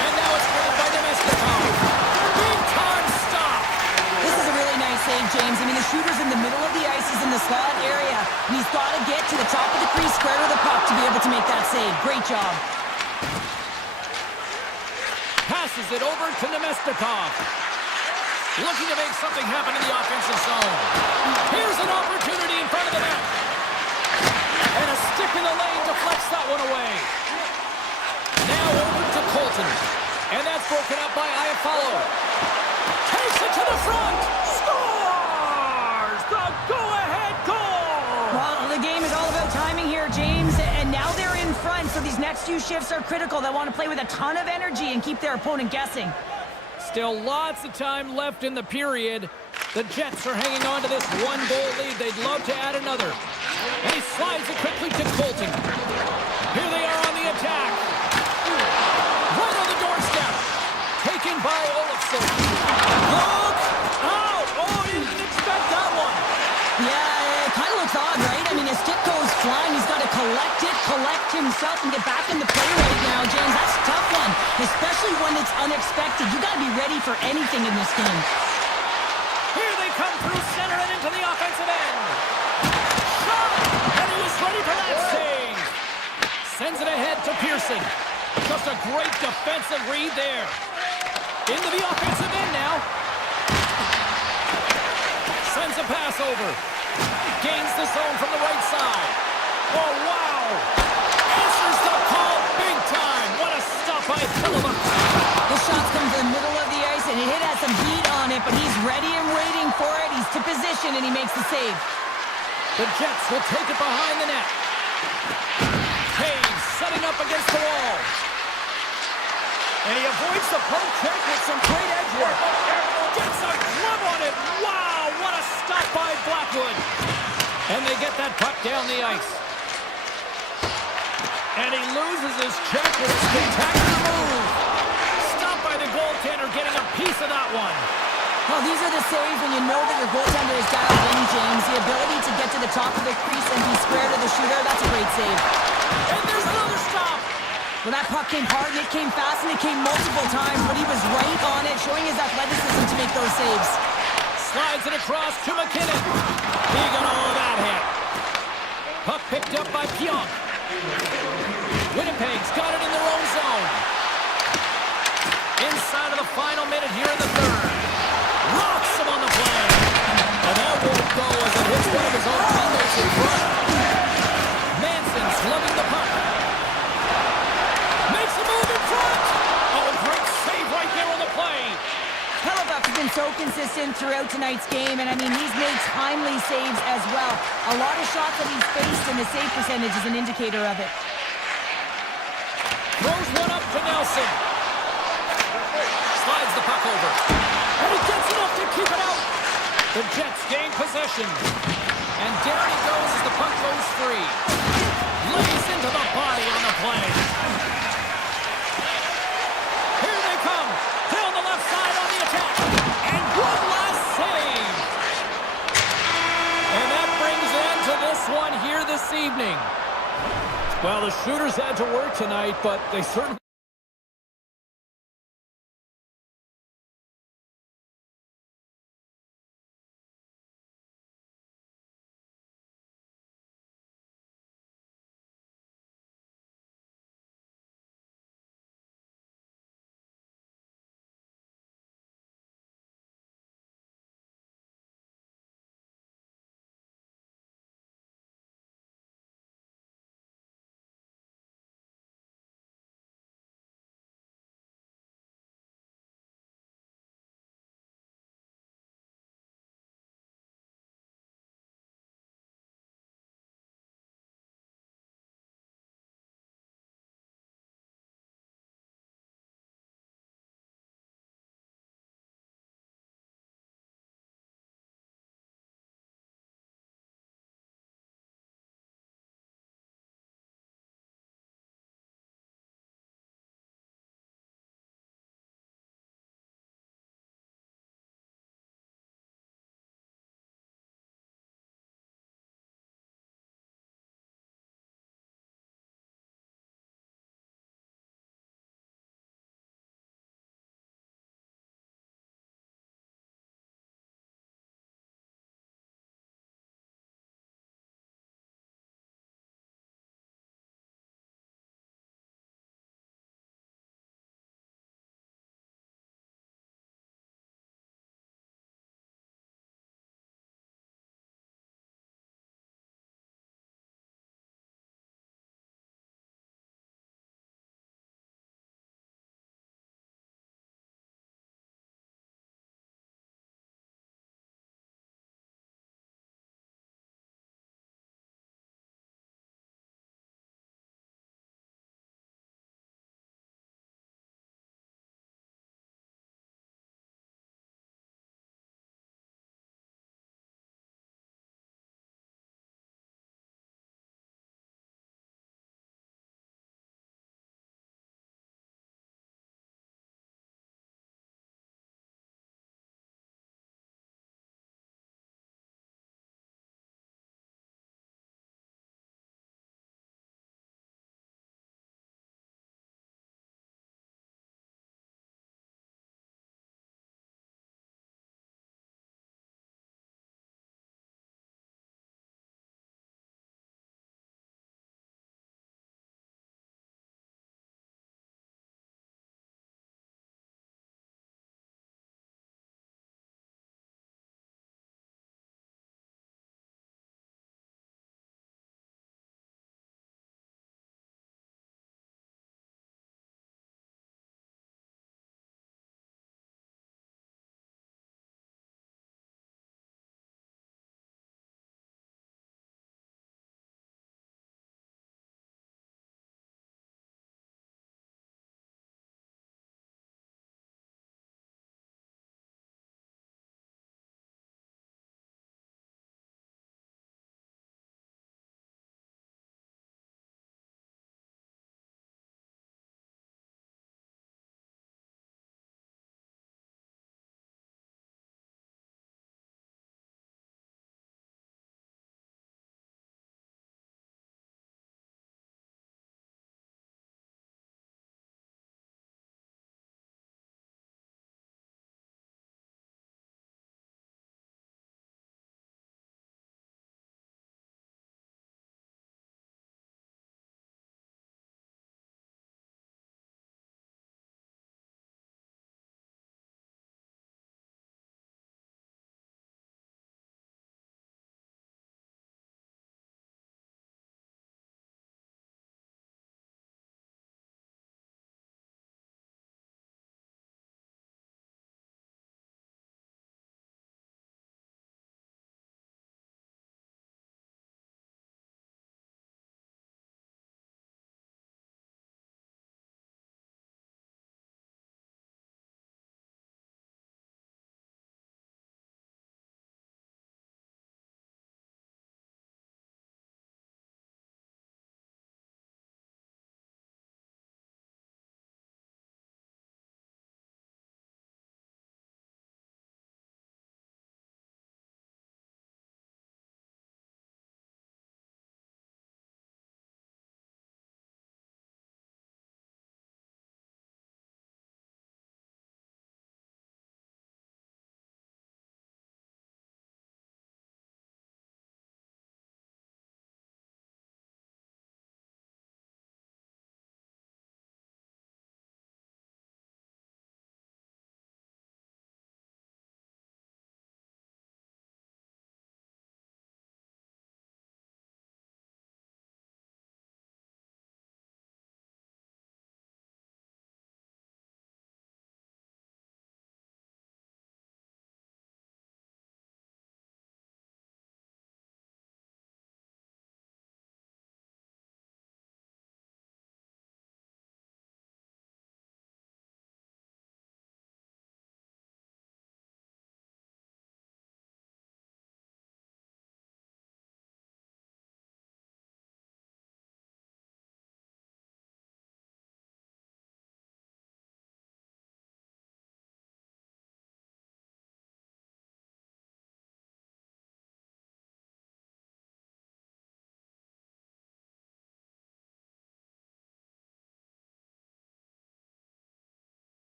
And now it's covered by Nemestikov. Big time stop. This is a really nice save, James. I mean, the shooter's in the middle of the ice. He's in the slot area. And he's got to get to the top of the crease, square to the puck to be able to make that save. Great job. Passes it over to Nemestikov. Looking to make something happen in the offensive zone. Here's an opportunity in front of the net. And a stick in the lane deflects that one away. Now over to Colton. And that's broken up by Iafallo. Takes it to the front. Scores! The go-ahead goal! Well, the game is all about timing here, James. And now they're in front, so these next few shifts are critical. They want to play with a ton of energy and keep their opponent guessing. Still lots of time left in the period. The Jets are hanging on to this one-goal lead. They'd love to add another. And he slides it quickly to Colton. Here they are on the attack. Right on the doorstep. Taken by Olofsson. Look out! Oh, he didn't expect that one. Yeah, it kind of looks odd, right? I mean, his stick goes flying. He's got to collect it, collect himself, and get back in the play right now, James. That's a tough one, especially when it's unexpected. You got to be ready for anything in this game. Here they come through center and into the offensive end. Shot! And he was ready for that save. Sends it ahead to Pearson. Just a great defensive read there. Into the offensive end now. Sends a pass over. Gains the zone from the right side. Oh, wow. Answers the call big time. What a stop by Phillips. The shots come to the middle of the ice, and it has some heat on it, but he's ready and waiting for it. He's to position, and he makes the save. The Jets will take it behind the net. Hayes setting up against the wall. And he avoids the poke check with some great edge work. Gets a glove on it. Wow, what a stop by Blackwood. And they get that puck down the ice. And he loses his check with a spectacular move. Stopped by the goaltender, getting a piece of that one. Well, these are the saves when you know that your goaltender is dialed in, James. The ability to get to the top of the crease and be square to the shooter, that's a great save. And there's another stop. Well, that puck came hard, and it came fast, and it came multiple times, but he was right on it, showing his athleticism to make those saves. Slides it across to McKinnon. He got all of that hit. Puck picked up by Pionk. Winnipeg's got it in their own zone. Inside of the final minute here in the third. Rocks him on the play. And that won't go as it hits one of his own teammates in front. Manson's loving the puck. Makes a move in front. Oh, great save right there on the play. Hellebuyck has been so consistent throughout tonight's game, and I mean, he's made timely saves as well. A lot of shots that he's faced, and his save percentage is an indicator of it. Throws one up to Nelson. Slides the puck over. And he gets enough to keep it out. The Jets gain possession. And down he goes as the puck goes free. Lays into the body on the play. Here they come. Down the left side on the attack. And one last save. And that brings an end to this one here this evening. Well, the shooters had to work tonight, but they certainly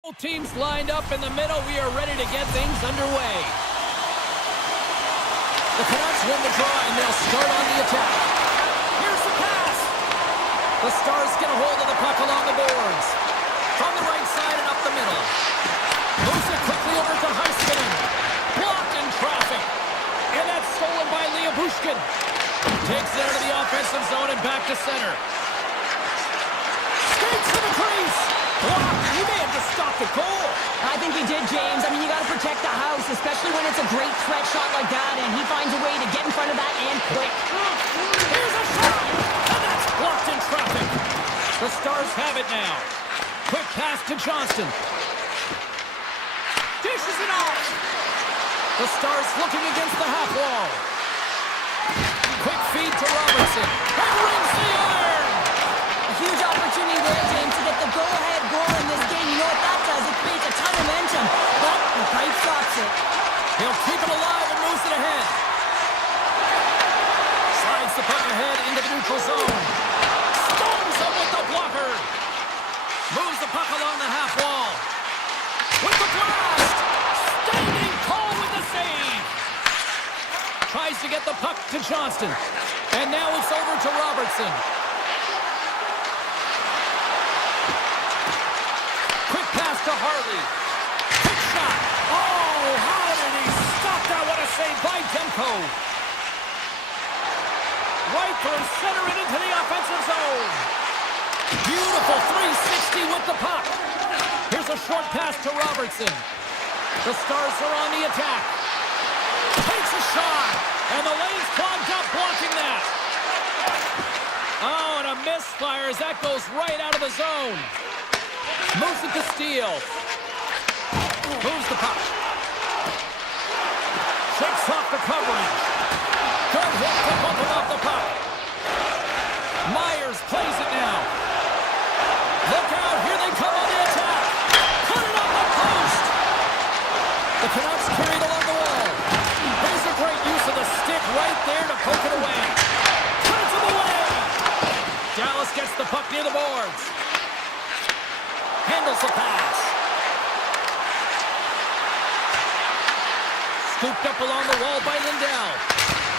Both teams lined up in the middle. We are ready to get things underway. The Canucks win the draw, and they'll start on the attack. Here's the pass. The Stars get a hold of the puck along the boards. From the right side and up the middle. Moves it quickly over to Heiskanen. Blocked in traffic. And that's stolen by Bushkin. Takes it out of the offensive zone and back to center. Skates to the crease. Blocked. He may have just stopped the goal. I think he did, James. I mean, you got to protect the house, especially when it's a great threat shot like that, and he finds a way to get in front of that and quick. Here's a shot, and that's blocked in traffic. The Stars have it now. Quick pass to Johnston. Dishes it off. The Stars looking against the half wall. Quick feed to Robertson. And rings the iron. A huge opportunity there, James, to get the go-ahead goal in this game. You know what that does? It creates a ton of momentum. But the pipe stops it. He'll keep it alive and moves it ahead. Slides the puck ahead into the neutral zone. Stones up with the blocker. Moves the puck along the half wall. With the blast. Standing tall with the save. Tries to get the puck to Johnston. And now it's over to Robertson. Quick pass to Harley. Quick shot. Oh, how did he stop that? What a save by Demko. Right through center and into the offensive zone. Beautiful 360 with the puck. Here's a short pass to Robertson. The Stars are on the attack. Takes a shot. And the lane's clogged up blocking that. Oh, and a misfire as that goes right out of the zone. Moves it to Steele. Moves the puck. Shakes off the coverage. Good hit to bump him off the puck. Myers plays it now. Look out, here they come on the attack. Put it on the post. The Canucks carried along the wall. Here's a great use of the stick right there to poke it away. Turns him away. Dallas gets the puck near the boards. Handles the pass. Scooped up along the wall by Lindell.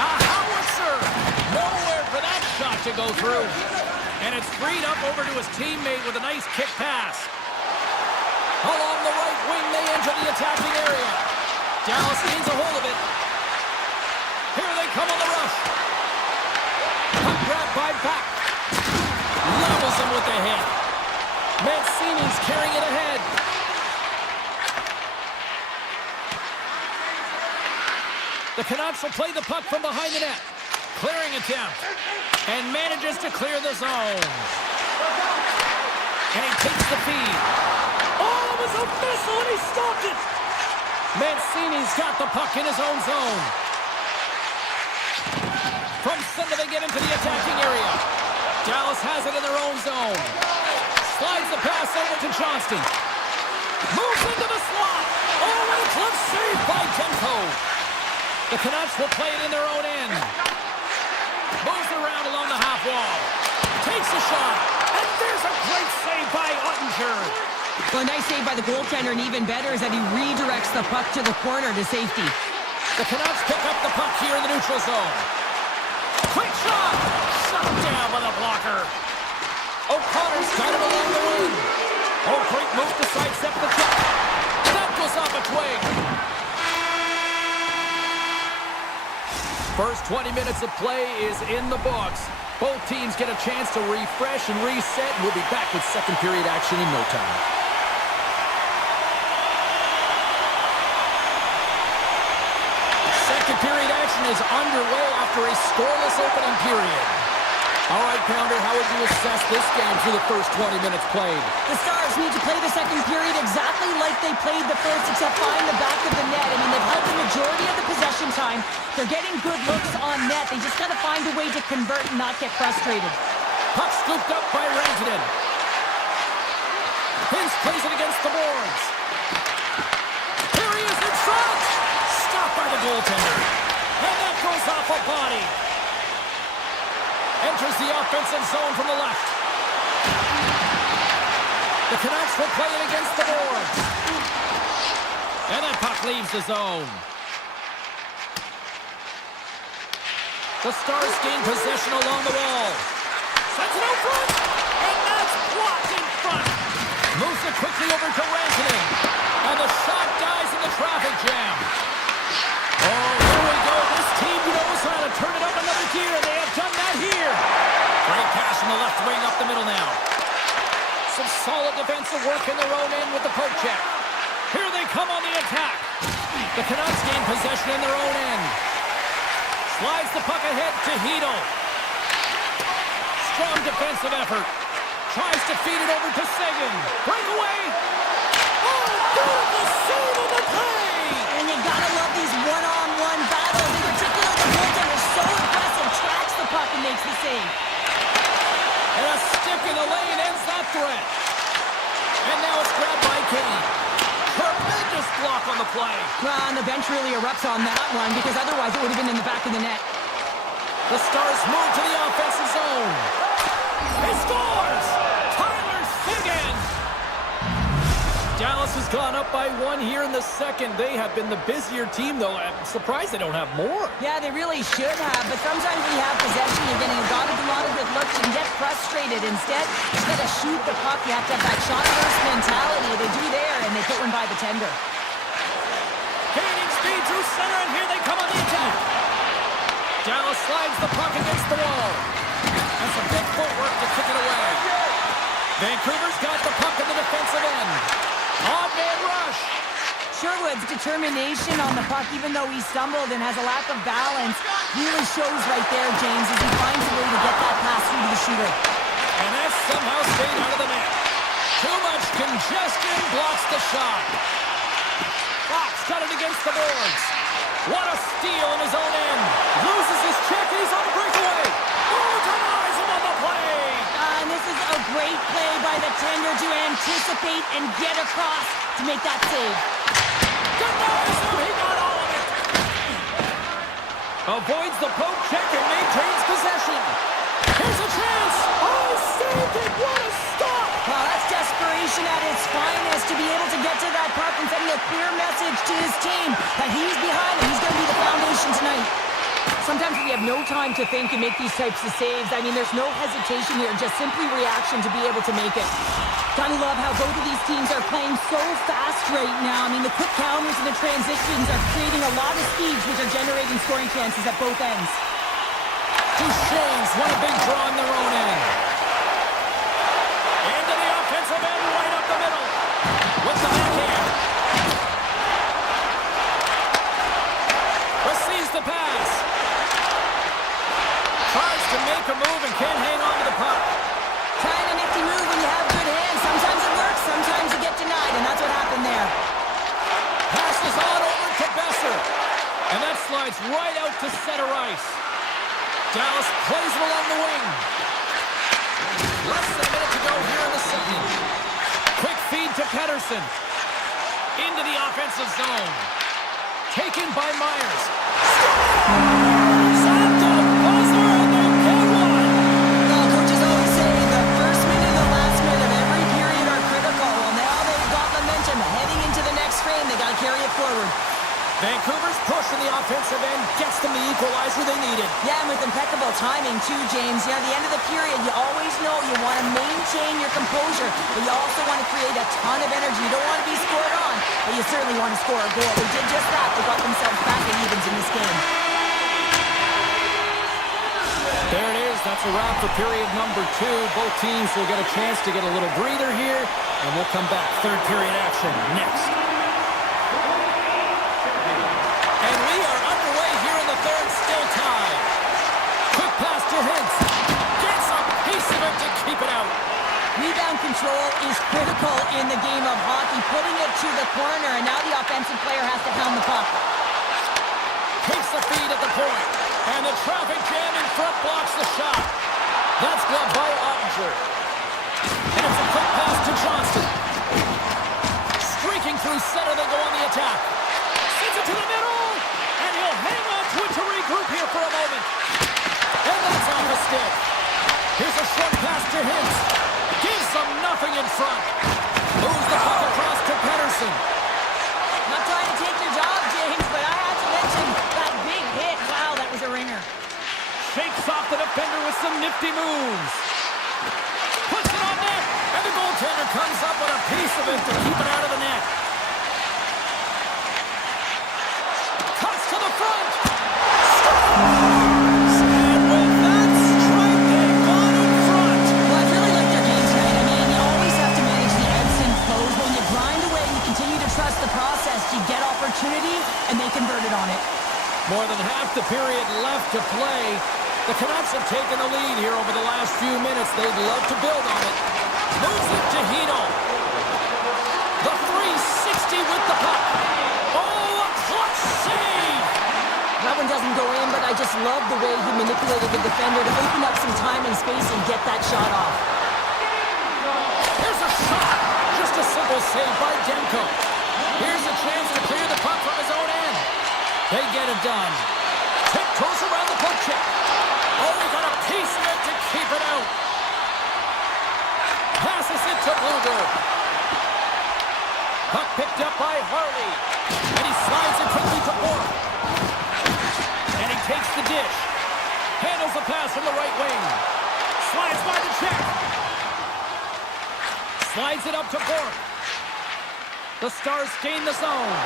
A howitzer. Nowhere for that shot to go through. And it's freed up over to his teammate with a nice kick pass. Along the right wing, they enter the attacking area. Dallas gains a hold of it. Here they come on the rush. Puck grab by Back. Levels him with the hit. Mancini's carrying it ahead. The Canucks will play the puck from behind the net. Clearing attempt. And manages to clear the zone. And he takes the feed. Oh, it was a missile and he stopped it. Mancini's got the puck in his own zone. From center they get into the attacking area. Dallas has it in their own zone. Slides the pass over to Johnston. Moves into the slot. Oh, what a clutch save by Demko. The Canucks will play it in their own end. Moves around along the half wall. Takes a shot. And there's a great save by Ottinger. Well, a nice save by the goaltender, and even better is that he redirects the puck to the corner to safety. The Canucks pick up the puck here in the neutral zone. Quick shot. Shot down by the blocker. O'Connor's got him along the wing. Oh, great move to sidestep the check. That goes off a twig. First 20 minutes of play is in the books. Both teams get a chance to refresh and reset. We'll be back with second period action in no time. Second period action is underway after a scoreless opening period. All right, Pounder, how would you assess this game through the first 20 minutes played? The Stars need to play the second period exactly like they played the first, except find the back of the net. I mean, they've held the majority of the possession time. They're getting good looks on net. They just got to find a way to convert and not get frustrated. Puck scooped up by Rantanen. Hintz plays it against the boards. Here he is in front. Stopped by the goaltender. And that goes off a body. Enters the offensive zone from the left. The Canucks will play it against the boards. And that puck leaves the zone. The Stars gain possession along the wall. Sends it out front. And that's blocked in front. Moves it quickly over to Rantanen. And the shot dies in the traffic jam. Oh, here we go. This team knows how to turn it up another gear. They have done that here. Great pass from the left wing up the middle now. Some solid defensive work in their own end with the poke check. Here they come on the attack. The Canucks gain possession in their own end. Slides the puck ahead to Hedl. Strong defensive effort. Tries to feed it over to Seguin. Breakaway. Oh, beautiful save on the play. And you gotta love these one-on-one battles. In particular, the goaltender is so impressive. Tracks the puck and makes the save. And a stick in the lane ends that threat. And now it's grabbed by Kane. Tremendous block on the play. Well, and the bench really erupts on that one because otherwise it would have been in the back of the net. The Stars move to the offensive zone. He scores! Tyler Seguin! Dallas has gone up by one here in the second. They have been the busier team, though. I'm surprised they don't have more. Yeah, they really should have, but sometimes when you have possession, you're getting a lot of good looks. You can get frustrated. Instead of shoot the puck, you have to have that shot-first mentality. They do there, and they put one by the tender. Gaining speed through center, and here they come on the attack. Dallas slides the puck against the wall. And some good footwork to kick it away. Vancouver's got the puck in the defensive end. Odd man rush. Sherwood's determination on the puck, even though he stumbled and has a lack of balance, really shows right there, James, as he finds a way to get that pass through to the shooter. And that somehow stayed out of the net. Too much congestion blocks the shot. Fox got it against the boards. What a steal in his own end. Loses his check, and he's on the breakaway. Oh, denies him on the play. And this is a great play by the tender to anticipate and get across to make that save. Denies him, he got all of it. Avoids the poke check and maintains possession. Here's a chance. Oh, saved it. What a stop. Well, that's desperation at its finest to be able to get to that puck and sending a clear message to his team that he's behind and he's going to be the foundation tonight. Sometimes we have no time to think and make these types of saves. I mean, there's no hesitation here, just simply reaction to be able to make it. Gotta love how both of these teams are playing so fast right now. I mean, the quick counters and the transitions are creating a lot of speeds, which are generating scoring chances at both ends. Duchesne's won a big draw on their own end. Into the offensive end, right up the middle. With the backhand. Receives the pass. Tries to make a move and can't hang on to the puck. Kind of nifty move when you have good hands. Sometimes it works, sometimes you get denied, and that's what happened there. Passes on over to Besser. And that slides right out to center ice. Dallas plays it along the wing. Less than a minute to go here in the second. Quick feed to Pettersson. Into the offensive zone. Taken by Myers. Scores! At the buzzer, and they get one! Well, coaches always say the first minute and the last minute of every period are critical. Well, now they've got momentum. Heading into the next frame, they got to carry it forward. Vancouver's push in the offensive end gets them the equalizer they needed. Yeah, and with impeccable timing, too, James. You know, at the end of the period, you always know you want to maintain your composure, but you also want to create a ton of energy. You don't want to be scored on, but you certainly want to score a goal. They did just that. They got themselves back in evens in this game. There it is. That's a wrap for period number 2. Both teams will get a chance to get a little breather here, and we'll come back. Third period action next. And we are underway here in the third, still tied. Quick pass to Hintz. Gets a piece of it to keep it out. Rebound control is critical in the game of hockey. Putting it to the corner, and now the offensive player has to hound the puck. Takes the feed at the point. And the traffic jam in front blocks the shot. That's gloved by Ottinger. And it's a quick pass to Johnston. Streaking through center, they go on the attack. Sends it to the middle. And he'll hang on to it to regroup here for a moment. And that's off a stick. Here's a short pass to Hintz. Gives them nothing in front. Robertson. Not trying to take your job, James, but I have to mention that big hit. Wow, that was a ringer. Shakes off the defender with some nifty moves. Puts it on net, and the goaltender comes up with a piece of it to keep it out of the net. Cuts to the front. And with that strike, they've gone in front. Well, I really like their game tonight. I mean, you always have to manage the ebbs and flows. When you grind away and you continue to trust the process, you get opportunity, and they converted on it. More than half the period left to play. The Canucks have taken the lead here over the last few minutes. They'd love to build on it. Moves it to Hino. The 360 with the puck. Oh, a clutch save! That one doesn't go in, but I just love the way he manipulated the defender to open up some time and space and get that shot off. Here's a shot. Just a simple save by Demko. Here's a chance to clear the puck from his own end. They get it done. Tiptoes around the poke check. Oh, he got a piece of it to keep it out. Passes it to Bluger. Puck picked up by Harley. And he slides it quickly to Bork. And he takes the dish. Handles the pass from the right wing. Slides by the check. Slides it up to Bork. The Stars gain the zone.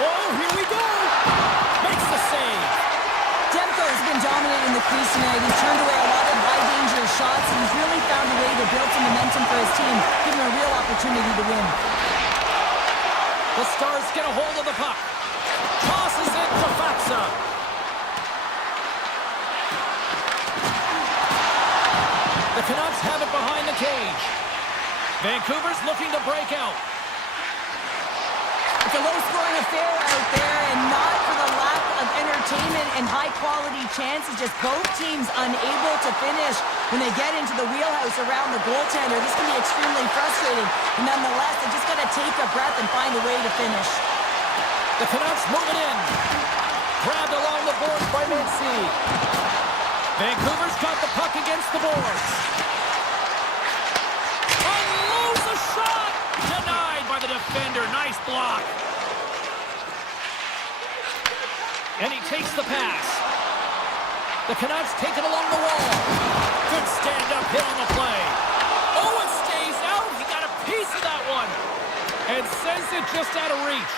Oh, here we go. Makes the save. Demko has been dominating the crease tonight. He's turned away a lot of high-danger shots, and he's really found a way to build some momentum for his team, giving him a real opportunity to win. The Stars get a hold of the puck. Tosses it to Faksa. The Canucks have it behind the cage. Vancouver's looking to break out. It's a low-scoring affair out there, and not for the lack of entertainment and high-quality chances. Just both teams unable to finish when they get into the wheelhouse around the goaltender. This can be extremely frustrating. And nonetheless, they just got to take a breath and find a way to finish. The Canucks move it in. Grabbed along the boards by Mincy. Vancouver's got the puck against the boards. Unloads a shot! Denied by the defender. Nice block. And he takes the pass. The Canucks take it along the wall. Good stand-up hit on the play. Oh, it stays out. He got a piece of that one. And sends it just out of reach.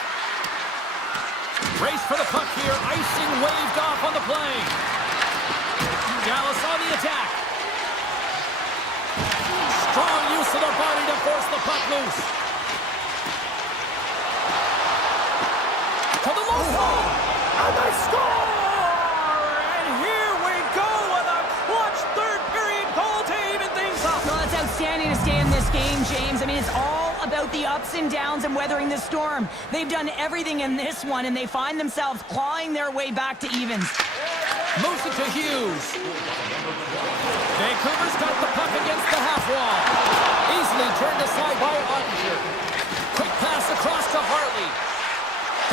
Race for the puck here. Icing waved off on the play. Dallas on the attack. Strong use of their body to force the puck loose. To the low zone. And they score! And here we go with a clutch third-period goal to even things up. Well, it's outstanding to stay in this game, James. I mean, it's all about the ups and downs and weathering the storm. They've done everything in this one, and they find themselves clawing their way back to evens. Moves it to Hughes. Vancouver's got the puck against the half wall. Easily turned aside by Ottinger. Quick pass across to Harley.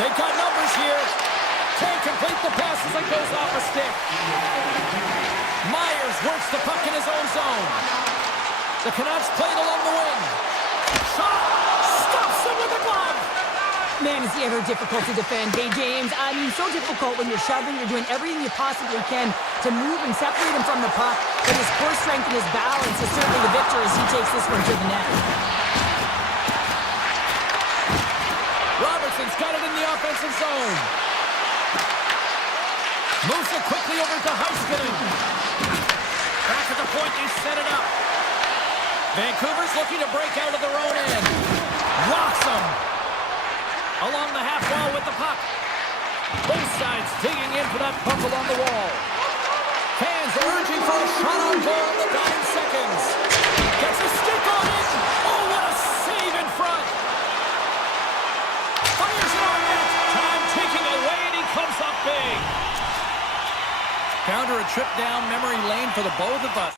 They've got numbers here. Can't complete the pass as it goes off a stick. Myers works the puck in his own zone. The Canucks play it along the wing. Shot! Stops him with the glove! Man, is he ever difficult to defend. Hey, James, I mean, so difficult when you're shoving, you're doing everything you possibly can to move and separate him from the puck. But his core strength and his balance is certainly the victor as he takes this one to the net. Robertson's got it in the offensive zone. Moves it quickly over to Heiskanen. Back at the point, they set it up. Vancouver's looking to break out of their own end. Rocks him. Along the half wall with the puck. Both sides digging in for that puck along the wall. Fans urging for a shot on goal in the dying seconds. Gets a stick on it. Oh, what a save in front. Fires it on net. Time ticking away, and he comes up big. Found her a trip down memory lane for the both of us.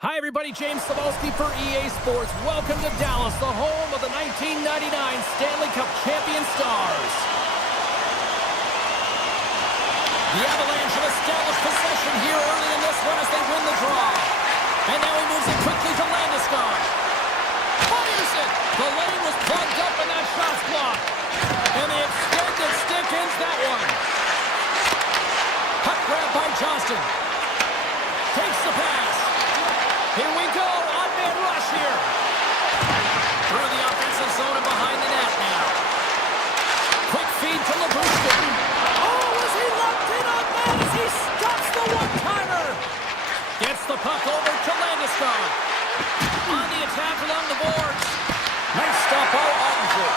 Hi, everybody. James Cebulski for EA Sports. Welcome to Dallas, the home of the 1999 Stanley Cup champion Stars. The Avalanche have established possession here early in this one as they win the draw. And now he moves it quickly to Landeskog. Fires it! The lane was plugged up and that shot's blocked. And the extended stick ends that one. Puck grab by Johnston. Takes the pass. Here we go. Odd-man rush here. Through the offensive zone and behind the net now. Quick feed to Labushkin. Oh, is he locked in on that as he stops the one-timer? Gets the puck over to Landeskog. On the attack along the boards. Nice stop by Ottinger.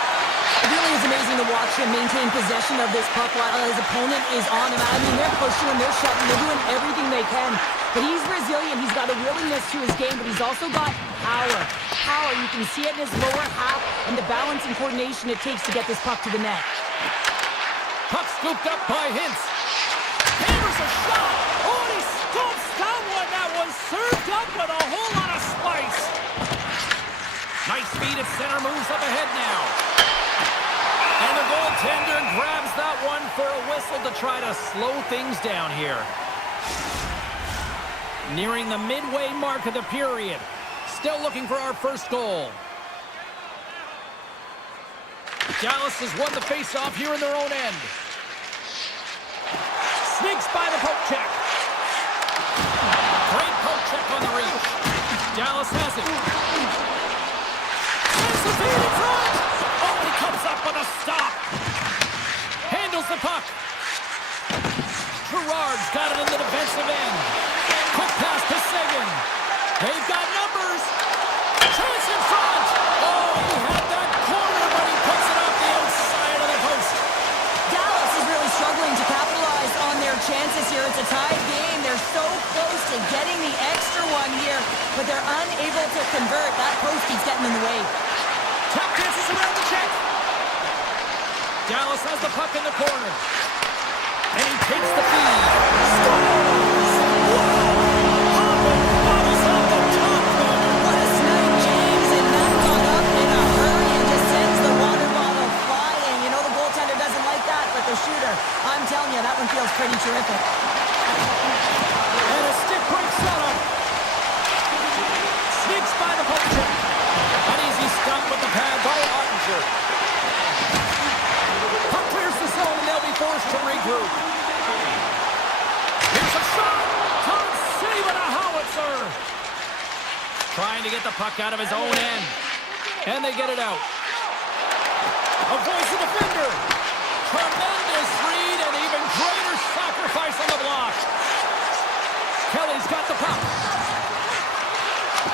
It really is amazing to watch him maintain possession of this puck while his opponent is on him. I mean, they're pushing him, they're shoving, they're doing everything they can. But he's resilient, he's got a willingness to his game, but he's also got power. Power, you can see it in his lower half and the balance and coordination it takes to get this puck to the net. Puck scooped up by Hintz. Hammers a shot! Oh, and he scoops down one that was served up with a whole lot of spice. Nice speed at center, moves up ahead now. And the goaltender grabs that one for a whistle to try to slow things down here. Nearing the midway mark of the period. Still looking for our first goal. Dallas has won the faceoff here in their own end. Sneaks by the poke check. Great poke check on the reach. Dallas has it. Sends the feed in front. Oh, he comes up with a stop. Handles the puck. Gerard's got it in the defensive end. Quick pass to Sagan. They've got numbers. Chance in front. Oh, he had that corner, but he puts it off the outside of the post. Dallas is really struggling to capitalize on their chances here. It's a tied game. They're so close to getting the extra one here, but they're unable to convert. That post keeps getting in the way. Tap dances around the check. Dallas has the puck in the corner. And he takes the feed. Scores! Bobbles off the top corner. What a snipe, James, and that got up in a hurry and just sends the water bottle flying. You know the goaltender doesn't like that, but the shooter, I'm telling you, that one feels pretty terrific. And a stick break setup. Sneaks by the poke check. An easy stop with the pad by Ottinger. Puck clears the zone and they'll be forced to regroup. Here's a shot. Tom saving a howitzer. Trying to get the puck out of his own end. And they get it out. Avoids the defender. Tremendous read and even greater sacrifice on the block. Kelly's got the puck.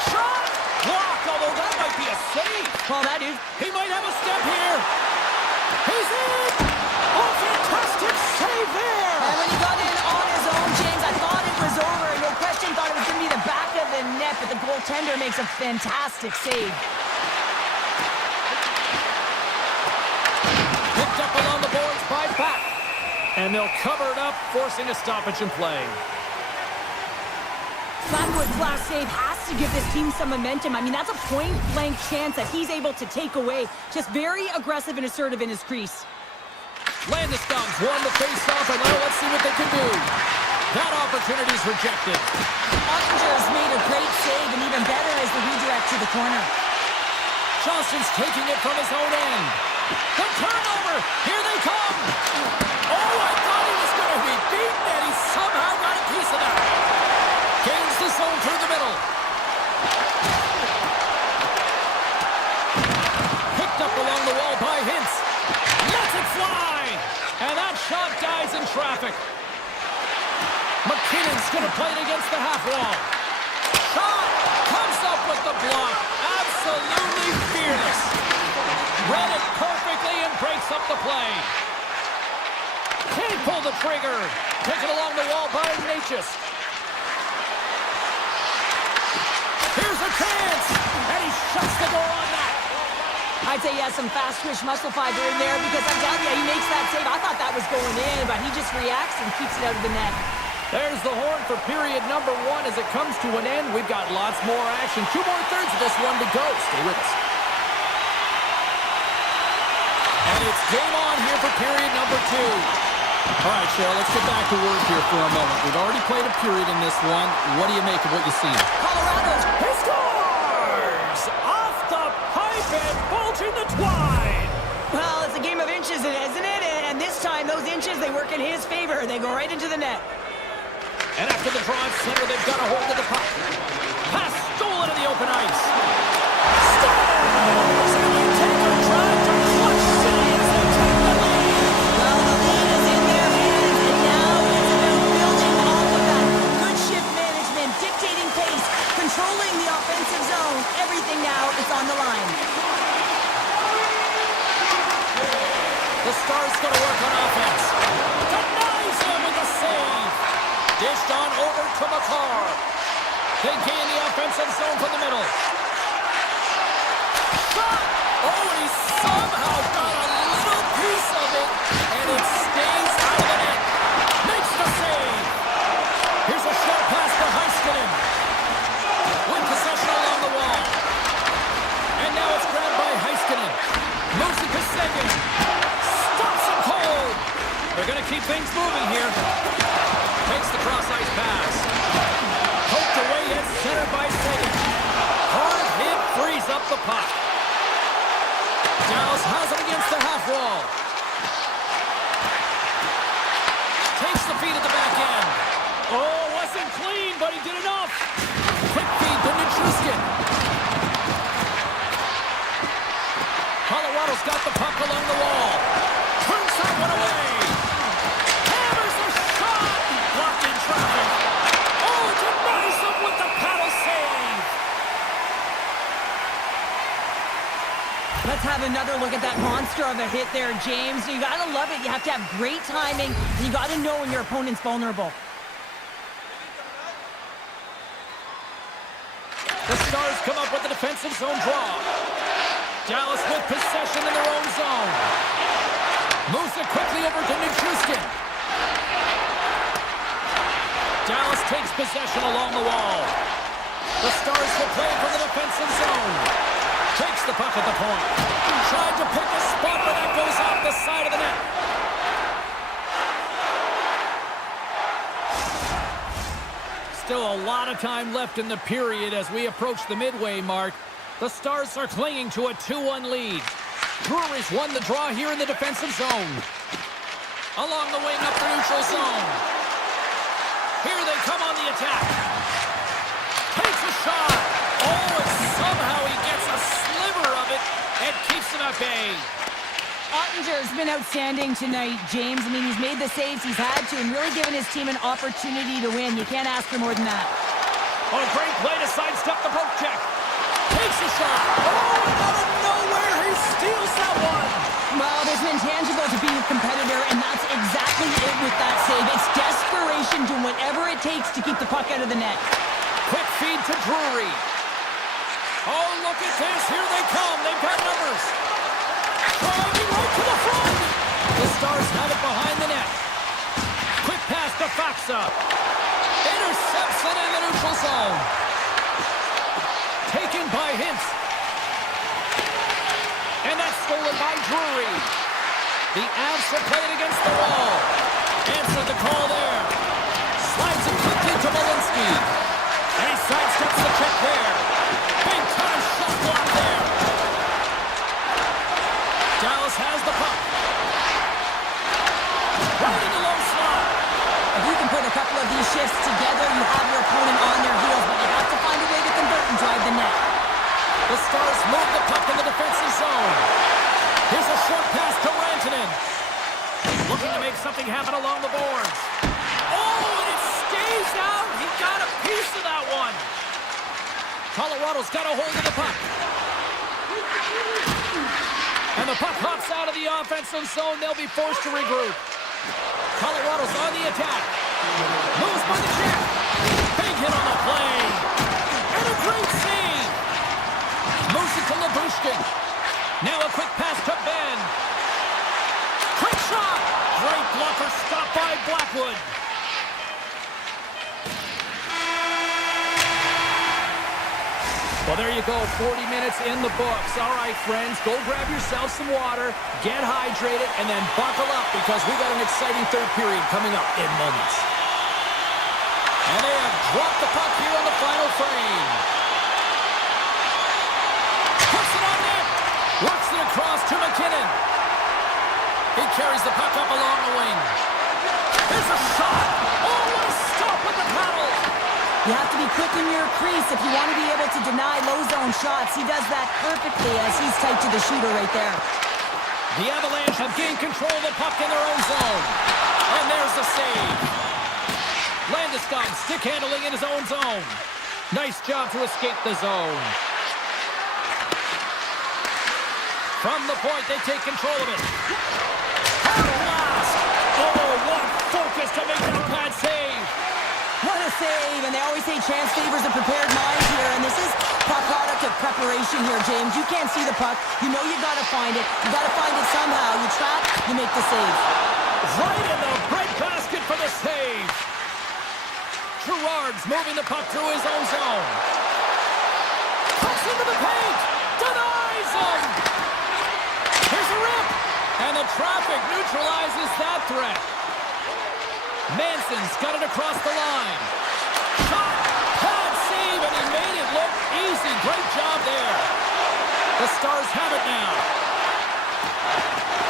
Shot! Blocked, although that might be a save. Well, that is. He might have a step here. He's in! Oh, fantastic save there! And when he got in on his own, James, I thought it was over. No question, thought it was going to be the back of the net, but the goaltender makes a fantastic save. Picked up along the boards by Back. And they'll cover it up, forcing a stoppage in play. Flatwood's last save has to give this team some momentum. I mean, that's a point-blank chance that he's able to take away. Just very aggressive and assertive in his crease. Landeskog's won the face-off, and now let's see what they can do. That opportunity's rejected. Ottinger's made a great save, and even better is the redirect to the corner. Johnston's taking it from his own end. The turnover! Here they come! Oh, I thought he was going to be beaten, and he somehow got a piece of that. Gains the zone through the middle. Picked up along the wall by Hintz. Lets it fly! And that shot dies in traffic. McKinnon's going to play it against the half wall. Shot! Comes up with the block. Absolutely fearless. Read it perfectly and breaks up the play. Can't pull the trigger. Taken along the wall by Natchez. Here's a chance, and he shuts the door on that. I'd say he has some fast-twitch muscle fiber in there because I'm telling you, he makes that save. I thought that was going in, but he just reacts and keeps it out of the net. There's the horn for period number 1 as it comes to an end. We've got lots more action. 2 more thirds of this one to go. Stay with us. And it's game on here for period number 2. All right, Cheryl, let's get back to work here for a moment. We've already played a period in this one. What do you make of what you see? Colorado's He scores! Off the pipe and bulging the twine. Well, it's a game of inches, isn't it? And this time, those inches, they work in his favor. They go right into the net. And after the draw at center, they've got a hold of the puck. Pass stolen in the open ice. Stars! And they take a drive to Clutch City as they take the lead. Well, the lead is in their hands, and now it's about building off of that. Good shift management, dictating pace, controlling the offensive zone. Everything now is on the line. The Stars going to work on offense. Denies him with a save. Dished on over to McCarr. They gain the offensive zone from the middle. Shot! Oh, and he somehow got a little piece of it, and it stays out of the net. Makes the save. Here's a short pass to Heiskanen. With possession along the wall. And now it's grabbed by Heiskanen. Moves it to second. Stops him cold. They're going to keep things moving here. Takes the cross-ice pass. Poked away and centered by Sagan. Hard hit frees up the puck. Dallas has it against the half wall. Takes the feed at the back end. Oh, wasn't clean, but he did enough. Quick feed to Nichushkin. Colorado's got the puck along the wall. Turns that one away. Hammers a shot. Blocked in traffic. Oh, denies him with the paddle save. Let's have another look at that monster of a hit there, James. You gotta love it. You have to have great timing. You gotta know when your opponent's vulnerable. The Stars come up with a defensive zone draw. Dallas with possession in their own zone. Moves it quickly over to Nichushkin. Dallas takes possession along the wall. The Stars will play from the defensive zone. Takes the puck at the point. Tried to pick a spot, but that goes off the side of the net. Still a lot of time left in the period as we approach the midway mark. The Stars are clinging to a 2-1 lead. Brewery's won the draw here in the defensive zone. Along the wing up the neutral zone. Here they come on the attack. Takes a shot. Oh, and somehow he gets a sliver of it and keeps him at bay. Ottinger's been outstanding tonight, James. I mean, he's made the saves he's had to and really given his team an opportunity to win. You can't ask for more than that. Oh, great play to sidestep the poke check. Takes a shot. Oh, out of nowhere, he steals that one. Well, there's an intangible to being a competitor, and that's exactly it with that save. It's desperation, doing whatever it takes to keep the puck out of the net. Quick feed to Drury. Oh, look at this. Here they come. They've got numbers. Driving right to the front. The Stars have it behind the net. Quick pass to Faksa. Intercepts it in the neutral zone. Taken by Hintz. And that's stolen by Drury. The Avs have played against the wall. Answered the call there. Slides it quickly to Malinsky. And he sidesteps the check there. Big time shot block there. Dallas has the puck. Right in the low slot. If you can put a couple of these shifts together, you have your opponent on their heels, but you have to find a way to convert and drive the net. The Stars move the puck in the defensive zone. Here's a short pass to Rantanen. Looking to make something happen along the boards. Oh, and it stays out. He got a piece of that one. Colorado's got a hold of the puck. And the puck hops out of the offensive zone. They'll be forced to regroup. Colorado's on the attack. Moves by the check. Big hit on the play. And a great save. Moves it to Labushkin. Now a quick pass to Ben. Quick shot. Great blocker stopped by Blackwood. Well, there you go, 40 minutes in the books. All right, friends, go grab yourself some water, get hydrated, and then buckle up because we got an exciting third period coming up in moments. And they have dropped the puck here on the final frame. Puts it on net. Works it across to McKinnon. He carries the puck up along the wing. There's a shot. Oh, what a stop with the paddle. You have to be quick in your crease if you want to be able to deny low-zone shots. He does that perfectly as he's tight to the shooter right there. The Avalanche have gained control of the puck in their own zone. And there's the save. Landeskog stick handling in his own zone. Nice job to escape the zone. From the point, they take control of it. Blast! Oh, what focus to make that bad save. What a save, and they always say chance favors a prepared mind here, and this is a product of preparation here, James. You can't see the puck. You know you got to find it. You got to find it somehow. You trap, you make the save. Right in the breadbasket for the save. Gerard's moving the puck through his own zone. Cuts into the paint. Denies him. Here's a rip. And the traffic neutralizes that threat. Manson's got it across the line. Shot, pad save, and he made it look easy. Great job there. The Stars have it now.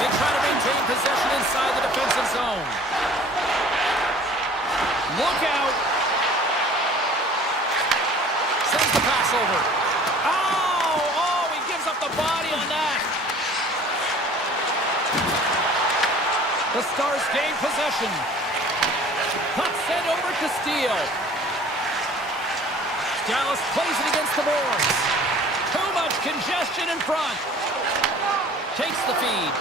They try to maintain possession inside the defensive zone. Look out. Sends the pass over. Oh, he gives up the body on that. The Stars gain possession. Puck sent over to Steele. Dallas plays it against the boards. Too much congestion in front. Takes the feed.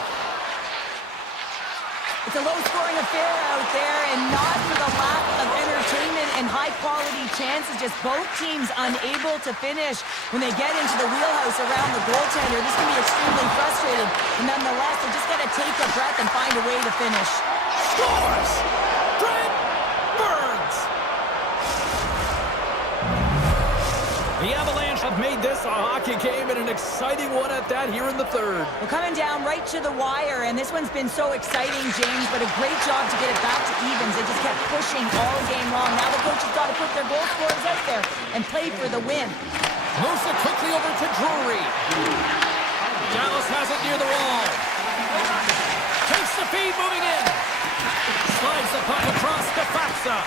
It's a low-scoring affair out there, and not for the lack of entertainment and high-quality chances. Just both teams unable to finish when they get into the wheelhouse around the goaltender. This can be extremely frustrating. And nonetheless, they just got to take a breath and find a way to finish. Scores! Brent Burns! The Avalanche have made this a hockey game and an exciting one at that here in the third. We're coming down right to the wire, and this one's been so exciting, James, but a great job to get it back to evens. They just kept pushing all game long. Now the coach has got to put their goal scorers out there and play for the win. Moves it quickly over to Drury. Dallas has it near the wall. Takes the feed moving in. Slides the puck across to Faxa.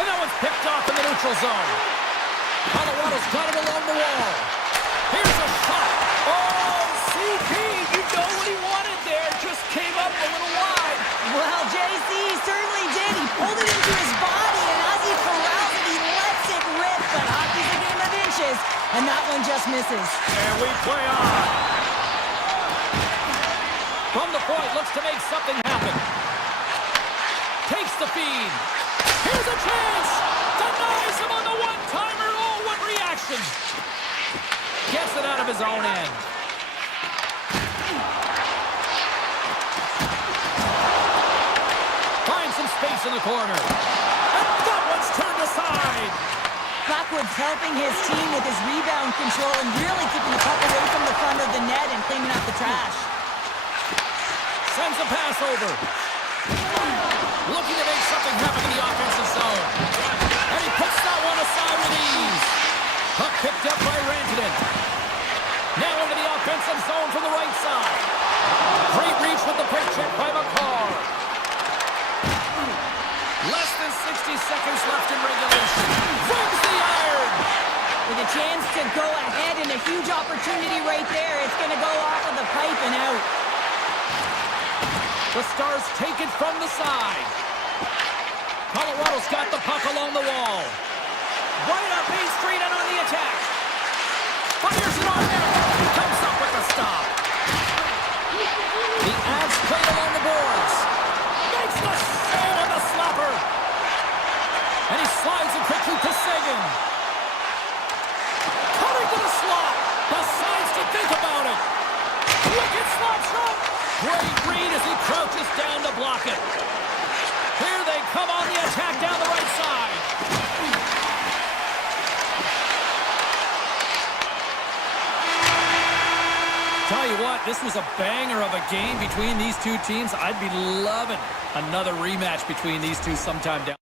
And that one's picked off in the neutral zone. Colorado's got it along the wall. Here's a shot. Oh, CP, you know what he wanted there. Just came up a little wide. Well, JC certainly did. He pulled it into his body, and as he corrals it, he lets it rip. But hockey's a game of inches, and that one just misses. And we play on. From the point, looks to make something happen. Takes the feed. Here's a chance. Denies him on the one-timer. Oh, what reaction. Gets it out of his own end. Finds some space in the corner. And that one's turned aside. Blackwood's helping his team with his rebound control and really keeping the puck away from the front of the net and cleaning up the trash. Sends a pass over. Looking to make something happen in the offensive zone. And he puts that one aside with ease. Puck picked up by Rantanen. Now into the offensive zone from the right side. Great reach with the break check by McCarr. Less than 60 seconds left in regulation. Rings the iron. With a chance to go ahead and a huge opportunity right there. It's going to go off of the pipe and out. The Stars take it from the side. Colorado's got the puck along the wall. Right up Main Street and on the attack. Fires it on net. Comes up with the stop. The Avs played along the boards. Makes the save on the slapper. And he slides it quickly to Sagan. Cutting to the slot. Decides to think about it. Wicked slap shot. Great read as he crouches down to block it. Here they come on the attack down the right side. This was a banger of a game between these two teams. I'd be loving another rematch between these two sometime down.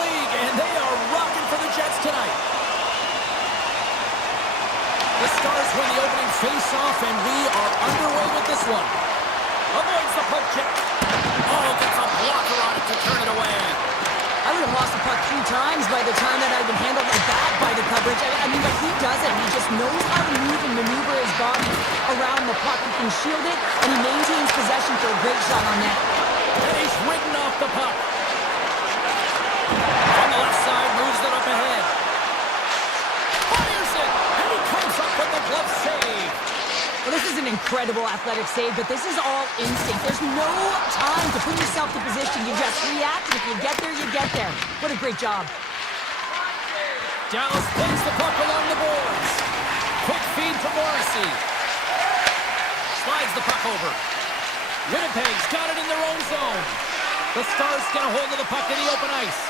league, and they are rocking for the Jets tonight. The Stars win the opening face-off, and we are underway with this one. Avoids the poke check. Oh, gets a blocker on it to turn it away. I would have lost the puck 3 times by the time that I'd been handled like that by the coverage. I mean, but he doesn't. He just knows how to move and maneuver his body around the puck. He can shield it, and he maintains possession for a great shot on net. And he's ridden off the puck. On the left side, moves it up ahead. Fires it, and he comes up with the glove save. Well, this is an incredible athletic save, but this is all instinct. There's no time to put yourself in position. You just react, and if you get there, you get there. What a great job. Dallas plays the puck along the boards. Quick feed to Morrissey. Slides the puck over. Winnipeg's got it in their own zone. The Stars get a hold of the puck in the open ice.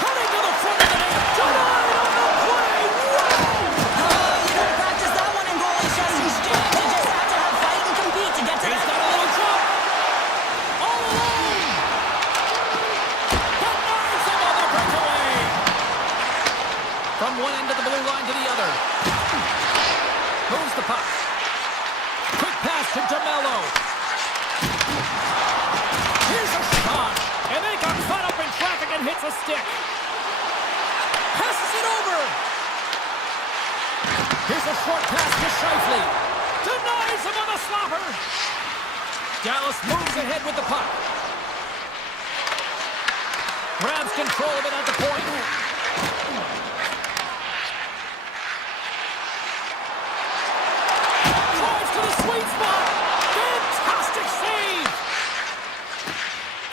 Cutting to the front of the net. Denied on the play. Wow! You gotta practice that one in goalie Jesse's James. You just have to have fight and compete to get to He's that. got a little jump. All alone. Denies him on the breakaway. From one end of the blue line to the other. Moves the puck. Quick pass to DeMello. Here's a shot. And they got caught up in traffic and hits a stick. Passes it over. Here's a short pass to Scheifele. Denies him on the slapper. Dallas moves ahead with the puck. Grabs control of it at the point. Drives to the sweet spot. Fantastic save.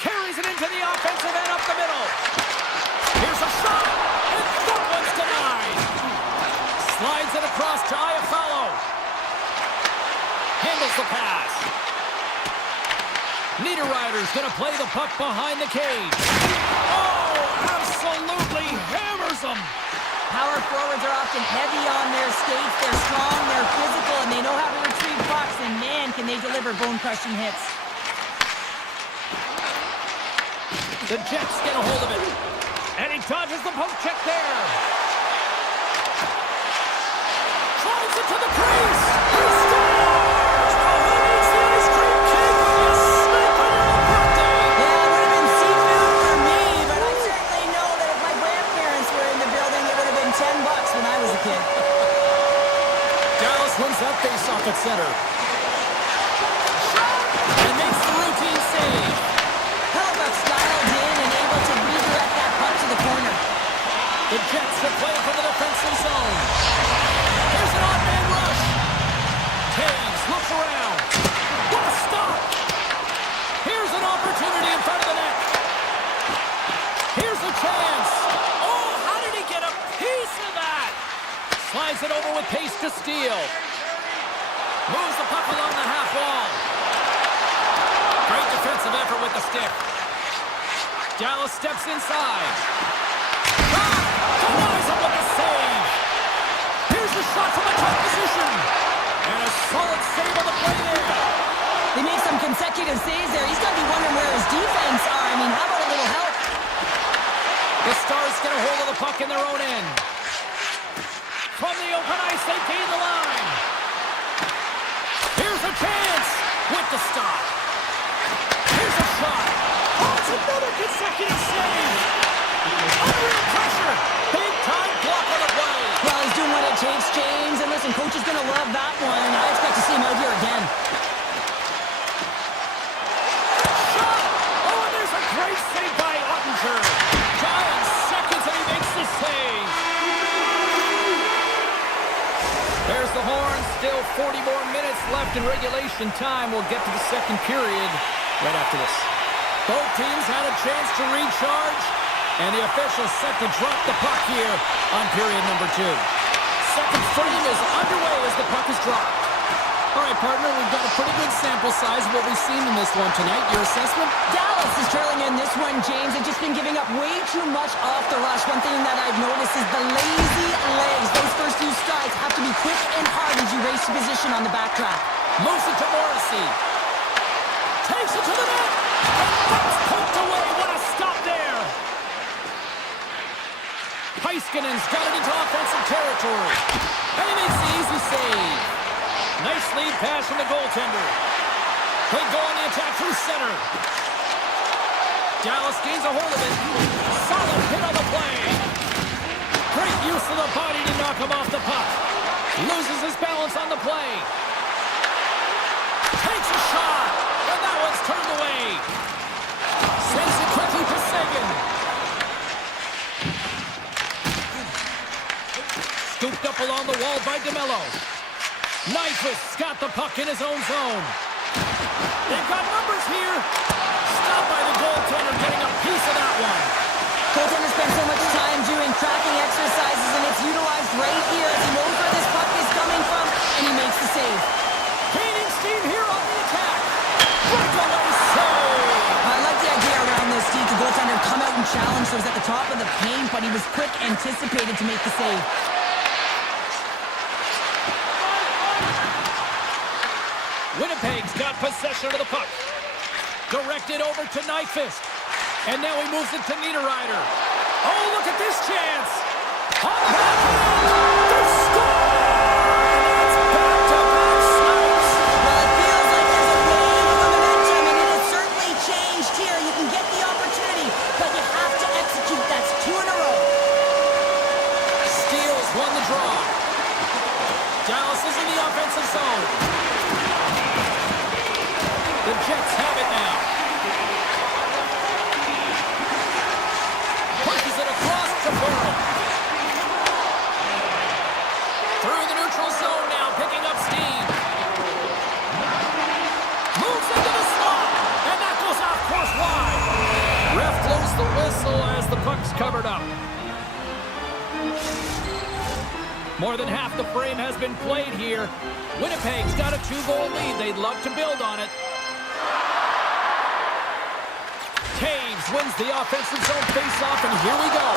Carries it into the offensive end up the middle. Here's a shot. And that one's denied. Slides it across to Iafallo. Handles the pass. Niederreiter's going to play the puck behind the cage. Oh, absolutely hammers him. Power forwards are often heavy on their skates. They're strong, they're physical, and they know how to retrieve pucks. And man, can they deliver bone-crushing hits. The Jets get a hold of it. And he dodges the poke check there. Drives it to the crease. He scores! Oh, it's the ice cream cake with a snake on your birthday. Yeah, it would have been seafood for me, but I certainly know that if my grandparents were in the building, it would have been $10 when I was a kid. Dallas wins that face-off at center. And makes the routine save. Hellebuck's dialed in and able to redirect that puck to the corner. The Jets will play from the defensive zone. Here's an odd-man rush. Taves looks around. What a stop. Here's an opportunity in front of the net. Here's a chance. Oh, how did he get a piece of that? Slides it over with pace to steal. Moves the puck along the half wall. Great defensive effort with the stick. Dallas steps inside. Denies him with the save. Here's the shot from a tough position. And a solid save on the play there. They made some consecutive saves there. He's got to be wondering where his defense are. I mean, how about a little help? The Stars get a hold of the puck in their own end. From the open ice, they gain the line. Here's a chance with the stop. Here's a shot. Oh, it's another consecutive save. Under pressure. Big time block on the play. Well, he's doing what it takes, James. And listen, coach is going to love that one. I expect to see him out here again. Shot. Oh, and there's a great save by Ottinger. Giant seconds and he makes the save. There's the horn. Still 40 more minutes left in regulation time. We'll get to the second period right after this. Both teams had a chance to recharge, and the officials set to drop the puck here on period number 2. Second frame is underway as the puck is dropped. All right, partner, we've got a pretty good sample size of what we've seen in this one tonight. Your assessment? Dallas is trailing in this one, James. They've just been giving up way too much off the rush. One thing that I've noticed is the lazy legs. Those first few strides have to be quick and hard as you race to position on the backtrack. Moves it to Morrissey. Takes it to the net. And that's poked away. What a stop there. Heiskanen's got it into offensive territory. And he makes the easy save. Nice lead pass from the goaltender. They go on the attack through center. Dallas gains a hold of it. Solid hit on the play. Great use of the body to knock him off the puck. Loses his balance on the play. Takes a shot. And that one's turned away. Sends it quickly to Sagan. Scooped up along the wall by DeMello. Nyquist's got the puck in his own zone. They've got numbers here. Stopped by the goaltender, getting a piece of that one. Goaltender spends so much time doing tracking exercises, and it's utilized right here as he knows where this puck is coming from, and he makes the save. Gaining steam here on the attack. Breakaway save. I like the idea around this, Steve. The goaltender come out and challenge, so he was at the top of the paint, but he was quick, anticipated to make the save. Winnipeg's got possession of the puck. Directed over to Nyquist. And now he moves it to Niederreiter. Oh, look at this chance. On the backhand. They score! It's back-to-back snipes. Well, it feels like there's a wave of momentum, and it has certainly changed here. You can get the opportunity, but you have to execute. That's 2 in a row. Steals won the draw. Dallas is in the offensive zone. The Jets have it now. Pushes it across to Burrow. Through the neutral zone now, picking up steam. Moves into the slot, and that goes off course wide. Ref blows the whistle as the puck's covered up. More than half the frame has been played here. Winnipeg's got a 2-goal lead. They'd love to build on it. Taves wins the offensive zone face-off, and here we go.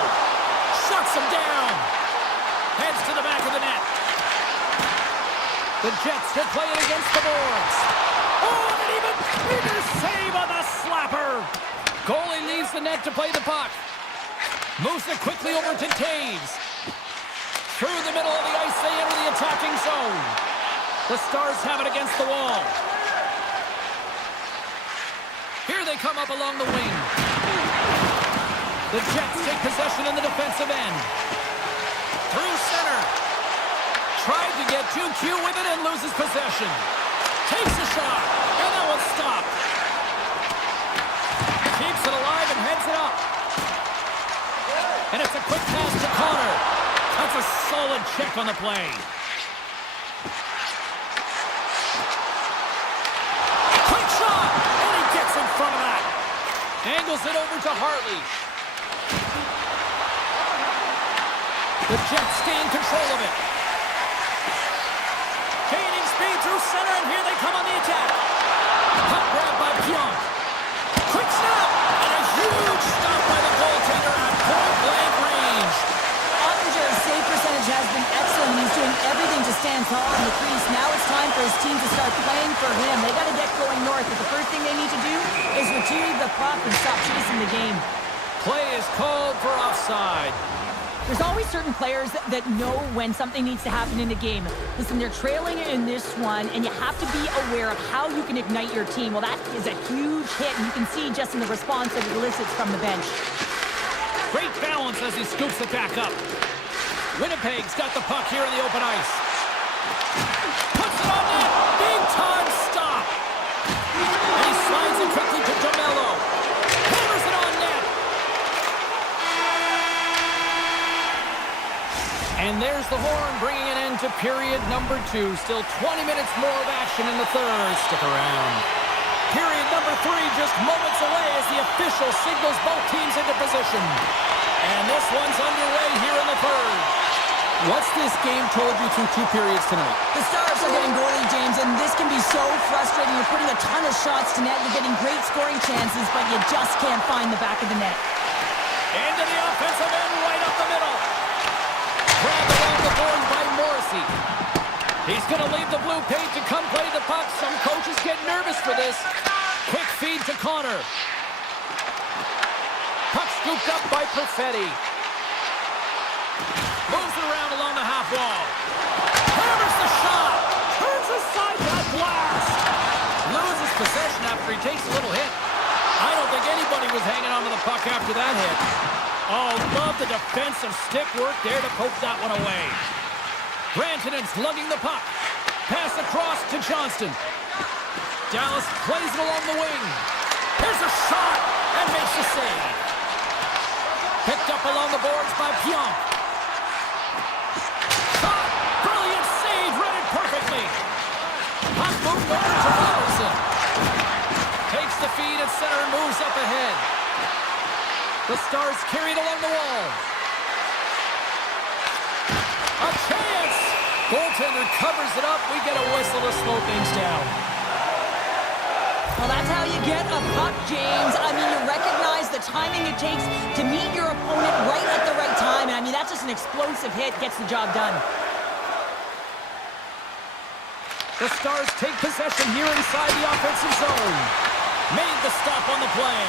Shuts him down. Heads to the back of the net. The Jets will play it against the boards. Oh, and an even bigger save on the slapper. Goalie leaves the net to play the puck. Moves it quickly over to Taves. Through the middle of the ice, they enter the attacking zone. The Stars have it against the wall. Here they come up along the wing. The Jets take possession in the defensive end. Through center. Tried to get too cute with it and loses possession. Takes a shot, and that one's stopped. Keeps it alive and heads it up. And it's a quick pass to Connor. That's a solid check on the play. Quick shot, and he gets in front of that. Angles it over to Hartley. The Jets stay in control of it. Gaining speed through center, and here they come on the attack. Puck grab by Pionk. Quick snap, and a huge stop by the goaltender at point-blank range. Ottinger's save percentage has been excellent, and he's doing everything to stand tall in the crease. Now it's time for his team to start playing for him. They got to get going north, but the first thing they need to do is retrieve the puck and stop chasing the game. Play is called for offside. There's always certain players that know when something needs to happen in a game. Listen, they're trailing in this one, and you have to be aware of how you can ignite your team. Well, that is a huge hit, and you can see just in the response that it elicits from the bench. Great balance as he scoops it back up. Winnipeg's got the puck here in the open ice. Puts it on net. Big time stop. And he slides it quickly to DeMello. Hammers it on net. And there's the horn, bringing an end to period number 2. Still 20 minutes more of action in the third. Stick around. Period number 3 just moments away as the official signals both teams into position. And this one's underway here in the third. What's this game told you through 2 periods tonight? The Stars are getting goalie, James, and this can be so frustrating. You're putting a ton of shots to net. You're getting great scoring chances, but you just can't find the back of the net. Into the offensive end, right up the middle. Grabbed along the board by Morrissey. He's going to leave the blue paint to come play the puck. Some coaches get nervous for this. Quick feed to Connor. Puck scooped up by Perfetti. Moves it around along the half wall. Hammers the shot. Turns aside that blast. Loses possession after he takes a little hit. I don't think anybody was hanging on to the puck after that hit. Oh, love the defensive stick work there to poke that one away. Rantanen's lugging the puck. Pass across to Johnston. Dallas plays it along the wing. Here's a shot and makes the save. Picked up along the boards by Pionk. Shot! Brilliant save! Read it perfectly. Puck moved over to Robertson. Takes the feed at center and moves up ahead. The Stars carry it along the wall. A chance! Goaltender covers it up. We get a whistle to slow things down. Well, that's how you get a puck, James. I mean, you recognize the timing it takes to meet your opponent right at the right time. And I mean, that's just an explosive hit, gets the job done. The Stars take possession here inside the offensive zone. Made the stop on the play.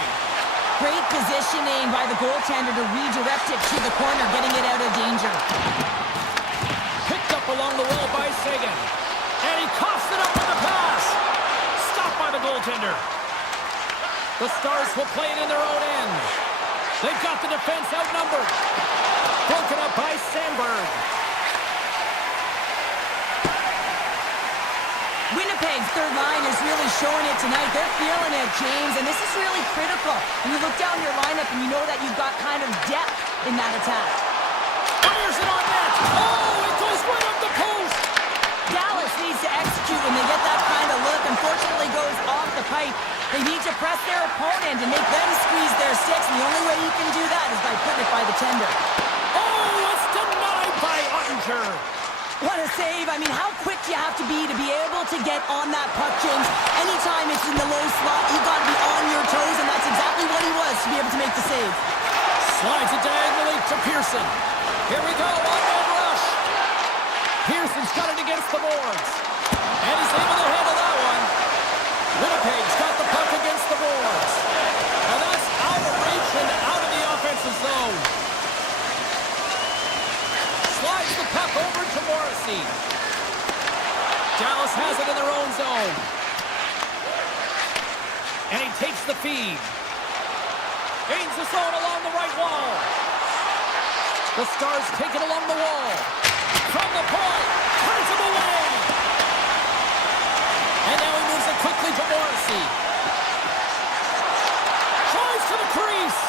Great positioning by the goaltender to redirect it to the corner, getting it out of danger. Picked up along the wall by Sagan. And he coughs it up with the pass. Stopped by the goaltender. The Stars will play it in their own end. They've got the defense outnumbered. Broken up by Sandberg. Winnipeg's third line is really showing it tonight. They're feeling it, James, and this is really critical. When you look down your lineup and you know that you've got kind of depth in that attack. Fires it on net. Oh, it goes right up the post. Dallas needs to execute when they get that kind of look. Unfortunately, goes off the pipe. They need to press their opponent and make them squeeze their sticks, and the only way you can do that is by putting it by the tender. Oh, it's denied by Ottinger. What a save. I mean, how quick do you have to be able to get on that puck, James? Anytime it's in the low slot, you've got to be on your toes, and that's exactly what he was to be able to make the save. Slides it diagonally to Pearson. Here we go, one-man rush. Pearson's got it against the boards. And he's able to handle that one. Winnipeg's got the puck against the boards. And that's out of reach and out of the offensive zone. Slides the puck over to Morrissey. Dallas has it in their own zone. And he takes the feed. Gains the zone along the right wall. The Stars take it along the wall. From the point. Turns him away. And now he moves it quickly to Morrissey. Tries to the crease.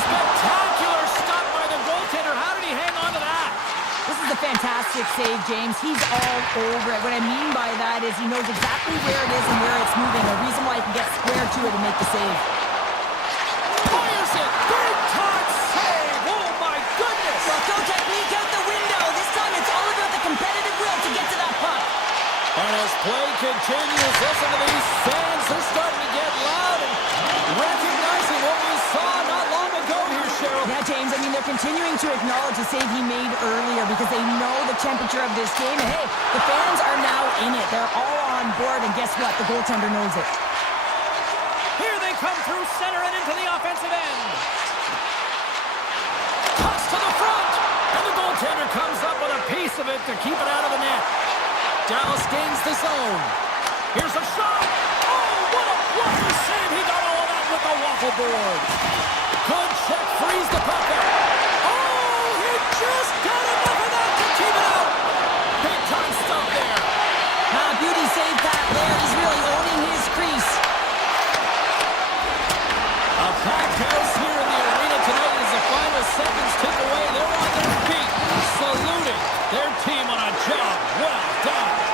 Spectacular stop by the goaltender. How did he hang on to that? This is a fantastic save, James. He's all over it. What I mean by that is he knows exactly where it is and where it's moving. A reason why he can get square to it and make the save. Fires it. Big time save. Oh, my goodness. Well, throw technique out the window. This time it's all about the competitive will to get to that puck. And as play continues, listen to these fans. They're starting to get loud and recognizing what we saw not long ago here, Cheryl. Yeah, James, I mean, they're continuing to acknowledge the save he made earlier because they know the temperature of this game. And hey, the fans are now in it. They're all on board, and guess what? The goaltender knows it. Here they come through center and into the offensive end. Toss to the front. And the goaltender comes up with a piece of it to keep it out of the net. Dallas gains the zone. Here's a shot. Oh, what a wonder save. He got all of that with the waffle board. Good check. Frees the puck up. Oh, he just got enough of that to keep it out. Big time stuff there. Beauty save that there. He's really owning his crease. A packed house here in the arena tonight as the final seconds tick away. They're on their feet, saluting their team on a job well done.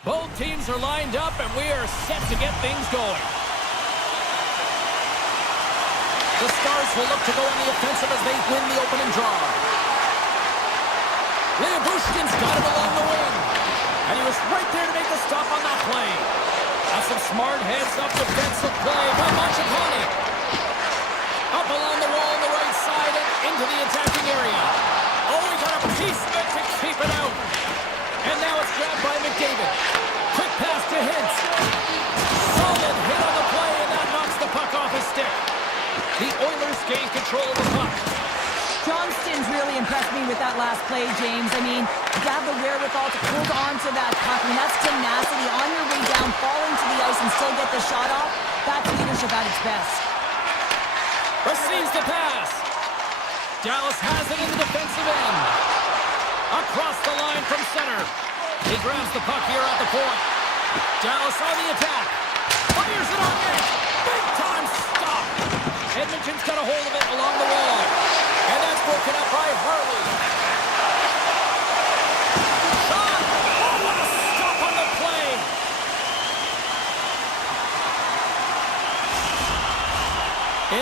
Both teams are lined up, and we are set to get things going. The Stars will look to go on the offensive as they win the opening draw. Bushkin's got it along the wing. And he was right there to make the stop on that play. That's some smart heads-up defensive play by Manchapani. Up along the wall on the right side and into the attacking area. Oh, he got a piece of it to keep it out. And now it's grabbed by McDavid. Quick pass to Hintz. Solid hit on the play, and that knocks the puck off his stick. The Oilers gain control of the puck. Johnston's really impressed me with that last play, James. I mean, to have the wherewithal to hold on to that puck, I mean, that's tenacity on your way down, falling to the ice and still get the shot off. That's leadership at its best. Receives the pass. Dallas has it in the defensive end. Across the line from center. He grabs the puck here at the point. Dallas on the attack. Fires it on net. Big time stop. Edmonton's got a hold of it along the wall. And that's broken up by Harley. Shot! Oh, what a stop on the play!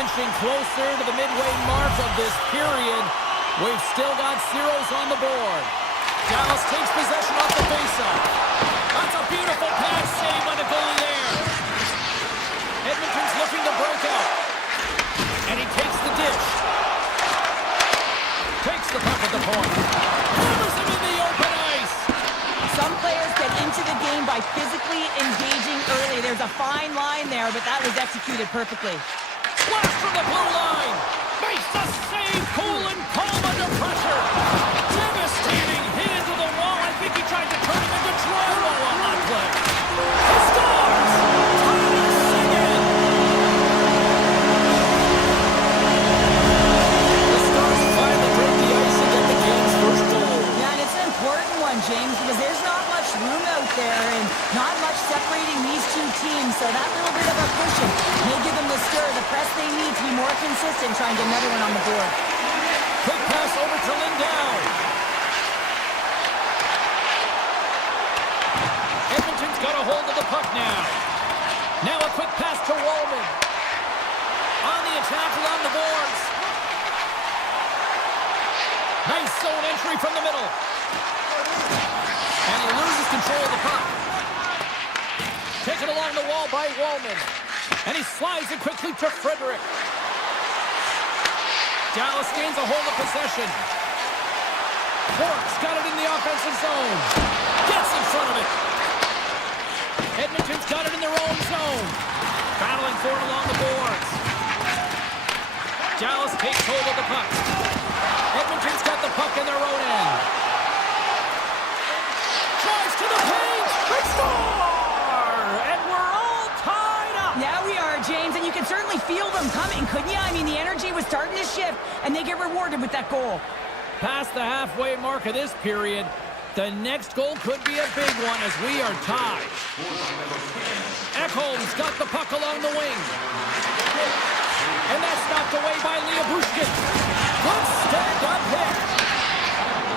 Inching closer to the midway mark of this period. We've still got zeros on the board. Dallas takes possession off the faceoff. That's a beautiful pass save by the goalie there. Edmonton's looking to break out. And he takes the dish. Takes the puck at the point. Hammers him in the open ice. Some players get into the game by physically engaging early. There's a fine line there, but that was executed perfectly. Flash from the blue line. Makes the save, cool and calm under pressure. Devastating hit into the wall. I think he tried to turn him into drywall on that play. He scores! Thomas again. The Stars finally break the ice and get the game's first goal. Yeah, and it's an important one, James, because there's not much room out there and not much separating these two teams, so that little bit of a cushion may give them the stir, the press they need to be more consistent, trying to get another one on the board. Quick pass over to Lindau. Edmonton's got a hold of the puck now. Now a quick pass to Wallman. On the attack along the boards. Nice zone entry from the middle. And he loses control of the puck. Taken along the wall by Wallman. And he slides it quickly to Frederick. Dallas gains a hold of possession. Bork's got it in the offensive zone. Gets in front of it. Edmonton's got it in their own zone. Battling for it along the boards. Dallas takes hold of the puck. Edmonton's got the puck in their own end. Drives to the paint. They score! And we're all tied up. Yeah, we are, James, and you can certainly feel them coming, couldn't you? I mean, the energy was starting to shift, and they get rewarded with that goal. Past the halfway mark of this period, the next goal could be a big one as we are tied. Ekholm's got the puck along the wing. And that's knocked away by Bushkin. Good stand-up hit.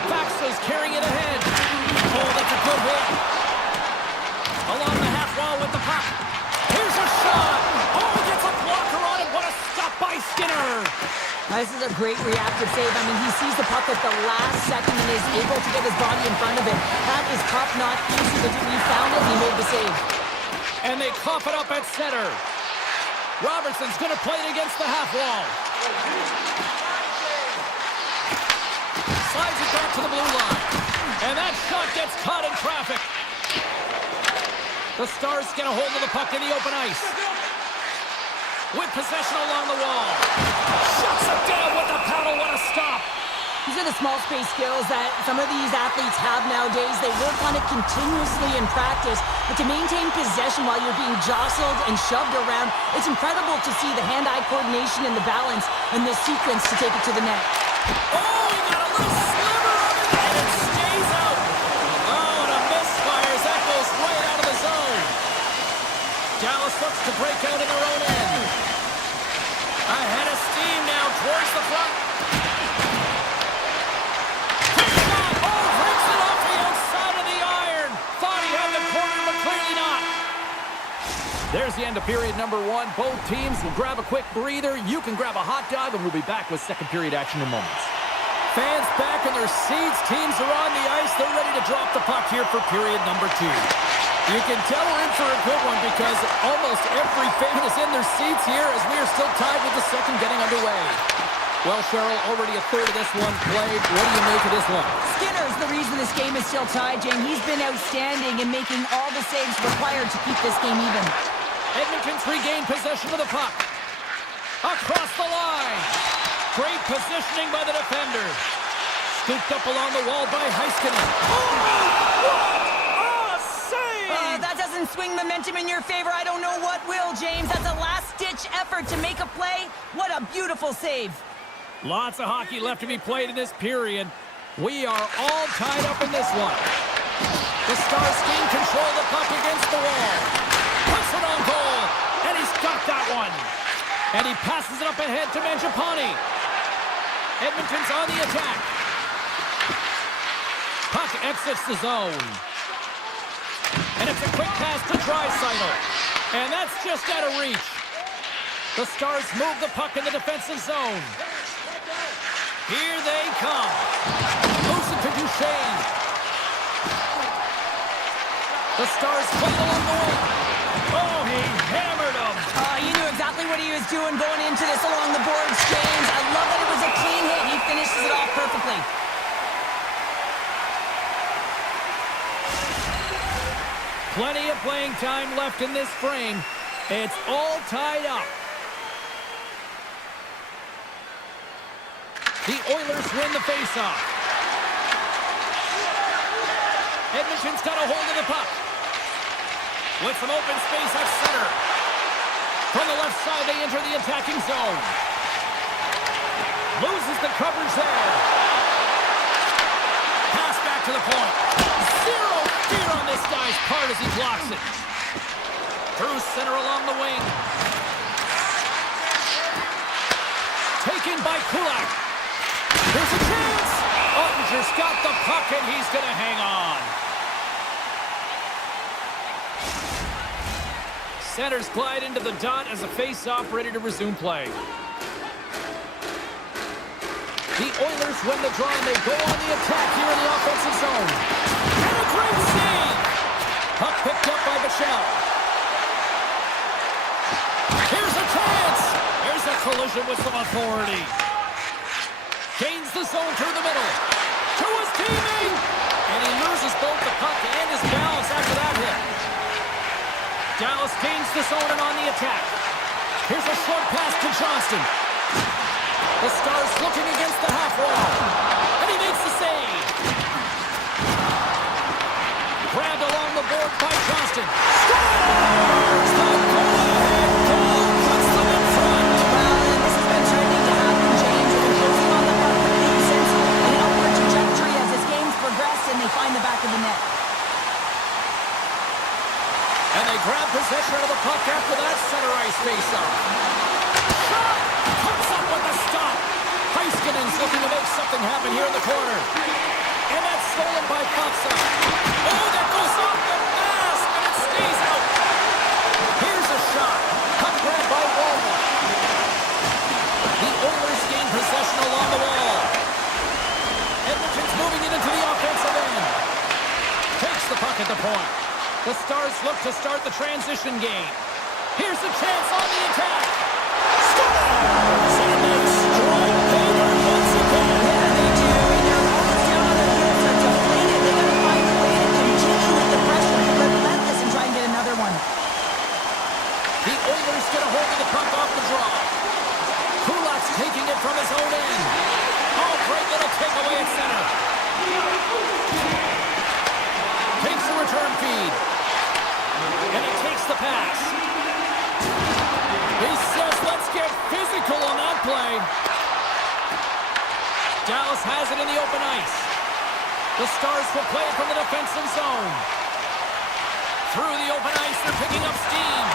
Faxa's carrying it ahead. Oh, that's a good hit. Along the half wall with the puck. Here's a shot. Oh, he gets a blocker on it. What a stop by Skinner. This is a great reactive save. I mean, he sees the puck at the last second and is able to get his body in front of it. That is tough, not easy to do. He found it, he made the save. And they cough it up at center. Robertson's going to play it against the half wall. Slides it back to the blue line. And that shot gets caught in traffic. The Stars get a hold of the puck in the open ice. With possession along the wall. Shuts it down with the paddle. What a stop. These are the small space skills that some of these athletes have nowadays. They work on it continuously in practice, but to maintain possession while you're being jostled and shoved around, it's incredible to see the hand-eye coordination and the balance in this sequence to take it to the net. Oh, he got a little sliver of it, and it stays out. Oh, and a misfires. That goes right out of the zone. Dallas looks to break out in their own end. Ahead of steam now towards the front. Quick shot. Oh, breaks it off the outside of the iron. Thought he had the corner There's the end of period number one. Both teams will grab a quick breather. You can grab a hot dog, and we'll be back with second period action in moments. Fans back in their seats. Teams are on the ice. They're ready to drop the puck here for period number two. You can tell we're in for a good one because almost every fan is in their seats here as we are still tied with the second getting underway. Well, Cheryl, already a third of this one played. What do you make of this one? Skinner's the reason this game is still tied, Jane. He's been outstanding in making all the saves required to keep this game even. Edmonton's regained possession of the puck. Across the line. Great positioning by the defender. Scooped up along the wall by Heiskanen. Oh, what a save! That doesn't swing momentum in your favor. I don't know what will, James. That's a last-ditch effort to make a play. What a beautiful save. Lots of hockey left to be played in this period. We are all tied up in this one. The Stars gain control of the puck against the wall. Puts it on goal. And he's got that one. And he passes it up ahead to Mangiapane. Edmonton's on the attack. Puck exits the zone. And it's a quick pass to Draisaitl. And that's just out of reach. The Stars move the puck in the defensive zone. Here they come. Moves it to Duchesne. The Stars play along the wing. Oh, he hammered him. He knew exactly what he was doing going into this along the boards, James. I love that it was a clean hit. He finishes it off perfectly. Plenty of playing time left in this frame. It's all tied up. The Oilers win the faceoff. Edmonton's got a hold of the puck. With some open space at center. From the left side, they enter the attacking zone. Loses the coverage there. Pass back to the point. Zero fear on this guy's part as he blocks it. Through center along the wing. Taken by Kulak. Here's a chance! Ottinger's got the puck and he's going to hang on. Centers glide into the dot as a face-off ready to resume play. The Oilers win the draw and they go on the attack here in the offensive zone. And a great save! Puck picked up by Bichelle. Here's a chance! There's a collision with some authority. Gains the zone through the middle. To his teammate! And he loses both the puck and his balance after that hit. Dallas gains the zone and on the attack. Here's a short pass to Johnston. The Stars looking against the half wall. And he makes the save. Grabbed along the board by Johnston. Scores! The go-ahead goal puts them in front. Well, and this has been starting to happen, James. They're closing on the puck with decent, an upward trajectory as this game's progressed and they find the back of the net. And they grab possession of the puck after that center ice face-off. Shot! Comes up with the stop. Heiskanen's looking to make something happen here in the corner. And that's stolen by Faksa. Oh, that goes off the mask, and it stays out. Here's a shot. Puck grabbed by Walmart. The Oilers gain possession along the wall. Edmonton's moving it into the offensive end. Takes the puck at the point. The Stars look to start the transition game. Here's a chance on the attack. Scores! And they strike Bader once again. Yeah, they do. And they're almost down on their heels. They're deflated. They got to find a way to continue with the pressure. Relentless and try and get another one. The Oilers get a hold of the puck off the draw. Kulak's taking it from his own end. Oh, great little takeaway at center. Takes the return feed. And he takes the pass. He says, let's get physical on that play. Dallas has it in the open ice. The Stars will play it from the defensive zone. Through the open ice, they're picking up steam.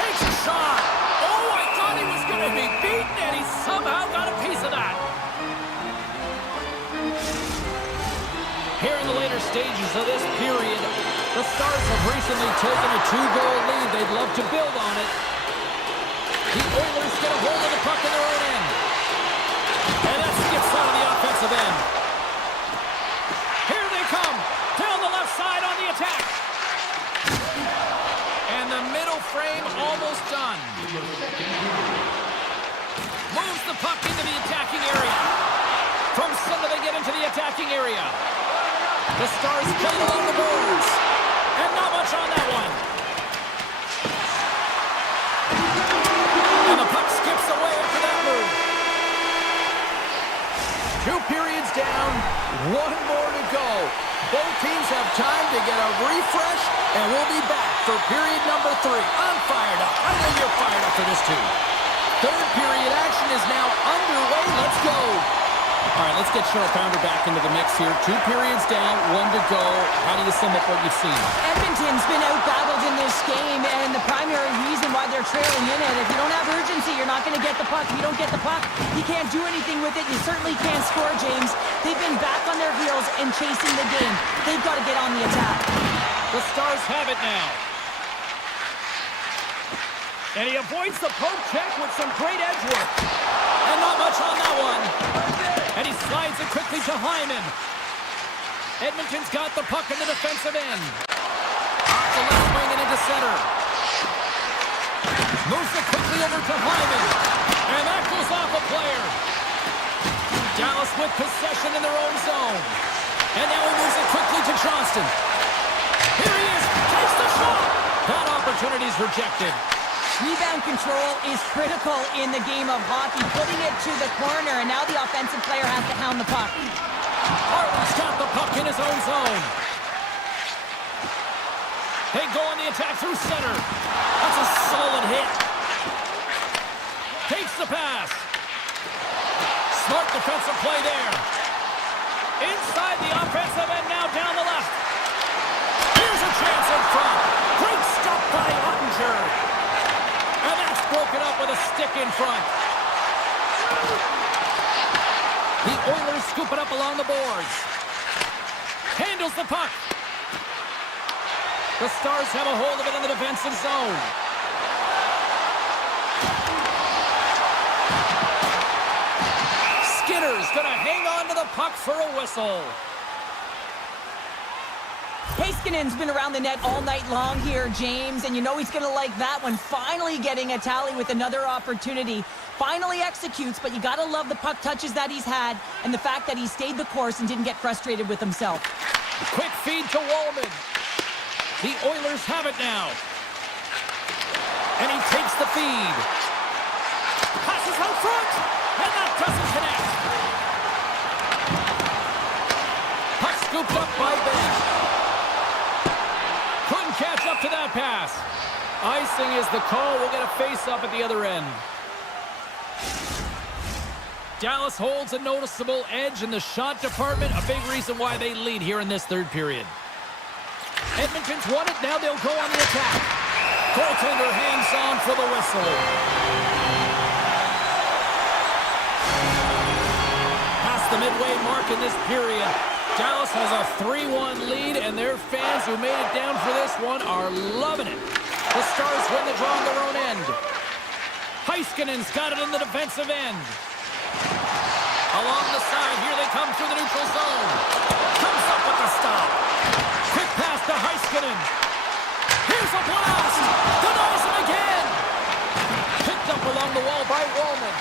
Takes a shot. Oh, I thought he was going to be beaten, and he somehow got a piece of that. Here in the later stages of this period, The Stars have recently taken a 2-goal lead. They'd love to build on it. The Oilers get a hold of the puck in their own end. And that skips out of the offensive end. Here they come. Down the left side on the attack. And the middle frame almost done. Moves the puck into the attacking area. From center they get into the attacking area. The Stars played along the boards. And not much on that one. And the puck skips away after that move. 2 periods down, 1 more to go. Both teams have time to get a refresh, and we'll be back for period number 3. I'm fired up. I know you're fired up for this too. Third period action is now underway. Let's go. All right, let's get Cheryl Pounder back into the mix here. 2 periods down, 1 to go. How do you sum up what you've seen? Edmonton's been out-battled in this game, and the primary reason why they're trailing in it, if you don't have urgency, you're not going to get the puck. If you don't get the puck, you can't do anything with it. You certainly can't score, James. They've been back on their heels and chasing the game. They've got to get on the attack. The Stars have it now. And he avoids the poke check with some great edge work. And not much on that one. And he slides it quickly to Hyman. Edmonton's got the puck in the defensive end. Off the left wing and into center. Moves it quickly over to Hyman. And that goes off a player. Dallas with possession in their own zone. And now he moves it quickly to Johnston. Here he is. Takes the shot. That opportunity's rejected. Rebound control is critical in the game of hockey, putting it to the corner, and now the offensive player has to hound the puck. Harley's got the puck in his own zone. They go on the attack through center. That's a solid hit. Takes the pass. Smart defensive play there. Inside the offensive end, now down the left. Here's a chance in front. Great stop by Ottinger. And that's broken up with a stick in front. The Oilers scoop it up along the boards. Handles the puck. The Stars have a hold of it in the defensive zone. Skinner's going to hang on to the puck for a whistle. Heiskanen's been around the net all night long here, James, and you know he's going to like that one. Finally getting a tally with another opportunity. Finally executes, but you got to love the puck touches that he's had and the fact that he stayed the course and didn't get frustrated with himself. Quick feed to Wallman. The Oilers have it now. And he takes the feed. Passes out front, and that doesn't connect. Puck scooped up by Ben. Couldn't catch up to that pass. Icing is the call. We'll get a face-up at the other end. Dallas holds a noticeable edge in the shot department. A big reason why they lead here in this third period. Edmonton's won it. Now they'll go on the attack. Goaltender hangs on for the whistle. Past the midway mark in this period. Dallas has a 3-1 lead, and their fans who made it down for this one are loving it. The Stars win the draw on their own end. Heiskanen's got it in the defensive end. Along the side, here they come through the neutral zone. Comes up with the stop. Quick pass to Heiskanen. Here's a blast. Denies him again. Picked up along the wall by Wallman.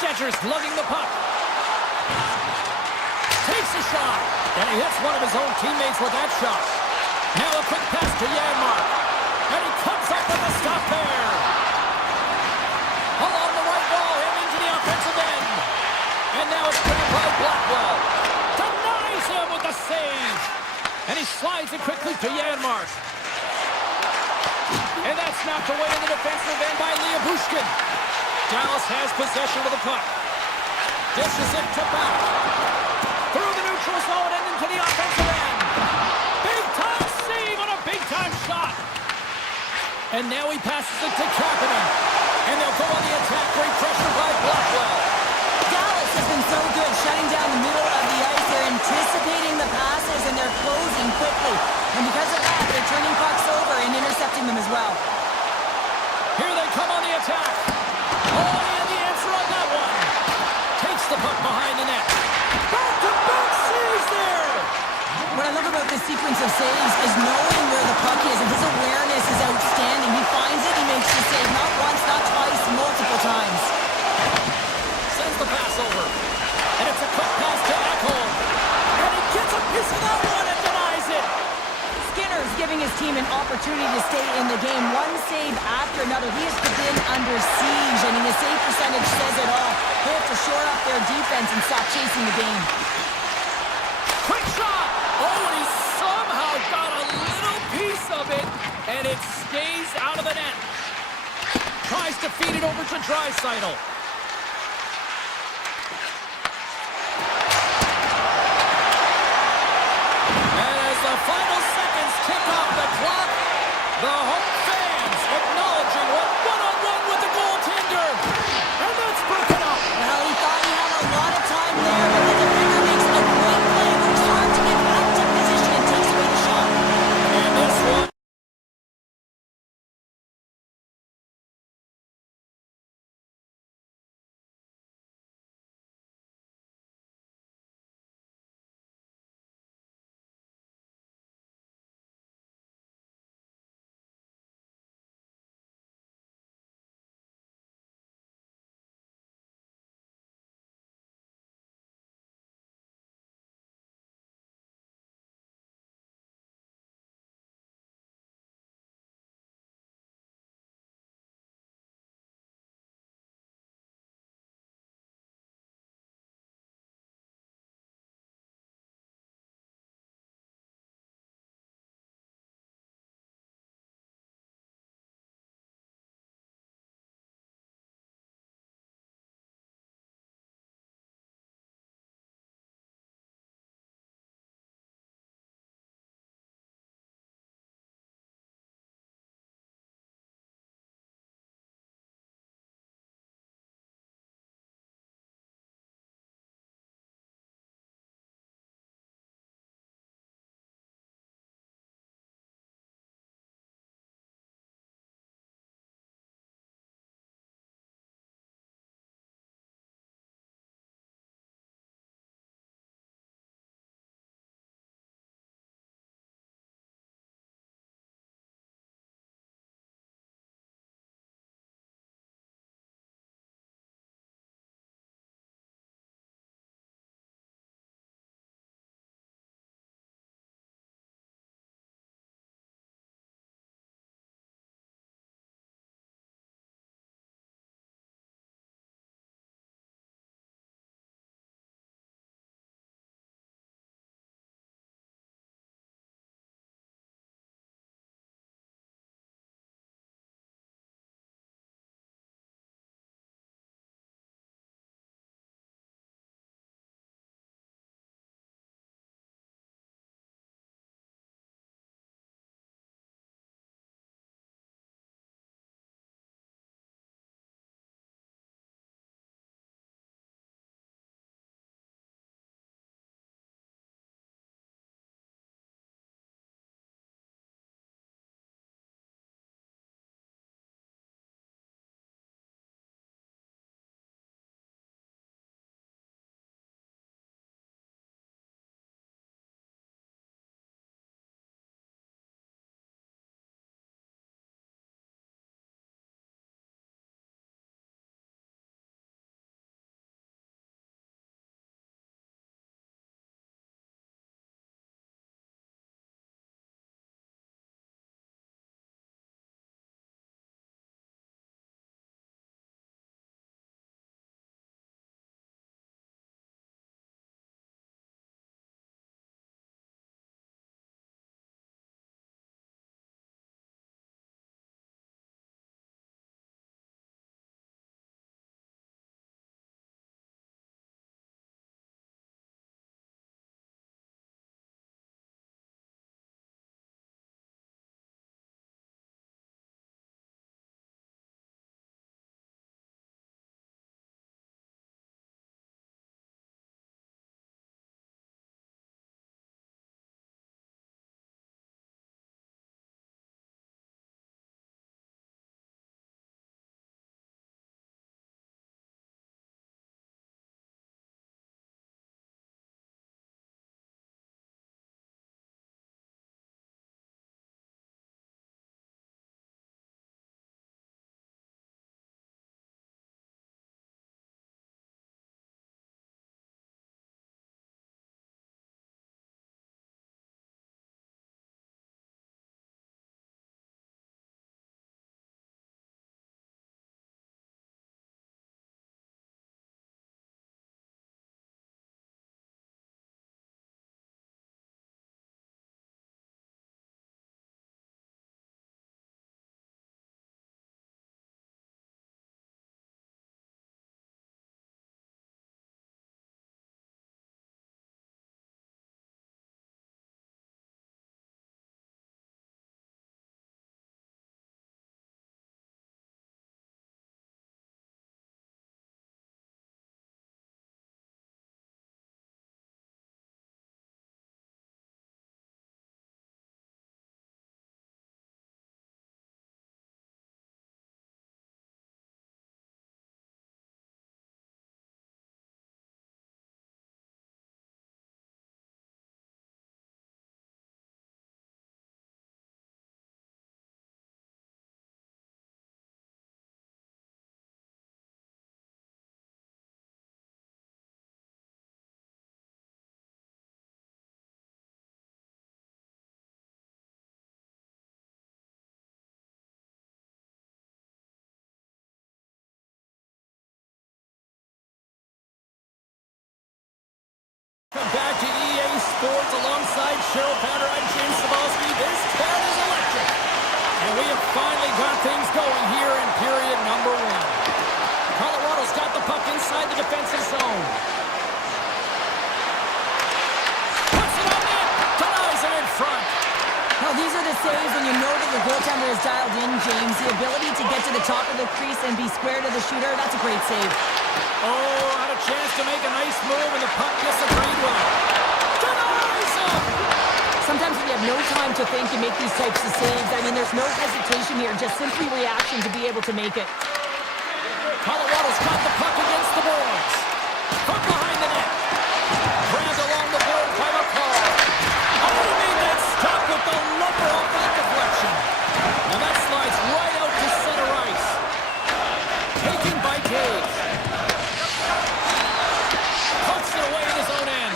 Stetcher's lugging the puck. Takes a shot, and he hits one of his own teammates with that shot. Now a quick pass to Janmark, and he comes up with a stop there. Along the right wall and into the offensive end. And now it's grabbed by Blackwell. Denies him with the save. And he slides it quickly to Janmark. And that's knocked away in the defensive end by Bushkin. Dallas has possession of the puck. Dishes it to back. Through the neutral zone and into the offensive end. Big-time save on a big-time shot. And now he passes it to Kapanen. And they'll go on the attack. Great pressure by Blackwell. Dallas has been so good shutting down the middle of the ice. They're anticipating the passes, and they're closing saves is knowing where the puck is, and his awareness is outstanding. He finds it, he makes the save, not once, not twice, multiple times. Sends the pass over. And it's a quick pass to Ekholm. And he gets a piece of that one and denies it. Skinner's giving his team an opportunity to stay in the game. One save after another. He has been under siege. I mean, the save percentage says it all. They have to shore up their defense and stop chasing the game. Quick shot! Oh, and he somehow got a little piece of it, and it stays out of the net. Tries to feed it over to Draisaitl. And as the final seconds tick off the clock, the home fans acknowledging what one-on-one with the goaltender. And that's broken up. Well, he thought he had a lot of time there, but the defender makes a great play. It's hard to get back to position and takes away the shot. And this one fans alongside Cheryl Pounder. I'm James Sabalski. This town is electric. And we have finally got things going here in period number 1. Colorado's got the puck inside the defensive zone. Puts it on net. Denies it in front. Now, these are the saves when you know that your goaltender is dialed in, James. The ability to get to the top of the crease and be square to the shooter, that's a great save. Oh, had a chance to make a nice move, and the puck disagreed with him. Denies him! Sometimes when you have no time to think, you make these types of saves. I mean, there's no hesitation here, just simply reaction to be able to make it. Colorado's got the puck against the boards. From behind the net. Grabbed along the boards by McCall. Oh, he made that stop with the lumber off that deflection. And that slides right out to center ice. Taken by Cage. Puts it away in his own end.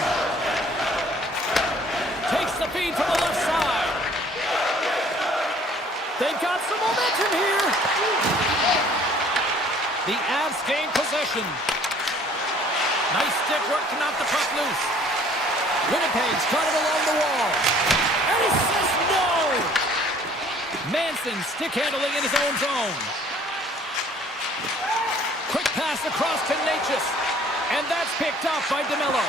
Takes the feed from the left side. They've got some momentum here. The Avs gain possession. Nice stick work to knock the puck loose. Winnipeg's got it along the wall. And he says no! Manson stick handling in his own zone. Quick pass across to Natchez. And that's picked up by DeMello.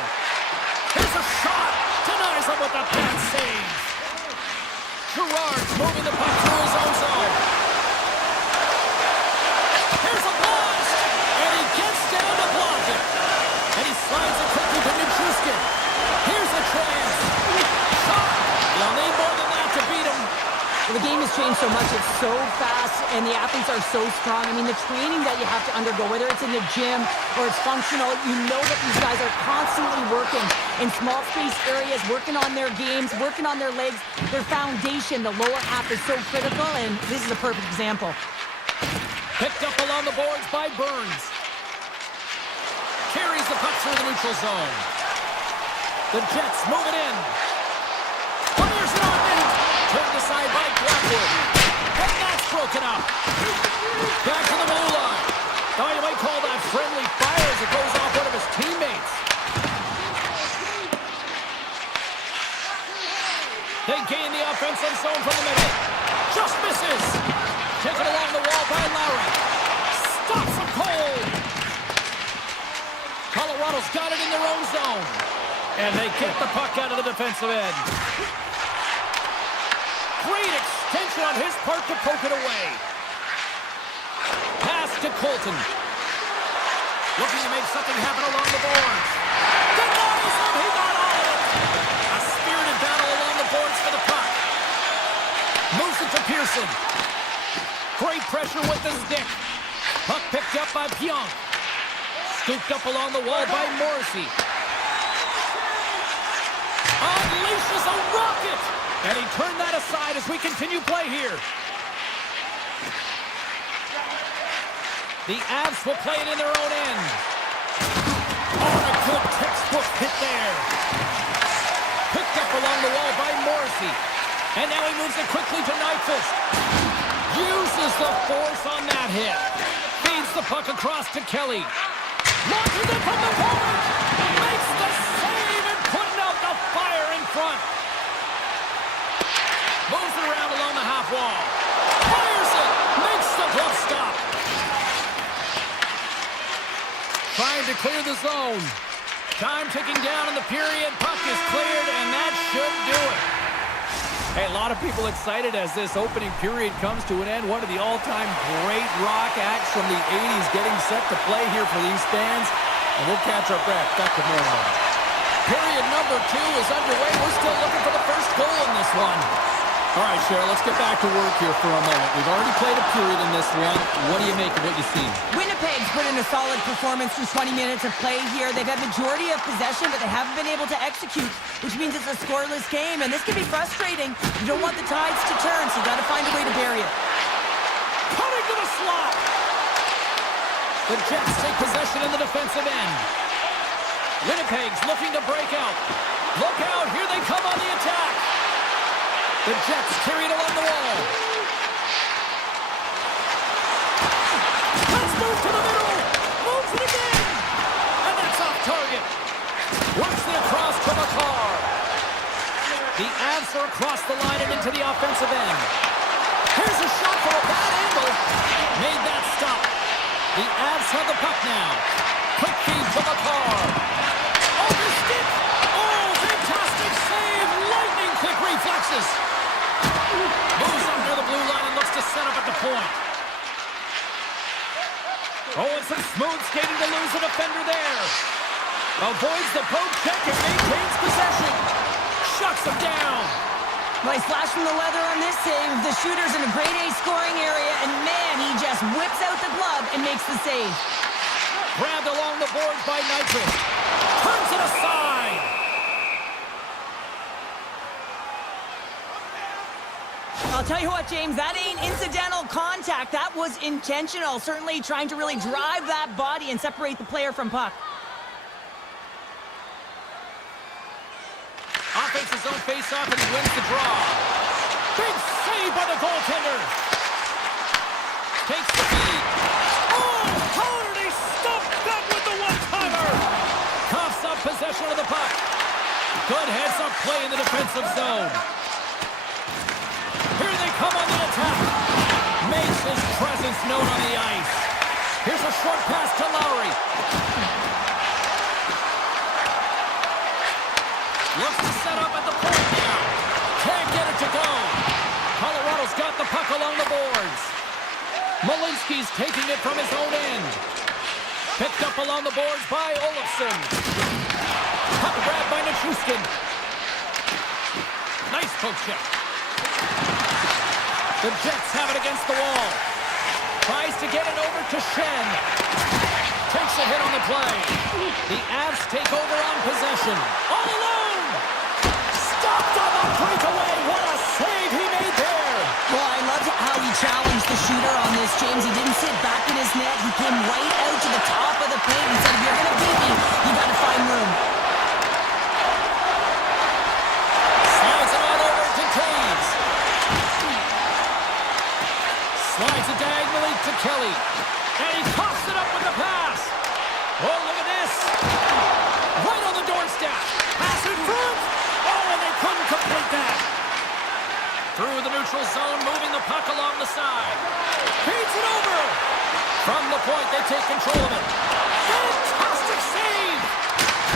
Here's a shot. Denies him with a bad save. Gerard's moving the puck through his own zone. Here's a blast. And he gets down to block it. And he slides it quickly to Nichushkin. Here's a chance. Shot. You'll need more than that to beat him. Well, the game has changed so much. It's so fast, and the athletes are so strong. I mean, the training that you have to undergo, whether it's in the gym or it's functional, you know that these guys are constantly working in small space areas, working on their games, working on their legs. Their foundation, the lower half, is so critical, and this is a perfect example. Picked up along the boards by Burns. Carries the puck through the neutral zone. The Jets move it in. Fires it on net. Turned aside by Blackwood. And that's broken up. Back to the blue line. Oh, you might call that friendly fire as it goes off one of his teammates. They gain the offensive zone from the middle. Just misses. Taken along the wall by Lowry. Stops him cold. Colorado's got it in their own zone. And they get the puck out of the defensive end. Great extension on his part to poke it away. Pass to Colton. Looking to make something happen along the boards. Denies him. He got all of it. A spirited battle along the boards for the puck. Moves it to Pearson. Great pressure with the stick. Puck picked up by Pionk. Scooped up along the wall by Morrissey. Unleashes a rocket! And he turned that aside as we continue play here. The Avs will play it in their own end. Oh, and a good textbook hit there. Picked up along the wall by Morrissey. And now he moves it quickly to Nyquist. Uses the force on that hit. Feeds the puck across to Kelly. Launches it from the point. Makes the save and putting out the fire in front. Moves it around along the half wall. Fires it. Makes the glove stop. Trying to clear the zone. Time ticking down in the period. Puck is cleared, and that should do it. Hey, a lot of people excited as this opening period comes to an end. One of the all-time great rock acts from the 80s getting set to play here for these fans. And we'll catch our breath. Back to more. Period number 2 is underway. We're still looking for the first goal in this one. All right, Cheryl, let's get back to work here for a moment. We've already played a period in this one. What do you make of what you've seen? Winnipeg's put in a solid performance through 20 minutes of play here. They've had majority of possession, but they haven't been able to execute, which means it's a scoreless game, and this can be frustrating. You don't want the tides to turn, so you got to find a way to bury it. Cutting to the slot. The Jets take possession in the defensive end. Winnipeg's looking to break out. Look out, here they come on the attack. The Jets carry it along the wall. Let's move to the middle. Moves it again. And that's off target. Works the across to McCarr. The Avs are across the line and into the offensive end. Here's a shot from a bad angle. Made that stop. The Avs have the puck now. Quick feed to Makar. Oh, the stick! Oh, fantastic save! Lightning quick reflexes. Moves up near the blue line and looks to set up at the point. Oh, and some smooth skating to lose a defender there. Avoids the poke check and maintains possession. Shuts him down. Nice flash from the leather on this save. The shooter's in a grade A scoring area, and man, he just whips out the glove and makes the save. Grabbed along the boards by Nitrous. Turns it aside. I'll tell you what, James, that ain't incidental contact. That was intentional. Certainly trying to really drive that body and separate the player from puck. Offense his own face-off and he wins the draw. Big save by the goaltender. Takes the feed. Oh, hard! He stumped that with the one-timer. Coughs up possession of the puck. Good heads-up play in the defensive zone. Here they come on the attack. Makes his presence known on the ice. Here's a short pass to Lowry. Looks to set up at the point now. Can't get it to go. Colorado's got the puck along the boards. Malinsky's taking it from his own end. Picked up along the boards by Olofsson. Puck grabbed by Nichushkin. Nice poke check. The Jets have it against the wall. Tries to get it over to Shen. Takes a hit on the play. The Avs take over on possession. All alone! Stopped on the breakaway. What a save he made there! Well, I loved how he challenged the shooter on this, James. He didn't sit back in his net. He came right out to the top of the paint and said, if you're going to beat me, you got to find room. Slides it on over to Taves. Slides it diagonally to Kelly. And he coughs it up with the pass. Oh, look at this. Right on the doorstep. Pass in front. Oh, and they couldn't complete that. Through the neutral zone, moving the puck along the side. Feeds it over. From the point, they take control of it. Fantastic save.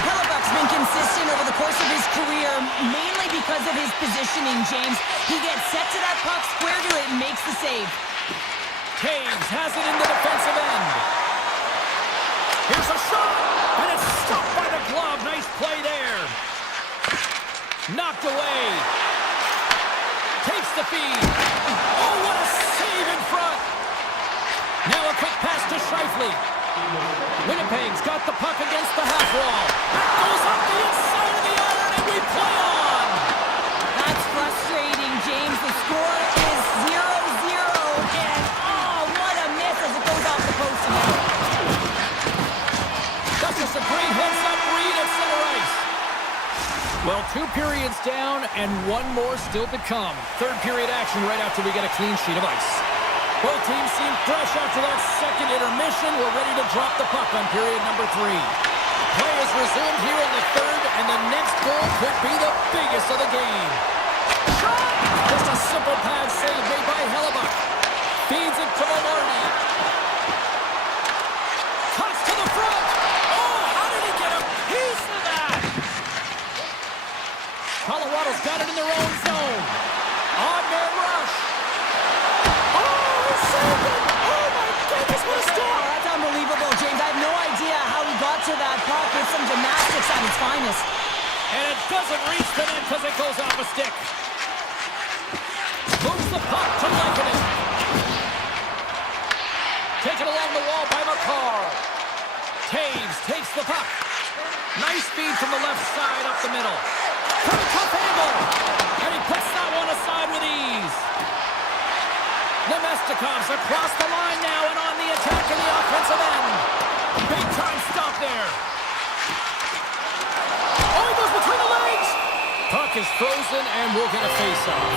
Hellebuck's been consistent over the course of his career, mainly because of his positioning, James. He gets set to that puck, square to it, and makes the save. Taves has it in the defensive end. Here's a shot, and it's stopped by the glove. Nice play there. Knocked away. Takes the feed. Oh, what a save in front. Now a quick pass to Scheifele. Winnipeg's got the puck against the half wall. That goes up the inside of the iron, and we play on. That's frustrating, James. The score is 0-0, and oh, what a miss as it goes off the post again. That's just a great heads-up read at center ice. Well, 2 periods down and 1 more still to come. Third period action right after we get a clean sheet of ice. Both teams seem fresh after that second intermission. We're ready to drop the puck on period number 3. Play is resumed here in the third, and the next goal could be the biggest of the game. Shot! Just a simple pad save made by Hellebuck. Feeds it to Maloney. Cuts to the front. Oh, how did he get a piece of that? Colorado's got it in their own zone. Odd man rush. Oh, he saved it! Oh, my goodness, what a stop! Oh, that's unbelievable, James. I have no idea how he got to that puck. It's some gymnastics at its finest. And it doesn't reach the net because it goes off a stick. Moves the puck to Lekanen. Taken along the wall by Makar. Taves takes the puck. Nice feed from the left side up the middle. From a tough angle. And he puts that one aside with ease. Nemestikov's across the line now and on the attack in the offensive end. Big time stop there. Oh, he goes between the legs. Puck is frozen and we'll get a face-off.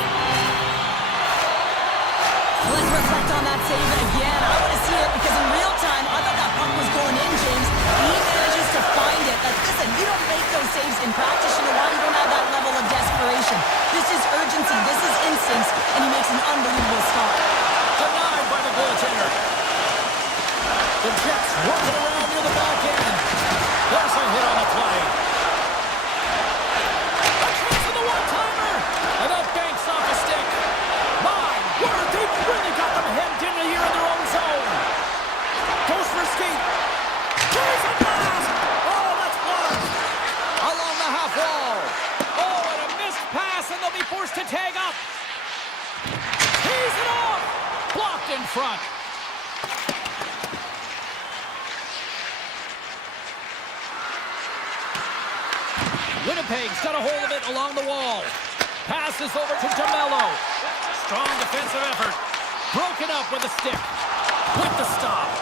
Let's reflect on that save again. I want to see it because in real time, I thought that puck was going in, James. He manages to find it. Like, listen, you don't make those saves in practice. You know why? You don't have that level of desperation. desperation. This is urgency. This is instincts. And he makes an unbelievable stop. Denied by the goaltender. The Jets working around near the back end. There's a hit on the play. A chance of the one-timer. And that banks off a stick. My word, they've really got them hemmed in here in their own zone. Goes for a skate. Here's a blast. Oh, that's blocked. Along the half wall. Oh, and a missed pass, and they'll be forced to tag up. Tees it off. Blocked in front. Winnipeg's got a hold of it along the wall. Passes over to DeMello. Strong defensive effort. Broken up with a stick. With the stop.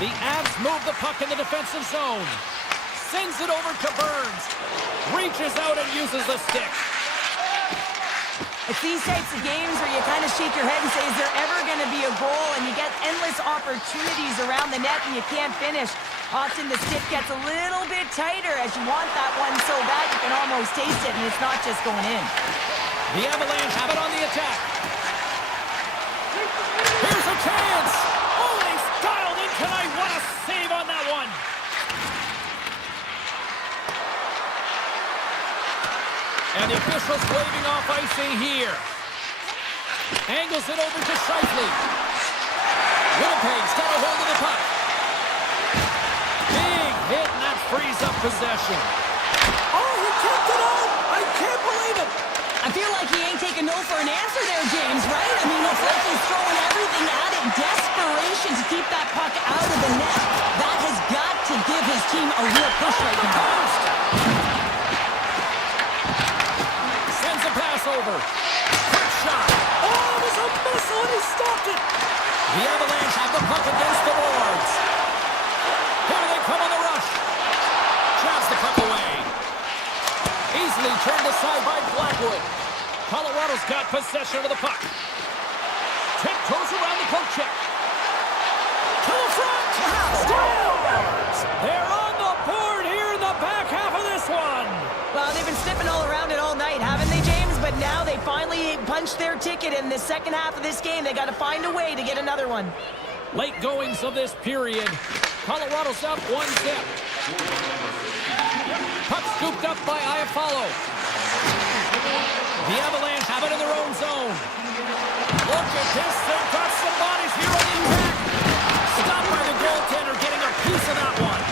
The Avs move the puck in the defensive zone. Sends it over to Burns. Reaches out and uses the stick. It's these types of games where you kind of shake your head and say, is there ever going to be a goal? And you get endless opportunities around the net and you can't finish. Often the stick gets a little bit tighter as you want that one so bad you can almost taste it, and it's not just going in. The Avalanche have it on the attack. Here's a chance. Oh, he's dialed in tonight. What a save on that one. And the officials waving off icing here. Angles it over to Shifley. Winnipeg's got a hold of the puck. Big hit, and that frees up possession. Oh, he kept it out! I can't believe it! I feel like he ain't taking no for an answer there, James, right? I mean, it's like he's throwing everything at it. Desperation to keep that puck out of the net. That has got to give his team a real push right now. Sends a pass over. Quick shot. Oh, it was a missile, and he stopped it. The Avalanche have the puck against the boards. Here they come on the rush. Jabs the puck away. Easily turned aside by Blackwood. Colorado's got possession of the puck. Tiptoes around the poke check. To the front. Stars! They're on the board here in the back half of this one. Well, they've been sniffing all around it all night, haven't they, James? But now they finally punched their ticket in the second half of this game. They got to find a way to get another one. Late goings of this period. Colorado's up 1-0. Puck scooped up by Iafallo. The Avalanche have it in their own zone. Look at this. They've got some bodies here on the attack. Stopped by the goaltender, getting a piece of that one.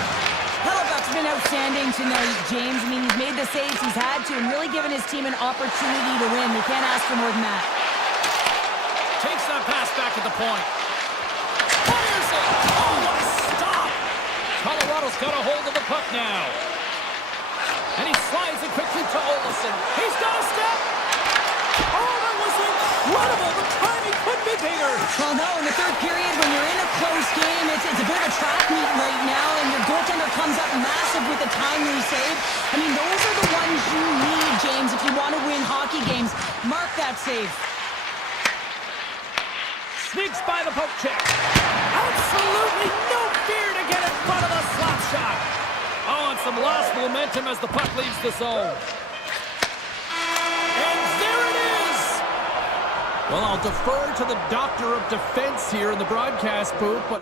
Hellebuck's been outstanding tonight, James. I mean, he's made the saves he's had to and really given his team an opportunity to win. You can't ask for more than that. Takes that pass back at the point. Fires it. Oh, what a stop. Colorado's got a hold of the puck now. And he slides it quickly to Olsen. He's got a step. Oh, that was incredible. The timing couldn't be bigger. Well, no, in the third period, when you're in a close game, it's a bit of a track meet right now, and your goaltender comes up massive with a timely save. I mean, those are the ones you need, James, if you want to win hockey games. Mark that save. Sneaks by the poke check. Absolutely no fear to get in front of the slap shot. Oh, and some lost momentum as the puck leaves the zone. And there it is! Well, I'll defer to the doctor of defense here in the broadcast booth, but